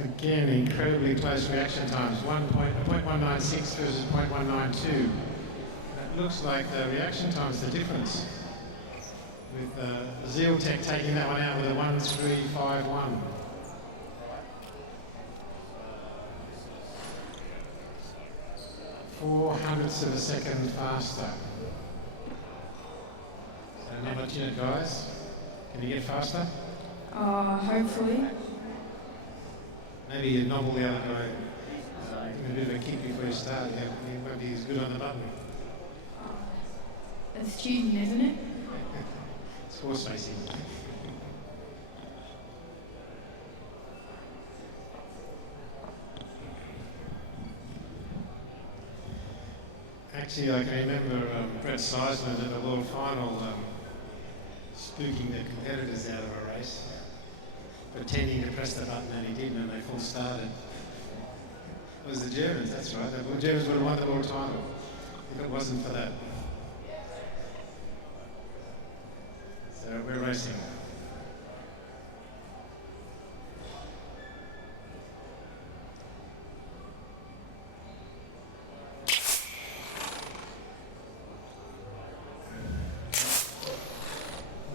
Again, incredibly close reaction times, 0.196 versus 0.192. That looks like the reaction time's the difference, with Zeal Tech taking that one out with a 1.351. Four hundredths of a second faster. So not much in it, guys. Can you get faster? Hopefully. Maybe you nobble the other guy, give him a bit of a kick before you start. He won't be as good on the button. That's cheating, isn't it? It's horse racing. Actually, I can remember Brett Seisman at the World Final spooking the competitors out of a race, pretending to press the button, and he didn't, and they full started. It was the Germans, that's right. The Germans would have won the world title if it wasn't for that. So we're racing.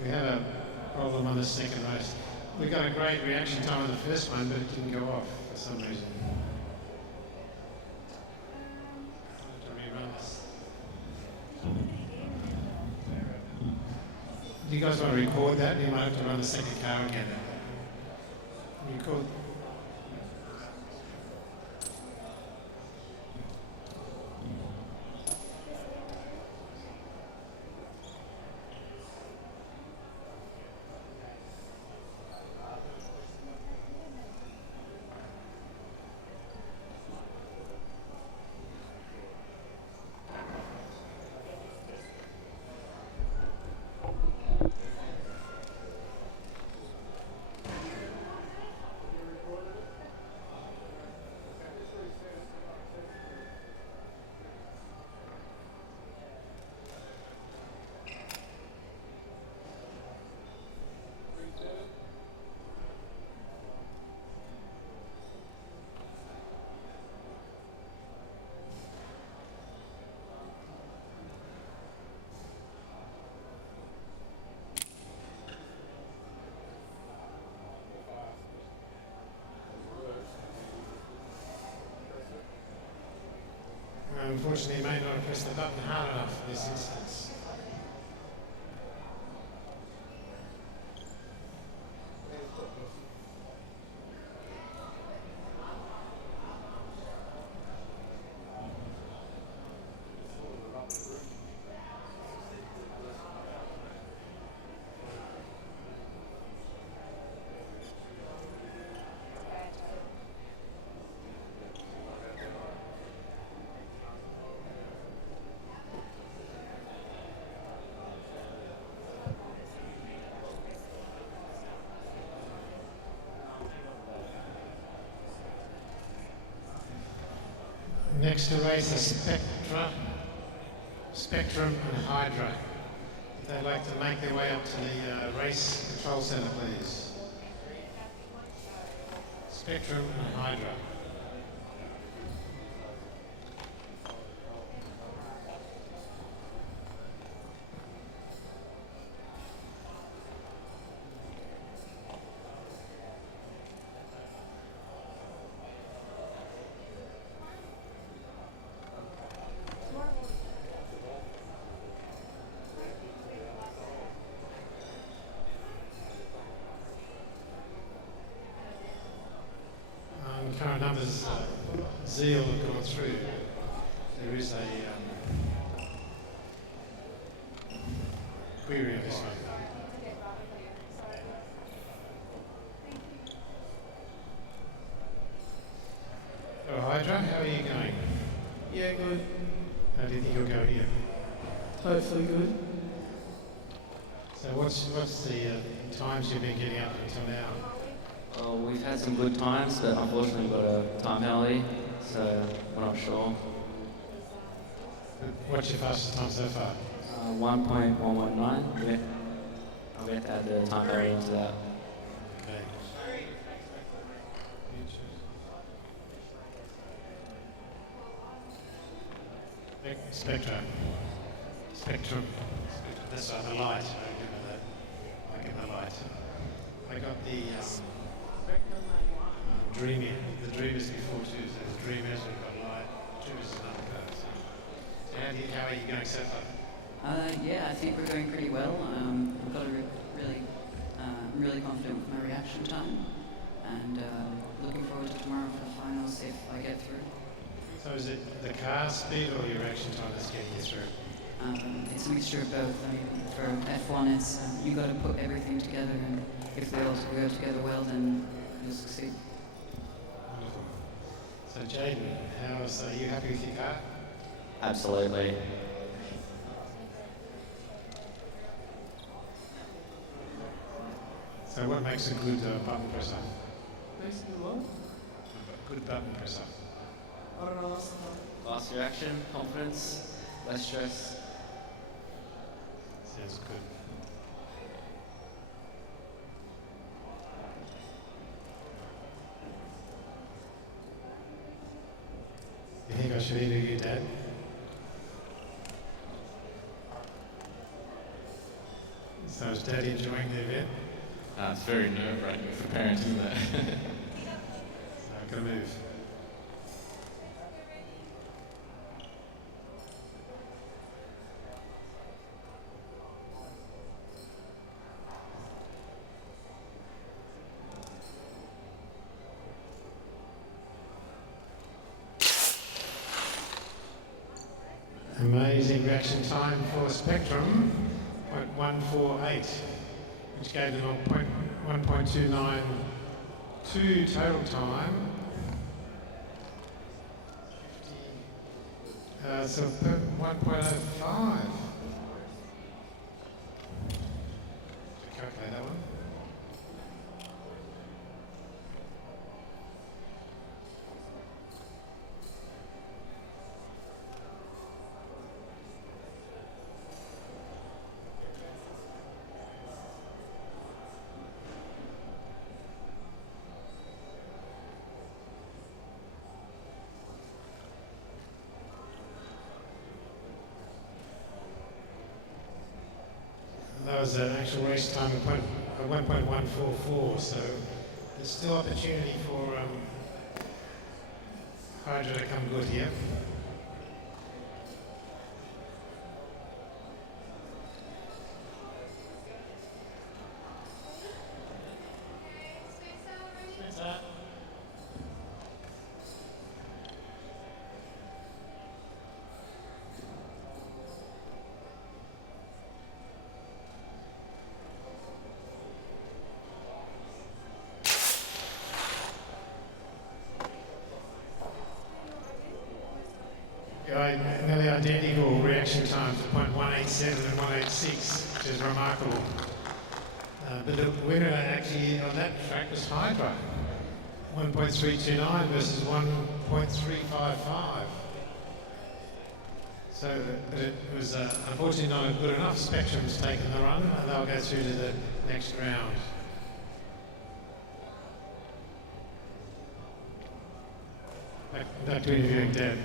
We had a problem on the second race. We got a great reaction time on the first one, but it didn't go off for some reason. Do you guys want to record that? You might have to run the second car again. Record. Unfortunately, may not have pressed the button hard enough for this instance. next to race are Spectrum and Hydra. If they'd like to make their way up to the race control centre, please. Spectrum and Hydra. Current numbers, Zeal have gone through. There is a query on this one. Oh, Hydra, how are you going? Yeah, good. How do you think you'll go here? Hopefully good. So what's the times you've been getting up until now? Oh, we've had some good times, but unfortunately we've got a time penalty, so we're not sure. What's your fastest time so far? 1.119. We have to add the time penalty into that. Okay. Spectrum. That's the light. I give the light. I got the Dreamy. The Dreamers before too. So there's Dreamers, we've got light. Dreamers is another card. So how are you going so far? Yeah, I think we're going pretty well. I've got I'm really confident with my reaction time, and looking forward to tomorrow for the finals if I get through. So is it the car speed or your reaction time that's getting you through? It's a mixture of both. I mean, for F1, it's you got to put everything together, and if they all go together well, then you'll succeed. Wonderful. So Jaden, are you happy with your car? Absolutely. So what makes a good button presser? Makes it what? A good button presser. I don't know. Fast reaction, confidence, less stress. Sounds good. You think I should interview you, Dad? So is Dad enjoying the event? It's very nerve-wracking for parents, isn't it? So I've got to move. Amazing reaction time for Spectrum, 0.148, which gave them a 1.292 total time. So 1.05. Calculate that one. That was an actual race time of 1.144, so there's still opportunity for Hydra to come good here. Nearly identical reaction times of 0.187 and 186, which is remarkable. But the winner actually on that track was Hydra, 1.329 versus 1.355. So it was unfortunately not good enough. Spectrum's taken the run, and they'll go through to the next round. Back to interviewing Deb.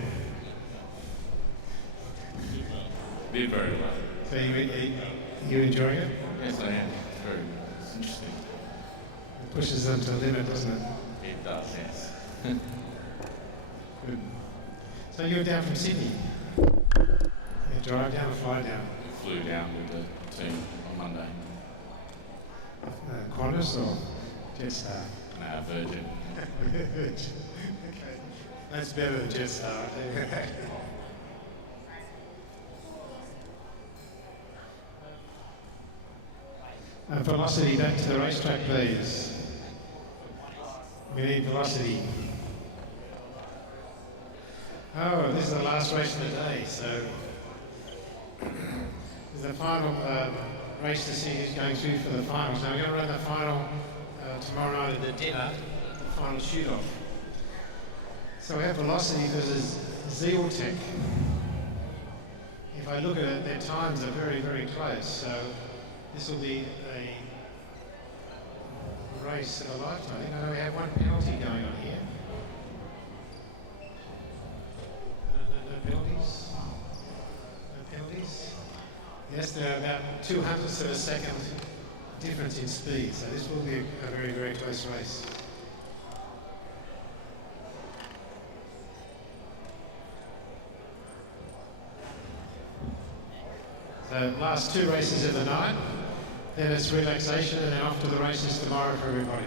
Did very well. So you enjoying it? Yes, I am. It's interesting. It pushes them to the limit, doesn't it? It does, yes. Good. So you're down from Sydney? You drive down or fly down? Flew down with the team on Monday. Qantas or Jetstar? Nah, Virgin. Virgin. Okay. That's better than Jetstar. Velocity back to the racetrack, please. We need velocity. Oh, this is the last race of the day, so this is the final race to see who's going through for the finals. Now we're going to run the final tomorrow night at the dinner, the final shoot-off. So we have velocity versus Zealtech. If I look at it, their times are very, very close. So this will be a race of a lifetime. I think I know we have one penalty going on here. No penalties? No penalties? Yes, there are about 0.02 of a second difference in speed. So this will be a very, very close race. So last two races of the night, then it's relaxation and then off to the races tomorrow for everybody.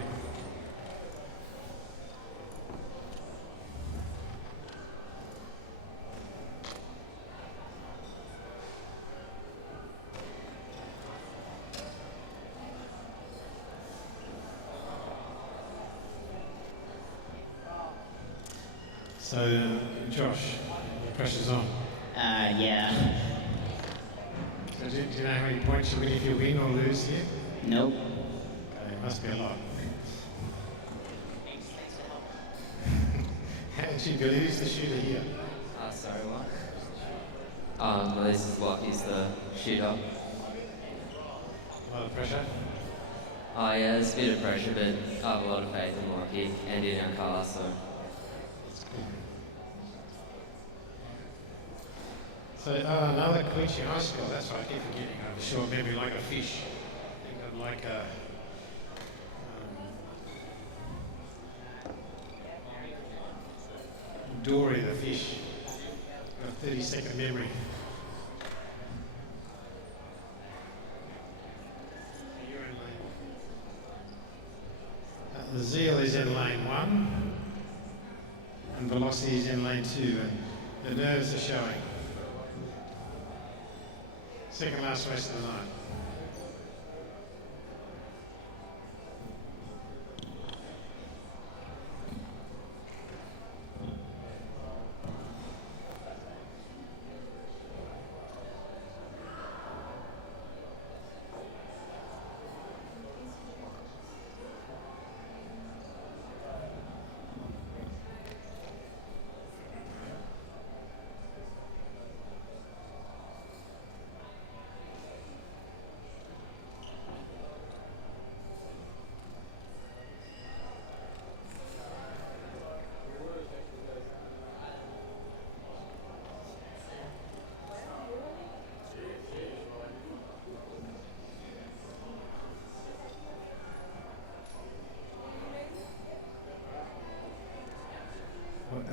So, Josh, the pressure's on. Yeah. So do you know how many points you win if you win or lose here? Nope. Okay, it must be a lot. How did you believe he's the shooter here? Sorry, what? Well, this is Lockie's the shooter. A lot of pressure? Oh yeah, there's a bit of pressure, but I have a lot of faith in Lockie and in our car, so. So another Queensland High School, that's right, I keep forgetting. I'm sure maybe like a fish. I think I'd like a Dory the fish. Got a 30-second memory. You're in lane. The Zeal is in lane 1 and Velocity is in lane 2 and the nerves are showing. Second last race of the night.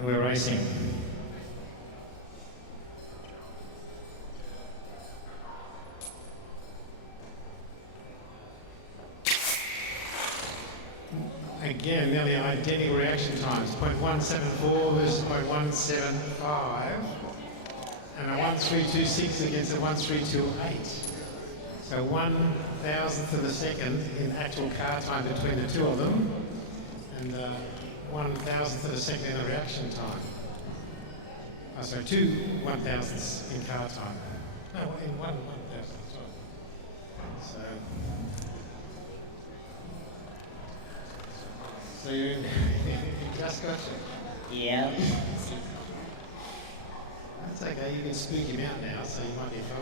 We're racing. Again, nearly identical reaction times. 0.174 versus 0.175. And a 1.326 against a 1.328. So 1,000th of a second in actual car time between the two of them. And 1,000th of a second in the reaction time. Oh, sorry, 2 1,000ths in car time. No, in 1 1,000th, sorry. So you're in, you just got it? Yeah. That's That's okay, you can spook him out now, so you might be 5.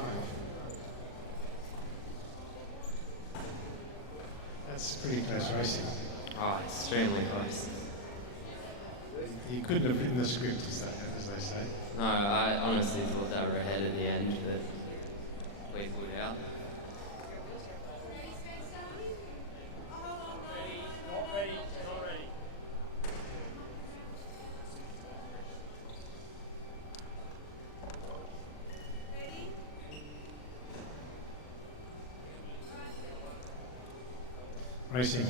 That's pretty close racing. Oh, extremely close. You couldn't have written the script, as they say. No, I honestly thought they were ahead at the end, but we pulled out. Racing.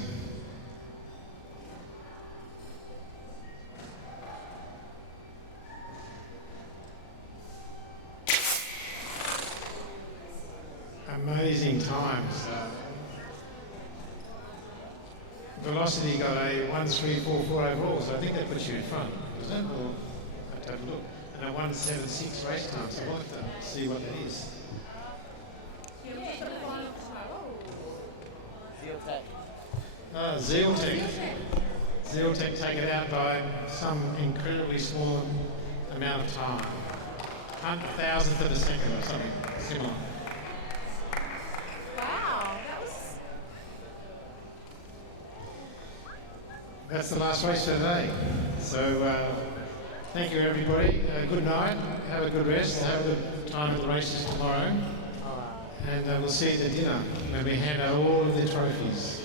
Amazing times. Velocity got a 1:3.44 overall, so I think that puts you in front, does it? Or I have to have a look. And a 1:76 race time, so I'll have to see what that is. Zealtech. Zealtech take it out by some incredibly small amount of time. 100,000th of a second or something similar. Wow, that was... That's the last race for today. So thank you everybody. Good night. Have a good rest. Have a good time at the races tomorrow. And we'll see you at dinner when we hand out all of the trophies.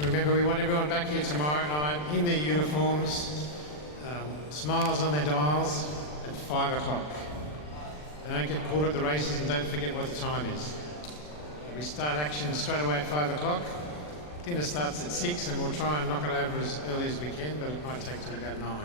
Remember, we want everyone back here tomorrow night in their uniforms, smiles on their dials at 5 o'clock. And don't get caught at the races and don't forget what the time is. We start action straight away at 5 o'clock. Dinner starts at 6 and we'll try and knock it over as early as we can, but it might take till about 9.